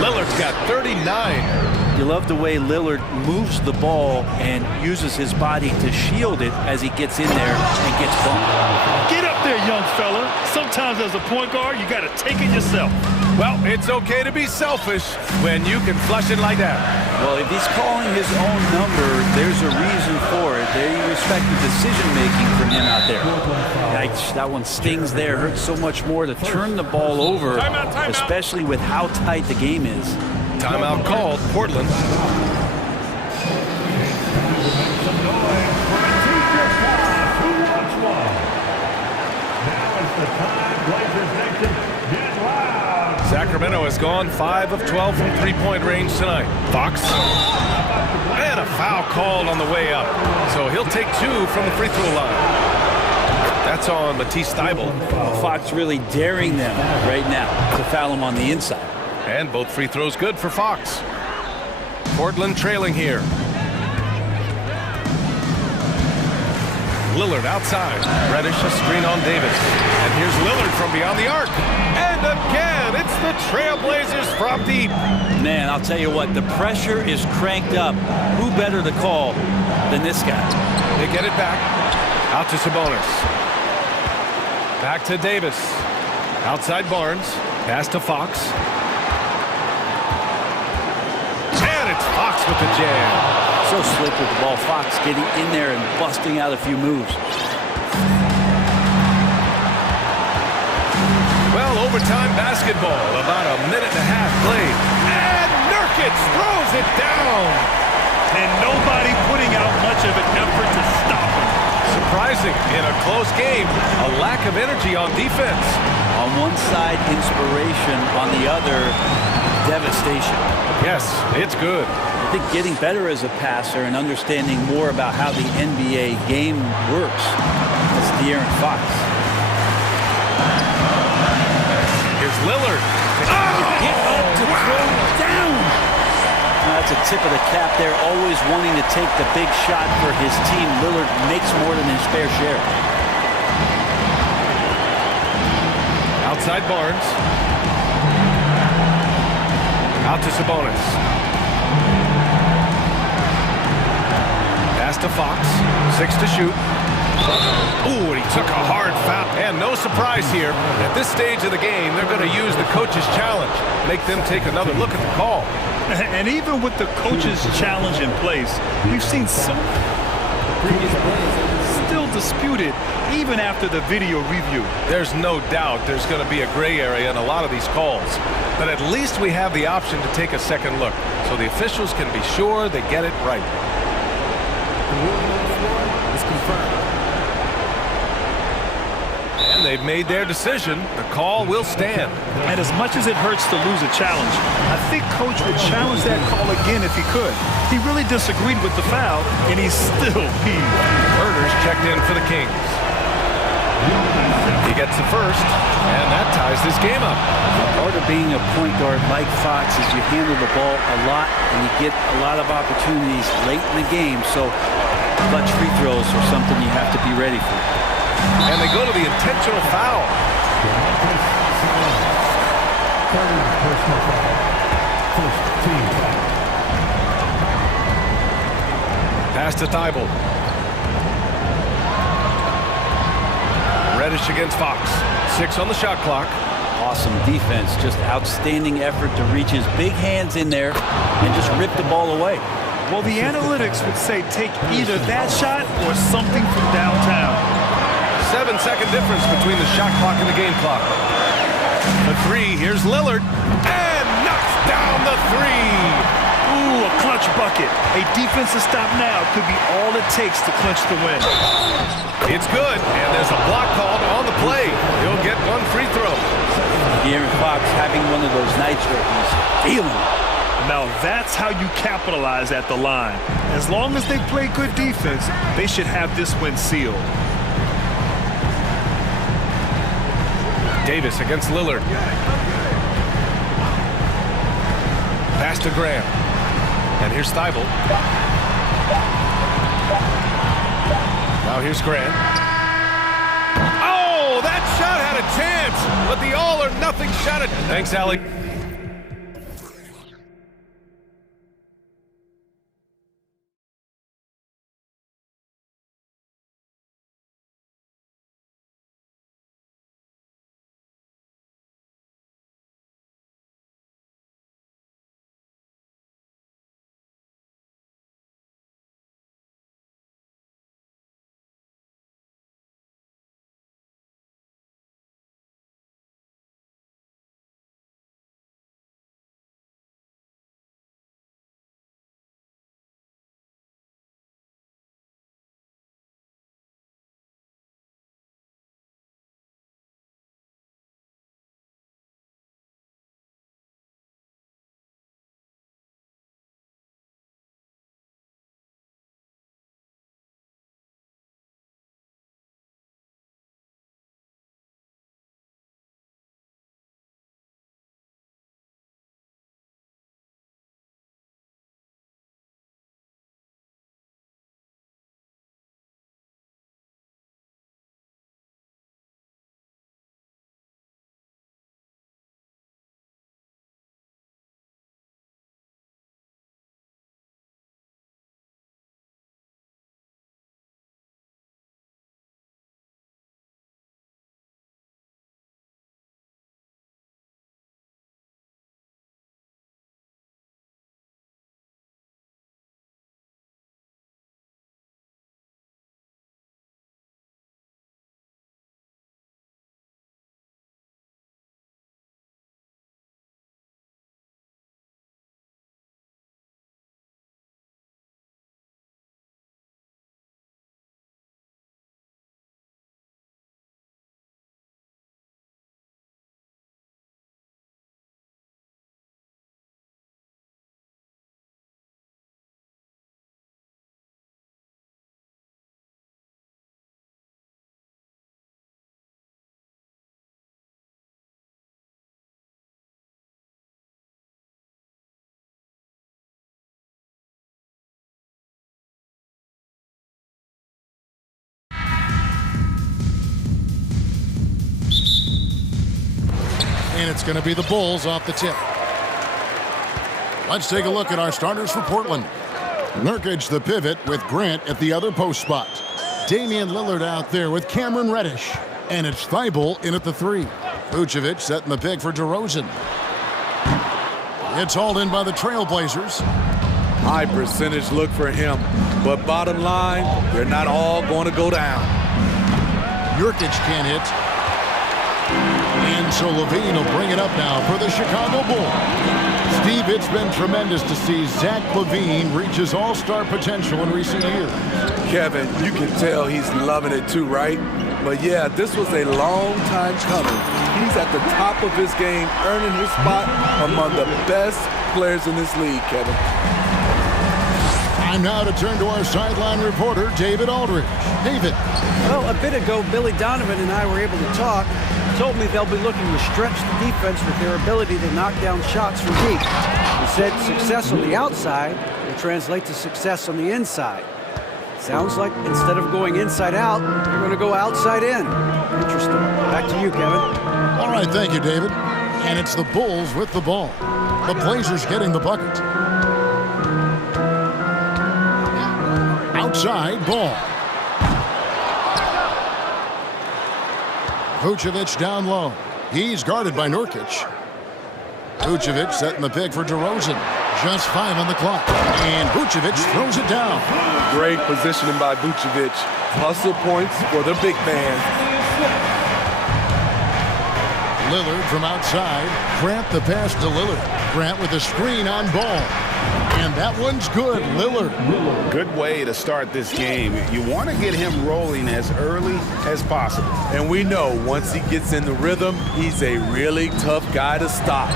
Lillard's got 39. You love the way Lillard moves the ball and uses his body to shield it as he gets in there and gets bumped. Get up there, young fella. Sometimes as a point guard, you got to take it yourself. Well, it's okay to be selfish when you can flush it like that. Well, if he's calling his own number, there's a reason for it. They respect the decision-making from him out there. Yikes, that one stings there. Hurts so much more to turn the ball over, especially with how tight the game is. Timeout called, Portland. Sacramento has gone 5 of 12 from three-point range tonight. Fox. And a foul called on the way up. So he'll take 2 from the free throw line. That's on Matisse Thibault. Fox really daring them right now to foul him on the inside. And both free throws good for Fox. Portland trailing here. Lillard outside. Reddish a screen on Davis. And here's Lillard from beyond the arc. And again, it's the Trailblazers from deep. Man, I'll tell you what, the pressure is cranked up. Who better to call than this guy? They get it back. Out to Sabonis. Back to Davis. Outside Barnes. Pass to Fox. And it's Fox with the jam. So slick with the ball. Fox getting in there and busting out a few moves. Overtime basketball, about a minute and a half played. And Nurkic throws it down. And nobody putting out much of an effort to stop him. Surprising in a close game, a lack of energy on defense. On one side, inspiration. On the other, devastation. Yes, it's good. I think getting better as a passer and understanding more about how the NBA game works. That's De'Aaron Fox. Here's Lillard. Get up to throw down. That's a tip of the cap there. Always wanting to take the big shot for his team. Lillard makes more than his fair share. Outside Barnes. Out to Sabonis. Pass to Fox. 6 to shoot. Ooh, and he took a hard foul. And no surprise here. At this stage of the game, they're going to use the coach's challenge. Make them take another look at the call. And even with the coach's challenge in place, we've seen some previous plays still disputed even after the video review. There's no doubt there's going to be a gray area in a lot of these calls. But at least we have the option to take a second look, so the officials can be sure they get it right. The ruling on the floor is confirmed. And they've made their decision. The call will stand. And as much as it hurts to lose a challenge, I think Coach would challenge that call again if he could. He really disagreed with the foul, and he's still peeved. Herder's checked in for the Kings. He gets the first, and that ties this game up. Part of being a point guard like Fox is you handle the ball a lot, and you get a lot of opportunities late in the game, so clutch free throws are something you have to be ready for. And they go to the intentional foul. Pass to Thibault. Reddish against Fox. 6 on the shot clock. Awesome defense. Just outstanding effort to reach his big hands in there and just rip the ball away. Well, the analytics would say take either that shot or something from downtown. 7-second difference between the shot clock and the game clock. The three, here's Lillard, and knocks down the three. Ooh, a clutch bucket. A defensive stop now could be all it takes to clinch the win. It's good, and there's a block called on the play. He'll get one free throw. De'Aaron Fox having one of those nights where he's feeling it. Now that's how you capitalize at the line. As long as they play good defense, they should have this win sealed. Davis against Lillard. Pass to Graham. And here's Thibault. Now here's Grant. Oh, that shot had a chance, but the all-or-nothing shot. Thanks, Allie. And it's going to be the Bulls off the tip. Let's take a look at our starters for Portland. Nurkic, the pivot, with Grant at the other post spot. Damian Lillard out there with Cameron Reddish. And it's Thibault in at the 3. Vucevic setting the pick for DeRozan. It's hauled in by the Trailblazers. High percentage look for him. But bottom line, they're not all going to go down. Nurkic can't hit. And so Levine will bring it up now for the Chicago Bulls. Steve, it's been tremendous to see Zach LaVine reach his all-star potential in recent years. Kevin, you can tell he's loving it too, right? But yeah, this was a long time coming. He's at the top of his game, earning his spot among the best players in this league, Kevin. Time now to turn to our sideline reporter, David Aldridge. David. Well, a bit ago, Billy Donovan and I were able to talk. He told me they'll be looking to stretch the defense with their ability to knock down shots from deep. He said success on the outside will translate to success on the inside. Sounds like instead of going inside out, they're going to go outside in. Interesting. Back to you, Kevin. All right, thank you, David. And it's the Bulls with the ball. The Blazers getting the bucket. Outside ball. Vucevic down low. He's guarded by Nurkic. Vucevic setting the pick for DeRozan. Just 5 on the clock. And Vucevic throws it down. Great positioning by Vucevic. Hustle points for the big man. Lillard from outside. Grant the pass to Lillard. Grant with a screen on ball. And that one's good, Lillard. Good way to start this game. You want to get him rolling as early as possible. And we know once he gets in the rhythm, he's a really tough guy to stop.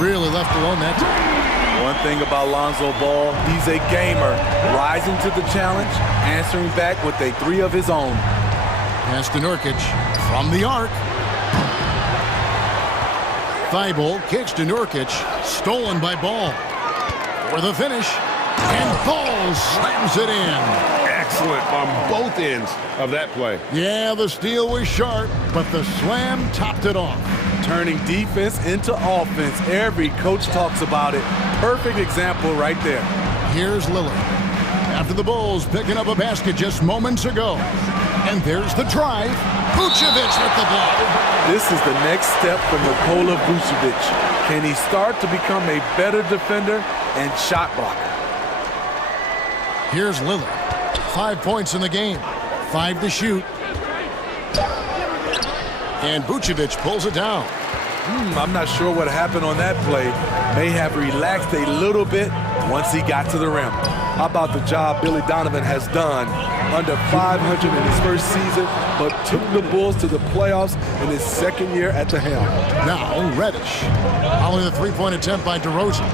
Really left alone that time. One thing about Lonzo Ball, he's a gamer, rising to the challenge, answering back with a 3 of his own. Pass to Nurkic from the arc. Thibault kicks to Nurkic, stolen by Ball. For the finish, and Ball slams it in. Excellent on both ends of that play. Yeah, the steal was sharp, but the slam topped it off. Turning defense into offense. Every coach talks about it. Perfect example right there. Here's Lillard. After the Bulls picking up a basket just moments ago. And there's the drive. Vucevic with the block. This is the next step for Nikola Vucevic. Can he start to become a better defender and shot blocker? Here's Lillard. 5 points in the game. 5 to shoot. And Vucevic pulls it down. I'm not sure what happened on that play. May have relaxed a little bit once he got to the rim. How about the job Billy Donovan has done? Under 500 in his first season, but took the Bulls to the playoffs in his second year at the helm. Now Reddish. Following the three-point attempt by DeRozan.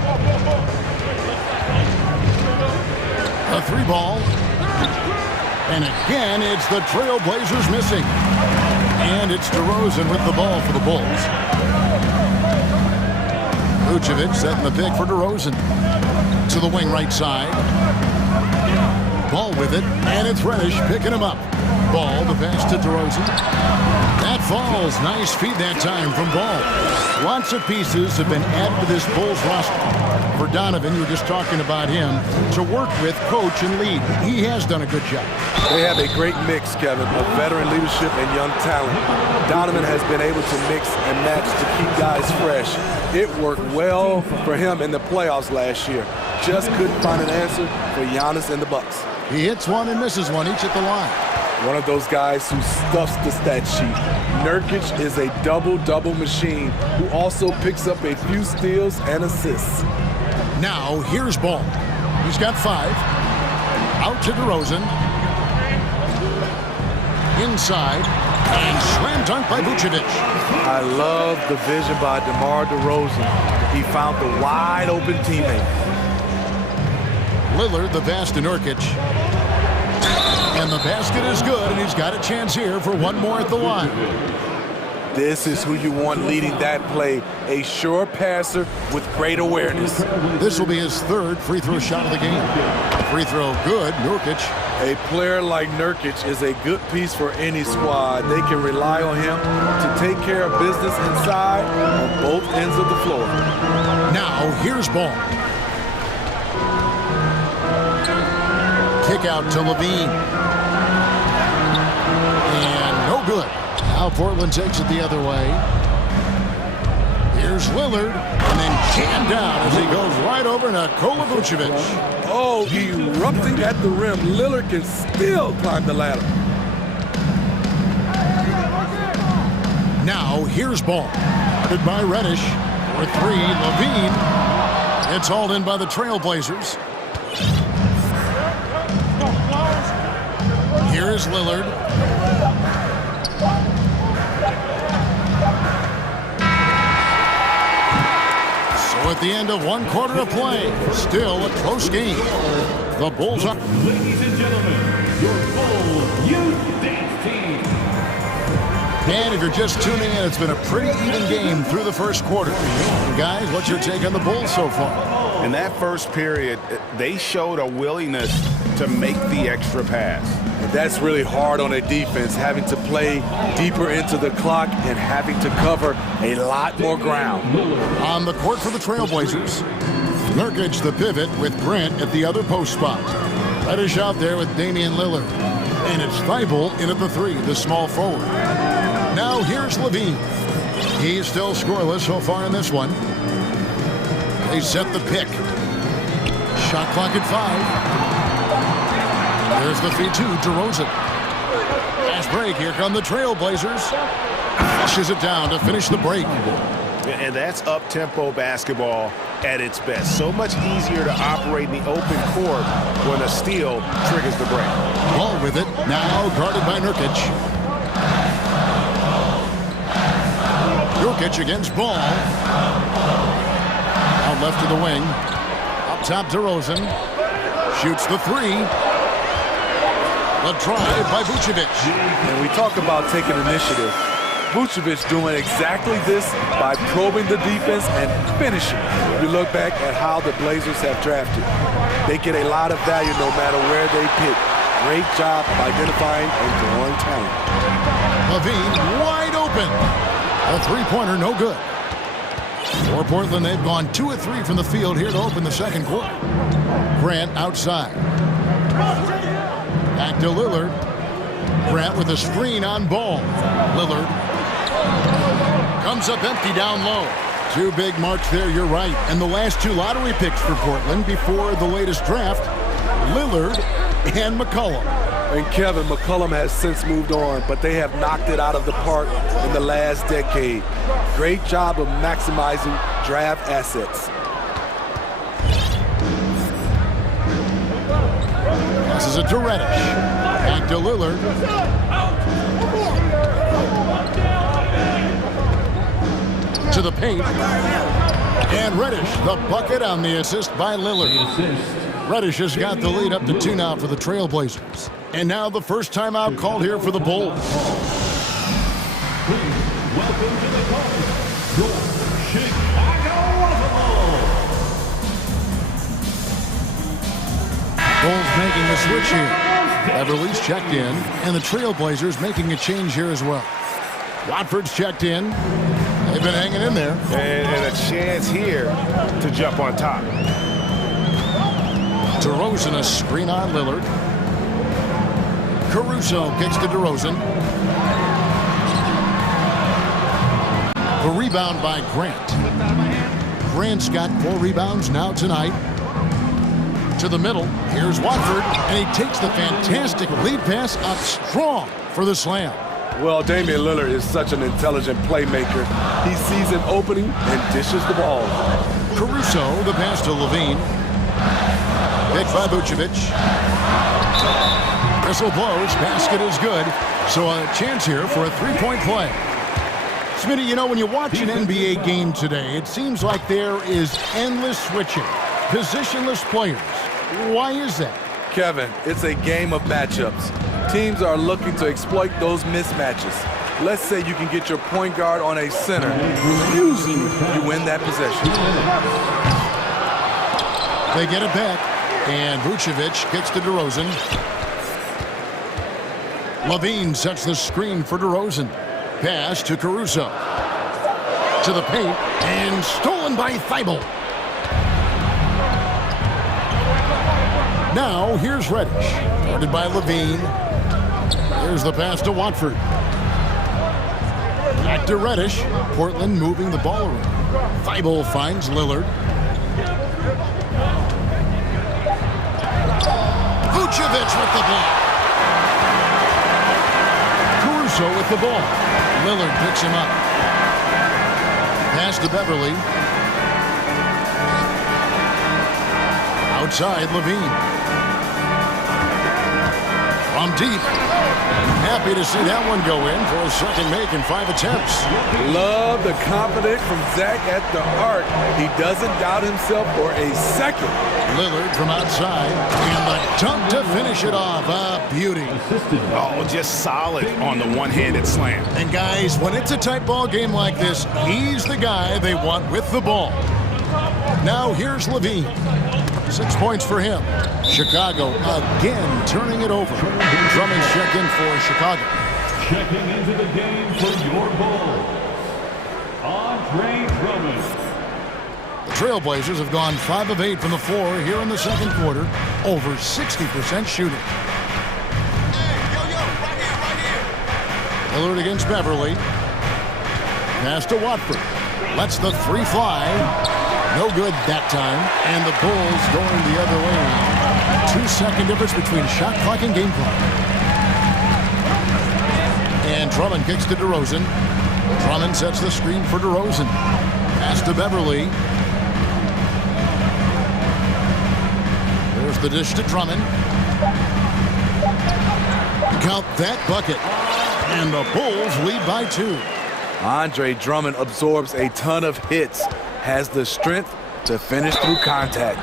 A 3 ball. And again, it's the Trailblazers missing. And it's DeRozan with the ball for the Bulls. Vucevic setting the pick for DeRozan. To the wing right side. Ball with it, and it's Reddish picking him up. Ball, the pass to DeRozan. That falls. Nice feed that time from Ball. Lots of pieces have been added to this Bulls roster. For Donovan, you were just talking about him, to work with, coach, and lead. He has done a good job. They have a great mix, Kevin, of veteran leadership and young talent. Donovan has been able to mix and match to keep guys fresh. It worked well for him in the playoffs last year. Just couldn't find an answer for Giannis and the Bucks. He hits one and misses one each at the line. One of those guys who stuffs the stat sheet. Nurkic is a double-double machine who also picks up a few steals and assists. Now, here's Ball. He's got 5. Out to DeRozan. Inside. And slam dunk by Vucevic. I love the vision by DeMar DeRozan. He found the wide-open teammate. Lillard, the pass to Nurkic. And the basket is good, and he's got a chance here for one more at the line. This is who you want leading that play, a sure passer with great awareness. This will be his third free throw shot of the game. Free throw good, Nurkic. A player like Nurkic is a good piece for any squad. They can rely on him to take care of business inside on both ends of the floor. Now, here's ball. Kick out to Levine. And no good. Now Portland takes it the other way. Here's Lillard, and then jammed down as he goes right over Nikola Vucevic. Oh, erupting at the rim. Lillard can still climb the ladder. Now, here's ball. Guarded by Reddish. For three, Levine. It's hauled in by the Trailblazers. Here is Lillard. At the end of one quarter of play, still a close game. The Bulls are... Ladies and gentlemen, your Bull Youth Dance Team. And if you're just tuning in, it's been a pretty even game through the first quarter. Guys, what's your take on the Bulls so far? In that first period, they showed a willingness to make the extra pass. And that's really hard on a defense, having to play deeper into the clock and having to cover a lot more ground. On the court for the Trailblazers, Nurkic the pivot with Grant at the other post spot. Reddish out there with Damian Lillard. And it's Thibault in at the three, the small forward. Now here's Levine. He's still scoreless so far in this one. They set the pick. Shot clock at 5. There's the feed to DeRozan. Fast break. Here come the Trailblazers. Flushes it down to finish the break. And that's up-tempo basketball at its best. So much easier to operate in the open court when a steal triggers the break. Ball with it. Now guarded by Nurkic. Nurkic against Ball. Out left to the wing. Up top DeRozan. Shoots the three. The drive by Vucevic. And we talk about taking initiative. Vucevic doing exactly this by probing the defense and finishing. If you look back at how the Blazers have drafted, they get a lot of value no matter where they pick. Great job of identifying and drawing talent. Levine wide open. A three-pointer, no good. For Portland, they've gone 2 of 3 from the field here to open the second quarter. Grant outside. Back to Lillard. Grant with a screen on Ball. Lillard comes up empty down low. 2 big marks there, you're right. And the last 2 lottery picks for Portland before the latest draft, Lillard and McCollum. And Kevin, McCollum has since moved on, but they have knocked it out of the park in the last decade. Great job of maximizing draft assets. Passes it to Reddish. Back to Lillard. To the paint. And Reddish, the bucket on the assist by Lillard. Reddish has got the lead up to 2 now for the Trailblazers. And now the first timeout called here for the Bulls. Welcome to the court, your Chicago Bulls making a switch here. Everly's checked in, and the Trailblazers making a change here as well. Watford's checked in. They've been hanging in there. And a chance here to jump on top. DeRozan, a screen on Lillard. Caruso kicks to DeRozan. The rebound by Grant. Grant's got 4 rebounds now tonight. To the middle, here's Watford, and he takes the fantastic lead pass up strong for the slam. Well, Damian Lillard is such an intelligent playmaker. He sees an opening and dishes the ball. Caruso, the pass to Levine. Picked by Vucevic. Whistle blows, basket is good. So a chance here for a 3-point play. Smitty, you know, when you watch an NBA game today, it seems like there is endless switching, positionless players. Why is that? Kevin, it's a game of matchups. Teams are looking to exploit those mismatches. let's say you can get your point guard on a center. Usually you win that possession. They get it back, and Vucevic gets to DeRozan. Levine sets the screen for DeRozan. Pass to Caruso. To the paint, and stolen by Thibault. Now, here's Reddish. Guarded by Levine. Here's the pass to Watford. Back to Reddish. Portland moving the ball around. Thibault finds Lillard. Vucevic with the block. Caruso with the ball. Lillard picks him up. Pass to Beverly. Outside, Levine. From deep. Happy to see that one go in for a second make in 5 attempts. Love the confidence from Zach at the arc. He doesn't doubt himself for a second. Lillard from outside, and the dunk to finish it off. A beauty. Oh, just solid on the one-handed slam. And guys, when it's a tight ball game like this, he's the guy they want with the ball. Now here's Levine. 6 points for him. Chicago again turning it over. Drummond check in for Chicago. Checking into the game for your Bulls, Andre Drummond. The Trailblazers have gone 5 of 8 from the floor here in the second quarter. Over 60% shooting. Lillard against Beverly. Pass to Watford. Lets the 3 fly. No good that time. And the Bulls going the other way. 2-second difference between shot clock and game clock. And Drummond kicks to DeRozan. Drummond sets the screen for DeRozan. Pass to Beverly. There's the dish to Drummond. Count that bucket. And the Bulls lead by 2. Andre Drummond absorbs a ton of hits. Has the strength to finish through contact.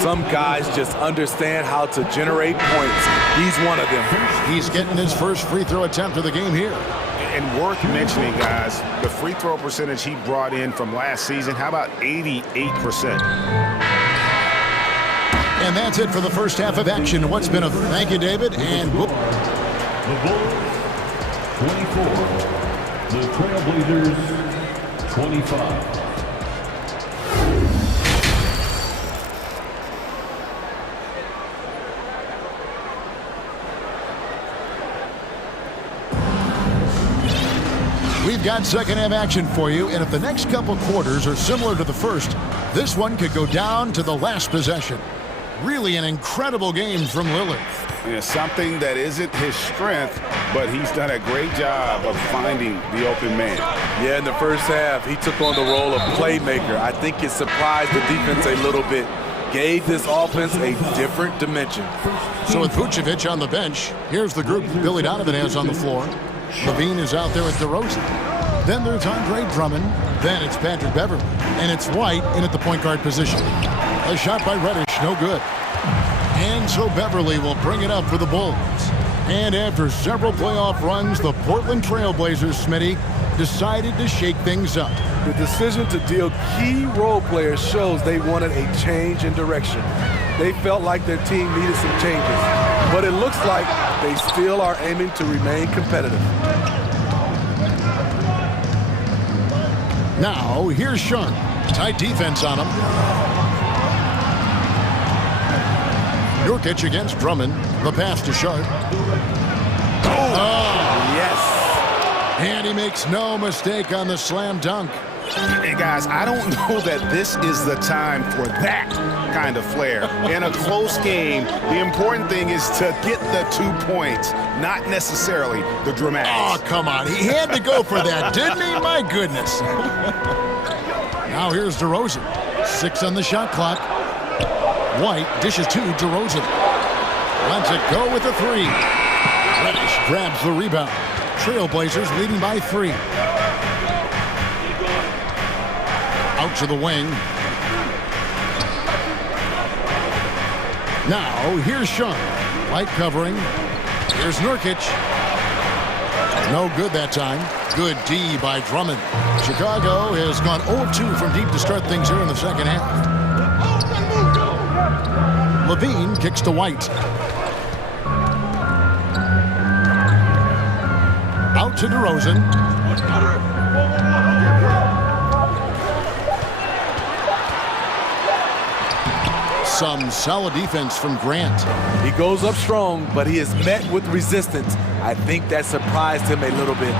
Some guys just understand how to generate points. He's one of them. He's getting his first free throw attempt of the game here. And worth mentioning, guys, the free throw percentage he brought in from last season, how about 88%? And that's it for the first half of action. What's been a thank you, David, and whoop. The Bulls, 24. The Trailblazers, 25. We've got second half action for you, and if the next couple quarters are similar to the first, this one could go down to the last possession. Really an incredible game from Lillard. Yeah, something that isn't his strength, but he's done a great job of finding the open man. Yeah, in the first half, he took on the role of playmaker. I think it surprised the defense a little bit. Gave this offense a different dimension. So with Vucevic on the bench, here's the group Billy Donovan has on the floor. Levine is out there with DeRozan. Then there's Andre Drummond. Then it's Patrick Beverly. And it's White in at the point guard position. A shot by Reddish, no good. And so Beverly will bring it up for the Bulls. And after several playoff runs, the Portland Trailblazers, Smitty, decided to shake things up. The decision to deal key role players shows they wanted a change in direction. They felt like their team needed some changes. But it looks like they still are aiming to remain competitive. Now, here's Sean. Tight defense on him. Nurkic against Drummond. The pass to Sharp. Oh, yes. And he makes no mistake on the slam dunk. Hey, guys, I don't know that this is the time for that kind of flair. In a close game, the important thing is to get the 2 points, not necessarily the dramatics. Oh, come on. He had to go for that, didn't he? My goodness. Now here's DeRozan. 6 on the shot clock. White dishes to DeRozan. Lets it go with the 3. Reddish grabs the rebound. Trailblazers leading by 3. Out to the wing. Now, here's Sean. White covering. Here's Nurkic. No good that time. Good D by Drummond. Chicago has gone 0 of 2 from deep to start things here in the second half. Levine kicks to White. Out to DeRozan. Some solid defense from Grant. He goes up strong, but he is met with resistance. I think that surprised him a little bit.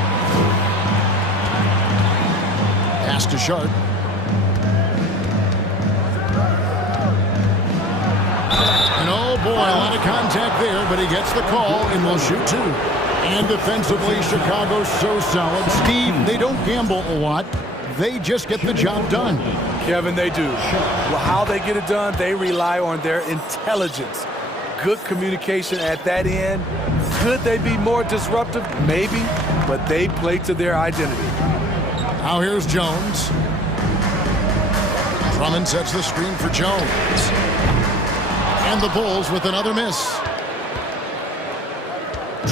Pass to Sharp. And oh boy, a lot of contact there, but he gets the call and will shoot two. And defensively, Chicago's so solid. Steve, they don't gamble a lot. They just get the job done. Kevin, they do. Well, how they get it done, they rely on their intelligence. Good communication at that end. Could they be more disruptive? Maybe, but they play to their identity. Now here's Jones. Drummond sets the screen for Jones. And the Bulls with another miss.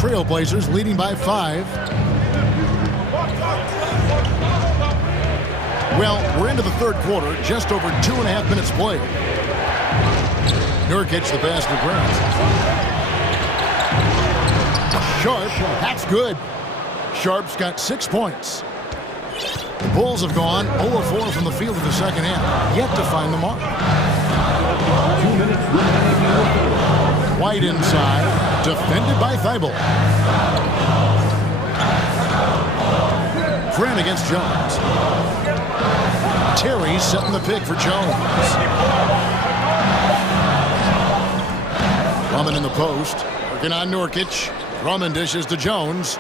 Trailblazers leading by 5. Well, we're into the third quarter, just over 2.5 minutes played. Nurkic the pass to Grant. Sharp, that's good. Sharp's got 6 points. The Bulls have gone 0 of 4 from the field in the second half, yet to find the mark. 2 minutes remaining. White inside, defended by Thibault. Grant against Jones. Terry setting the pick for Jones. Drummond in the post, working on Nurkic. Drummond dishes to Jones.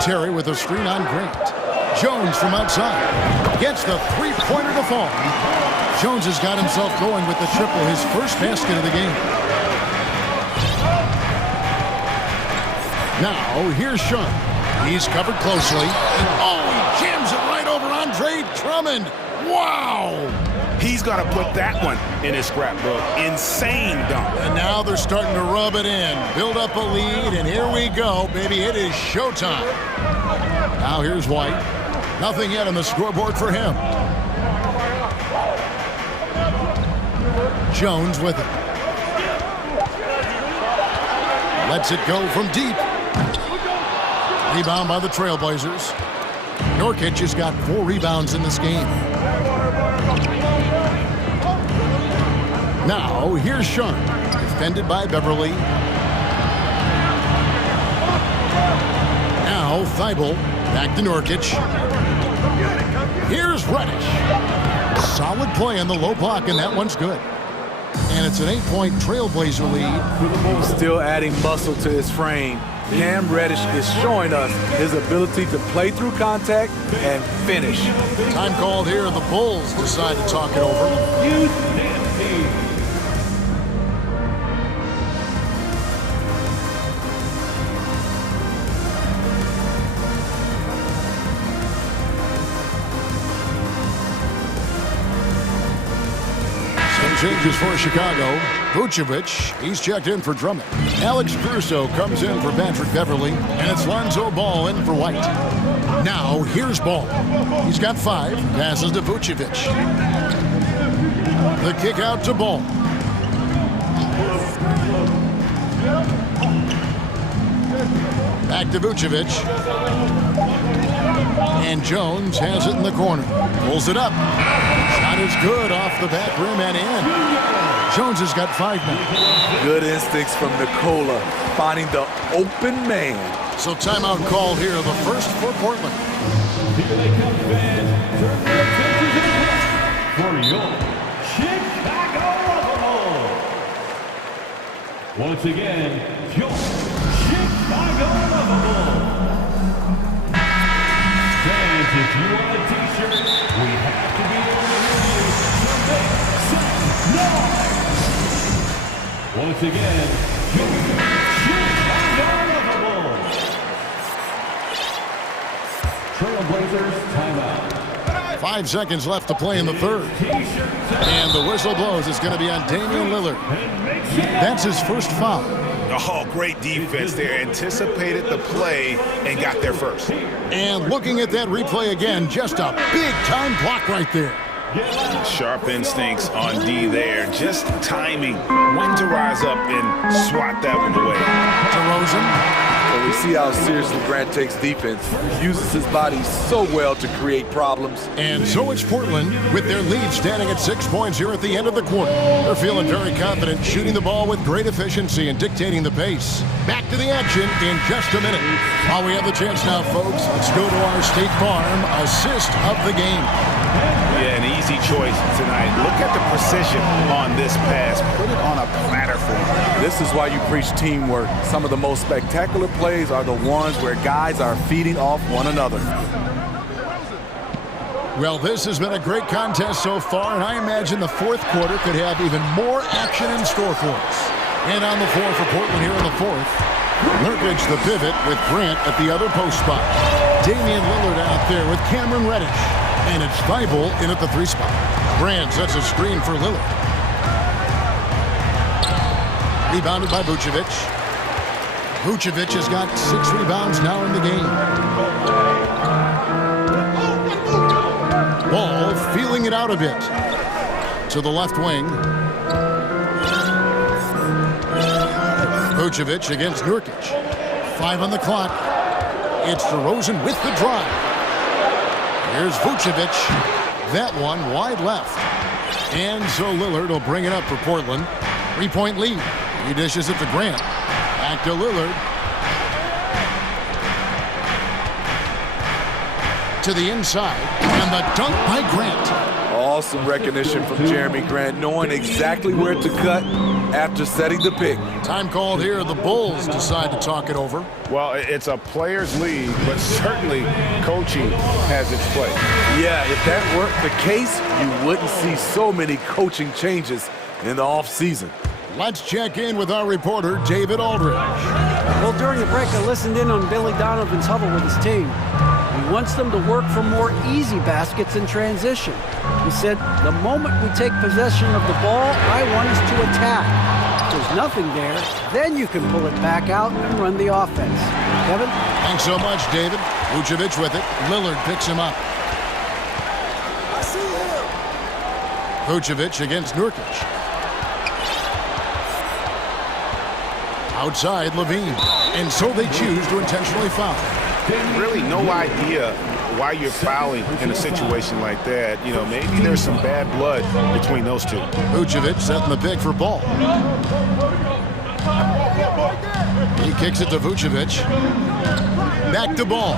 Terry with a screen on Grant. Jones from outside gets the three-pointer to fall. Jones has got himself going with the triple, his first basket of the game. Now, here's Sharp. He's covered closely. And oh, he jams it right over Andre Drummond. Wow! He's got to put that one in his scrapbook. Insane dunk. And now they're starting to rub it in. Build up a lead, and here we go, baby. It is showtime. Now here's White. Nothing yet on the scoreboard for him. Jones with it. Lets it go from deep. Rebound by the Trailblazers. Nurkic has got 4 rebounds in this game. Now, here's Sharp, defended by Beverly. Now, Thibault, back to Nurkic. Here's Reddish. Solid play on the low block, and that one's good. And it's an 8-point Trailblazer lead. Still adding muscle to his frame. Cam Reddish is showing us his ability to play through contact and finish. Time called here, and the Bulls decide to talk it over. Changes for Chicago. Vucevic, he's checked in for Drummond. Alex Caruso comes in for Patrick Beverly, and it's Lonzo Ball in for White. Now, here's Ball. He's got 5, passes to Vucevic. The kick out to Ball. Back to Vucevic. And Jones has it in the corner. Pulls it up. Shot is good off the back rim and in. Jones has got 5 now. Good instincts from Nikola, finding the open man. So timeout call here, the first for Portland. Here they come, fans. Turn your attention for your Chicago Bulls. Once again, your Chicago Bulls. Fans, if you want a t-shirt, we have to be able to hear you. So make some noise. Once again, your Chicago Bulls. Trailblazers timeout. 5 seconds left to play in the third. And the whistle blows. It's going to be on Damian Lillard. That's his first foul. Oh, great defense there. Anticipated the play and got there first. And looking at that replay again, just a big-time block right there. Sharp instincts on D there. Just timing when to rise up and swat that one away. DeRozan. And we see how seriously Grant takes defense. He uses his body so well to create problems. And so it's Portland with their lead standing at 6 points here at the end of the quarter. They're feeling very confident, shooting the ball with great efficiency and dictating the pace. Back to the action in just a minute. While we have the chance now, folks, let's go to our State Farm assist of the game. Yeah, an easy choice tonight. Look at the precision on this pass. Put it on a platter for him. This is why you preach teamwork. Some of the most spectacular plays are the ones where guys are feeding off one another. Well, this has been a great contest so far, and I imagine the fourth quarter could have even more action in store for us. And on the floor for Portland here in the fourth, Nurkic the pivot with Grant at the other post spot. Damian Lillard out there with Cameron Reddish. And it's Thibault in at the 3 spot. Grant sets a screen for Lillard. Rebounded by Vucevic. Vucevic has got 6 rebounds now in the game. Ball feeling it out a bit. To the left wing. Vucevic against Nurkic. 5 on the clock. It's DeRozan with the drive. Here's Vucevic. That one wide left. And so Lillard will bring it up for Portland. 3-point lead. He dishes it to Grant. Back to Lillard. To the inside. And the dunk by Grant. Awesome recognition from Jeremy Grant, knowing exactly where to cut after setting the pick. Time called here. The Bulls decide to talk it over. Well, it's a players' league, but certainly coaching has its place. Yeah, if that weren't the case, you wouldn't see so many coaching changes in the offseason. Let's check in with our reporter, David Aldridge. Well, during the break, I listened in on Billy Donovan's huddle with his team. He wants them to work for more easy baskets in transition. He said, the moment we take possession of the ball, I want us to attack. If there's nothing there, then you can pull it back out and run the offense. Kevin? Thanks so much, David. Vucevic with it. Lillard picks him up. I see him. Vucevic against Nurkic. Outside, Levine. And so they choose to intentionally foul. Really no idea why you're fouling in a situation like that. You know, maybe there's some bad blood between those two. Vucevic setting the pick for Ball. He kicks it to Vucevic. Back to Ball.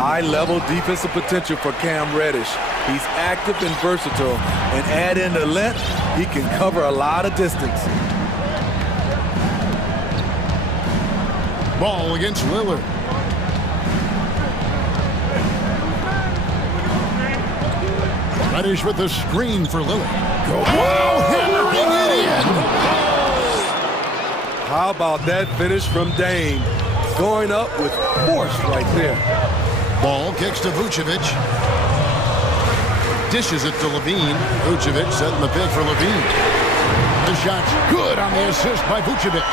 High-level defensive potential for Cam Reddish. He's active and versatile, and add in the length, he can cover a lot of distance. Ball against Lillard. Reddish with the screen for Lillard. Wow, hammering it in. How about that finish from Dame? Going up with force right there. Ball kicks to Vucevic. Dishes it to Levine. Vucevic setting the pick for Levine. The shot's good on the assist by Vucevic.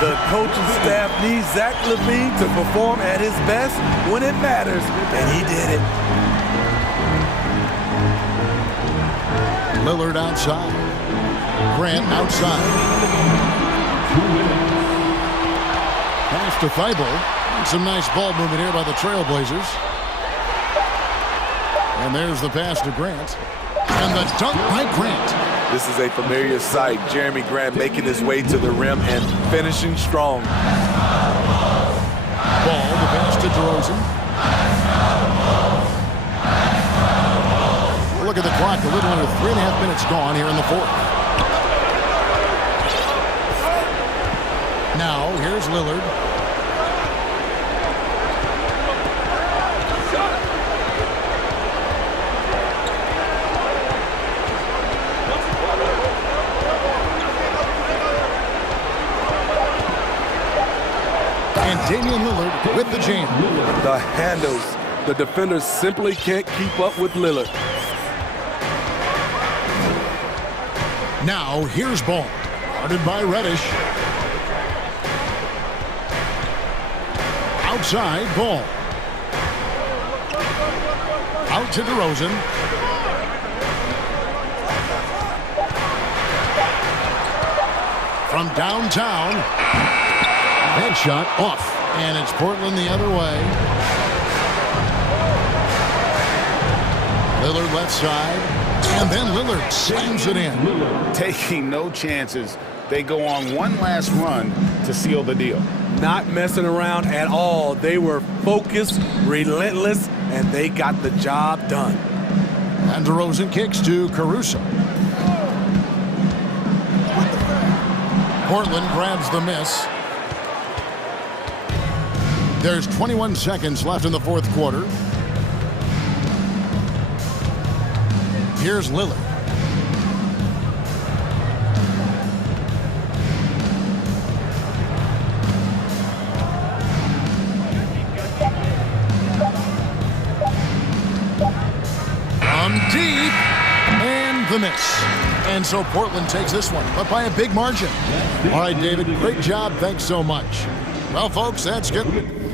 The coaching staff needs Zach Levine to perform at his best when it matters, and he did it. Lillard outside. Grant outside. Pass to Thibault. Some nice ball movement here by the Trailblazers. And there's the pass to Grant. And the dunk by Grant. This is a familiar sight. Jeremy Grant making his way to the rim and finishing strong. Ball, the pass to DeRozan. Look at the clock. A little under 3.5 minutes gone here in the fourth. Now, here's Lillard. And Damian Lillard with the jam. The handles. The defenders simply can't keep up with Lillard. Now, here's Ball. Guarded by Reddish. Outside, ball. Out to DeRozan. From downtown. Headshot off. And it's Portland the other way. Lillard left side. And then Lillard slams it in. Taking no chances. They go on one last run to seal the deal. Not messing around at all. They were focused, relentless, and they got the job done. And DeRozan kicks to Caruso. Portland grabs the miss. There's 21 seconds left in the fourth quarter. Here's Lillard. From deep, and the miss. And so Portland takes this one, but by a big margin. All right, David, great job. Thanks so much. Well, folks, that's good.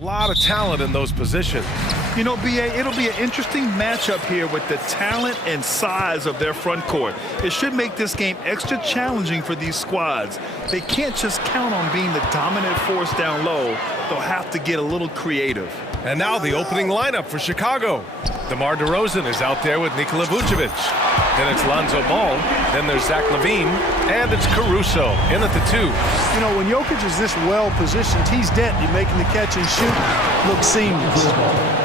A lot of talent in those positions. You know, BA, it'll be an interesting matchup here with the talent and size of their front court. It should make this game extra challenging for these squads. They can't just count on being the dominant force down low. They'll have to get a little creative. And now the opening lineup for Chicago. DeMar DeRozan is out there with Nikola Vucevic. Then it's Lonzo Ball. Then there's Zach LaVine. And it's Caruso in at the 2. You know, when Jokic is this well positioned, he's deadly, making the catch and shoot look seamless.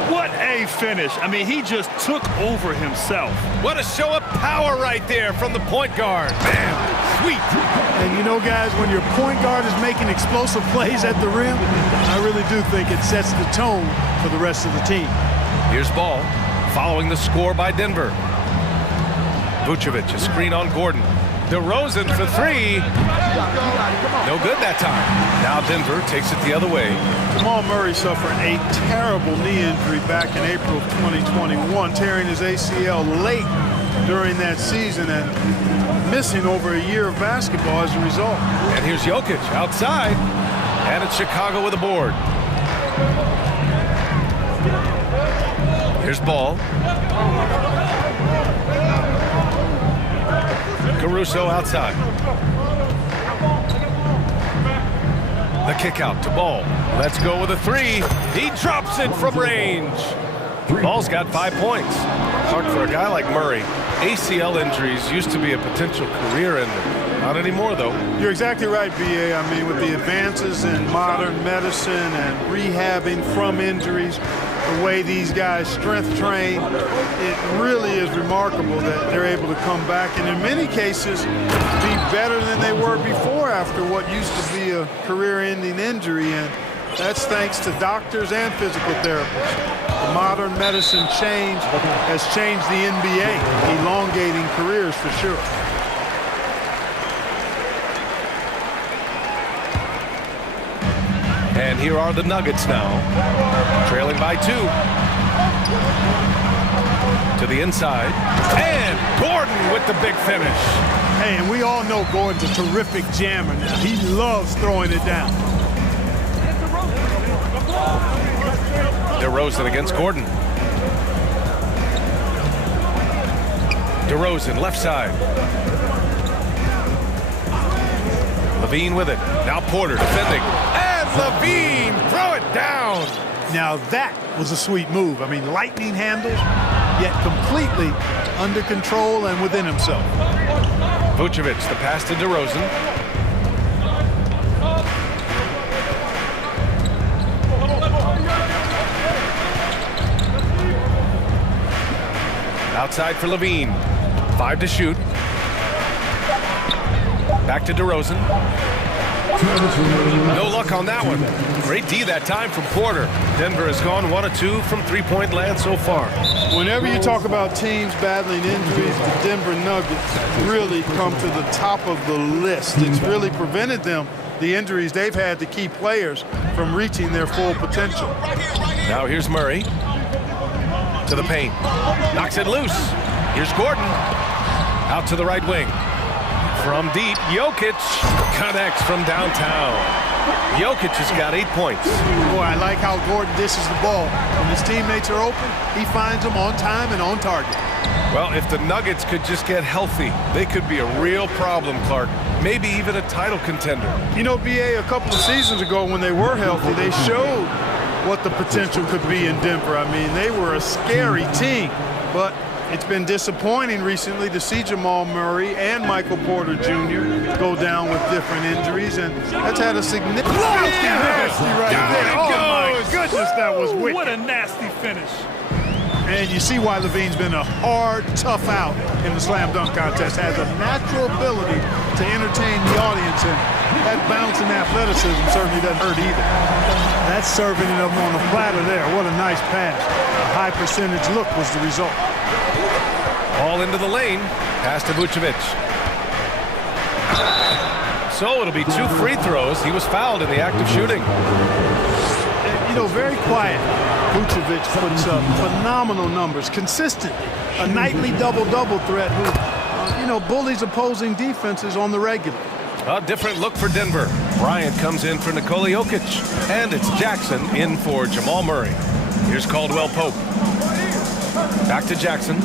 What a finish. I mean, he just took over himself. What a show of power right there from the point guard. Man, sweet. And you know, guys, when your point guard is making explosive plays at the rim, I really do think it sets the tone for the rest of the team. Here's Ball, following the score by Denver. Vucevic, a screen on Gordon. DeRozan for 3. No good that time. Now Denver takes it the other way. Jamal Murray suffered a terrible knee injury back in April of 2021, tearing his ACL late during that season and missing over a year of basketball as a result. And here's Jokic outside, and it's Chicago with a board. Here's Ball. Caruso outside. The kick out to Ball. Let's go with a 3. He drops it from range. Ball's got 5 points. Hard for a guy like Murray. ACL injuries used to be a potential career ender. Not anymore, though. You're exactly right, BA. I mean, with the advances in modern medicine and rehabbing from injuries, the way these guys strength train, it really is remarkable that they're able to come back and in many cases be better than they were before after what used to be a career-ending injury, and that's thanks to doctors and physical therapists. The modern medicine change has changed the NBA, elongating careers for sure. And here are the Nuggets now, trailing by 2. To the inside, and Gordon with the big finish. Hey, and we all know Gordon's a terrific jammer now. He loves throwing it down. DeRozan against Gordon. DeRozan, left side. LaVine with it. Now Porter defending. And LaVine, throw it down. Now that was a sweet move. I mean, lightning handles, yet completely under control and within himself. Vucevic, the pass to DeRozan. Outside for LaVine. 5 to shoot. Back to DeRozan. No luck on that one. Great D that time from Porter. Denver has gone 1 of 2 from three-point land so far. Whenever you talk about teams battling injuries, the Denver Nuggets really come to the top of the list. It's really prevented them, the injuries they've had, to keep players from reaching their full potential. Now here's Murray. To the paint. Knocks it loose. Here's Gordon. Out to the right wing. From deep, Jokic connects from downtown. Jokic has got 8 points. Boy, I like how Gordon dishes the ball. When his teammates are open, he finds them on time and on target. Well, if the Nuggets could just get healthy, they could be a real problem, Clark. Maybe even a title contender. You know, BA, a couple of seasons ago when they were healthy, they showed what the potential could be in Denver. I mean, they were a scary team, but it's been disappointing recently to see Jamal Murray and Michael Porter Jr. go down with different injuries, and that's had a significant nasty right there. Oh my goodness, that was wicked. What a nasty finish. And you see why LaVine's been a hard, tough out in the slam dunk contest. Has a natural ability to entertain the audience, and that bounce and athleticism certainly doesn't hurt either. That's serving it up on the platter there. What a nice pass. A high percentage look was the result. All into the lane. Pass to Vucevic. So it'll be 2 free throws. He was fouled in the act of shooting. You know, very quiet. Vucevic puts up phenomenal numbers consistently. A nightly double-double threat who, bullies opposing defenses on the regular. A different look for Denver. Bryant comes in for Nikola Jokic. And it's Jackson in for Jamal Murray. Here's Caldwell Pope. Back to Jackson.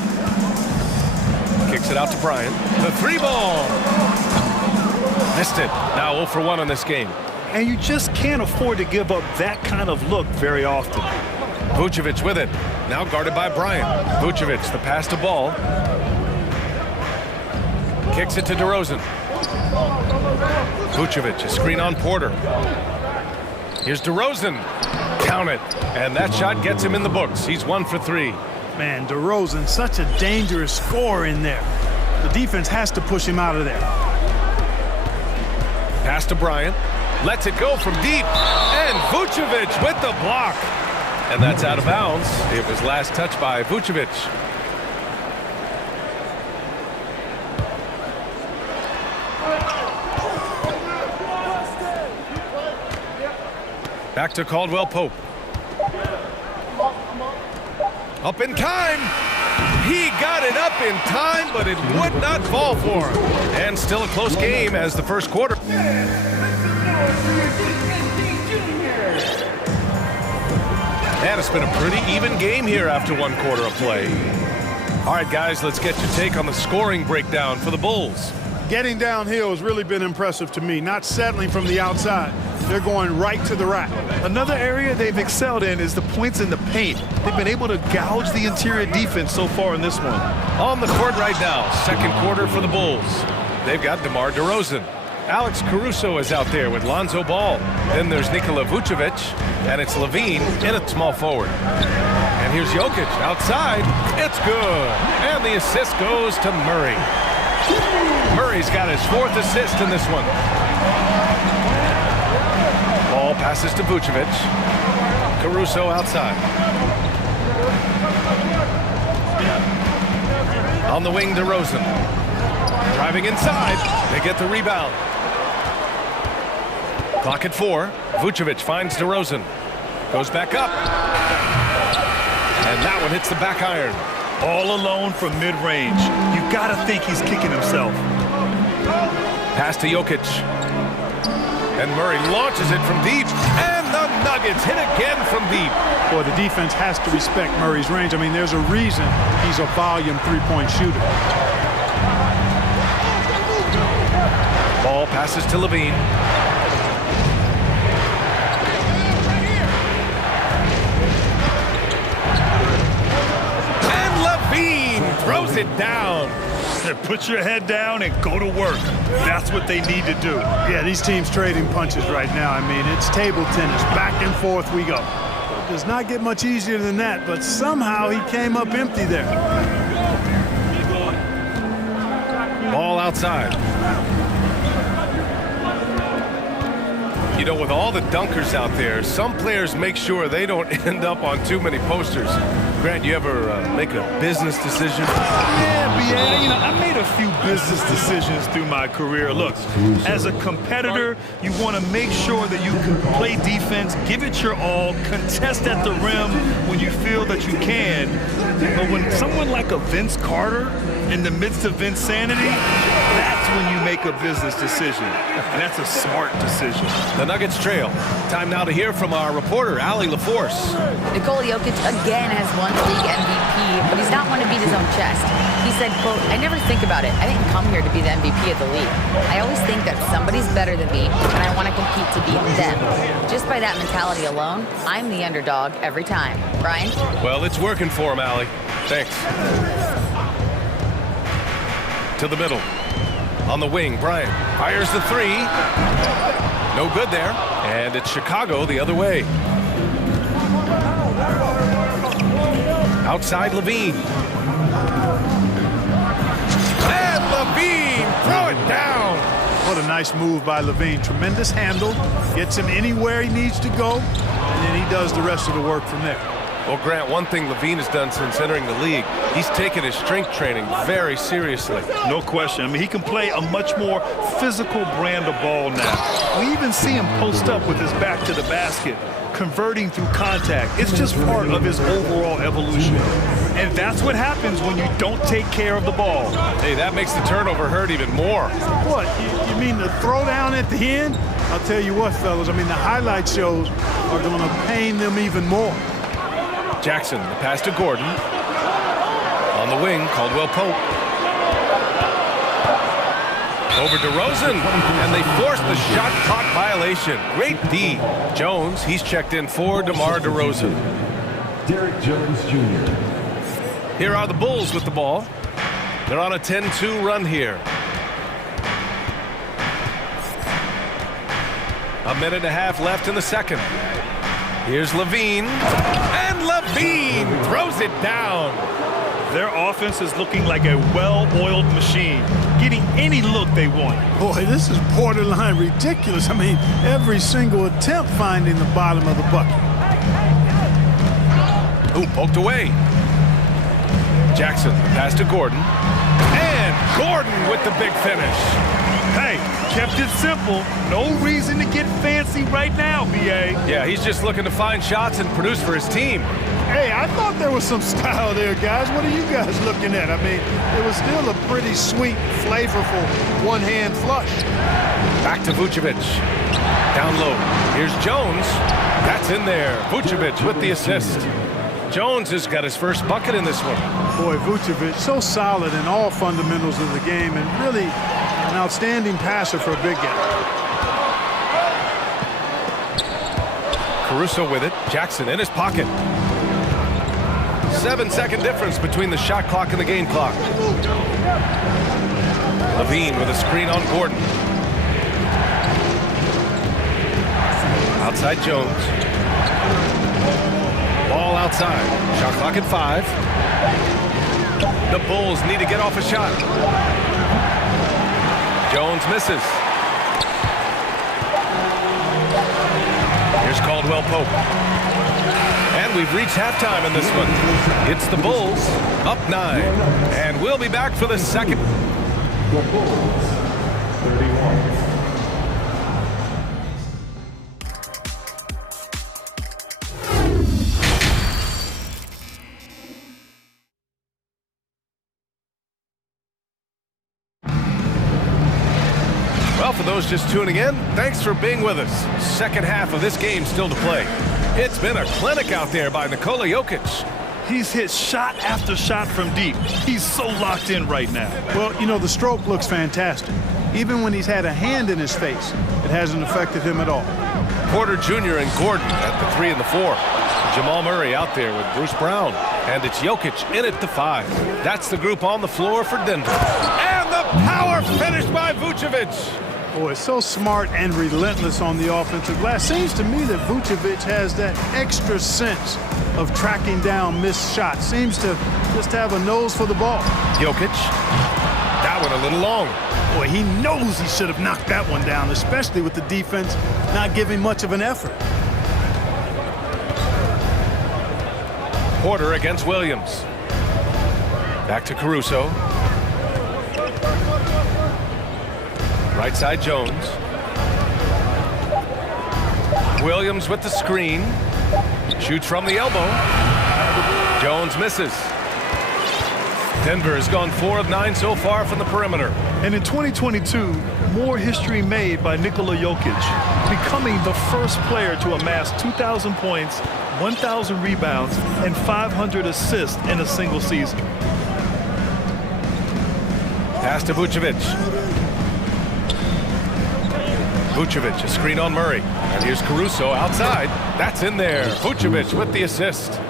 Kicks it out to Bryant. The three ball. Missed it. Now 0 for 1 on this game. And you just can't afford to give up that kind of look very often. Vucevic with it. Now guarded by Bryant. Vucevic, the pass to Ball. Kicks it to DeRozan. Vucevic, a screen on Porter. Here's DeRozan. Count it. And that shot gets him in the books. He's 1 for 3. Man, DeRozan, such a dangerous scorer in there. The defense has to push him out of there. Pass to Bryant. Lets it go from deep. And Vucevic with the block. And that's out of bounds. It was last touched by Vucevic. Back to Caldwell Pope. Up in time. He got it up in time, but it would not fall for him. And still a close game as the first quarter. And it's been a pretty even game here after 1 quarter of play. All right, guys, let's get your take on the scoring breakdown for the Bulls. Getting downhill has really been impressive to me, not settling from the outside. They're going right to the rack. Another area they've excelled in is the points in the paint. They've been able to gouge the interior defense so far in this one. On the court right now, second quarter for the Bulls. They've got DeMar DeRozan. Alex Caruso is out there with Lonzo Ball. Then there's Nikola Vucevic, and it's Levine in at small forward. And here's Jokic outside. It's good. And the assist goes to Murray. Murray's got his 4th assist in this one. Ball passes to Vucevic. Caruso outside. On the wing, DeRozan. Driving inside. They get the rebound. Clock at 4. Vucevic finds DeRozan. Goes back up. And that one hits the back iron. All alone from mid-range. You gotta think he's kicking himself. Pass to Jokic. And Murray launches it from deep. And the Nuggets hit again from deep. Boy, the defense has to respect Murray's range. I mean, there's a reason he's a volume three-point shooter. Ball passes to Levine. And Levine throws it down. Put your head down and go to work. That's what they need to do. Yeah, these teams trading punches right now. I mean, it's table tennis. Back and forth we go. It does not get much easier than that, but somehow he came up empty there. Ball outside. You know, with all the dunkers out there, some players make sure they don't end up on too many posters. Grant, you ever make a business decision? Yeah, you know, I made a few business decisions through my career. Look, as a competitor, you want to make sure that you can play defense, give it your all, contest at the rim when you feel that you can. But when someone like a Vince Carter in the midst of insanity, that's when you make a business decision. And that's a smart decision. The Nuggets trail. Time now to hear from our reporter, Allie LaForce. Nikola Jokic again has won the league MVP, but he's not one to beat his own chest. He said, quote, "I never think about it. I didn't come here to be the MVP of the league. I always think that somebody's better than me, and I want to compete to beat them. Just by that mentality alone, I'm the underdog every time." Brian? Well, it's working for him, Allie. Thanks. To the middle. On the wing, Bryant fires the 3. No good there. And it's Chicago the other way. Outside Levine. And Levine, throw it down. What a nice move by Levine. Tremendous handle. Gets him anywhere he needs to go. And then he does the rest of the work from there. Well, Grant, one thing Levine has done since entering the league, he's taken his strength training very seriously. No question. I mean, he can play a much more physical brand of ball now. We even see him post up with his back to the basket, converting through contact. It's just part of his overall evolution. And that's what happens when you don't take care of the ball. Hey, that makes the turnover hurt even more. What, you mean the throwdown at the end? I'll tell you what, fellas, I mean, the highlight shows are going to pain them even more. Jackson, the pass to Gordon. On the wing, Caldwell Pope. Over to Rosen, and they force the shot clock violation. Great D. Jones, he's checked in for DeMar DeRozan. Derrick Jones Jr. Here are the Bulls with the ball. They're on a 10-2 run here. A minute and a half left in the second. Here's Levine, and Levine throws it down. Their offense is looking like a well-oiled machine, getting any look they want. Boy, this is borderline ridiculous. I mean, every single attempt finding the bottom of the bucket. Ooh, poked away. Jackson, pass to Gordon. And Gordon with the big finish. Hey, kept it simple. No reason to get fancy right now, B.A. Yeah, he's just looking to find shots and produce for his team. Hey, I thought there was some style there, guys. What are you guys looking at? I mean, it was still a pretty sweet, flavorful one-hand flush. Back to Vucevic. Down low. Here's Jones. That's in there. Vucevic with the assist. Jones has got his first bucket in this one. Boy, Vucevic, so solid in all fundamentals of the game and really an outstanding passer for a big guy. Caruso with it. Jackson in his pocket. 7-second difference between the shot clock and the game clock. Levine with a screen on Gordon. Outside Jones. Ball outside. Shot clock at 5. The Bulls need to get off a shot. Jones misses. Here's Caldwell Pope. And we've reached halftime in this one. It's the Bulls up 9. And we'll be back for the second. The Bulls, 31. Well, for those just tuning in, thanks for being with us. Second half of this game still to play. It's been a clinic out there by Nikola Jokic. He's hit shot after shot from deep. He's so locked in right now. Well, you know, the stroke looks fantastic. Even when he's had a hand in his face, it hasn't affected him at all. Porter Jr. and Gordon at the 3 and the 4. Jamal Murray out there with Bruce Brown. And it's Jokic in at the 5. That's the group on the floor for Denver. And the power finish by Vucevic. Boy, so smart and relentless on the offensive glass. Seems to me that Vucevic has that extra sense of tracking down missed shots. Seems to just have a nose for the ball. Jokic. That one a little long. Boy, he knows he should have knocked that one down, especially with the defense not giving much of an effort. Porter against Williams. Back to Caruso. Right side Jones. Williams with the screen. Shoots from the elbow. Jones misses. Denver has gone 4 of 9 so far from the perimeter. And in 2022, more history made by Nikola Jokic, becoming the first player to amass 2,000 points, 1,000 rebounds, and 500 assists in a single season. Pass to Vucevic. Vucevic, a screen on Murray. And here's Caruso outside. That's in there. Vucevic with the assist.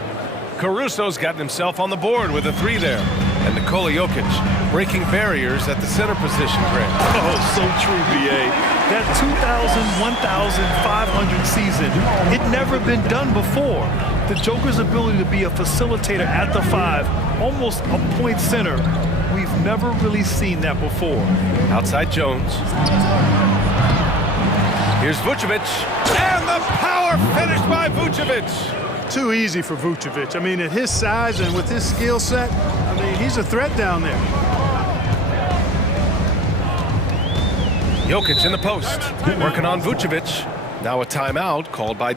Caruso's gotten himself on the board with a 3 there. And Nikola Jokic breaking barriers at the center position, Grant. Oh, so true, B.A. That 2,000, 1,500 season, it never been done before. The Joker's ability to be a facilitator at the 5, almost a point center, we've never really seen that before. Outside Jones. Here's Vucevic, and the power finish by Vucevic. Too easy for Vucevic. I mean, at his size and with his skill set, I mean, he's a threat down there. Jokic in the post, working on Vucevic. Now a timeout called by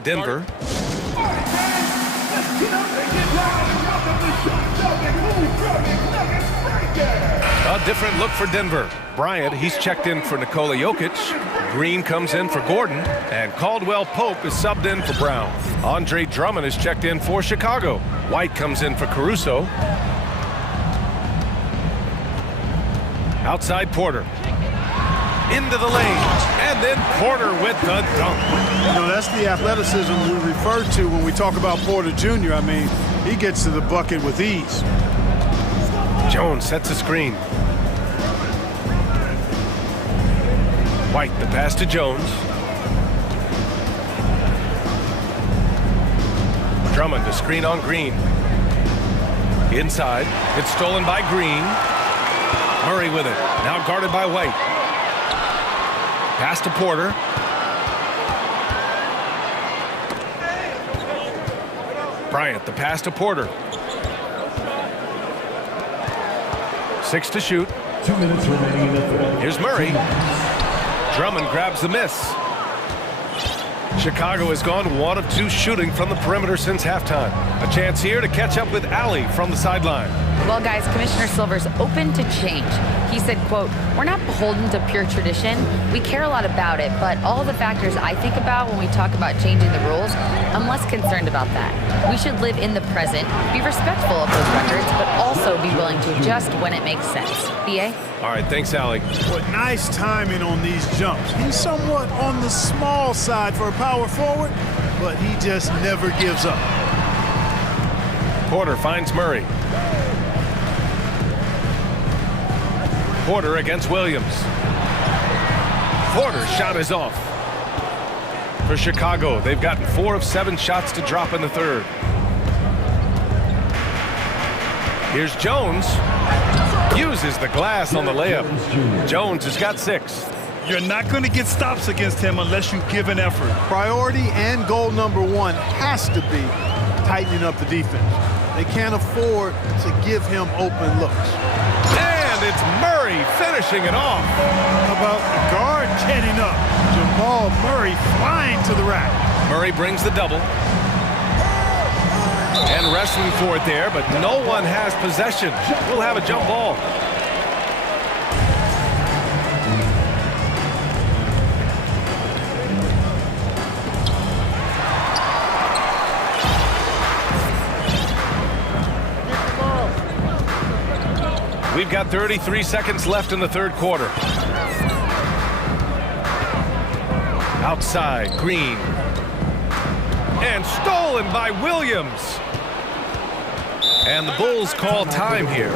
A different look for Denver. Bryant, he's checked in for Nikola Jokic. Green comes in for Gordon. And Caldwell Pope is subbed in for Brown. Andre Drummond is checked in for Chicago. White comes in for Caruso. Outside Porter. Into the lane. And then Porter with the dunk. You know, that's the athleticism we refer to when we talk about Porter Jr. I mean, he gets to the bucket with ease. Jones sets a screen. White, the pass to Jones. Drummond, the screen on Green. Inside, it's stolen by Green. Murray with it, now guarded by White. Pass to Porter. Bryant, the pass to Porter. 6 to shoot. 2 minutes remaining in the third. Here's Murray. Drummond grabs the miss. Chicago has gone 1 of 2 shooting from the perimeter since halftime. A chance here to catch up with Allie from the sideline. Well, guys, Commissioner Silver's open to change. He said, quote, "We're not beholden to pure tradition. We care a lot about it, but all the factors I think about when we talk about changing the rules, I'm less concerned about that. We should live in the present, be respectful of those records, but also be willing to adjust when it makes sense." BA? All right, thanks, Allie. But nice timing on these jumps. He's somewhat on the small side for a power forward, but he just never gives up. Porter finds Murray. Porter against Williams. Porter's shot is off. For Chicago, they've gotten 4 of 7 shots to drop in the third. Here's Jones. Uses the glass on the layup. Jones has got 6. You're not going to get stops against him unless you give an effort. Priority and goal number 1 has to be tightening up the defense. They can't afford to give him open looks. And it's Murray finishing it off. How about the guard getting up? Jamal Murray flying to the rack. Murray brings the double. And wrestling for it there, but no one has possession. We'll have a jump ball. We've got 33 seconds left in the third quarter. Outside, Green. And stolen by Williams. And the Bulls call time here.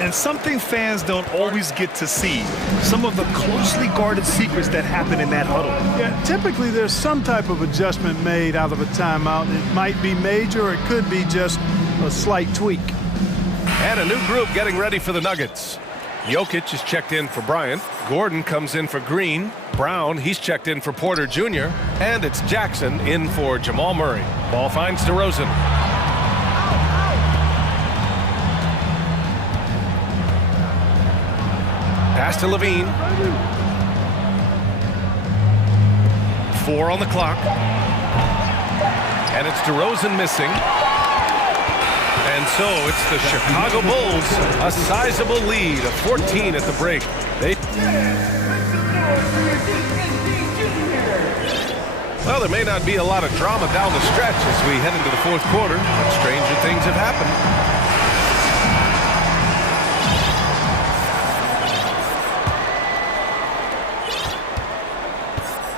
And something fans don't always get to see. Some of the closely guarded secrets that happen in that huddle. Yeah, typically there's some type of adjustment made out of a timeout. It might be major or it could be just a slight tweak. And a new group getting ready for the Nuggets. Jokic is checked in for Bryant. Gordon comes in for Green. Brown, he's checked in for Porter Jr. And it's Jackson in for Jamal Murray. Ball finds DeRozan. Pass to Levine. 4 on the clock. And it's DeRozan missing. And so it's the Chicago Bulls, a sizable lead of 14 at the break. Well, there may not be a lot of drama down the stretch as we head into the fourth quarter, but stranger things have happened.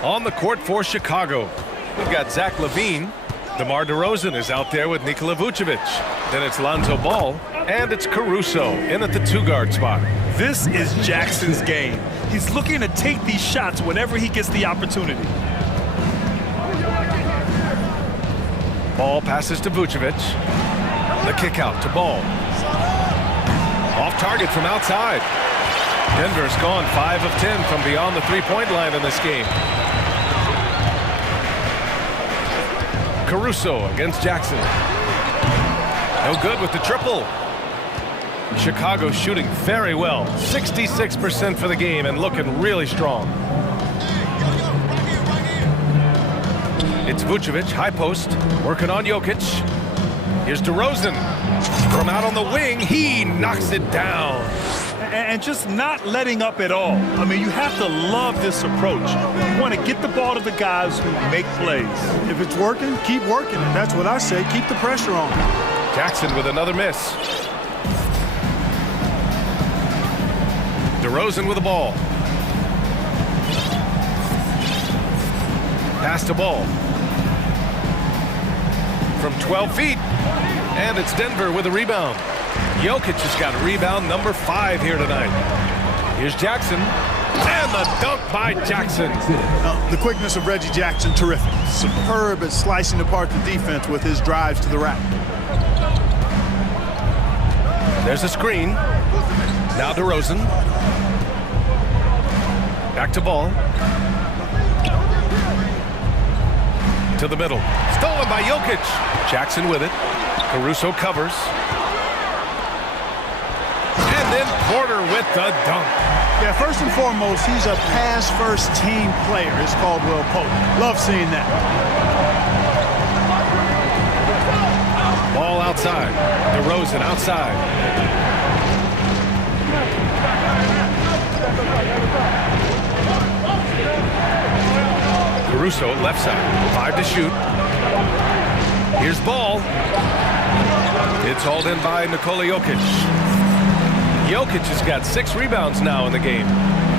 On the court for Chicago, we've got Zach LaVine. DeMar DeRozan is out there with Nikola Vucevic. Then it's Lonzo Ball, and it's Caruso in at the 2-guard spot. This is Jackson's game. He's looking to take these shots whenever he gets the opportunity. Ball passes to Vucevic. The kick out to Ball. Off target from outside. Denver's gone 5 of 10 from beyond the 3-point line in this game. Caruso against Jackson. No good with the triple. Chicago shooting very well. 66% for the game and looking really strong. It's Vucevic, high post, working on Jokic. Here's DeRozan. From out on the wing, he knocks it down. and just not letting up at all. I mean, you have to love this approach. You want to get the ball to the guys who make plays. If it's working, keep working it. That's what I say. Keep the pressure on. Jackson with another miss. DeRozan with the ball. Pass to ball. From 12 feet. And it's Denver with a rebound. Jokic has got rebound number 5 here tonight. Here's Jackson. And the dunk by Jackson. The quickness of Reggie Jackson, terrific. Superb at slicing apart the defense with his drives to the rack. There's a screen. Now DeRozan. Back to ball. To the middle. Stolen by Jokic. Jackson with it. Caruso covers. And then Porter with the dunk. Yeah, first and foremost, he's a pass-first team player. It's Caldwell Pope. Love seeing that. Ball outside. DeRozan outside. Caruso left side. 5 to shoot. Here's ball. It's hauled in by Nikola Jokic. Jokic has got 6 rebounds now in the game.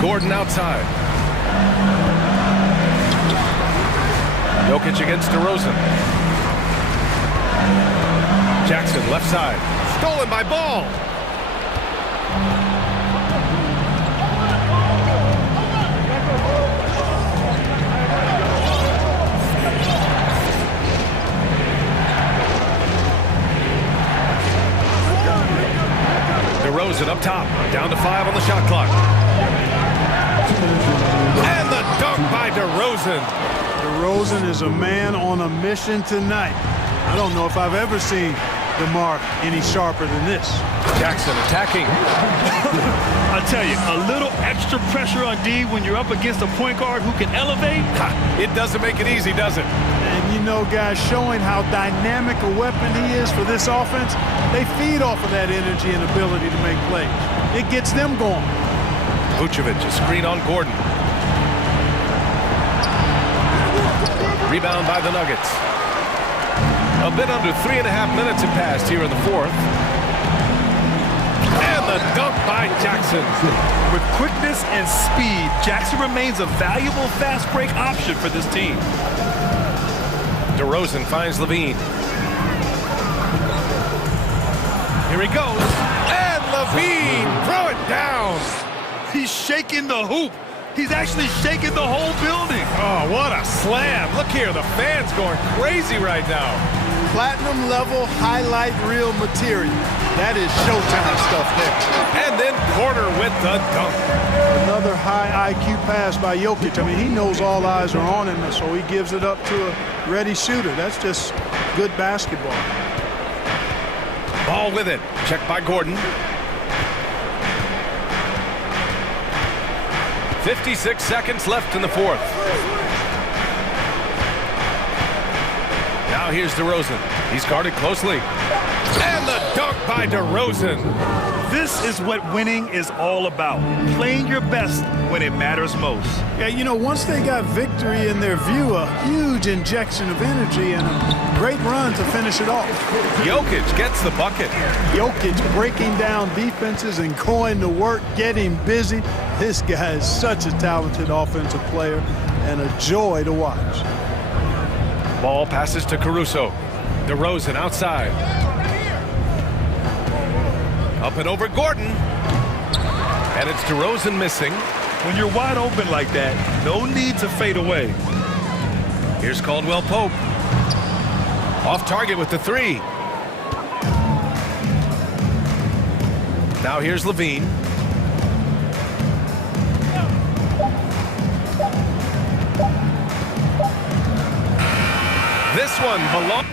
Gordon outside. Jokic against DeRozan. Jackson left side. Stolen by Ball. DeRozan up top, down to 5 on the shot clock. And the dunk by DeRozan. DeRozan is a man on a mission tonight. I don't know if I've ever seen DeMar any sharper than this. Jackson attacking. I tell you, a little extra pressure on D when you're up against a point guard who can elevate. It doesn't make it easy, does it? And you know, guys, showing how dynamic a weapon he is for this offense, they feed off of that energy and ability to make plays. It gets them going. Vucevic, a screen on Gordon. Rebound by the Nuggets. A bit under 3.5 minutes have passed here in the 4th. And the dunk by Jackson. With quickness and speed, Jackson remains a valuable fast break option for this team. DeRozan finds Levine. Here he goes. And Levine, throw it down. He's shaking the hoop. He's actually shaking the whole building. Oh, what a slam. Look here, the fans going crazy right now. Platinum level highlight reel material. That is Showtime stuff there. And then Porter with the dunk. Another high IQ pass by Jokic. I mean, he knows all eyes are on him, so he gives it up to a ready shooter. That's just good basketball. Ball with it. Checked by Gordon. 56 seconds left in the 4th. Now here's DeRozan. He's guarded closely. And the dunk by DeRozan. This is what winning is all about. Playing your best when it matters most. Yeah, you know, once they got victory in their view, a huge injection of energy and a great run to finish it off. Jokic gets the bucket. Jokic breaking down defenses and going to work, getting busy. This guy is such a talented offensive player and a joy to watch. Ball passes to Caruso. DeRozan outside. Up and over Gordon. And it's DeRozan missing. When you're wide open like that, no need to fade away. Here's Caldwell Pope. Off target with the 3. Now here's Levine. This one belongs.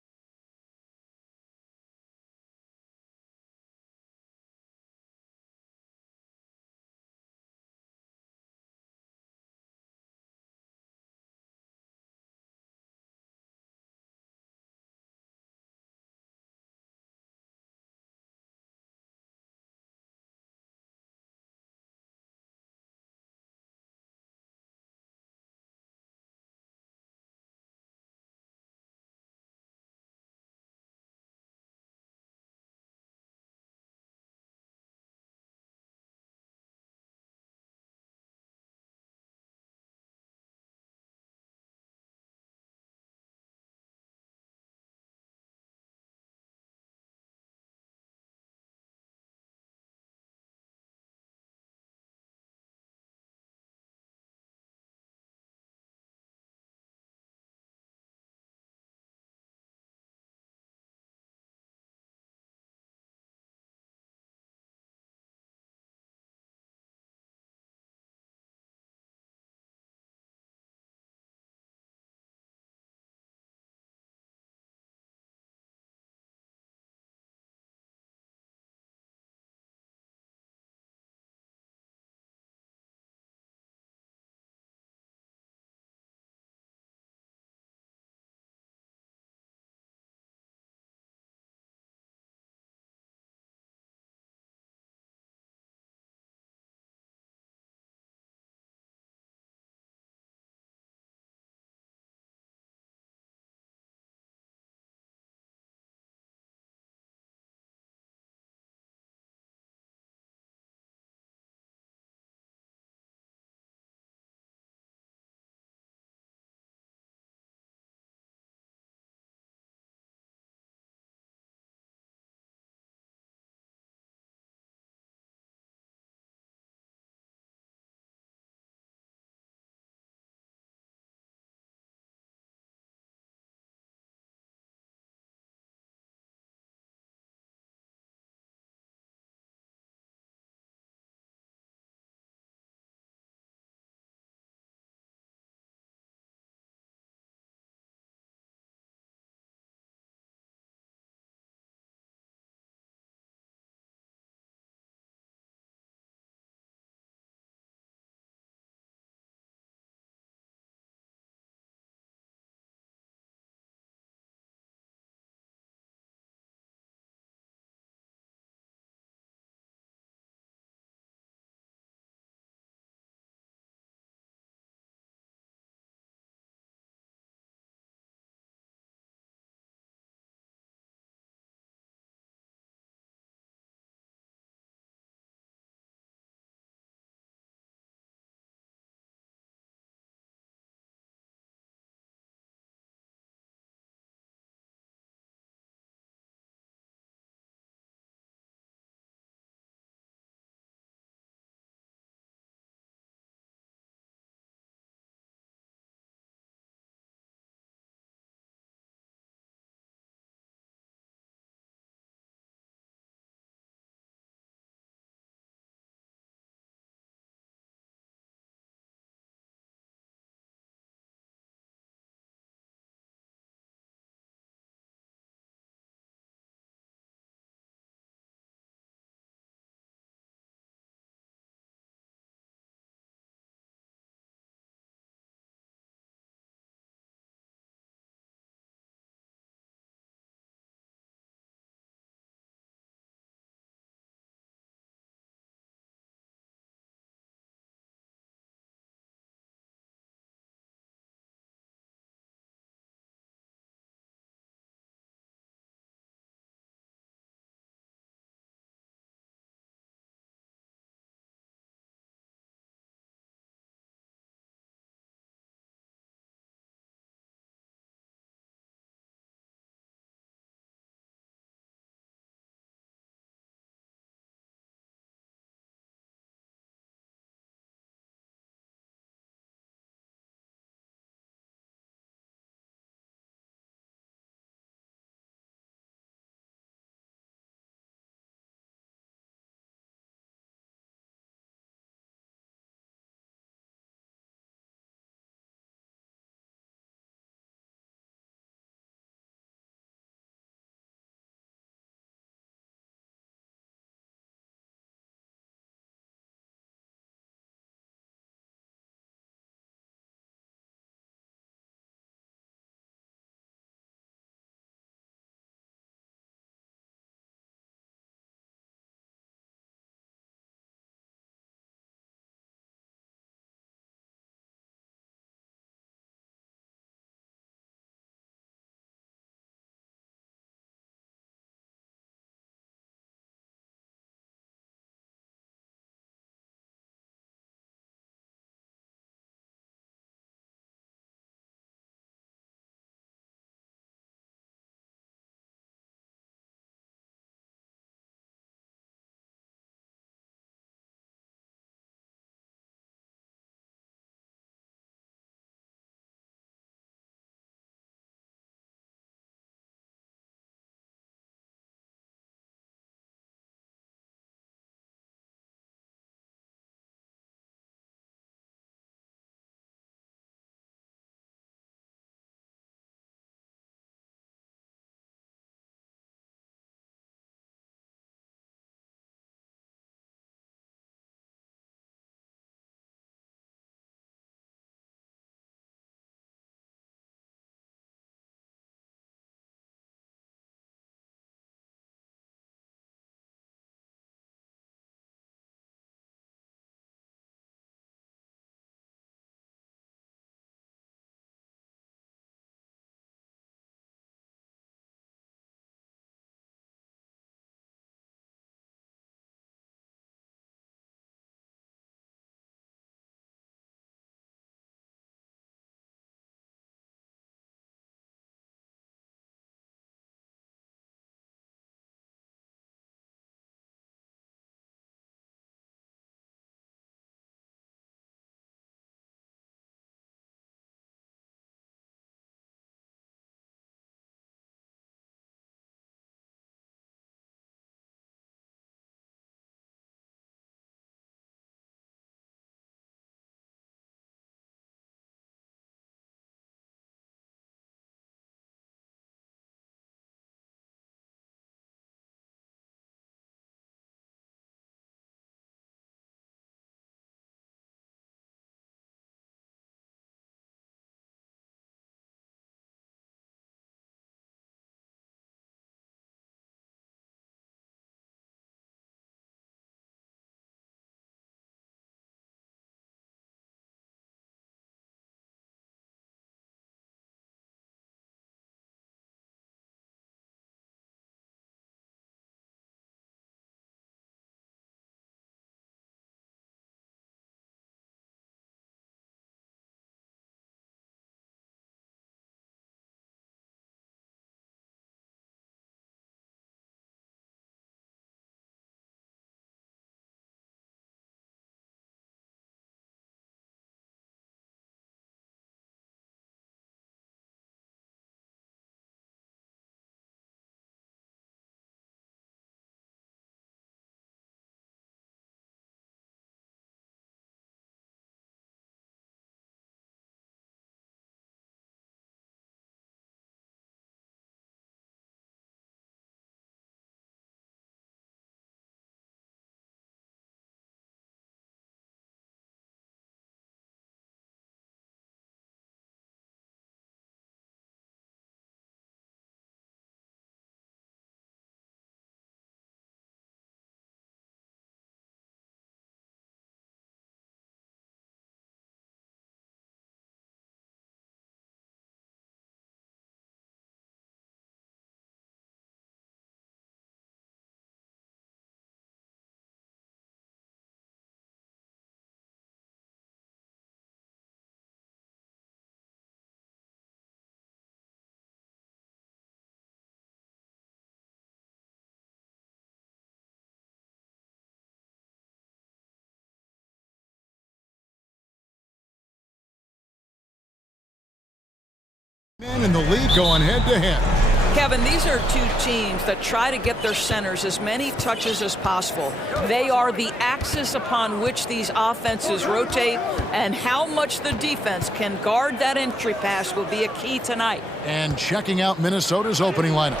Men in the league going head-to-head. Kevin, these are two teams that try to get their centers as many touches as possible. They are the axis upon which these offenses rotate, and how much the defense can guard that entry pass will be a key tonight. And checking out Minnesota's opening lineup.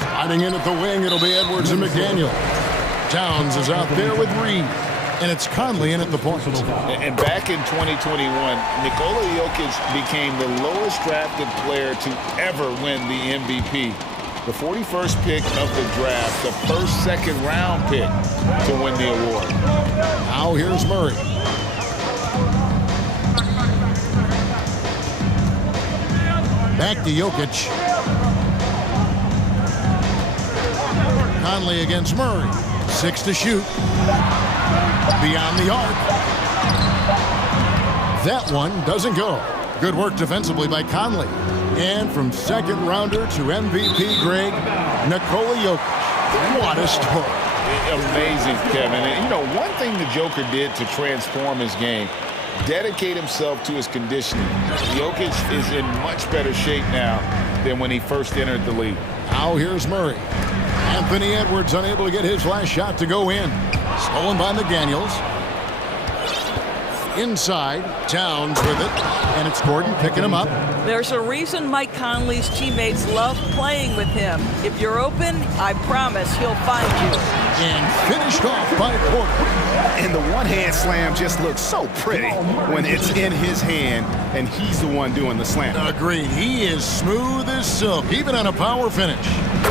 Sliding in at the wing, it'll be Edwards and McDaniel. Towns is out there with Reed. And it's Conley in at the point. And back in 2021, Nikola Jokic became the lowest drafted player to ever win the MVP. The 41st pick of the draft, the first second-round pick to win the award. Now here's Murray. Back to Jokic. Conley against Murray. 6 to shoot. Beyond the arc. That one doesn't go. Good work defensively by Conley. And from second rounder to MVP Greg, Nikola Jokic. What a story. Amazing, Kevin. And you know, one thing the Joker did to transform his game, dedicate himself to his conditioning. Jokic is in much better shape now than when he first entered the league. Now here's Murray. Anthony Edwards unable to get his last shot to go in. Stolen by McDaniels. Inside, Towns with it, and it's Gordon picking him up. There's a reason Mike Conley's teammates love playing with him. If you're open, I promise he'll find you. And finished off by Porter. And the one-hand slam just looks so pretty when it's in his hand and he's the one doing the slam. Agreed. He is smooth as silk, even on a power finish.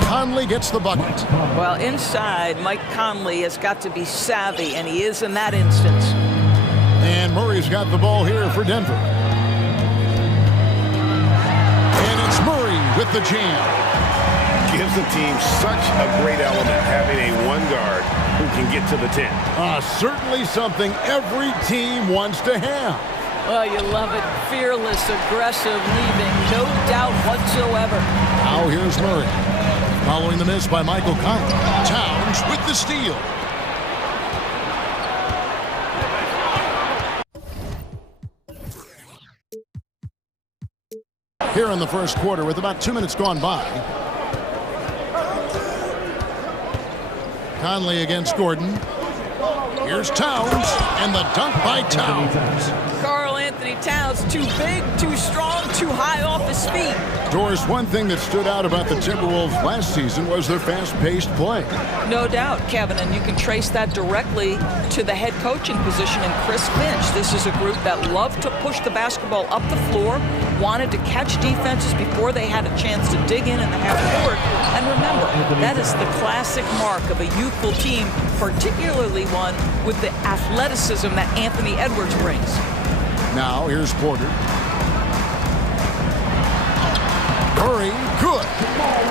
Conley gets the bucket. Well, inside, Mike Conley has got to be savvy, and he is in that instance. And Murray's got the ball here for Denver. And it's Murray with the jam. Gives the team such a great element having a one guard who can get to the 10. Certainly something every team wants to have. Oh, you love it. Fearless, aggressive, leaving, no doubt whatsoever. Now here's Murray. Following the miss by Michael Conley. Towns with the steal. Here in the first quarter with about 2 minutes gone by. Conley against Gordon. Here's Towns, and the dunk by Towns. Karl Anthony Towns, too big, too strong, too high off his feet. Doris, one thing that stood out about the Timberwolves last season was their fast-paced play. No doubt, Kevin, and you can trace that directly to the head coaching position in Chris Finch. This is a group that loved to push the basketball up the floor, wanted to catch defenses before they had a chance to dig in the half court. And remember, that is the classic mark of a youthful team, particularly one with the athleticism that Anthony Edwards brings. Now here's Porter. Murray, good.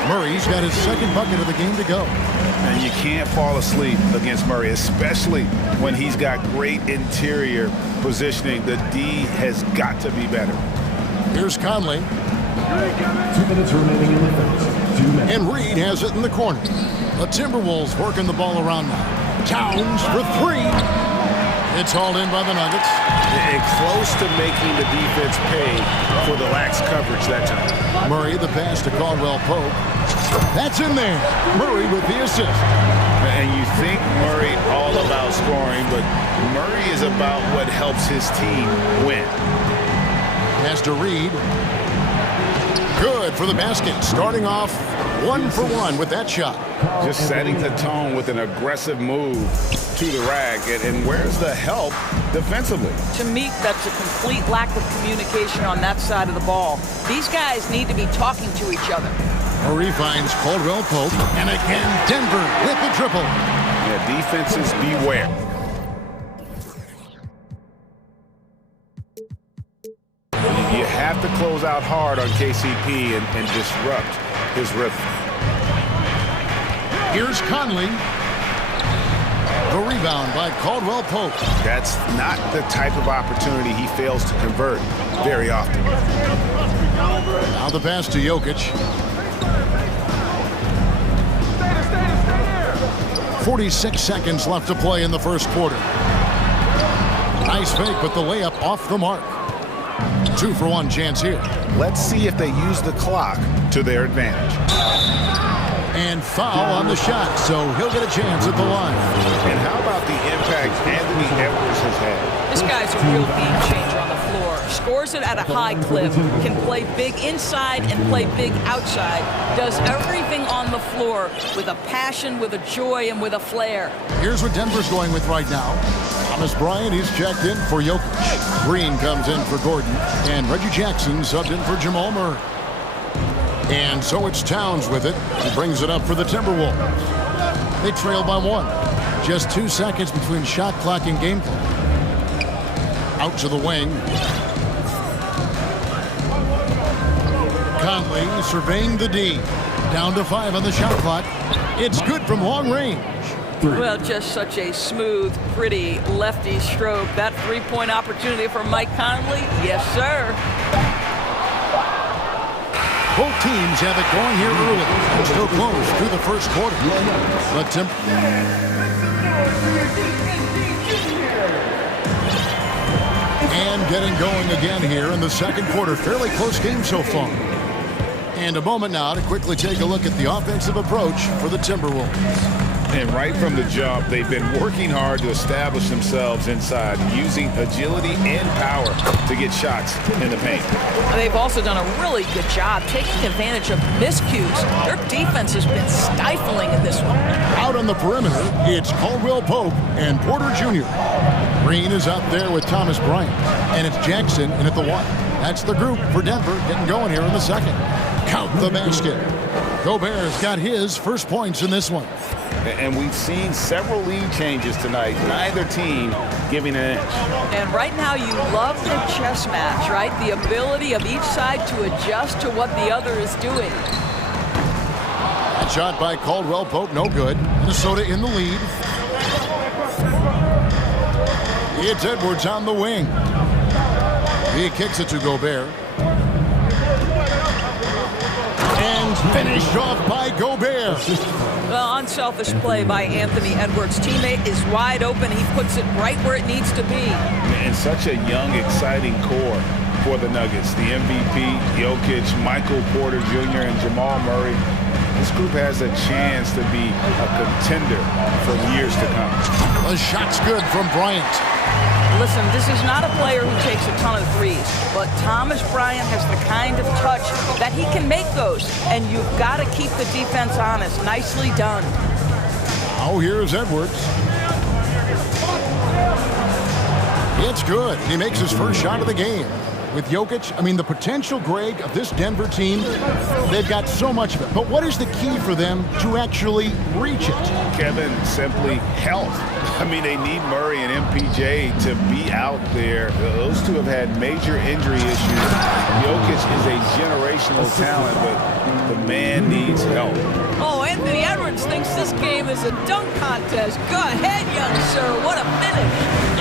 Murray's got his second bucket of the game to go. And you can't fall asleep against Murray, especially when he's got great interior positioning. The D has got to be better. Here's Conley. 2 minutes remaining in the first. 2 minutes. And Reed has it in the corner. The Timberwolves working the ball around now. Towns for three. It's hauled in by the Nuggets. And close to making the defense pay for the lax coverage that time. Murray, the pass to Caldwell Pope. That's in there. Murray with the assist. And you think Murray all about scoring, but Murray is about what helps his team win. Pass to Reed. Good for the basket. Starting off 1 for 1 with that shot. Just setting the tone with an aggressive move to the rack. And where's the help defensively? To me, that's a complete lack of communication on that side of the ball. These guys need to be talking to each other. Murray finds Caldwell Pope. And again, Denver with the triple. Yeah, defenses beware. You have to close out hard on KCP and disrupt his rhythm. Here's Conley. The rebound by Caldwell Pope. That's not the type of opportunity he fails to convert very often. Now the pass to Jokic. 46 seconds left to play in the first quarter. Nice fake, but the layup off the mark. 2-for-1 chance here. Let's see if they use the clock to their advantage. And foul on the shot, so he'll get a chance at the line. And how about the impact Anthony Edwards has had? This guy's a real game changer on the floor. Scores it at a high clip, can play big inside and play big outside. Does everything on the floor with a passion, with a joy, and with a flair. Here's what Denver's going with right now. Thomas Bryant, he's checked in for Jokic. Green comes in for Gordon. And Reggie Jackson subbed in for Jamal Murray. And so it's Towns with it. He brings it up for the Timberwolves. They trail by 1. Just 2 seconds between shot clock and game clock. Out to the wing. Conley surveying the D. Down to 5 on the shot clock. It's good from long range. Well, just such a smooth, pretty lefty stroke. That three-point opportunity for Mike Conley, yes, sir. Both teams have it going here early. And still close through the first quarter. And getting going again here in the second quarter. Fairly close game so far. And a moment now to quickly take a look at the offensive approach for the Timberwolves. And right from the jump, they've been working hard to establish themselves inside, using agility and power to get shots in the paint. They've also done a really good job taking advantage of miscues. Their defense has been stifling in this one. Out on the perimeter, it's Caldwell Pope and Porter Jr. Green is out there with Thomas Bryant. And it's Jackson in at the 1. That's the group for Denver getting going here in the second. Count the basket. Gobert's got his first points in this one. And we've seen several lead changes tonight, neither team giving an inch. And right now you love the chess match, right? The ability of each side to adjust to what the other is doing. That shot by Caldwell Pope, no good. Minnesota in the lead. It's Edwards on the wing. He kicks it to Gobert. And finished off by Gobert. Well, unselfish play by Anthony Edwards. Teammate is wide open. He puts it right where it needs to be. And such a young, exciting core for the Nuggets. The MVP, Jokic, Michael Porter Jr., and Jamal Murray. This group has a chance to be a contender for years to come. The shot's good from Bryant. Listen, this is not a player who takes a ton of threes, but Thomas Bryant has the kind of touch that he can make those, and you've got to keep the defense honest. Nicely done. Oh, here's Edwards. It's good. He makes his first shot of the game. With Jokic, I mean, the potential, Greg, of this Denver team, they've got so much of it. But what is the key for them to actually reach it? Kevin, simply health. I mean, they need Murray and MPJ to be out there. Those two have had major injury issues. Jokic is a generational talent, but the man needs help. Oh, Anthony Edwards thinks this game is a dunk contest. Go ahead, young sir. What a finish.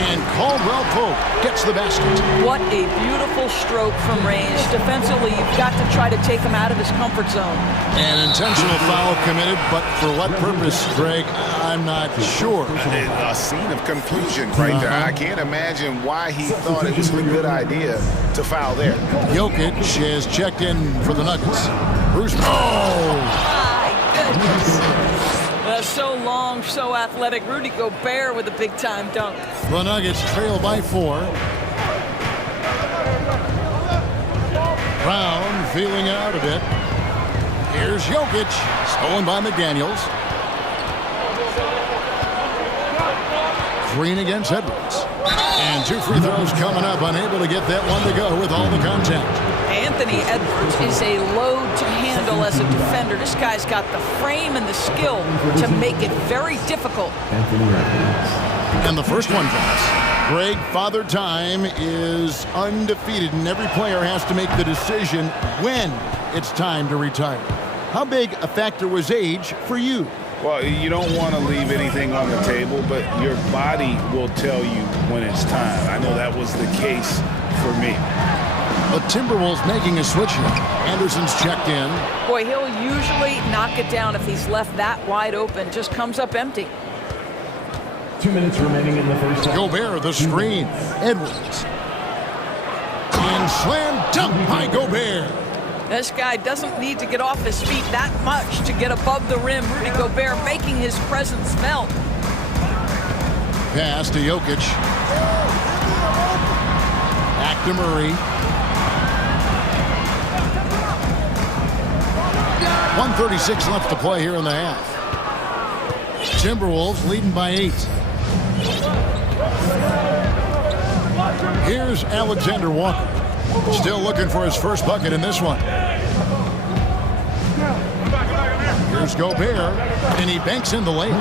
And Caldwell Pope gets the basket. What a beautiful stroke from range. Defensively, you've got to try to take him out of his comfort zone. An intentional foul committed, but for what purpose, Greg, I'm not sure. A scene of confusion right there. I can't imagine why he thought it was a good idea to foul there. Jokic is checked in for the Nuggets. Bruce. Oh! My goodness. So long, so athletic. Rudy Gobert with a big-time dunk. The Nuggets trail by 4. Brown feeling it out a bit. Here's Jokic, stolen by McDaniels. Green against Edwards. And 2 free throws coming up, unable to get that one to go with all the contact. Anthony Edwards is a load to handle as a defender. This guy's got the frame and the skill to make it very difficult. And the first one drops. Greg, Father Time is undefeated, and every player has to make the decision when it's time to retire. How big a factor was age for you? Well, you don't want to leave anything on the table, but your body will tell you when it's time. I know that was the case for me. The Timberwolves making a switch here. Anderson's checked in. Boy, he'll usually knock it down if he's left that wide open. Just comes up empty. 2 minutes remaining in the first half. Gobert, the screen. Edwards. And And slam dunk by Gobert. This guy doesn't need to get off his feet that much to get above the rim. Rudy Gobert making his presence felt. Pass to Jokic. Back to Murray. 1:36 left to play here in the half. Timberwolves leading by 8. Here's Alexander Walker. Still looking for his first bucket in this one. Here's Gobert, and he banks in the layup.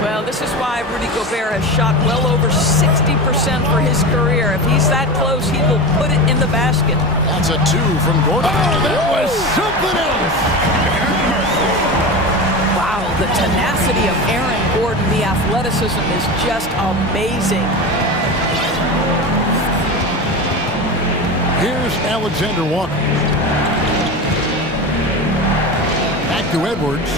Well, this is why Rudy Gobert has shot well over 60% for his career. If he's that close, he will put it in the basket. That's a 2 from Gordon. Oh, that was something else. Wow, the tenacity of Aaron Gordon, the athleticism is just amazing. Here's Alexander Walker. Back to Edwards.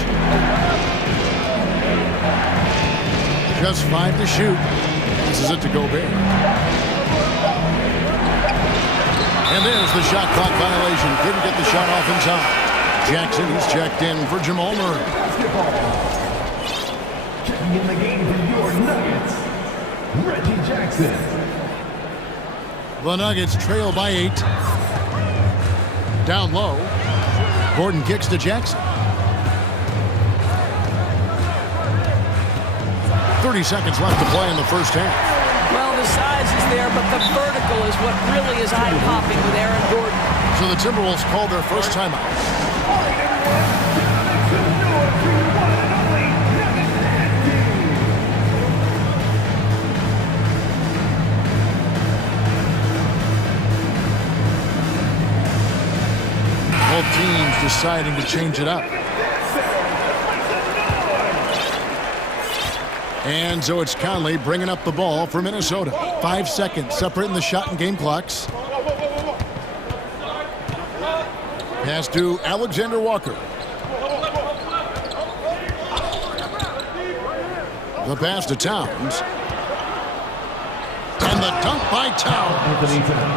Just 5 to shoot. Passes it to Gobert. And there's the shot clock violation. Couldn't get the shot off in time. Jackson, he's checked in for Jamal Murray. Checking in the game for your Nuggets, Reggie Jackson. The Nuggets trail by 8. Down low. Gordon kicks to Jackson. 30 seconds left to play in the first half. Well, the size is there, but the vertical is what really is eye-popping with Aaron Gordon. So the Timberwolves called their first timeout. Both teams deciding to change it up. And so it's Conley bringing up the ball for Minnesota. 5 seconds separating the shot and game clocks. Pass to Alexander Walker. The pass to Towns. And the dunk by Towns.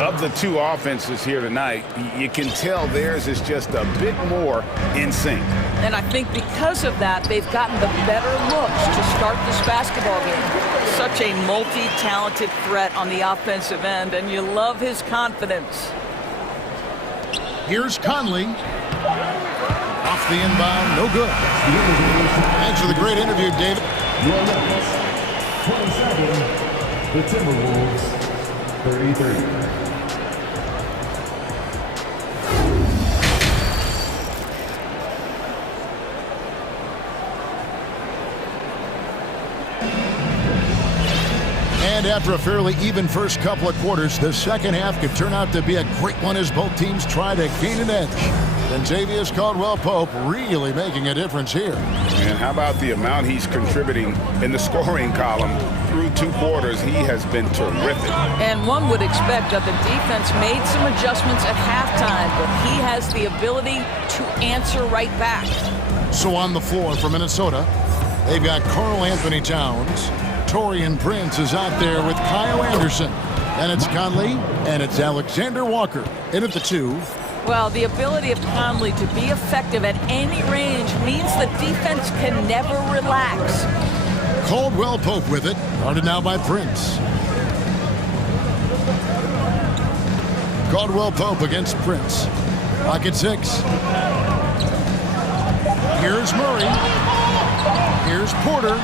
Of the two offenses here tonight, you can tell theirs is just a bit more in sync. And I think because of that, they've gotten the better looks to start this basketball game. Such a multi-talented threat on the offensive end, and you love his confidence. Here's Conley. Off the inbound, no good. Thanks for the great interview, David. 27, the Timberwolves, 33. And after a fairly even first couple of quarters, the second half could turn out to be a great one as both teams try to gain an edge. Kentavious Caldwell-Pope really making a difference here. And how about the amount he's contributing in the scoring column? Through 2 quarters, he has been terrific. And one would expect that the defense made some adjustments at halftime, but he has the ability to answer right back. So on the floor for Minnesota, they've got Karl Anthony Towns. Taurean Prince is out there with Kyle Anderson. And it's Conley, and it's Alexander Walker in at the 2. Well, the ability of Conley to be effective at any range means the defense can never relax. Caldwell-Pope with it, guarded now by Prince. Caldwell-Pope against Prince. Clock at 6. Here's Murray. Here's Porter.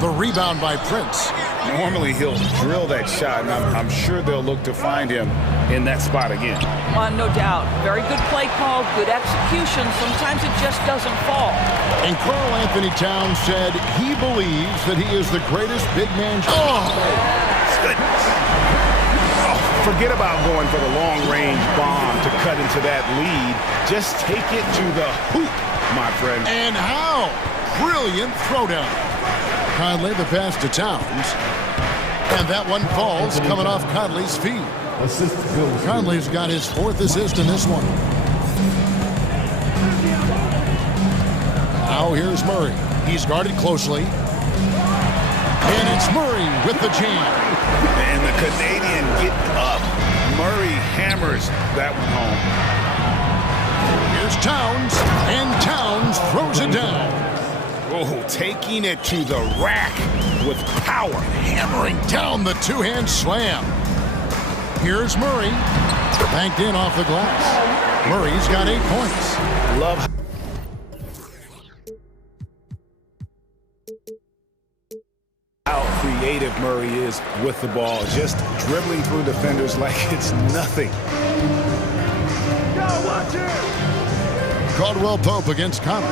The rebound by Prince. Normally he'll drill that shot, and I'm sure they'll look to find him in that spot again. No doubt. Very good play call, good execution. Sometimes it just doesn't fall. And Karl Anthony Towns said he believes that he is the greatest big man. Forget about going for the long-range bomb to cut into that lead. Just take it to the hoop, my friend. And how? Brilliant throwdown. Conley, the pass to Towns. And that one falls coming off Conley's feet. Conley's got his 4th assist in this one. Now here's Murray. He's guarded closely. And it's Murray with the jam. And the Canadian getting up. Murray hammers that one home. Here's Towns, and Towns throws it down. Oh, taking it to the rack with power. Hammering down the two-hand slam. Here's Murray. Banked in off the glass. Murray's got 8 points. Love how creative Murray is with the ball. Just dribbling through defenders like it's nothing. Caldwell Pope against Conley.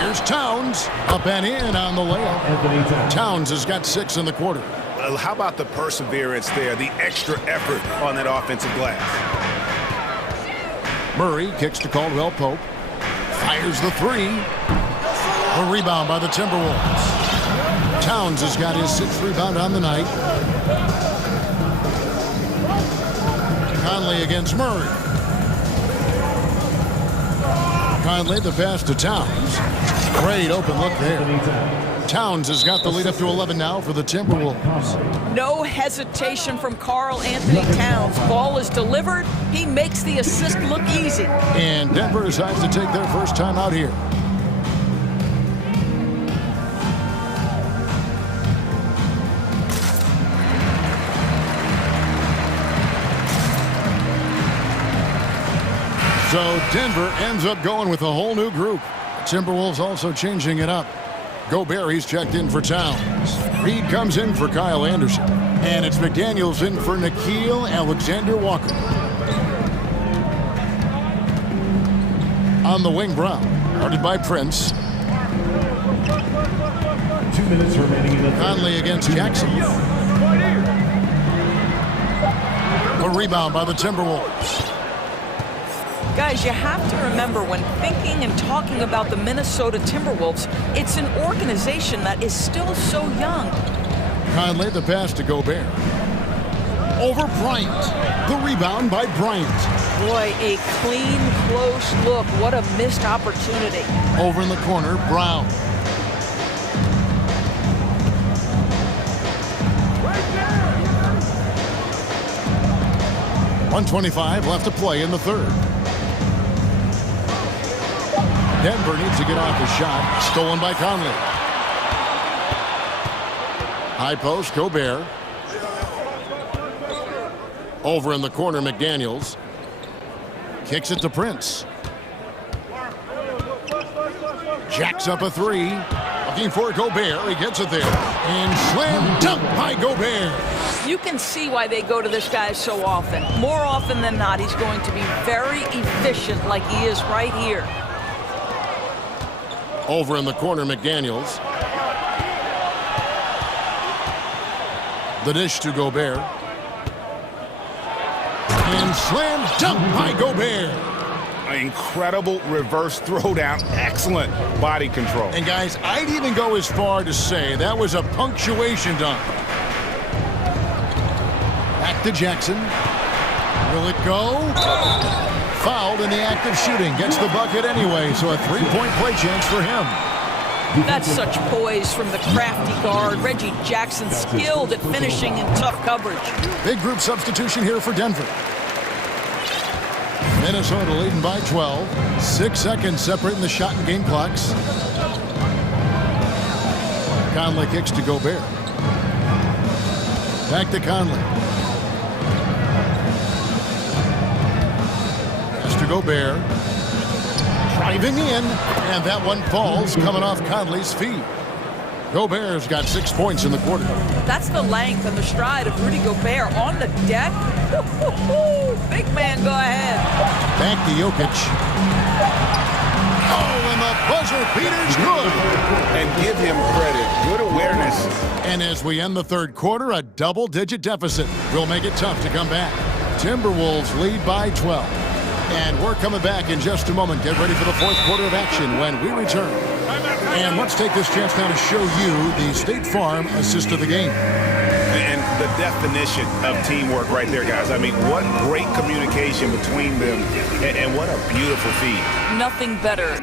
Here's Towns. Up and in on the layup. Towns has got 6 in the quarter. How about the perseverance there, the extra effort on that offensive glass? Murray kicks to Caldwell Pope. Fires the 3. A rebound by the Timberwolves. Towns has got his 6th rebound on the night. Conley against Murray. Conley the pass to Towns. Great open look there. Towns has got the lead up to 11 now for the Timberwolves. No hesitation from Karl Anthony Towns. Ball is delivered. He makes the assist look easy. And Denver decides to take their first time out here. So Denver ends up going with a whole new group. Timberwolves also changing it up. Gobert, he's checked in for Towns. Reed comes in for Kyle Anderson. And it's McDaniels in for Nickeil Alexander-Walker. On the wing, Brown. Guarded by Prince. 2 minutes remaining in the Conley against Jackson. A rebound by the Timberwolves. Guys, you have to remember when thinking and talking about the Minnesota Timberwolves, it's an organization that is still so young. Conley the pass to Gobert. Over Bryant. The rebound by Bryant. Boy, a clean, close look. What a missed opportunity. Over in the corner, Brown. .125 left to play in the third. Denver needs to get off the shot. Stolen by Conley. High post, Gobert. Over in the corner, McDaniels. Kicks it to Prince. Jacks up a 3. Looking for Gobert. He gets it there. And slam dunk by Gobert. You can see why they go to this guy so often. More often than not, he's going to be very efficient like he is right here. Over in the corner, McDaniels. The dish to Gobert. And slam dunk by Gobert. An incredible reverse throwdown. Excellent body control. And guys, I'd even go as far to say that was a punctuation dunk. Back to Jackson. Will it go? Fouled in the act of shooting. Gets the bucket anyway, so a 3-point play chance for him. That's such poise from the crafty guard. Reggie Jackson skilled at finishing in tough coverage. Big group substitution here for Denver. Minnesota leading by 12. 6 seconds separating the shot and game clocks. Conley kicks to Gobert. Back to Conley. Pass to Gobert. Driving in, and that one falls, coming off Conley's feet. Gobert's got 6 points in the quarter. That's the length and the stride of Rudy Gobert on the deck. Big man, go ahead. Back to Jokic. Oh, and the buzzer beater's good. And give him credit. Good awareness. And as we end the third quarter, a double-digit deficit will make it tough to come back. Timberwolves lead by 12. And we're coming back in just a moment. Get ready for the fourth quarter of action when we return. And let's take this chance now to show you the State Farm assist of the game. And the definition of teamwork right there, guys. I mean, what great communication between them, and what a beautiful feed. Nothing better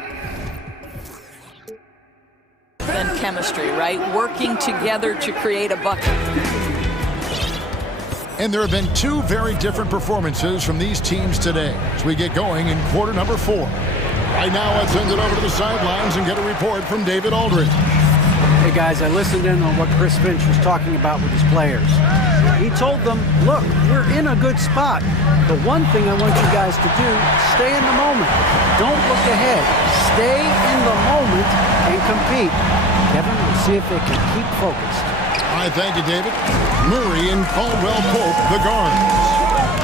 than chemistry, right? Working together to create a bucket. And there have been two very different performances from these teams today as we get going in quarter number 4. Right now, let's send it over to the sidelines and get a report from David Aldridge. Hey guys, I listened in on what Chris Finch was talking about with his players. He told them, look, we're in a good spot. The one thing I want you guys to do, stay in the moment. Don't look ahead. Stay in the moment and compete. Kevin, we'll see if they can keep focused. All right, thank you, David. Murray and Caldwell Pope, the guards.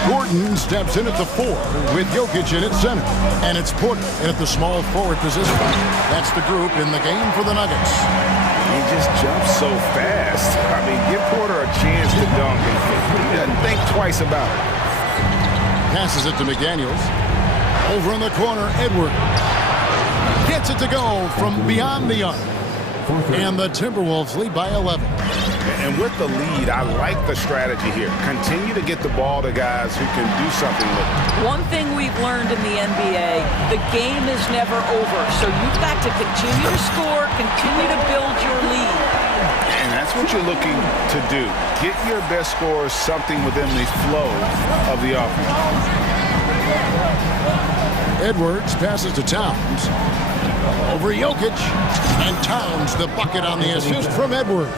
Gordon steps in at the 4 with Jokic in at center. And it's Porter in at the small forward position. That's the group in the game for the Nuggets. He just jumps so fast. I mean, give Porter a chance to dunk. He doesn't think twice about it. Passes it to McDaniels. Over in the corner, Edward. Gets it to go from beyond the arc. And the Timberwolves lead by 11. And with the lead, I like the strategy here. Continue to get the ball to guys who can do something with it. One thing we've learned in the NBA, the game is never over. So you've got to continue to score, continue to build your lead. And that's what you're looking to do. Get your best scorers something within the flow of the offense. Edwards passes to Towns. Over Jokic. And Towns the bucket on the assist from Edwards.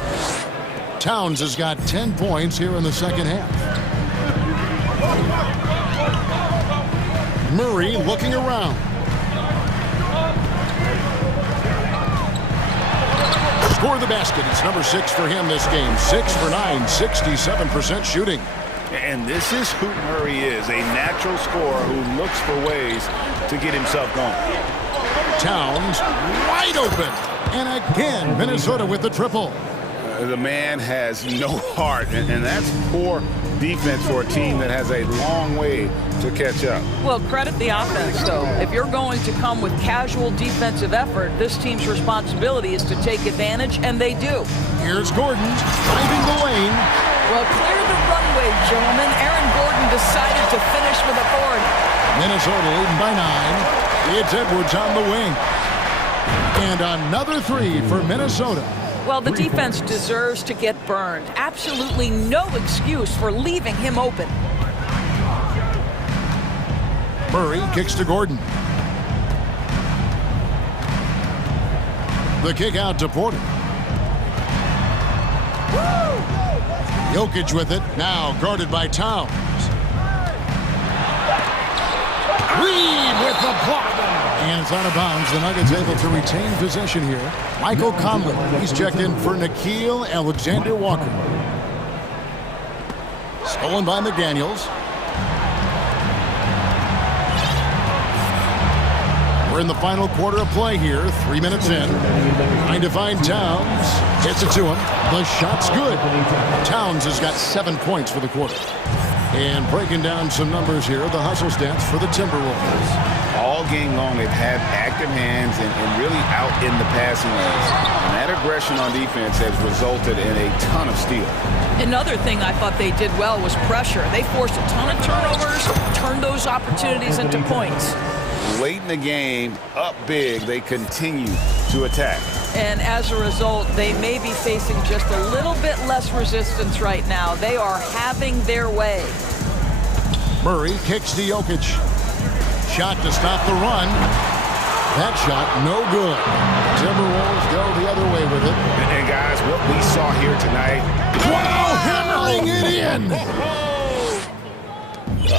Towns has got 10 points here in the second half. Murray looking around. Score the basket. It's number 6 for him this game. 6 for 9, 67% shooting. And this is who Murray is, a natural scorer who looks for ways to get himself going. Towns wide open. And again, Minnesota with the triple. The man has no heart, and that's poor defense for a team that has a long way to catch up. Well, credit the offense, though. If you're going to come with casual defensive effort, this team's responsibility is to take advantage, and they do. Here's Gordon driving the lane. Well, clear the runway, gentlemen. Aaron Gordon decided to finish with authority. Minnesota leading by 9. It's Edwards on the wing. And another 3 for Minnesota. Well, the defense deserves to get burned. Absolutely no excuse for leaving him open. Murray kicks to Gordon. The kick out to Porter. Jokic with it, now guarded by Towns. Reed with the block. And it's out of bounds. The Nuggets able to retain possession here. Michael Conley, he's checked in for Nickeil Alexander-Walker. Stolen by McDaniels. We're in the final quarter of play here. 3 minutes in. Trying to find Towns. Gets it to him. The shot's good. Towns has got 7 points for the quarter. And breaking down some numbers here, the hustle stats for the Timberwolves. All game long, they've had active hands and really out in the passing lanes. And that aggression on defense has resulted in a ton of steals. Another thing I thought they did well was pressure. They forced a ton of turnovers, turned those opportunities into points. Late in the game, up big, they continue to attack. And as a result, they may be facing just a little bit less resistance right now. They are having their way. Murray kicks to Jokic. Shot to stop the run. That shot, no good. Timberwolves go the other way with it. And guys, what we saw here tonight. Wow, hammering it in!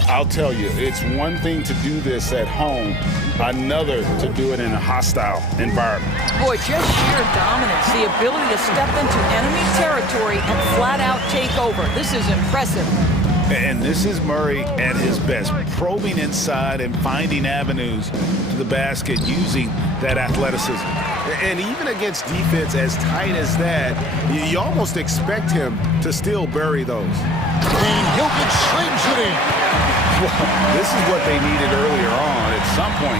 I'll tell you, it's one thing to do this at home, another to do it in a hostile environment. Boy, just sheer dominance, the ability to step into enemy territory and flat out take over. This is impressive. And this is Murray at his best, probing inside and finding avenues to the basket using that athleticism. And even against defense as tight as that, you almost expect him to still bury those. And Jokic slings it in. Well, this is what they needed earlier on. At some point,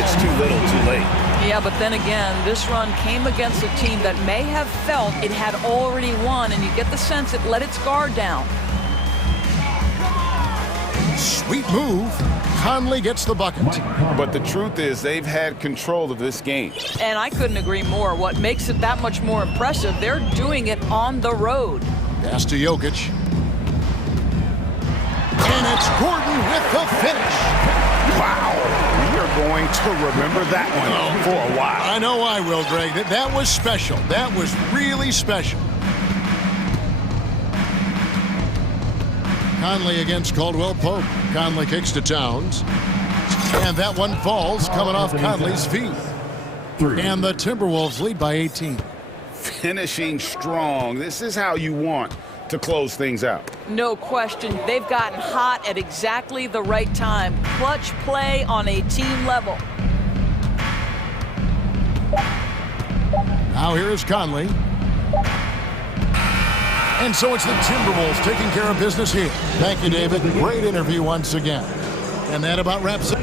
it's too little, too late. Yeah, but then again, this run came against a team that may have felt it had already won, and you get the sense it let its guard down. Sweet move. Conley gets the bucket. But the truth is they've had control of this game. And I couldn't agree more. What makes it that much more impressive, they're doing it on the road. Pass to Jokic. And it's Gordon with the finish. Wow. We are going to remember that one for a while. I know I will, Greg. That was special. That was really special. Conley against Caldwell Pope. Conley kicks to Towns. And that one falls coming off Conley's feet. And the Timberwolves lead by 18. Finishing strong. This is how you want to close things out. No question. They've gotten hot at exactly the right time. Clutch play on a team level. Now here is Conley. And so it's the Timberwolves taking care of business here. Thank you, David. Great interview once again. And that about wraps it.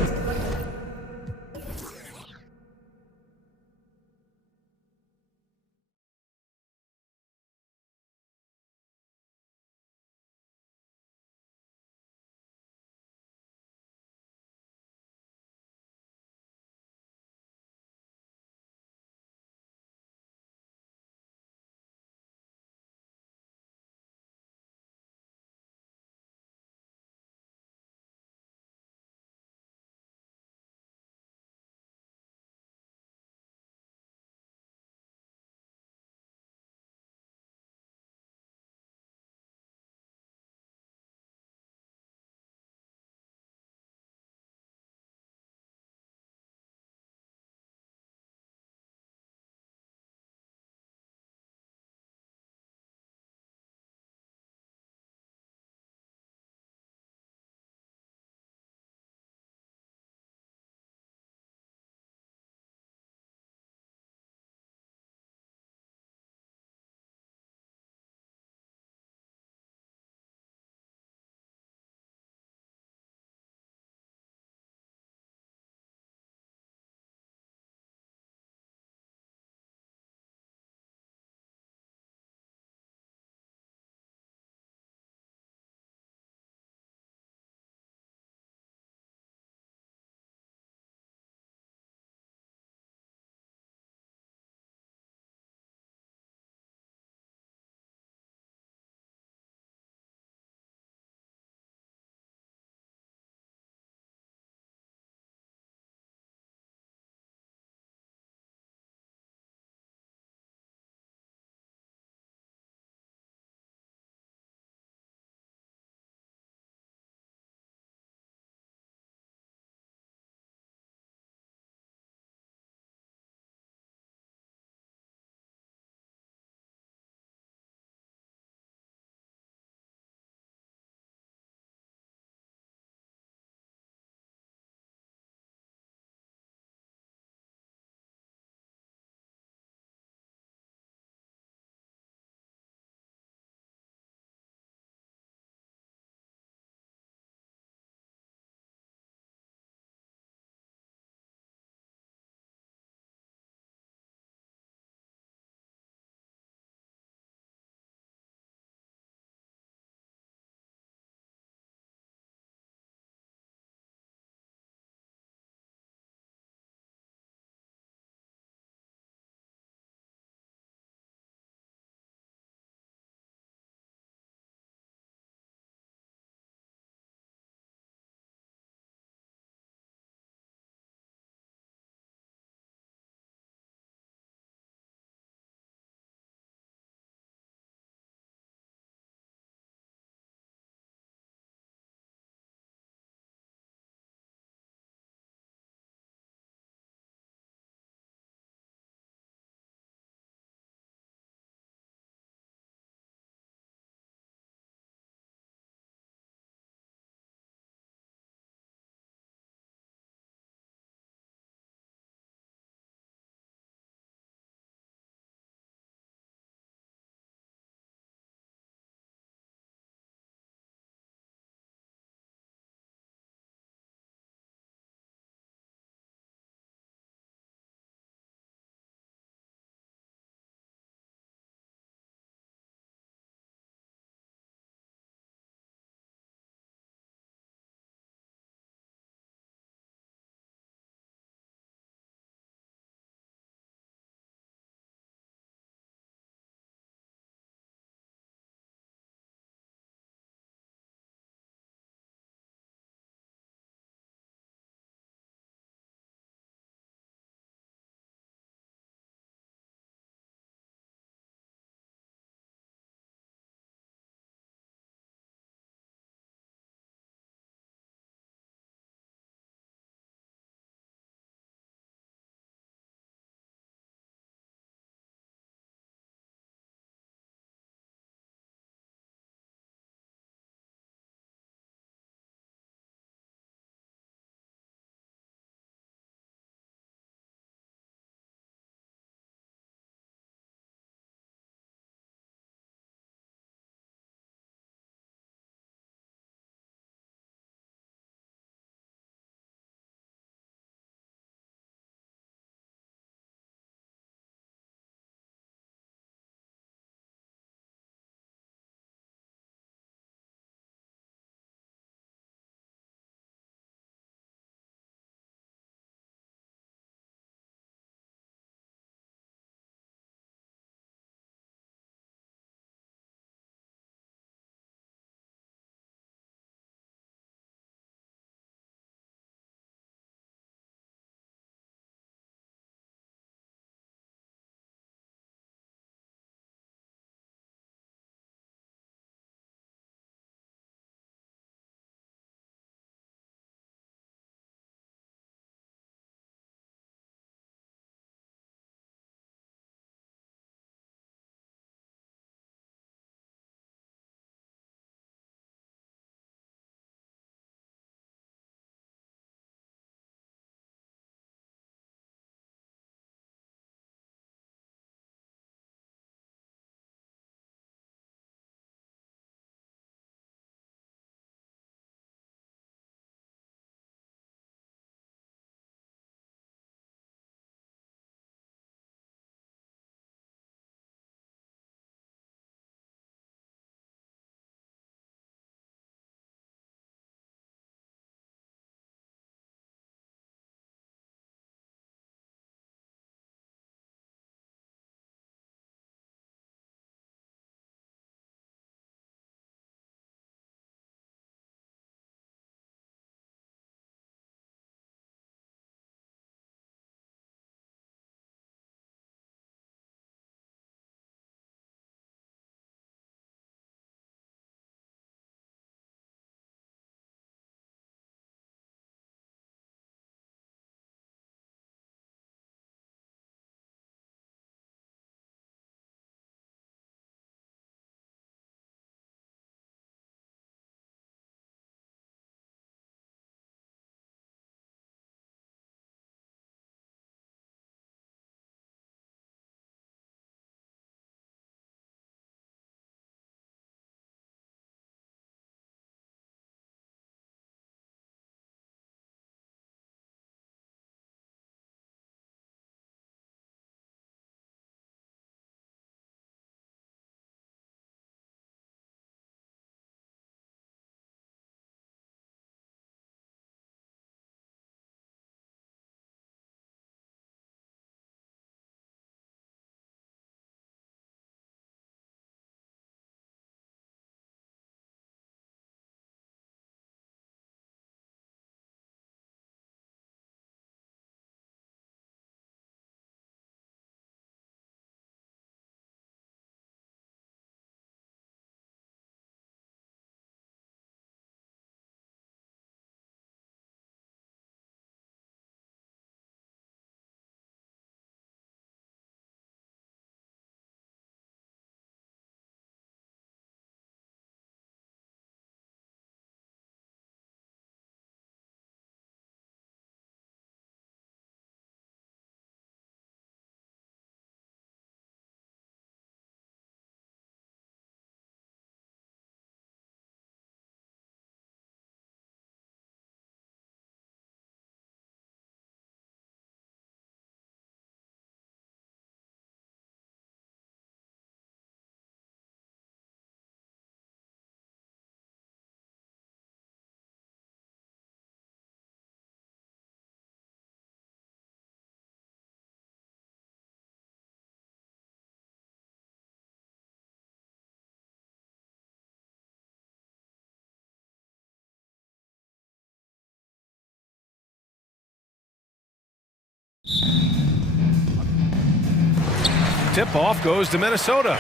Tip-off goes to Minnesota.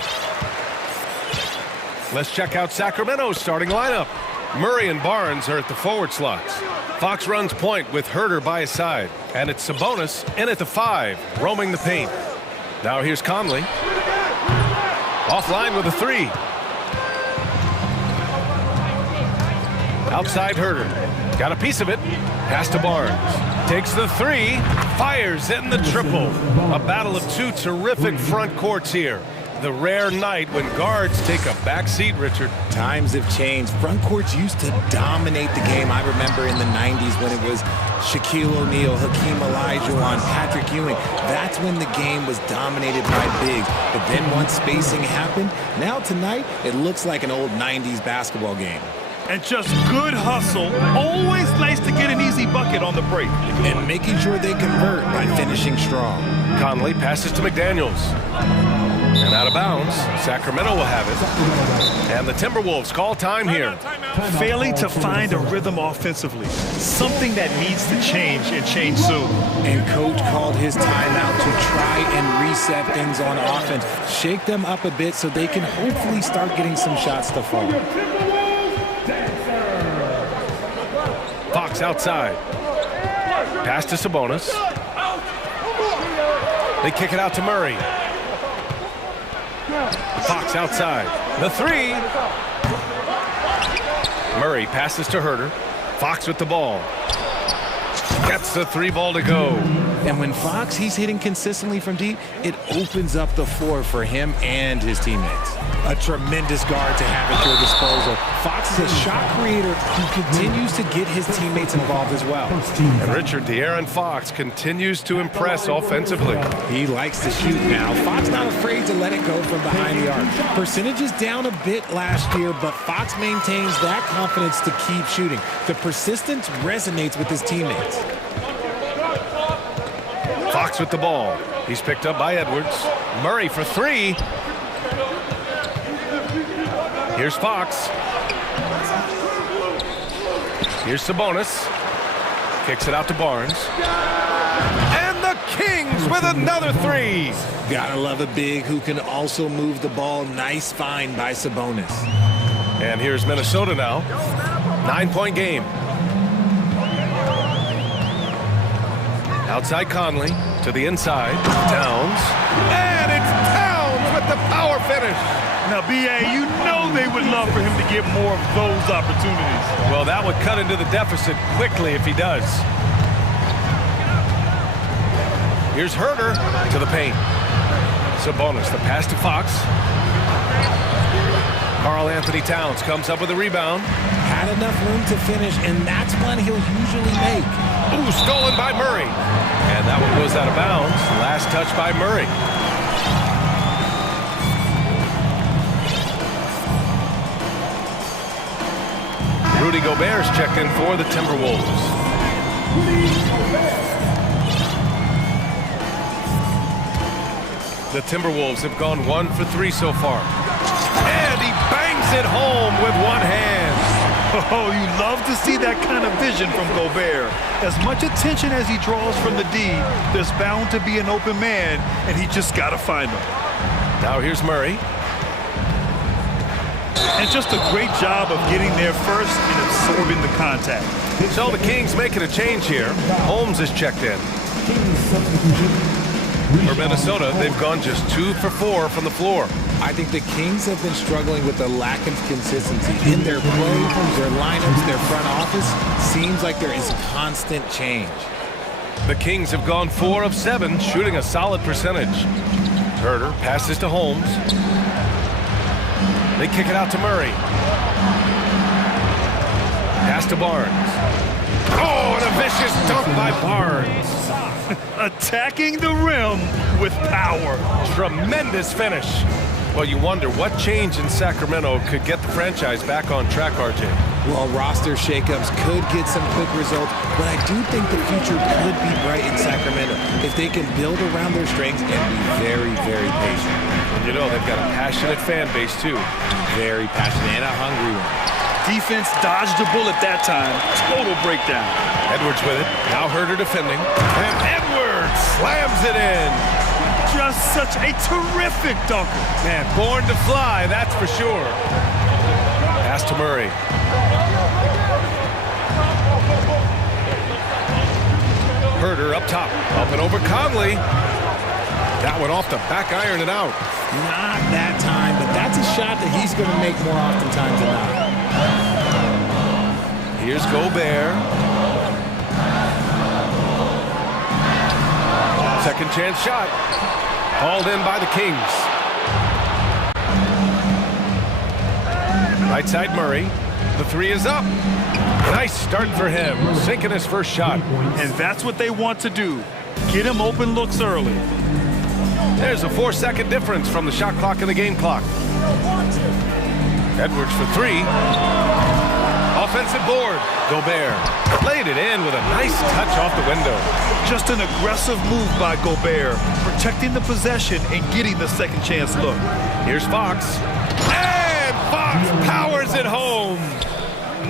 Let's check out Sacramento's starting lineup. Murray and Barnes are at the forward slots. Fox runs point with Herder by his side. And it's Sabonis in at the 5, roaming the paint. Now here's Conley. Offline with a 3. Outside Herder. Got a piece of it. Pass to Barnes. Takes the 3. Fires in the triple. A battle of two terrific front courts here. The rare night when guards take a back seat, Richard. Times have changed. Front courts used to dominate the game. I remember in the 90s when it was Shaquille O'Neal, Hakeem Olajuwon, Patrick Ewing. That's when the game was dominated by bigs. But then once spacing happened, now tonight it looks like an old 90s basketball game. And just good hustle. Always nice to get an easy bucket on the break. And making sure they convert by finishing strong. Conley passes to McDaniels. And out of bounds, Sacramento will have it. And the Timberwolves call time here. Failing to find a rhythm offensively. Something that needs to change and change soon. And coach called his timeout to try and reset things on offense. Shake them up a bit so they can hopefully start getting some shots to fall. Fox outside. Pass to Sabonis. They kick it out to Murray. Fox outside. The 3. Murray passes to Herder. Fox with the ball. Gets the 3 ball to go. And when Fox, he's hitting consistently from deep, it opens up the floor for him and his teammates. A tremendous guard to have at your disposal. Fox is a shot creator who continues to get his teammates involved as well. And Richard, De'Aaron Fox continues to impress offensively. He likes to shoot now. Fox not afraid to let it go from behind the arc. Percentage is down a bit last year, but Fox maintains that confidence to keep shooting. The persistence resonates with his teammates. Fox with the ball. He's picked up by Edwards. Murray for 3. Here's Fox. Here's Sabonis. Kicks it out to Barnes. And the Kings with another 3. Gotta love a big who can also move the ball. Nice find by Sabonis. And here's Minnesota now. 9-point game. Outside Conley to the inside. Towns. And it's Towns with the power finish. Now, B.A., you know they would love for him to get more of those opportunities. Well, that would cut into the deficit quickly if he does. Here's Herder to the paint. Sabonis, the pass to Fox. Karl Anthony Towns comes up with a rebound. Had enough room to finish, and that's one he'll usually make. Ooh, stolen by Murray. And that one goes out of bounds. Last touch by Murray. Rudy Gobert's checked in for the Timberwolves. The Timberwolves have gone 1 for 3 so far. And he bangs it home with one hand. Oh, you love to see that kind of vision from Gobert. As much attention as he draws from the D, there's bound to be an open man, and he just got to find him. Now here's Murray. And just a great job of getting there first and absorbing the contact. So the Kings making a change here. Holmes is checked in. For Minnesota, they've gone just 2 for 4 from the floor. I think the Kings have been struggling with the lack of consistency in their play, their lineups, their front office. Seems like there is constant change. The Kings have gone 4 of 7, shooting a solid percentage. Herder passes to Holmes. They kick it out to Murray. Pass to Barnes. Oh, and a vicious dunk by Barnes. Attacking the rim with power. Tremendous finish. Well, you wonder what change in Sacramento could get the franchise back on track, RJ. Well, roster shakeups could get some quick results, but I do think the future could be bright in Sacramento if they can build around their strengths and be very, very patient. And you know, they've got a passionate fan base, too. Very passionate and a hungry one. Defense dodged a bullet that time. Total breakdown. Edwards with it. Now Herder defending. And Edwards slams it in. Just such a terrific dunker. Man, born to fly, that's for sure. Pass to Murray. Herder up top, up and over Conley. That one off the back iron and out. Not that time, but that's a shot that he's going to make more oftentimes than not. Here's Gobert. Second chance shot. Hauled in by the Kings. Right side Murray. The three is up. Nice start for him, sinking his first shot. And that's what they want to do. Get him open looks early. There's a 4-second difference from the shot clock and the game clock. Edwards for three. Offensive board. Gobert laid it in with a nice touch off the window. Just an aggressive move by Gobert, protecting the possession and getting the second chance look. Here's Fox. And Fox powers it home.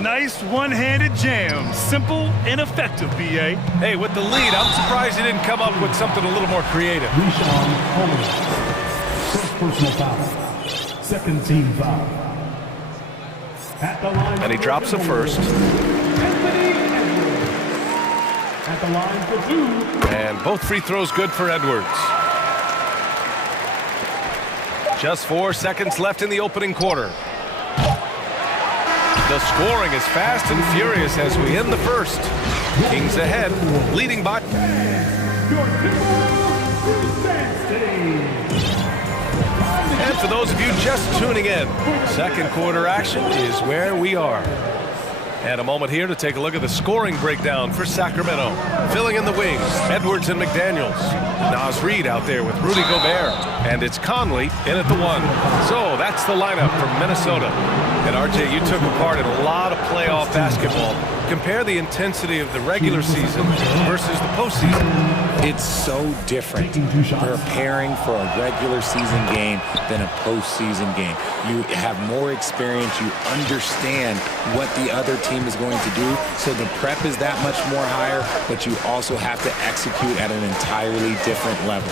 Nice one-handed jam. Simple and effective, B.A. Hey, with the lead, I'm surprised he didn't come up with something a little more creative. First personal foul. Second team foul. At the line. And he drops the first. At the line for two. And both free throws good for Edwards. Just 4 seconds left in the opening quarter. The scoring is fast and furious as we end the first. Kings ahead, leading by... And for those of you just tuning in, second quarter action is where we are. And a moment here to take a look at the scoring breakdown for Sacramento. Filling in the wings, Edwards and McDaniels. Naz Reid out there with Rudy Gobert. And it's Conley in at the one. So that's the lineup from Minnesota. And RJ, you took part in a lot of playoff basketball. Compare the intensity of the regular season versus the postseason. It's so different preparing for a regular season game than a postseason game. You have more experience. You understand what the other team is going to do. So the prep is that much more higher, but you also have to execute at an entirely different level.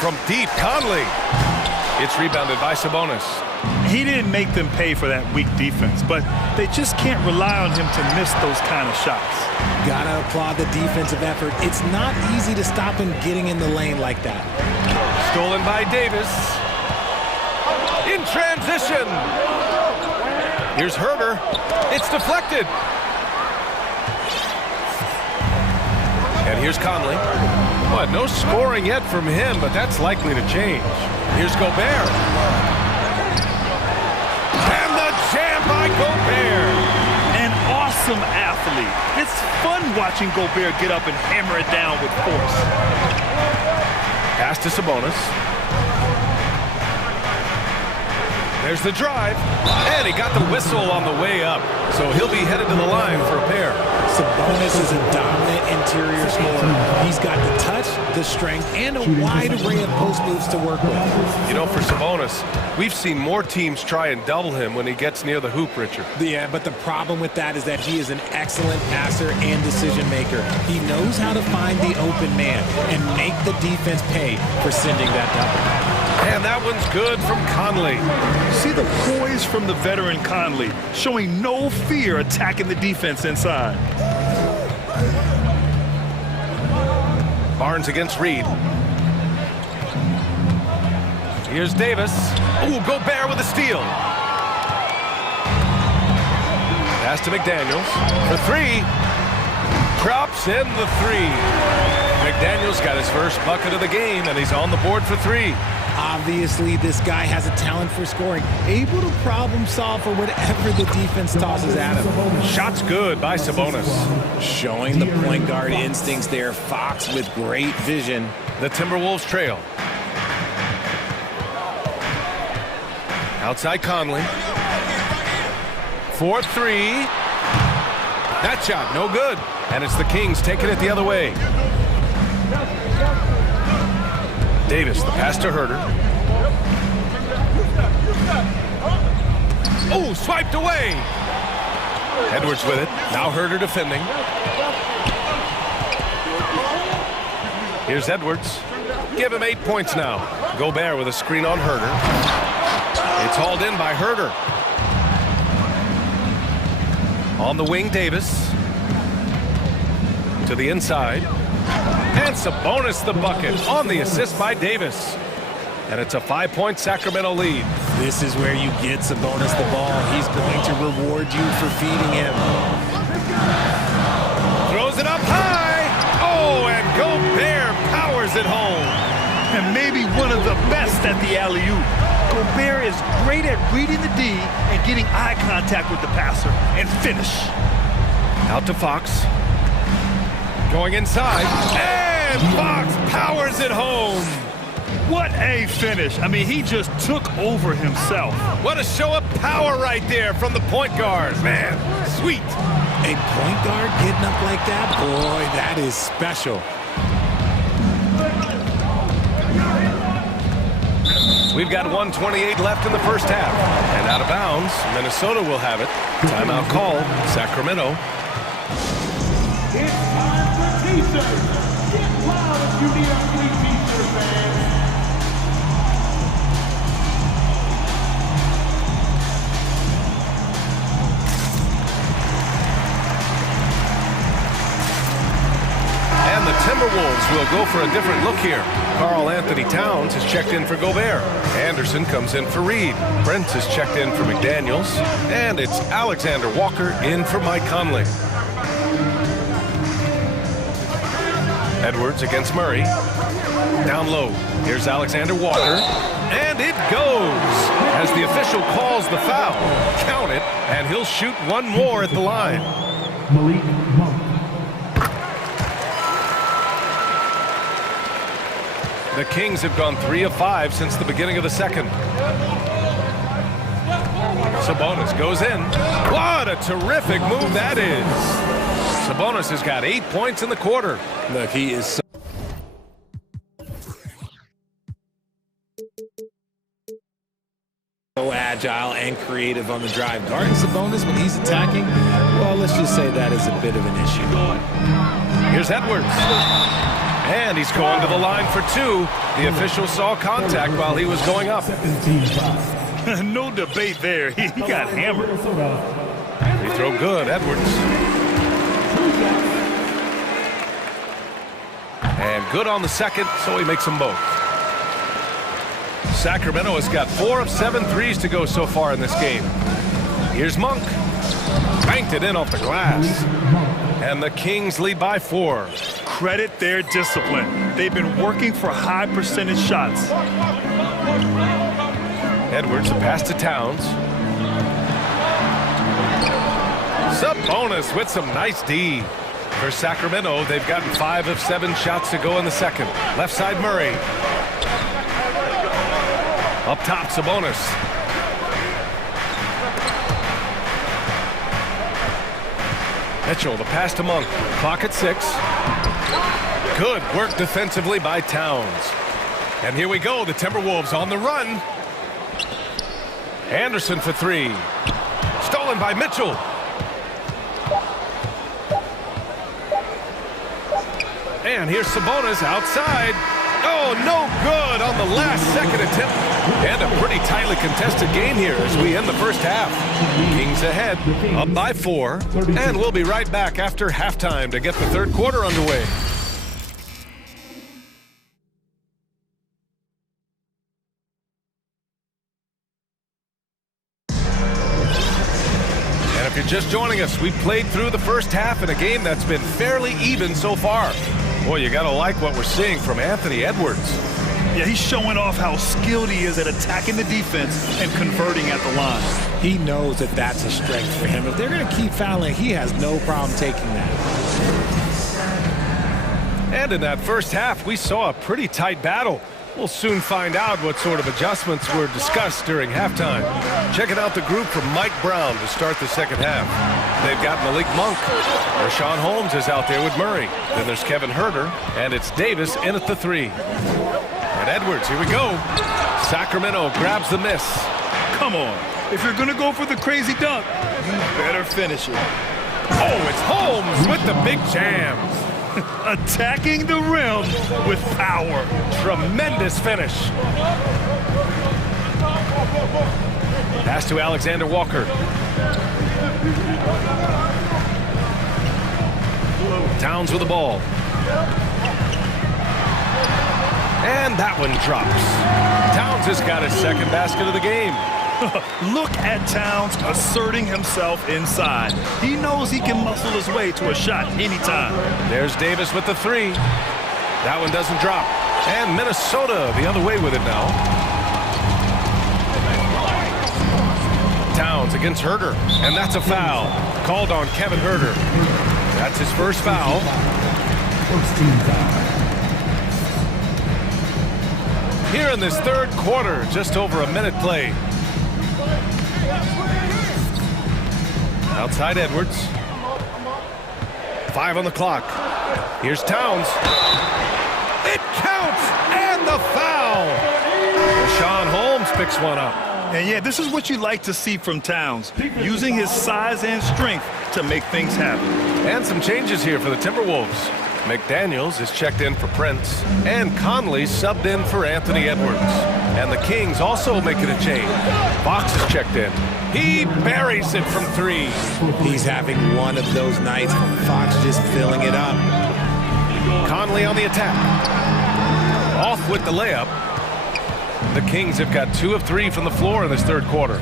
From deep, Conley. It's rebounded by Sabonis. He didn't make them pay for that weak defense, but they just can't rely on him to miss those kind of shots. Gotta applaud the defensive effort. It's not easy to stop him getting in the lane like that. Stolen by Davis. In transition. Here's Herder. It's deflected. And here's Conley. But no scoring yet from him, but that's likely to change. Here's Gobert. And the jam by Gobert. An awesome athlete. It's fun watching Gobert get up and hammer it down with force. Pass to Sabonis. There's the drive. And he got the whistle on the way up. So he'll be headed to the line for a pair. Sabonis is a dominant interior scorer. He's got the touch, the strength, and a wide array of post moves to work with. You know, for Sabonis, we've seen more teams try and double him when he gets near the hoop, Richard. Yeah, but the problem with that is that he is an excellent passer and decision maker. He knows how to find the open man and make the defense pay for sending that double. And that one's good from Conley. See the poise from the veteran Conley, showing no fear attacking the defense inside. Barnes against Reid. Here's Davis. Ooh, Gobert with a steal. Pass to McDaniels. For three. Drops in the three. McDaniels got his first bucket of the game, and he's on the board for three. Obviously, this guy has a talent for scoring, able to problem solve for whatever the defense tosses at him. Shot's good by Sabonis. Showing the point guard instincts there. Fox with great vision. The Timberwolves trail. Outside Conley. 4-3. That shot, no good. And it's the Kings taking it the other way. Davis, the pass to Herder. Oh, swiped away. Edwards with it. Now Herder defending. Here's Edwards. Give him 8 points now. Gobert with a screen on Herder. It's hauled in by Herder. On the wing, Davis. To the inside. And Sabonis the bucket on the assist by Davis. And it's a 5-point Sacramento lead. This is where you get Sabonis the ball. He's going to reward you for feeding him. Throws it up high. Oh, and Gobert powers it home. And maybe one of the best at the alley-oop. Gobert is great at reading the D and getting eye contact with the passer and finish. Out to Fox. Going inside. And Fox powers it home. What a finish. I mean, he just took over himself. What a show of power right there from the point guard. Man, sweet. A point guard getting up like that? Boy, that is special. We've got 1:28 left in the first half. And out of bounds, Minnesota will have it. Timeout called, Sacramento. It's time for t-shirts. Get loud if you need a free t-shirt, fans. And the Timberwolves will go for a different look here. Karl Anthony Towns has checked in for Gobert. Anderson comes in for Reed. Brent has checked in for McDaniels. And it's Alexander Walker in for Mike Conley. Edwards against Murray. Down low. Here's Alexander Walker. And it goes as the official calls the foul. Count it, and he'll shoot one more at the line. Malik Monk. The Kings have gone 3 of 5 since the beginning of the second. Sabonis goes in. What a terrific move that is. Sabonis has got 8 points in the quarter. Look, he is so agile and creative on the drive. Guarding Sabonis when he's attacking, well, let's just say that is a bit of an issue. Here's Edwards. And he's going to the line for 2. The official saw contact while he was going up. No debate there. He got hammered. They throw good, Edwards. And good on the second, so he makes them both. Sacramento has got 4 of 7 threes to go so far in this game. Here's Monk. Banked it in off the glass. And the Kings lead by 4. Credit their discipline. They've been working for high percentage shots. Edwards, a pass to Towns. Sabonis with some nice D. For Sacramento, they've gotten 5 of 7 shots to go in the second. Left side, Murray. Up top, Sabonis. Mitchell, the pass to Monk. Clock at 6. Good work defensively by Towns. And here we go, the Timberwolves on the run. Anderson for 3. Stolen by Mitchell. And here's Sabonis outside. Oh, no good on the last second attempt. And a pretty tightly contested game here as we end the first half. Kings ahead, up by 4. And we'll be right back after halftime to get the third quarter underway. And if you're just joining us, we've played through the first half in a game that's been fairly even so far. Boy, you gotta like what we're seeing from Anthony Edwards. Yeah, he's showing off how skilled he is at attacking the defense and converting at the line. He knows that that's a strength for him. If they're going to keep fouling, he has no problem taking that. And in that first half, we saw a pretty tight battle. We'll soon find out what sort of adjustments were discussed during halftime. Checking out the group from Mike Brown to start the second half. They've got Malik Monk. Rashawn Holmes is out there with Murray. Then there's Kevin Herder, and it's Davis in at the 3. And Edwards, here we go. Sacramento grabs the miss. Come on. If you're going to go for the crazy dunk, you better finish it. Oh, it's Holmes with the big jam. Attacking the rim with power. Tremendous finish. Pass to Alexander Walker. Towns with the ball. And that one drops. Towns has got his second basket of the game. Look at Towns asserting himself inside. He knows he can muscle his way to a shot anytime. There's Davis with the three. That one doesn't drop. And Minnesota the other way with it now. Towns against Herder. And that's a foul. Called on Kevin Herder. That's his first foul. First team foul. Here in this third quarter, just over a minute played. Outside Edwards. 5 on the clock. Here's Towns. It counts! And the foul! Rashawn Holmes picks one up. And yeah, this is what you like to see from Towns, using his size and strength to make things happen. And some changes here for the Timberwolves. McDaniels is checked in for Prince, and Conley subbed in for Anthony Edwards. And the Kings also making a change. Fox is checked in. He buries it from 3. He's having one of those nights. Fox just filling it up. Conley on the attack. Off with the layup. The Kings have got 2 of 3 from the floor in this third quarter.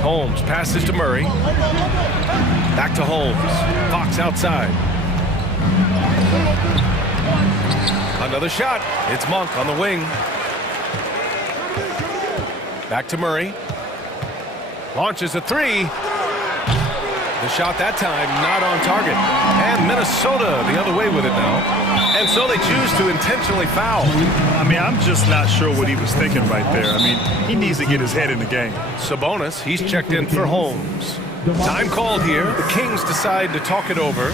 Holmes passes to Murray. Back to Holmes. Fox outside. Another shot. It's Monk on the wing. Back to Murray. Launches a 3. The shot that time not on target. And Minnesota the other way with it now. And so they choose to intentionally foul. I mean, I'm just not sure what he was thinking right there. I mean, he needs to get his head in the game. Sabonis, he's checked in for Holmes. Time called here. The Kings decide to talk it over.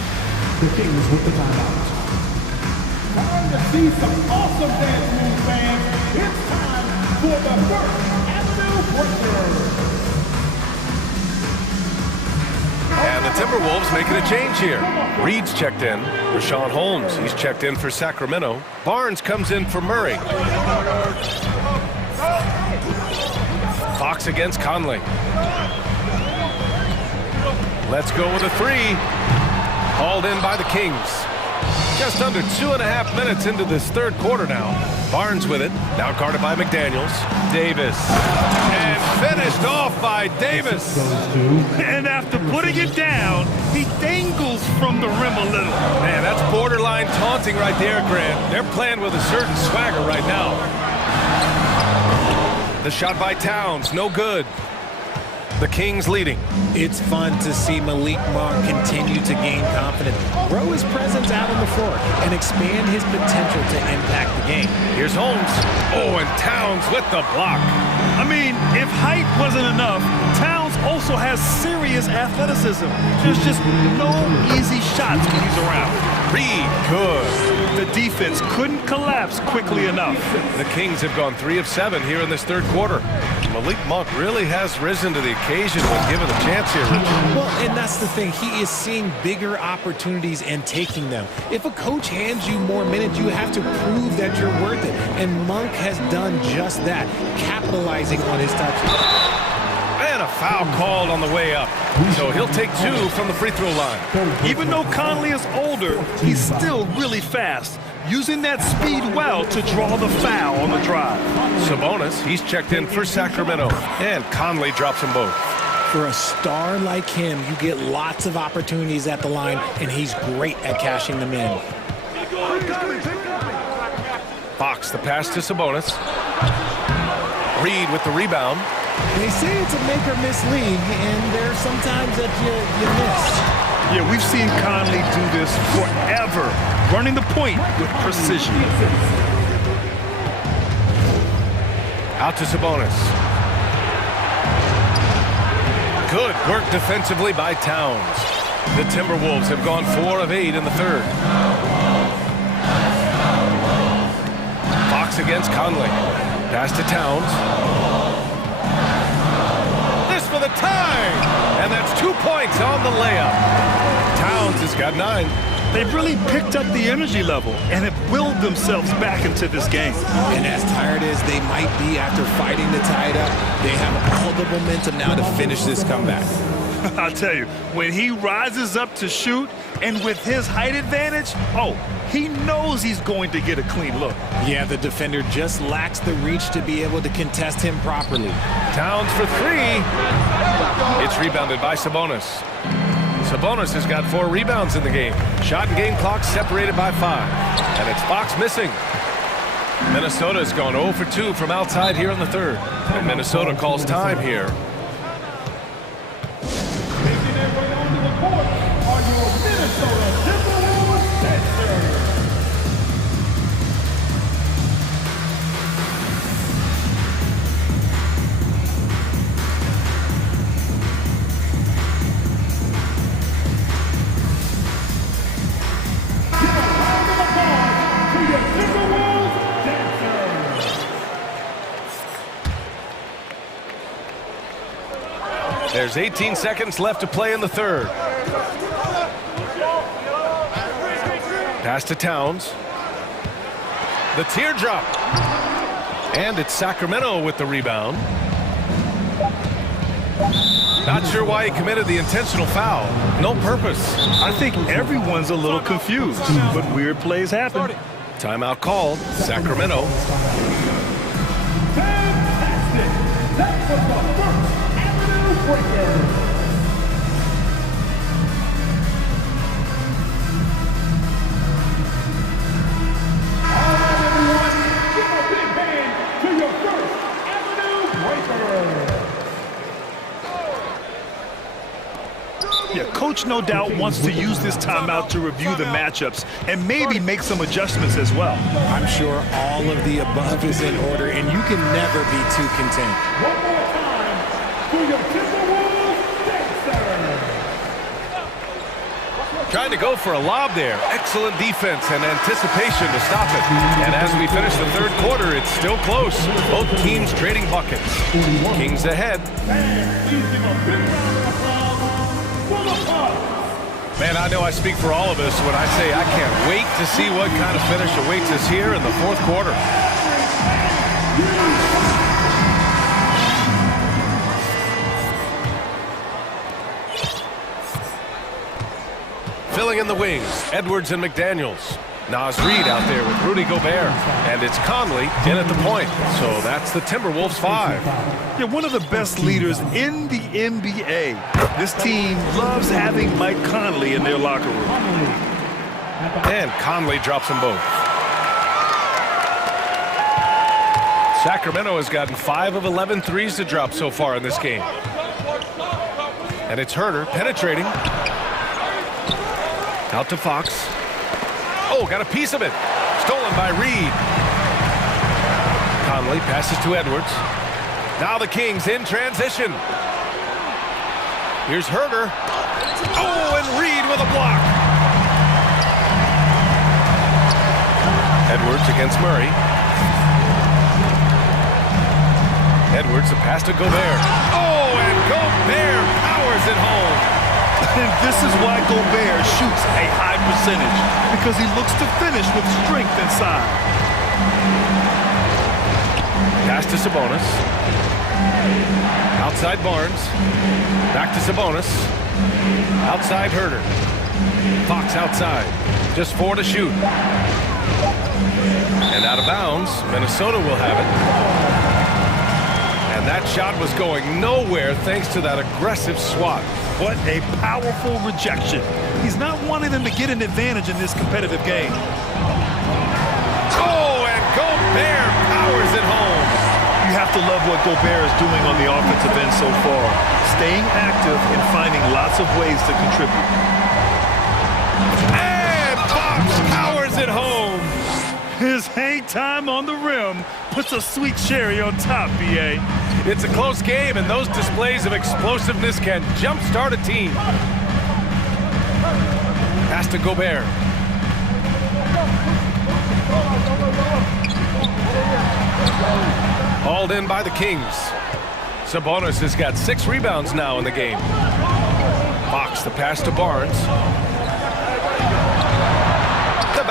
The Kings with the timeout. Time to see some awesome dance moves, fans. It's time for the First Avenue Breaker. And the Timberwolves making a change here. Reed's checked in. Rashawn Holmes, he's checked in for Sacramento. Barnes comes in for Murray. Fox against Conley. Let's go with a 3. Hauled in by the Kings. Just under 2.5 minutes into this third quarter now. Barnes with it. Now guarded by McDaniels. Davis. And finished off by Davis. And after putting it down, he dangles from the rim a little. Man, that's borderline taunting right there, Grant. They're playing with a certain swagger right now. The shot by Towns, no good. The Kings leading. It's fun to see Malik Monk continue to gain confidence, grow his presence out on the floor, and expand his potential to impact the game. Here's Holmes. Oh, and Towns with the block. I mean, if height wasn't enough, Towns also has serious athleticism. There's just no easy shots when he's around. Reed, good. The defense couldn't collapse quickly enough. The Kings have gone 3 of 7 here in this third quarter. Malik Monk really has risen to the occasion when given the chance here, Richard. Well, and that's the thing. He is seeing bigger opportunities and taking them. If a coach hands you more minutes, you have to prove that you're worth it. And Monk has done just that, capitalizing on his touches. And a foul called on the way up. So he'll take 2 from the free throw line. Even though Conley is older, he's still really fast, using that speed well to draw the foul on the drive. Sabonis, he's checked in for Sacramento. And Conley drops them both. For a star like him, you get lots of opportunities at the line, and he's great at cashing them in. Fox, the pass to Sabonis. Reed with the rebound. They say it's a make or miss league, and there's sometimes that you miss. Yeah, we've seen Conley do this forever, running the point with precision. Out to Sabonis. Good work defensively by Towns. The Timberwolves have gone 4 of 8 in the third. Fox against Conley. Pass to Towns. For the tie, and that's 2 points on the layup. Towns has got 9. They've really picked up the energy level and have willed themselves back into this game. And as tired as they might be after fighting to tie it up, they have all the momentum now to finish this comeback. I'll tell you, when he rises up to shoot, and with his height advantage, oh, he knows he's going to get a clean look. Yeah, the defender just lacks the reach to be able to contest him properly. Towns for three. It's rebounded by Sabonis. Sabonis has got 4 rebounds in the game. Shot and game clock separated by 5. And it's Fox missing. Minnesota's gone 0 for 2 from outside here in the third. And Minnesota calls time here. Making their way onto the court are your Minnesota Timberwolves dancers. There's 18 seconds left to play in the third. Pass to Towns. The teardrop. And it's Sacramento with the rebound. Not sure why he committed the intentional foul. No purpose. I think everyone's a little confused, but weird plays happen. Timeout called. Sacramento. Fantastic! That was the first Avenue breaker. All right, everyone, give a big hand to your first Avenue breaker. Yeah, coach no doubt wants to use this timeout to review the matchups and maybe make some adjustments as well. I'm sure all of the above is in order, and you can never be too content. One more time to your Timberwolves dancers. Trying to go for a lob there. Excellent defense and anticipation to stop it. And as we finish the third quarter, it's still close. Both teams trading buckets. Kings ahead. Man, I know I speak for all of us when I say I can't wait to see what kind of finish awaits us here in the fourth quarter. Filling in the wings, Edwards and McDaniels. Naz Reid out there with Rudy Gobert. And it's Conley in at the point. So that's the Timberwolves 5. Yeah, one of the best leaders in the NBA. This team loves having Mike Conley in their locker room. And Conley drops them both. Sacramento has gotten 5 of 11 threes to drop so far in this game. And it's Herter penetrating. Out to Fox. Oh, got a piece of it. Stolen by Reid. Conley passes to Edwards. Now the Kings in transition. Here's Herter. Oh, and Reid with a block. Edwards against Murray. Edwards, the pass to Gobert. Oh, and Gobert powers it home. And this is why Gobert shoots a high percentage, because he looks to finish with strength inside. Pass to Sabonis. Outside Barnes. Back to Sabonis. Outside Herter. Fox outside. Just 4 to shoot. And out of bounds, Minnesota will have it. And that shot was going nowhere thanks to that aggressive swat. What a powerful rejection. He's not wanting them to get an advantage in this competitive game. Oh, and Gobert powers it home. You have to love what Gobert is doing on the offensive end so far. Staying active and finding lots of ways to contribute. And Fox powers it home. His hang time on the rim puts a sweet cherry on top, B.A. It's a close game, and those displays of explosiveness can jumpstart a team. Pass to Gobert. Hauled in by the Kings. Sabonis has got 6 rebounds now in the game. Fox, the pass to Barnes.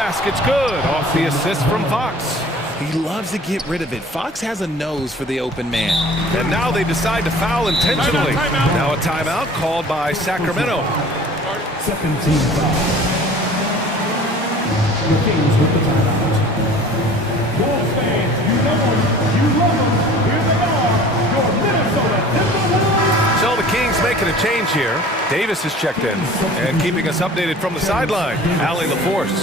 basket's good. Off the assist from Fox. He loves to get rid of it. Fox has a nose for the open man. And now they decide to foul intentionally. Now a timeout called by Sacramento. Second team foul. The Kings with the timeout. Wolves fans, you know them, you love them. Here they are, your Minnesota Timberwolves. So the Kings making a change here. Davis has checked in and keeping us updated from the sideline. Allie LaForce.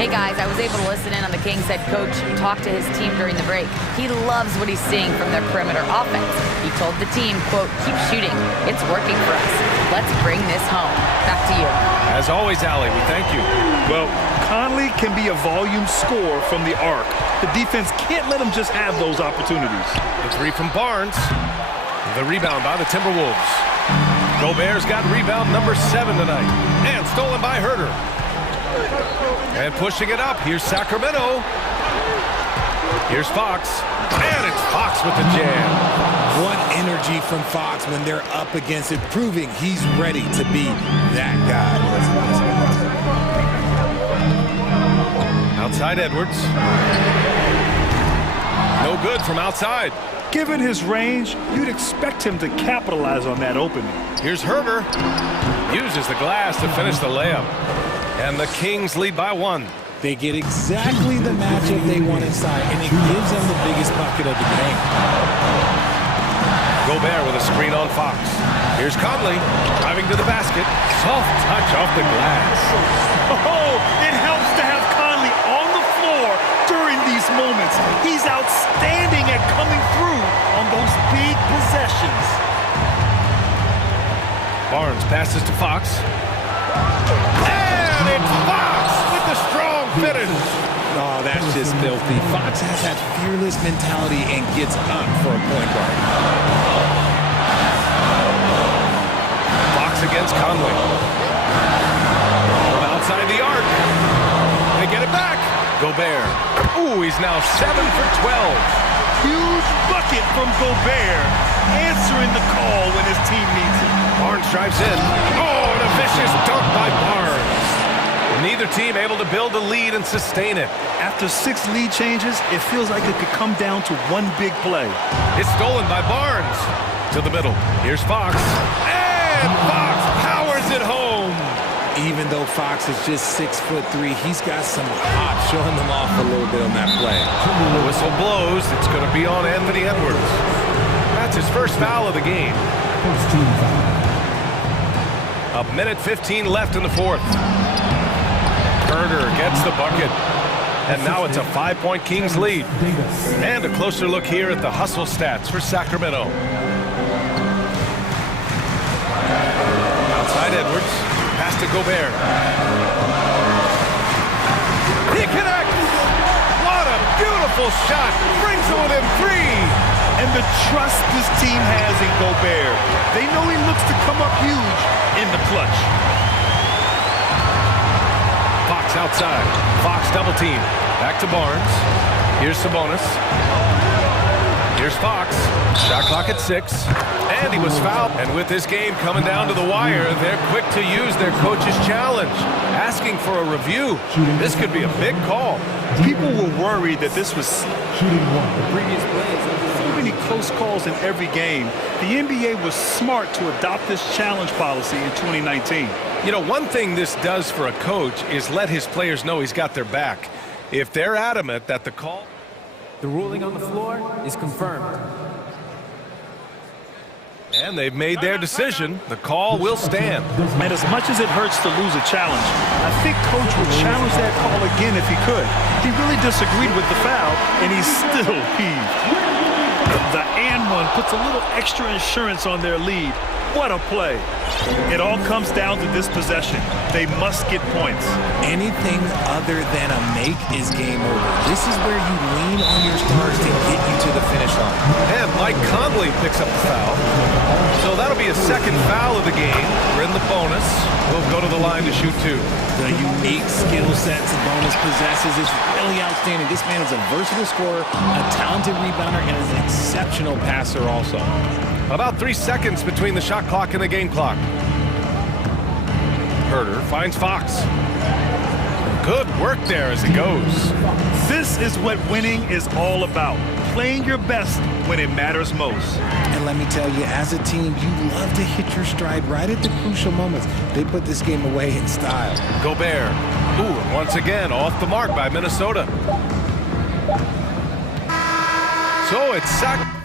Hey guys, I was able to listen in on the Kings head coach talk to his team during the break. He loves what he's seeing from their perimeter offense. He told the team, quote, keep shooting. It's working for us. Let's bring this home. Back to you. As always, Allie, we thank you. Well, Conley can be a volume scorer from the arc. The defense can't let him just have those opportunities. The three from Barnes. The rebound by the Timberwolves. Gobert's got rebound number 7 tonight. And stolen by Herter. And pushing it up. Here's Sacramento. Here's Fox. And it's Fox with the jam. What energy from Fox when they're up against it, proving he's ready to be that guy. Outside Edwards. No good from outside. Given his range, you'd expect him to capitalize on that opening. Here's Herter. Uses the glass to finish the layup. And the Kings lead by 1. They get exactly the matchup they want inside, and it gives them the biggest bucket of the game. Gobert with a screen on Fox. Here's Conley driving to the basket. Soft touch off the glass. Oh, it helps to have Conley on the floor during these moments. He's outstanding at coming through on those big possessions. Barnes passes to Fox. And it's Fox with the strong finish. Oh, that's just filthy. Fox has that fearless mentality and gets up for a point guard. Fox against Conley. From outside the arc. They get it back. Gobert. Ooh, he's now 7 for 12. Huge bucket from Gobert, answering the call when his team needs it. Barnes drives in. Oh, and a vicious dunk by Barnes. Neither team able to build a lead and sustain it. After 6 lead changes, it feels like it could come down to one big play. It's stolen by Barnes. To the middle. Here's Fox. And Fox powers it home. Even though Fox is just 6'3", he's got some hop, showing them off a little bit on that play. The whistle blows. It's going to be on Anthony Edwards. That's his first foul of the game. First team foul. 1:15 left in the fourth. Herter gets the bucket. And now it's a 5-point Kings lead. And a closer look here at the hustle stats for Sacramento. Outside Edwards. Pass to Gobert. He connects! What a beautiful shot! Brings it within 3! And the trust this team has in Gobert. They know he looks to come up huge in the clutch. Fox outside. Fox double team. Back to Barnes. Here's Sabonis. Here's Fox. Shot clock at 6. And he was fouled. And with this game coming down to the wire, they're quick to use their coach's challenge, asking for a review. This could be a big call. People were worried that this was Shooting 1. the previous plays. So many close calls in every game. The NBA was smart to adopt this challenge policy in 2019. You know, one thing this does for a coach is let his players know he's got their back. If they're adamant that the call... The ruling on the floor is confirmed. And they've made their decision. The call will stand. And as much as it hurts to lose a challenge, I think Coach would challenge that call again if he could. He really disagreed with the foul, and he's still peeved. The and one puts a little extra insurance on their lead. What a play. It all comes down to this possession. They must get points. Anything other than a make is game over. This is where you lean on your stars to get you to the finish line. And Mike Conley picks up the foul. So that'll be a second foul of the game. We're in the bonus. We'll go to the line to shoot 2. The unique skill set Sabonis possesses is really outstanding. This man is a versatile scorer, a talented rebounder, and an exceptional passer also. About 3 seconds between the shot clock and the game clock. Herter finds Fox. Good work there as it goes. This is what winning is all about. Playing your best when it matters most. And let me tell you, as a team, you love to hit your stride right at the crucial moments. They put this game away in style. Gobert. Ooh, and once again, off the mark by Minnesota. So it's sack.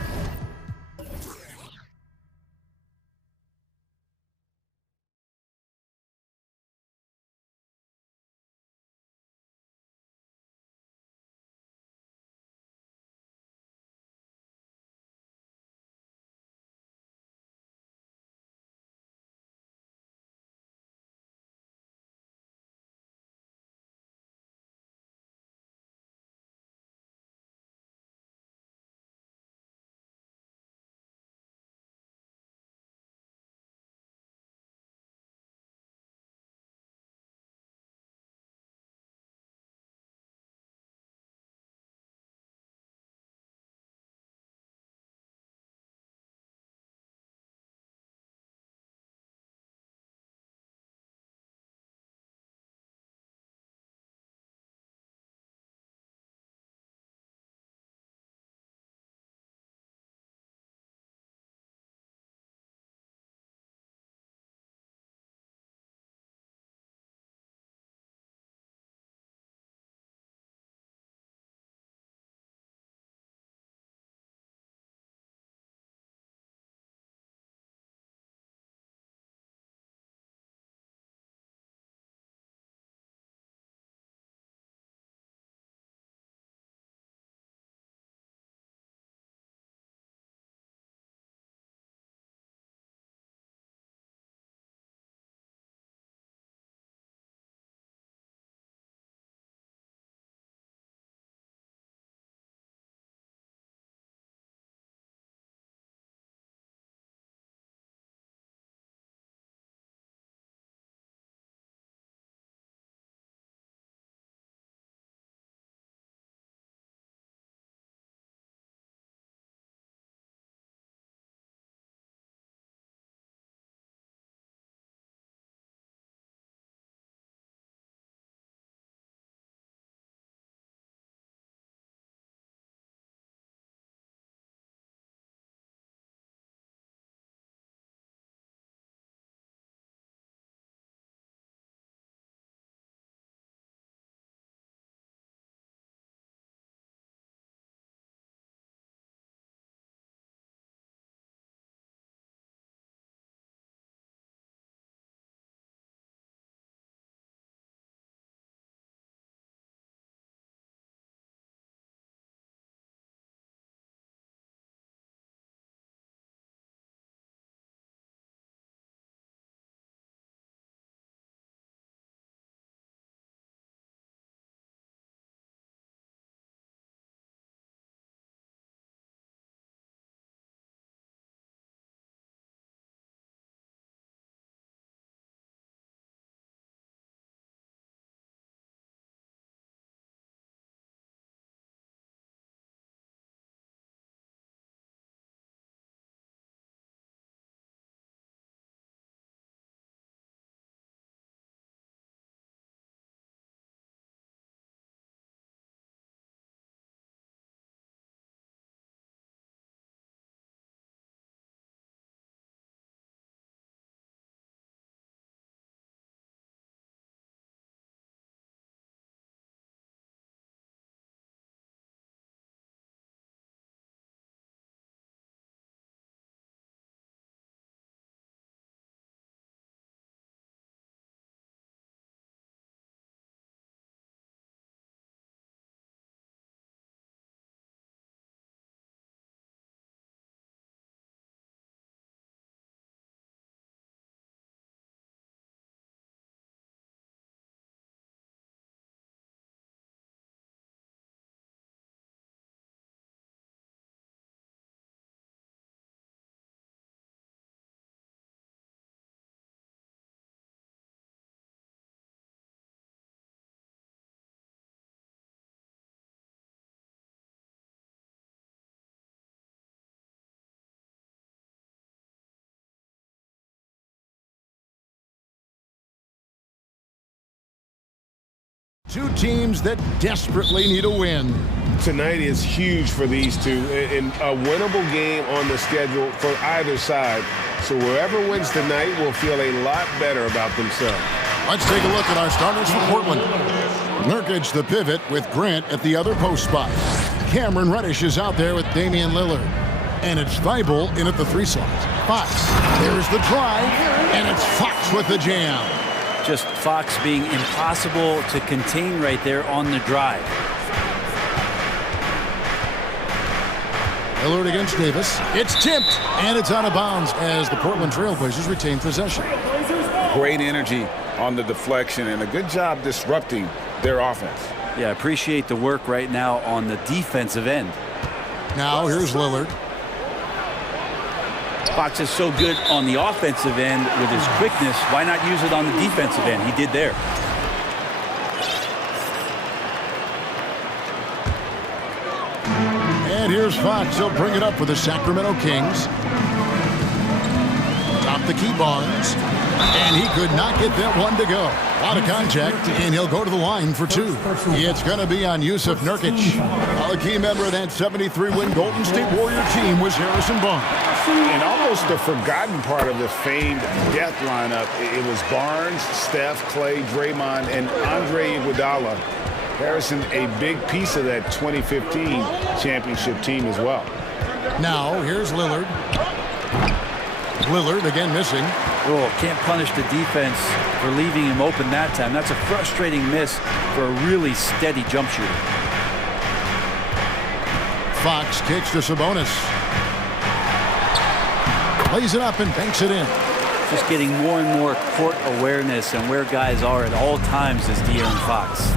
Two teams that desperately need a win. Tonight is huge for these two, and a winnable game on the schedule for either side. So whoever wins tonight will feel a lot better about themselves. Let's take a look at our starters for Portland. Nurkic, the pivot, with Grant at the other post spot. Cameron Reddish is out there with Damian Lillard. And it's Thibault in at the 3 slot. Fox, there's the drive, and it's Fox with the jam. Just Fox being impossible to contain right there on the drive. Lillard against Davis. It's tipped, and it's out of bounds as the Portland Trailblazers retain possession. Great energy on the deflection, and a good job disrupting their offense. Yeah, I appreciate the work right now on the defensive end. Now here's Lillard. Fox is so good on the offensive end with his quickness. Why not use it on the defensive end? He did there. And here's Fox. He'll bring it up for the Sacramento Kings. Top the key, Barnes. And he could not get that one to go. A lot of contact, and he'll go to the line for 2. It's going to be on Yusuf Nurkic. A key member of that 73-win Golden State Warrior team was Harrison Barnes. And almost the forgotten part of the famed death lineup, it was Barnes, Steph, Clay, Draymond, and Andre Iguodala. Harrison, a big piece of that 2015 championship team as well. Now, here's Lillard. Lillard again missing. Oh, can't punish the defense for leaving him open that time. That's a frustrating miss for a really steady jump shooter. Fox kicks to Sabonis. Lays it up and banks it in. Just getting more and more court awareness and where guys are at all times is De'Aaron Fox.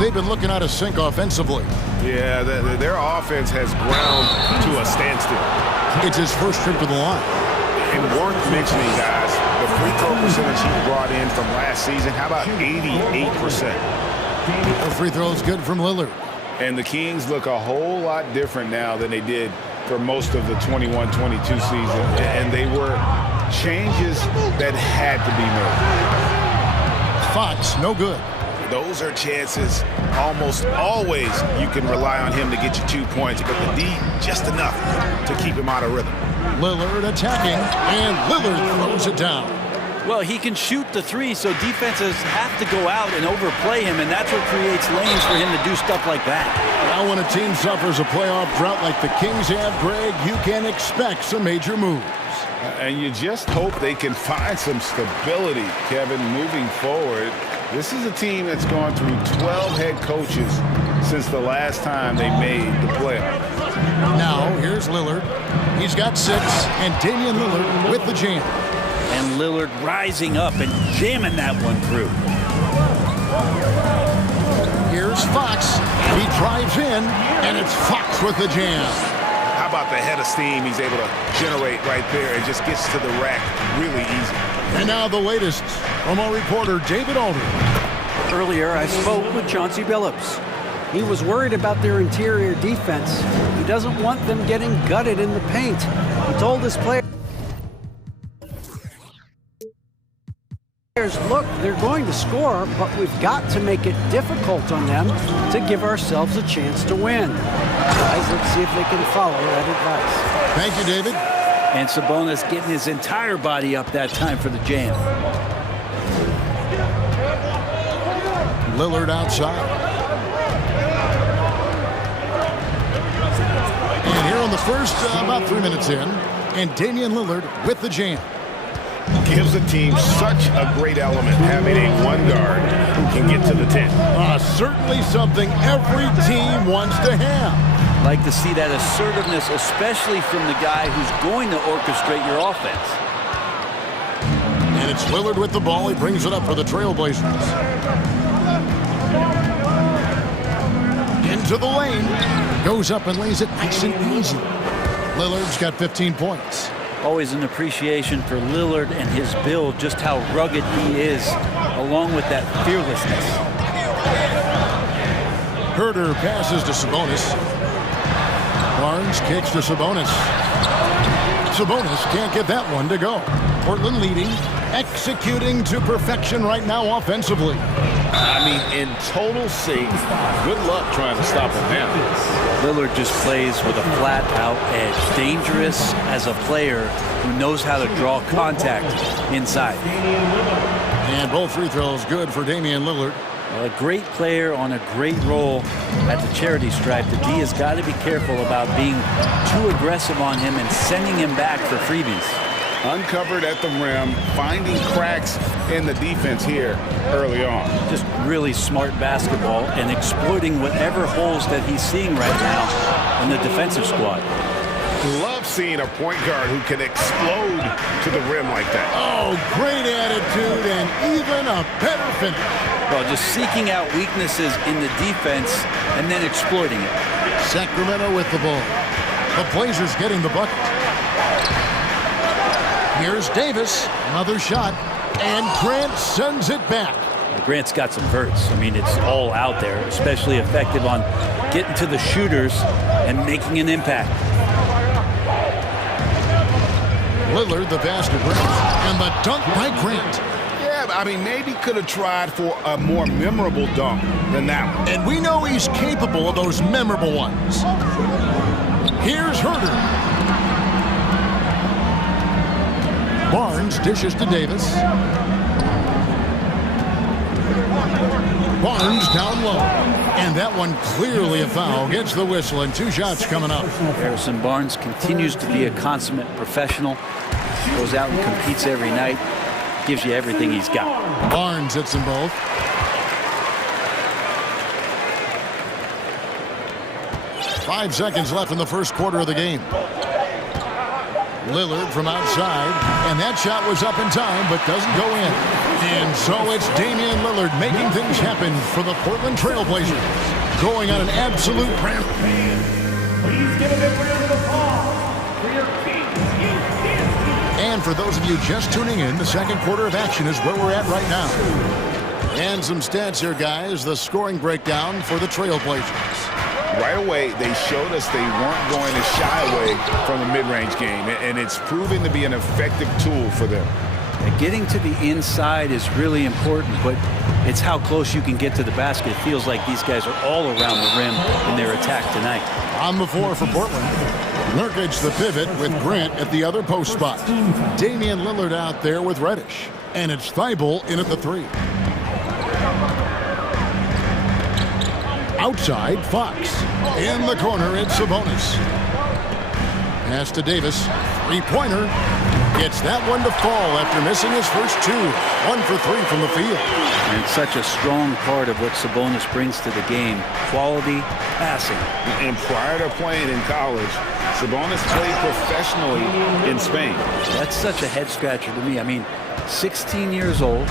They've been looking out of sync offensively. Yeah, their offense has ground to a standstill. It's his first trip to the line. And worth mentioning, guys, the free throw percentage he brought in from last season, how about 88%? The free throw is good from Lillard. And the Kings look a whole lot different now than they did for most of the 21-22 season. And they were changes that had to be made. Fox, no good. Those are chances almost always you can rely on him to get you 2 points, but the D just enough to keep him out of rhythm. Lillard attacking, and Lillard throws it down. Well, he can shoot the 3, so defenses have to go out and overplay him, and that's what creates lanes for him to do stuff like that. Now when a team suffers a playoff drought like the Kings have, Greg, you can expect some major moves. And you just hope they can find some stability, Kevin, moving forward. This is a team that's gone through 12 head coaches since the last time they made the playoffs. Now, here's Lillard. He's got 6, and Damian Lillard with the jam. And Lillard rising up and jamming that one through. Here's Fox. He drives in, and it's Fox with the jam. How about the head of steam he's able to generate right there and just gets to the rack really easy. And now the latest from our reporter, David Aldridge. Earlier, I spoke with Chauncey Billups. He was worried about their interior defense. He doesn't want them getting gutted in the paint. He told his players, look, they're going to score, but we've got to make it difficult on them to give ourselves a chance to win. Guys, let's see if they can follow that advice. Thank you, David. And Sabonis getting his entire body up that time for the jam. Lillard outside. And here on the first, about 3 minutes in, and Damian Lillard with the jam. Gives the team such a great element having a one guard who can get to the 10. Certainly something every team wants to have. Like to see that assertiveness, especially from the guy who's going to orchestrate your offense. And it's Lillard with the ball. He brings it up for the Trailblazers. Into the lane. Goes up and lays it nice and easy. Lillard's got 15 points. Always an appreciation for Lillard and his build, just how rugged he is, along with that fearlessness. Herter passes to Sabonis. Barnes kicks to Sabonis. Sabonis can't get that one to go. Portland leading, executing to perfection right now offensively. I mean, in total sync. Good luck trying to stop him now. Lillard just plays with a flat-out edge. Dangerous as a player who knows how to draw contact inside. And both free throws good for Damian Lillard. A great player on a great role at the charity stripe. The D has got to be careful about being too aggressive on him and sending him back for freebies. Uncovered at the rim, finding cracks in the defense here early on. Just really smart basketball and exploiting whatever holes that he's seeing right now in the defensive squad. Love seeing a point guard who can explode to the rim like that. Oh, great attitude and even a better finish. Well, just seeking out weaknesses in the defense and then exploiting it. Sacramento with the ball. The Blazers getting the bucket. Here's Davis, another shot, and Grant sends it back. Grant's got some verts. I mean, it's all out there, especially effective on getting to the shooters and making an impact. Lillard, the basket brings, and the dunk by Grant. Yeah, I mean, maybe could have tried for a more memorable dunk than that one. And we know he's capable of those memorable ones. Here's Herter. Barnes dishes to Davis. Barnes down low. And that one clearly a foul. Gets the whistle and 2 shots coming up. Harrison Barnes continues to be a consummate professional. Goes out and competes every night. Gives you everything he's got. Barnes hits them both. Five seconds left in the first quarter of the game. Lillard from outside, and that shot was up in time, but doesn't go in. And so it's Damian Lillard making things happen for the Portland Trail Blazers, going on an absolute rampage. Please give a big round of applause for your Kings. And for those of you just tuning in, the second quarter of action is where we're at right now. And some stats here, guys. The scoring breakdown for the Trail Blazers. Right away, they showed us they weren't going to shy away from the mid-range game, and it's proven to be an effective tool for them. Getting to the inside is really important, but it's how close you can get to the basket. It feels like these guys are all around the rim in their attack tonight. On the floor for Portland, Nurkic the pivot with Grant at the other post spot. Damian Lillard out there with Reddish, and it's Thibault in at the 3. Outside, Fox. In the corner, it's Sabonis. Pass to Davis. Three-pointer. Gets that one to fall after missing his first 2. 1 for 3 from the field. And it's such a strong part of what Sabonis brings to the game. Quality passing. And prior to playing in college, Sabonis played professionally in Spain. That's such a head-scratcher to me. I mean, 16 years old.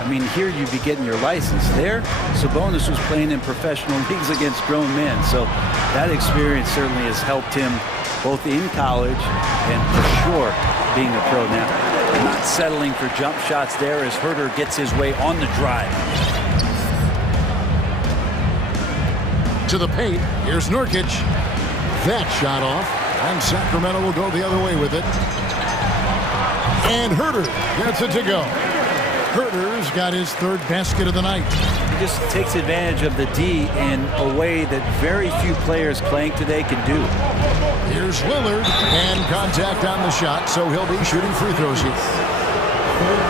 I mean, here you'd be getting your license. There, Sabonis was playing in professional leagues against grown men. So that experience certainly has helped him both in college and for sure being a pro now. Not settling for jump shots there as Herter gets his way on the drive. To the paint, here's Nurkic. That shot off, and Sacramento will go the other way with it. And Herter gets it to go. Herter's got his 3rd basket of the night. He just takes advantage of the D in a way that very few players playing today can do. Here's Lillard, and contact on the shot, so he'll be shooting free throws here.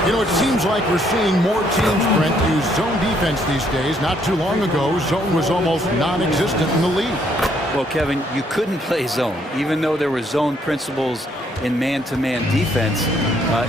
You know, it seems like we're seeing more teams, Brent, use zone defense these days. Not too long ago, zone was almost non-existent in the league. Well, Kevin, you couldn't play zone. Even though there were zone principles in man-to-man defense,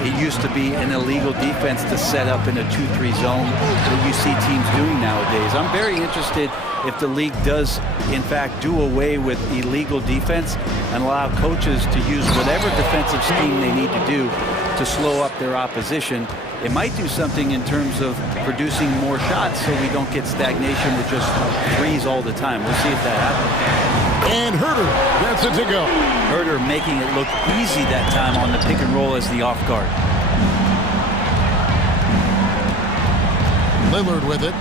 it used to be an illegal defense to set up in a 2-3 zone that you see teams doing nowadays. I'm very interested if the league does, in fact, do away with illegal defense and allow coaches to use whatever defensive scheme they need to do to slow up their opposition. It might do something in terms of producing more shots so we don't get stagnation with just threes all the time. We'll see if that happens. And Herter gets it to go. Herter making it look easy that time on the pick and roll as the off guard. Lillard with it.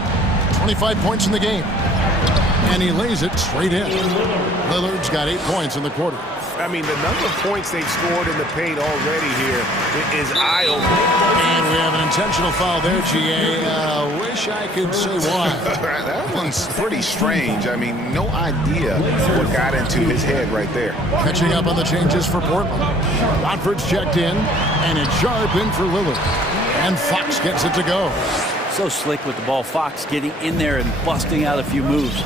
25 points in the game. And he lays it straight in. Lillard's got 8 points in the quarter. I mean, the number of points they've scored in the paint already here is eye-opening. And we have an intentional foul there, GA. Wish I could say why. That one's pretty strange. I mean, no idea what got into his head right there. Catching up on the changes for Portland. Watford's checked in, and it's Sharp in for Lillard. And Fox gets it to go. So slick with the ball. Fox getting in there and busting out a few moves.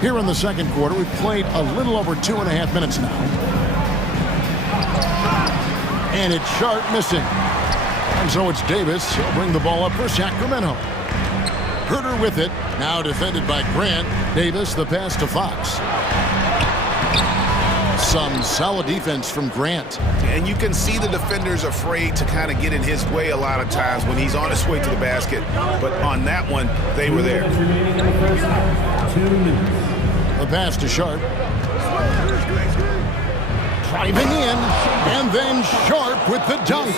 Here in the second quarter, we've played a little over 2.5 minutes now. And it's Sharp missing. And so it's Davis. He'll bring the ball up for Sacramento. Herter with it. Now defended by Grant. Davis, the pass to Fox. Some solid defense from Grant. And you can see the defenders afraid to kind of get in his way a lot of times when he's on his way to the basket. But on that one, they were there. The pass to Sharp. Driving in, and then Sharp with the dunk.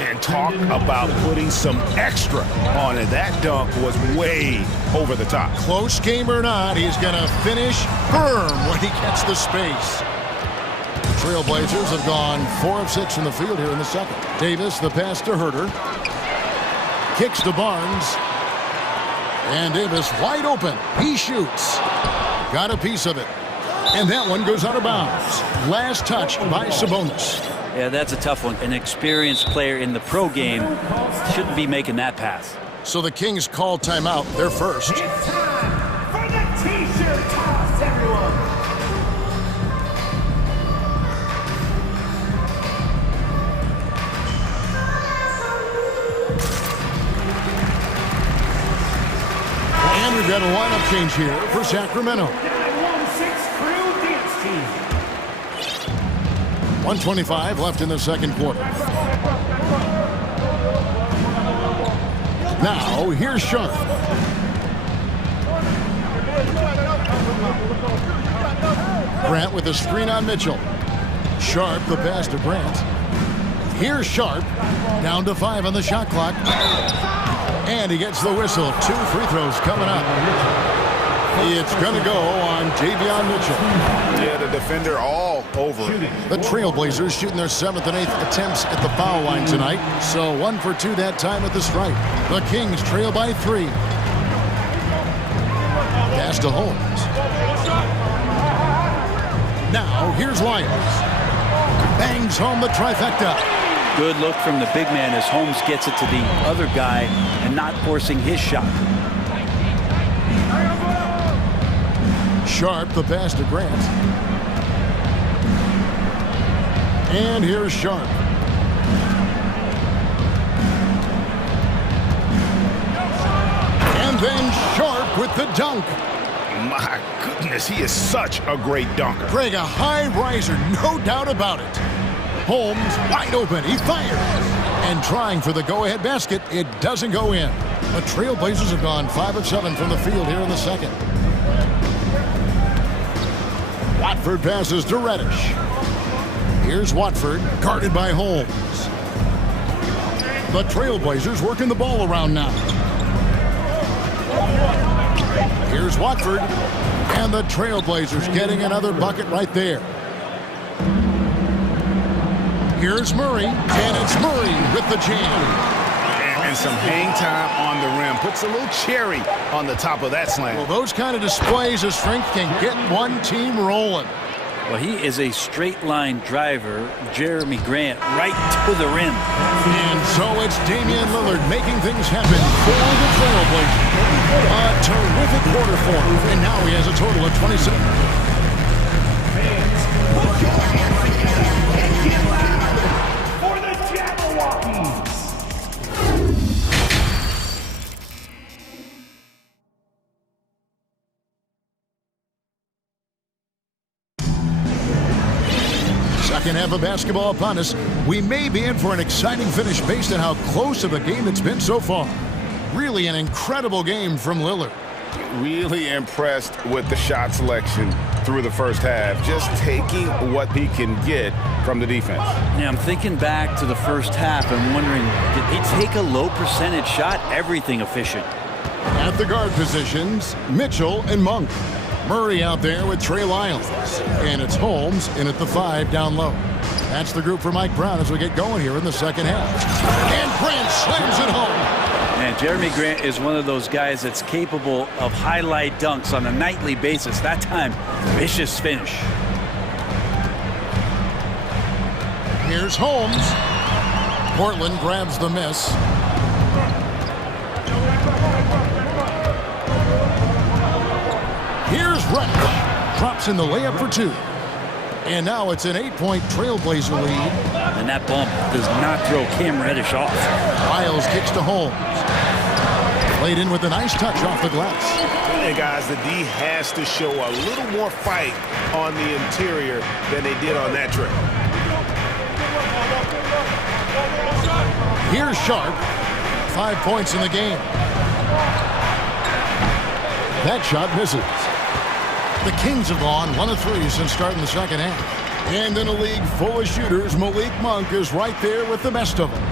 And talk about putting some extra on it. That dunk was way over the top. Close game or not, he's going to finish firm when he gets the space. Trailblazers have gone 4 of 6 from the field here in the second. Davis, the pass to Herter. Kicks to Barnes. And Davis wide open. He shoots. Got a piece of it. And that one goes out of bounds. Last touch by Sabonis. Yeah, that's a tough one. An experienced player in the pro game shouldn't be making that pass. So the Kings call timeout. They're first. It's time for the T-shirt toss, everyone. And we've got a lineup change here for Sacramento. 916 crew dance team. 1:25 left in the second quarter. Now, here's Sharp. Grant with a screen on Mitchell. Sharp, the pass to Grant. Here's Sharp, down to 5 on the shot clock. And he gets the whistle. 2 free throws coming up. It's going to go on Davion Mitchell. Yeah, the defender all over. The Trailblazers shooting their 7th and 8th attempts at the foul line tonight. So 1 for 2 that time at the stripe. The Kings trail by 3. Pass to Holmes. Now here's Lyons. Bangs home the trifecta. Good look from the big man as Holmes gets it to the other guy and not forcing his shot. Sharp, the pass to Grant. And here's Sharp. And then Sharp with the dunk. My goodness, he is such a great dunker. Greg, a high riser, no doubt about it. Holmes wide open, he fires. And trying for the go-ahead basket, it doesn't go in. The Trailblazers have gone 5 of 7 from the field here in the second. Watford passes to Reddish. Here's Watford, guarded by Holmes. The Trailblazers working the ball around now. Here's Watford, and the Trailblazers getting another bucket right there. Here's Murray, and it's Murray with the jam. And some hang time on the rim. Puts a little cherry on the top of that slam. Well, those kind of displays of strength can get one team rolling. Well, he is a straight-line driver, Jeremy Grant, right to the rim. And so it's Damian Lillard making things happen for the Trailblazers. A terrific quarter for him, and now he has a total of 27. Fans, put your hands together and get loud for the Jabberwockies. Second half of basketball upon us. We may be in for an exciting finish based on how close of a game it's been so far. Really an incredible game from Lillard. Really impressed with the shot selection through the first half. Just taking what he can get from the defense. Yeah, I'm thinking back to the first half and wondering, did he take a low percentage shot? Everything efficient. At the guard positions, Mitchell and Monk. Murray out there with Trey Lyles. And it's Holmes in at the 5 down low. That's the group for Mike Brown as we get going here in the second half. And Grant slams it home. And Jeremy Grant is one of those guys that's capable of highlight dunks on a nightly basis. That time, vicious finish. Here's Holmes. Portland grabs the miss. Here's Reddish. Drops in the layup for 2. And now it's an 8-point Trailblazer lead. And that bump does not throw Cam Reddish off. Lyles kicks to Holmes. Played in with a nice touch off the glass. And guys, the D has to show a little more fight on the interior than they did on that trip. Here's Sharp. 5 points in the game. That shot misses. The Kings have gone 1 of 3 since starting the second half. And in a league full of shooters, Malik Monk is right there with the best of them.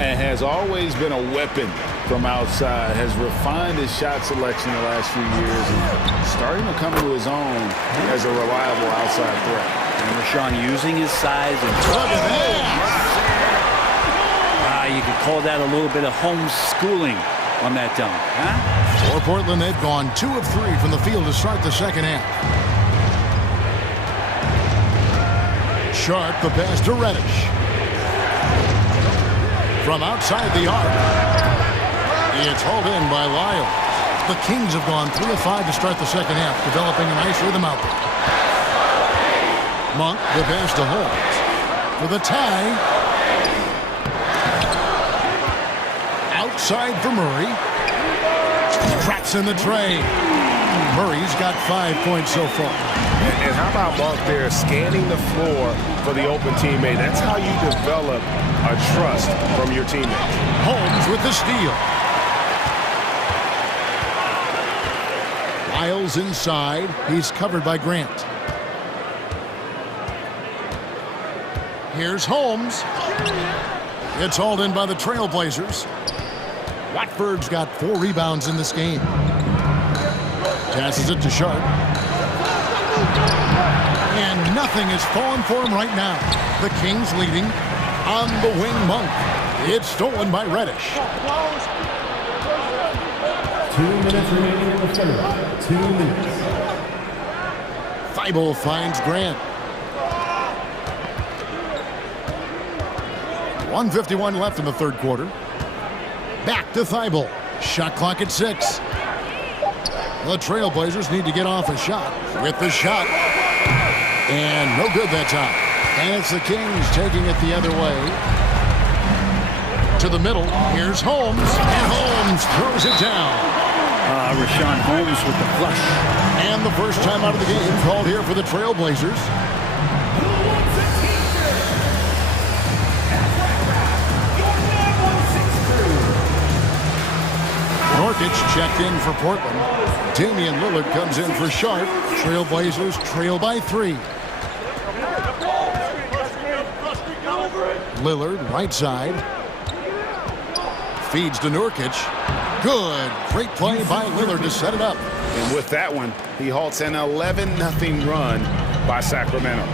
And has always been a weapon from outside, has refined his shot selection the last few years, and starting to come to his own as a reliable outside threat. And Rashawn using his size and you could call that a little bit of homeschooling on that dunk, huh? For Portland, they've gone 2 of 3 from the field to start the second half. Sharp, the pass to Reddish. From outside the arc. It's hauled in by Lyles. The Kings have gone 3 of 5 to start the second half, developing a nice rhythm out there. Monk, the pass to Holmes. For the tie. Outside for Murray. Traps in the tray. Murray's got 5 points so far. And how about Monk there scanning the floor for the open teammate? That's how you develop a trust from your teammates. Holmes with the steal. Lyles inside. He's covered by Grant. Here's Holmes. It's hauled in by the Trailblazers. Watford's got 4 rebounds in this game. Passes it to Sharp. And nothing is falling for him right now. The Kings leading on the wing Monk. It's stolen by Reddish. 2 minutes remaining in the third. 2 minutes. Thibault finds Grant. 1:51 left in the third quarter. Back to Thibault. Shot clock at 6. The Trailblazers need to get off a shot. With the shot. And no good that time. And it's the Kings taking it the other way. To the middle. Here's Holmes. And Holmes throws it down. Rashawn Holmes with the flush. And the first time out of the game called here for the Trailblazers. Norkic checked in for Portland. Damian Lillard comes in for Sharp. Trailblazers trail by 3. Lillard, right side. Feeds to Nurkic. Good. Great play by Lillard to set it up. And with that one, he halts an 11-0 run by Sacramento.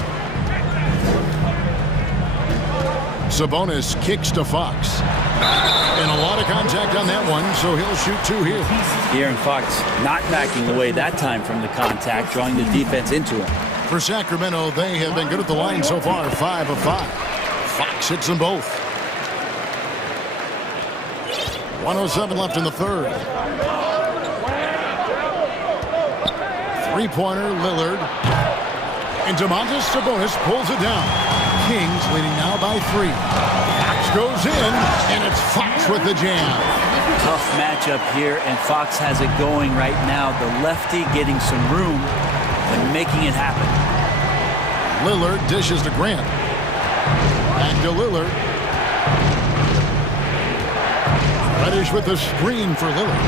Sabonis kicks to Fox. And a lot of contact on that one, so he'll shoot 2 here. De'Aaron Fox not backing away that time from the contact, drawing the defense into him. For Sacramento, they have been good at the line so far, 5 of 5. Fox hits them both. 1:07 left in the third. 3-pointer, Lillard. And Domantas Sabonis pulls it down. Kings leading now by 3. Fox goes in, and it's Fox with the jam. Tough matchup here, and Fox has it going right now. The lefty getting some room and making it happen. Lillard dishes to Grant. Back to Lillard. Reddish with the screen for Lillard.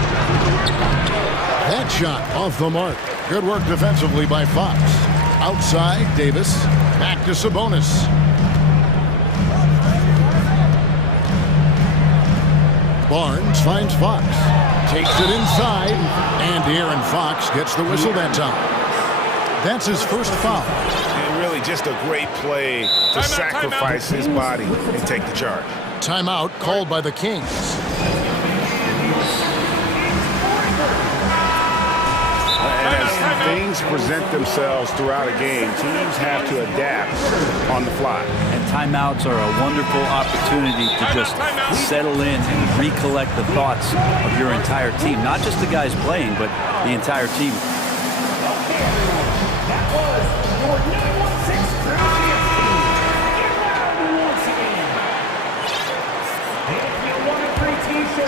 That shot off the mark. Good work defensively by Fox. Outside, Davis. Back to Sabonis. Barnes finds Fox. Takes it inside. And De'Aaron Fox gets the whistle that time. That's his first foul. And really just a great play to sacrifice his body and take the charge. Timeout called by the Kings. And as things present themselves throughout a game, teams have to adapt on the fly. And timeouts are a wonderful opportunity to just settle in and recollect the thoughts of your entire team. Not just the guys playing, but the entire team.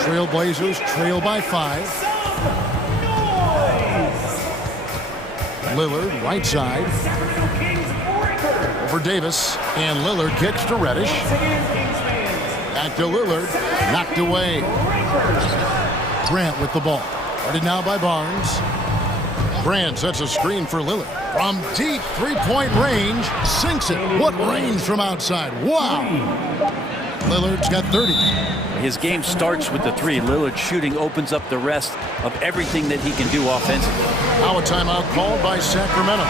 Trailblazers trail by 5. Lillard, right side. Over Davis, and Lillard kicks to Reddish. Back to Lillard, knocked away. Grant with the ball. Guarded now by Barnes. Grant sets a screen for Lillard. From deep three-point range, sinks it. What range from outside? Wow! Lillard's got 30. His game starts with the three. Lillard shooting opens up the rest of everything that he can do offensively. Now a timeout called by Sacramento.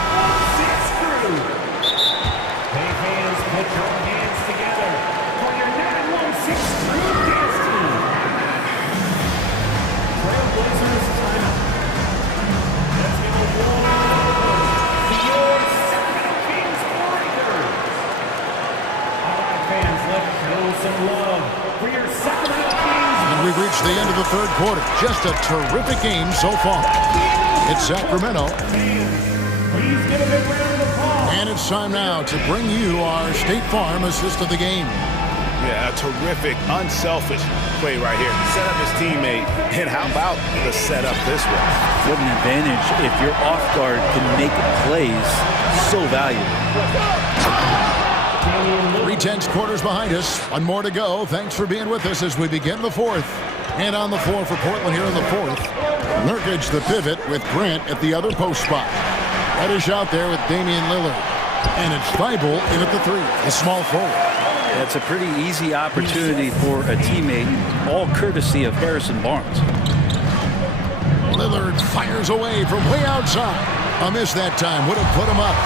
Hey fans, put your hands together for your 916 Crew Dance Team. Trailblazers timeout. Let's give a warm to your Sacramento Kings Warriors. All right, fans, let's show some love for your Sacramento Kings. And we've reached the end of the third quarter. Just a terrific game so far. It's Sacramento. Please give a big round of applause. And it's time now to bring you our State Farm assist of the game. Yeah, a terrific, unselfish play right here. Set up his teammate, and how about the setup this way? What an advantage if your off guard can make plays so valuable. 3/10 quarters behind us. One more to go. Thanks for being with us as we begin the fourth. And on the floor for Portland here in the fourth, Nurkic the pivot with Grant at the other post spot. Reddish out there with Damian Lillard. And it's Thibault in at the three, the small forward. That's a pretty easy opportunity for a teammate, all courtesy of Harrison Barnes. Lillard fires away from way outside. A miss that time would have put him up.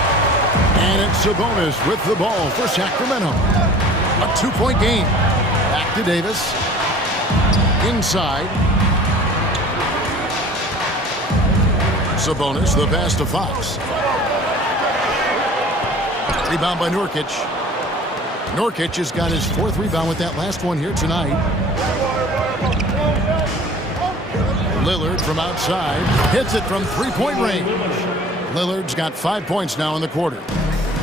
And it's Sabonis with the ball for Sacramento. A two-point game. Back to Davis. Inside. Sabonis, the pass to Fox. Rebound by Nurkic. Nurkic has got his fourth rebound with that last one here tonight. Lillard from outside. Hits it from three-point range. Lillard's got 5 points now in the quarter.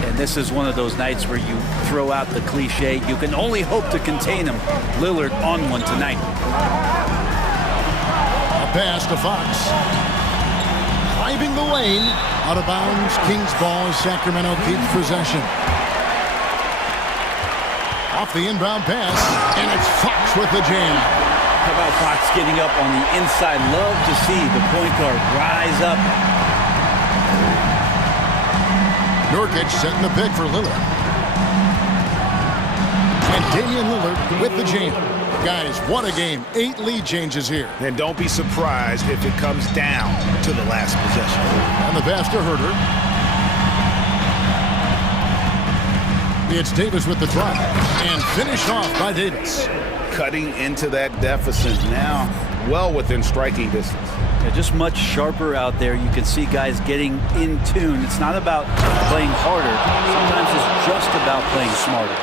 And this is one of those nights where you throw out the cliche. You can only hope to contain him. Lillard on one tonight. A pass to Fox. Driving the lane. Out of bounds. Kings ball as Sacramento keeps possession. Off the inbound pass. And it's Fox with the jam. How about Fox getting up on the inside? Love to see the point guard rise up. Nurkic setting the pick for Lillard. And Damian Lillard with the jam. Guys, what a game. 8 lead changes here. And don't be surprised if it comes down to the last possession. And the pass to Herter. It's Davis with the drive. And finished off by Davis. Cutting into that deficit now, well within striking distance. Yeah, just much sharper out there. You can see guys getting in tune. It's not about playing harder. Sometimes it's just about playing smarter.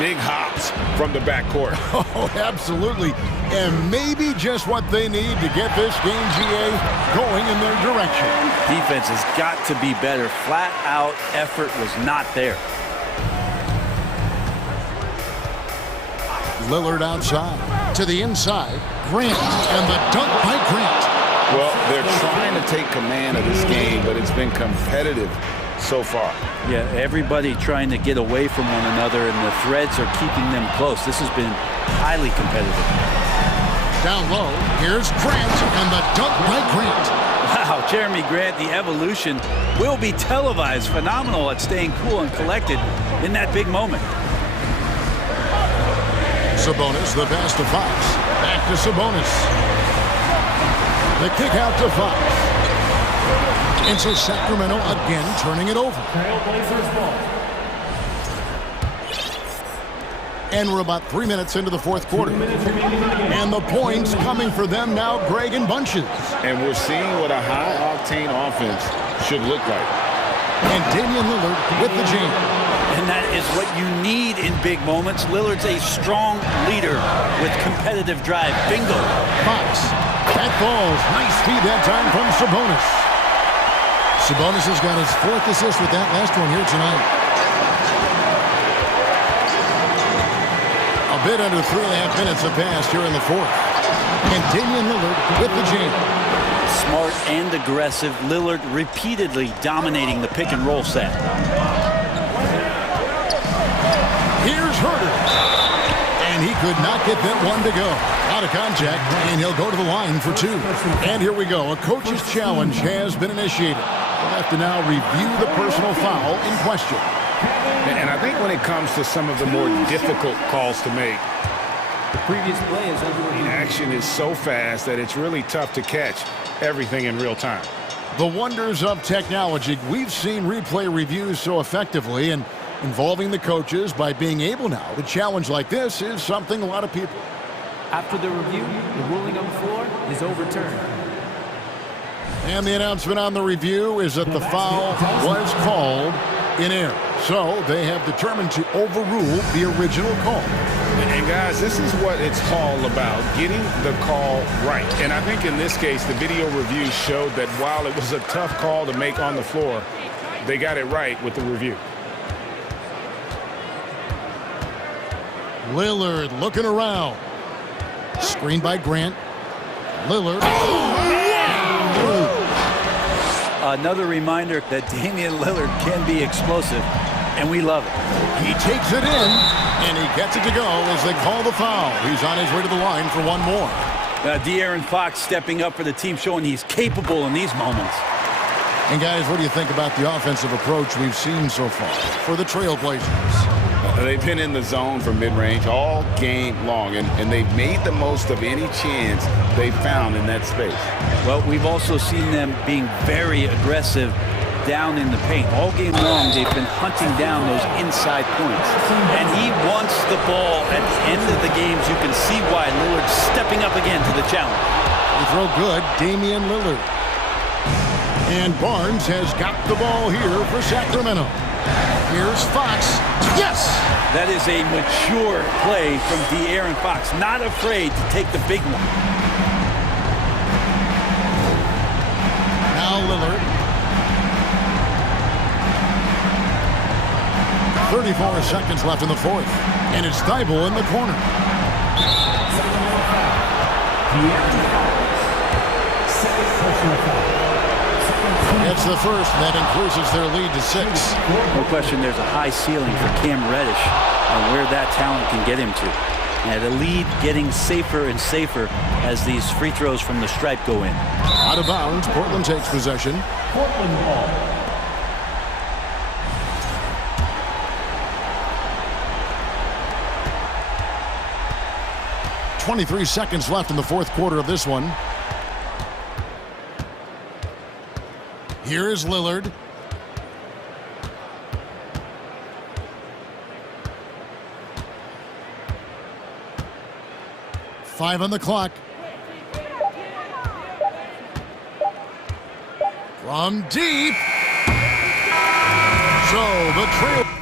Big hops from the backcourt. Oh, absolutely. And maybe just what they need to get this game, GA, going in their direction. Defense has got to be better. Flat out effort was not there. Lillard outside. To the inside. Grant. And the dunk by Grant. Well, they're trying to take command of this game, but it's been competitive so far. Yeah, everybody trying to get away from one another, and the threads are keeping them close. This has been highly competitive. Down low, here's Grant, and the dunk by Grant. Wow, Jeremy Grant, the evolution will be televised. Phenomenal at staying cool and collected in that big moment. Sabonis, the pass to Fox. Back to Sabonis. The kick out to Fox. And so Sacramento again turning it over. Trailblazers ball. And we're about 3 minutes into the fourth quarter. 2 minutes remaining in the game. And the points coming for them now, Greg, in bunches. And we're seeing what a high-octane offense should look like. And Damian Lillard with the jam. And that is what you need in big moments. Lillard's a strong leader with competitive drive. Bingo. Fox. That falls. Nice feed that time from Sabonis. Sabonis has got his 4th assist with that last one here tonight. A bit under 3.5 minutes have passed here in the fourth. And Damian Lillard with the jam. Smart and aggressive. Lillard repeatedly dominating the pick and roll set. Here's Herder. And he could not get that one to go. Out of contact, and he'll go to the line for 2. And here we go. A coach's challenge has been initiated. We'll have to now review the personal foul in question. And I think when it comes to some of the more difficult calls to make, The previous play is under review. action is so fast that it's really tough to catch everything in real time. The wonders of technology. We've seen replay reviews so effectively, and involving the coaches by being able now to challenge like this is something a lot of people. After the review, the ruling on the floor is overturned. And the announcement on the review is that the foul was called in error. So they have determined to overrule the original call. And guys, this is what it's all about, getting the call right. And I think in this case, the video review showed that while it was a tough call to make on the floor, they got it right with the review. Lillard looking around. Screen by Grant. Lillard. Another reminder that Damian Lillard can be explosive, and we love it. He takes it in, and he gets it to go as they call the foul. He's on his way to the line for one more. De'Aaron Fox stepping up for the team, showing he's capable in these moments. And guys, what do you think about the offensive approach we've seen so far for the Trailblazers? They've been in the zone for mid-range all game long, and they've made the most of any chance they found in that space. Well, we've also seen them being very aggressive down in the paint. All game long, they've been hunting down those inside points. And he wants the ball at the end of the games. You can see why Lillard's stepping up again to the challenge. They throw good, Damian Lillard. And Barnes has got the ball here for Sacramento. Here's Fox. Yes! That is a mature play from De'Aaron Fox. Not afraid to take the big one. Now Lillard. 34 seconds left in the fourth. And it's Thibault in the corner. That's the first, and that increases their lead to 6. No question there's a high ceiling for Cam Reddish and where that talent can get him to. And the lead getting safer and safer as these free throws from the stripe go in. Out of bounds, Portland takes possession. Portland ball. .23 seconds left in the fourth quarter of this one. Here is Lillard. Five on the clock. From deep. So the trail.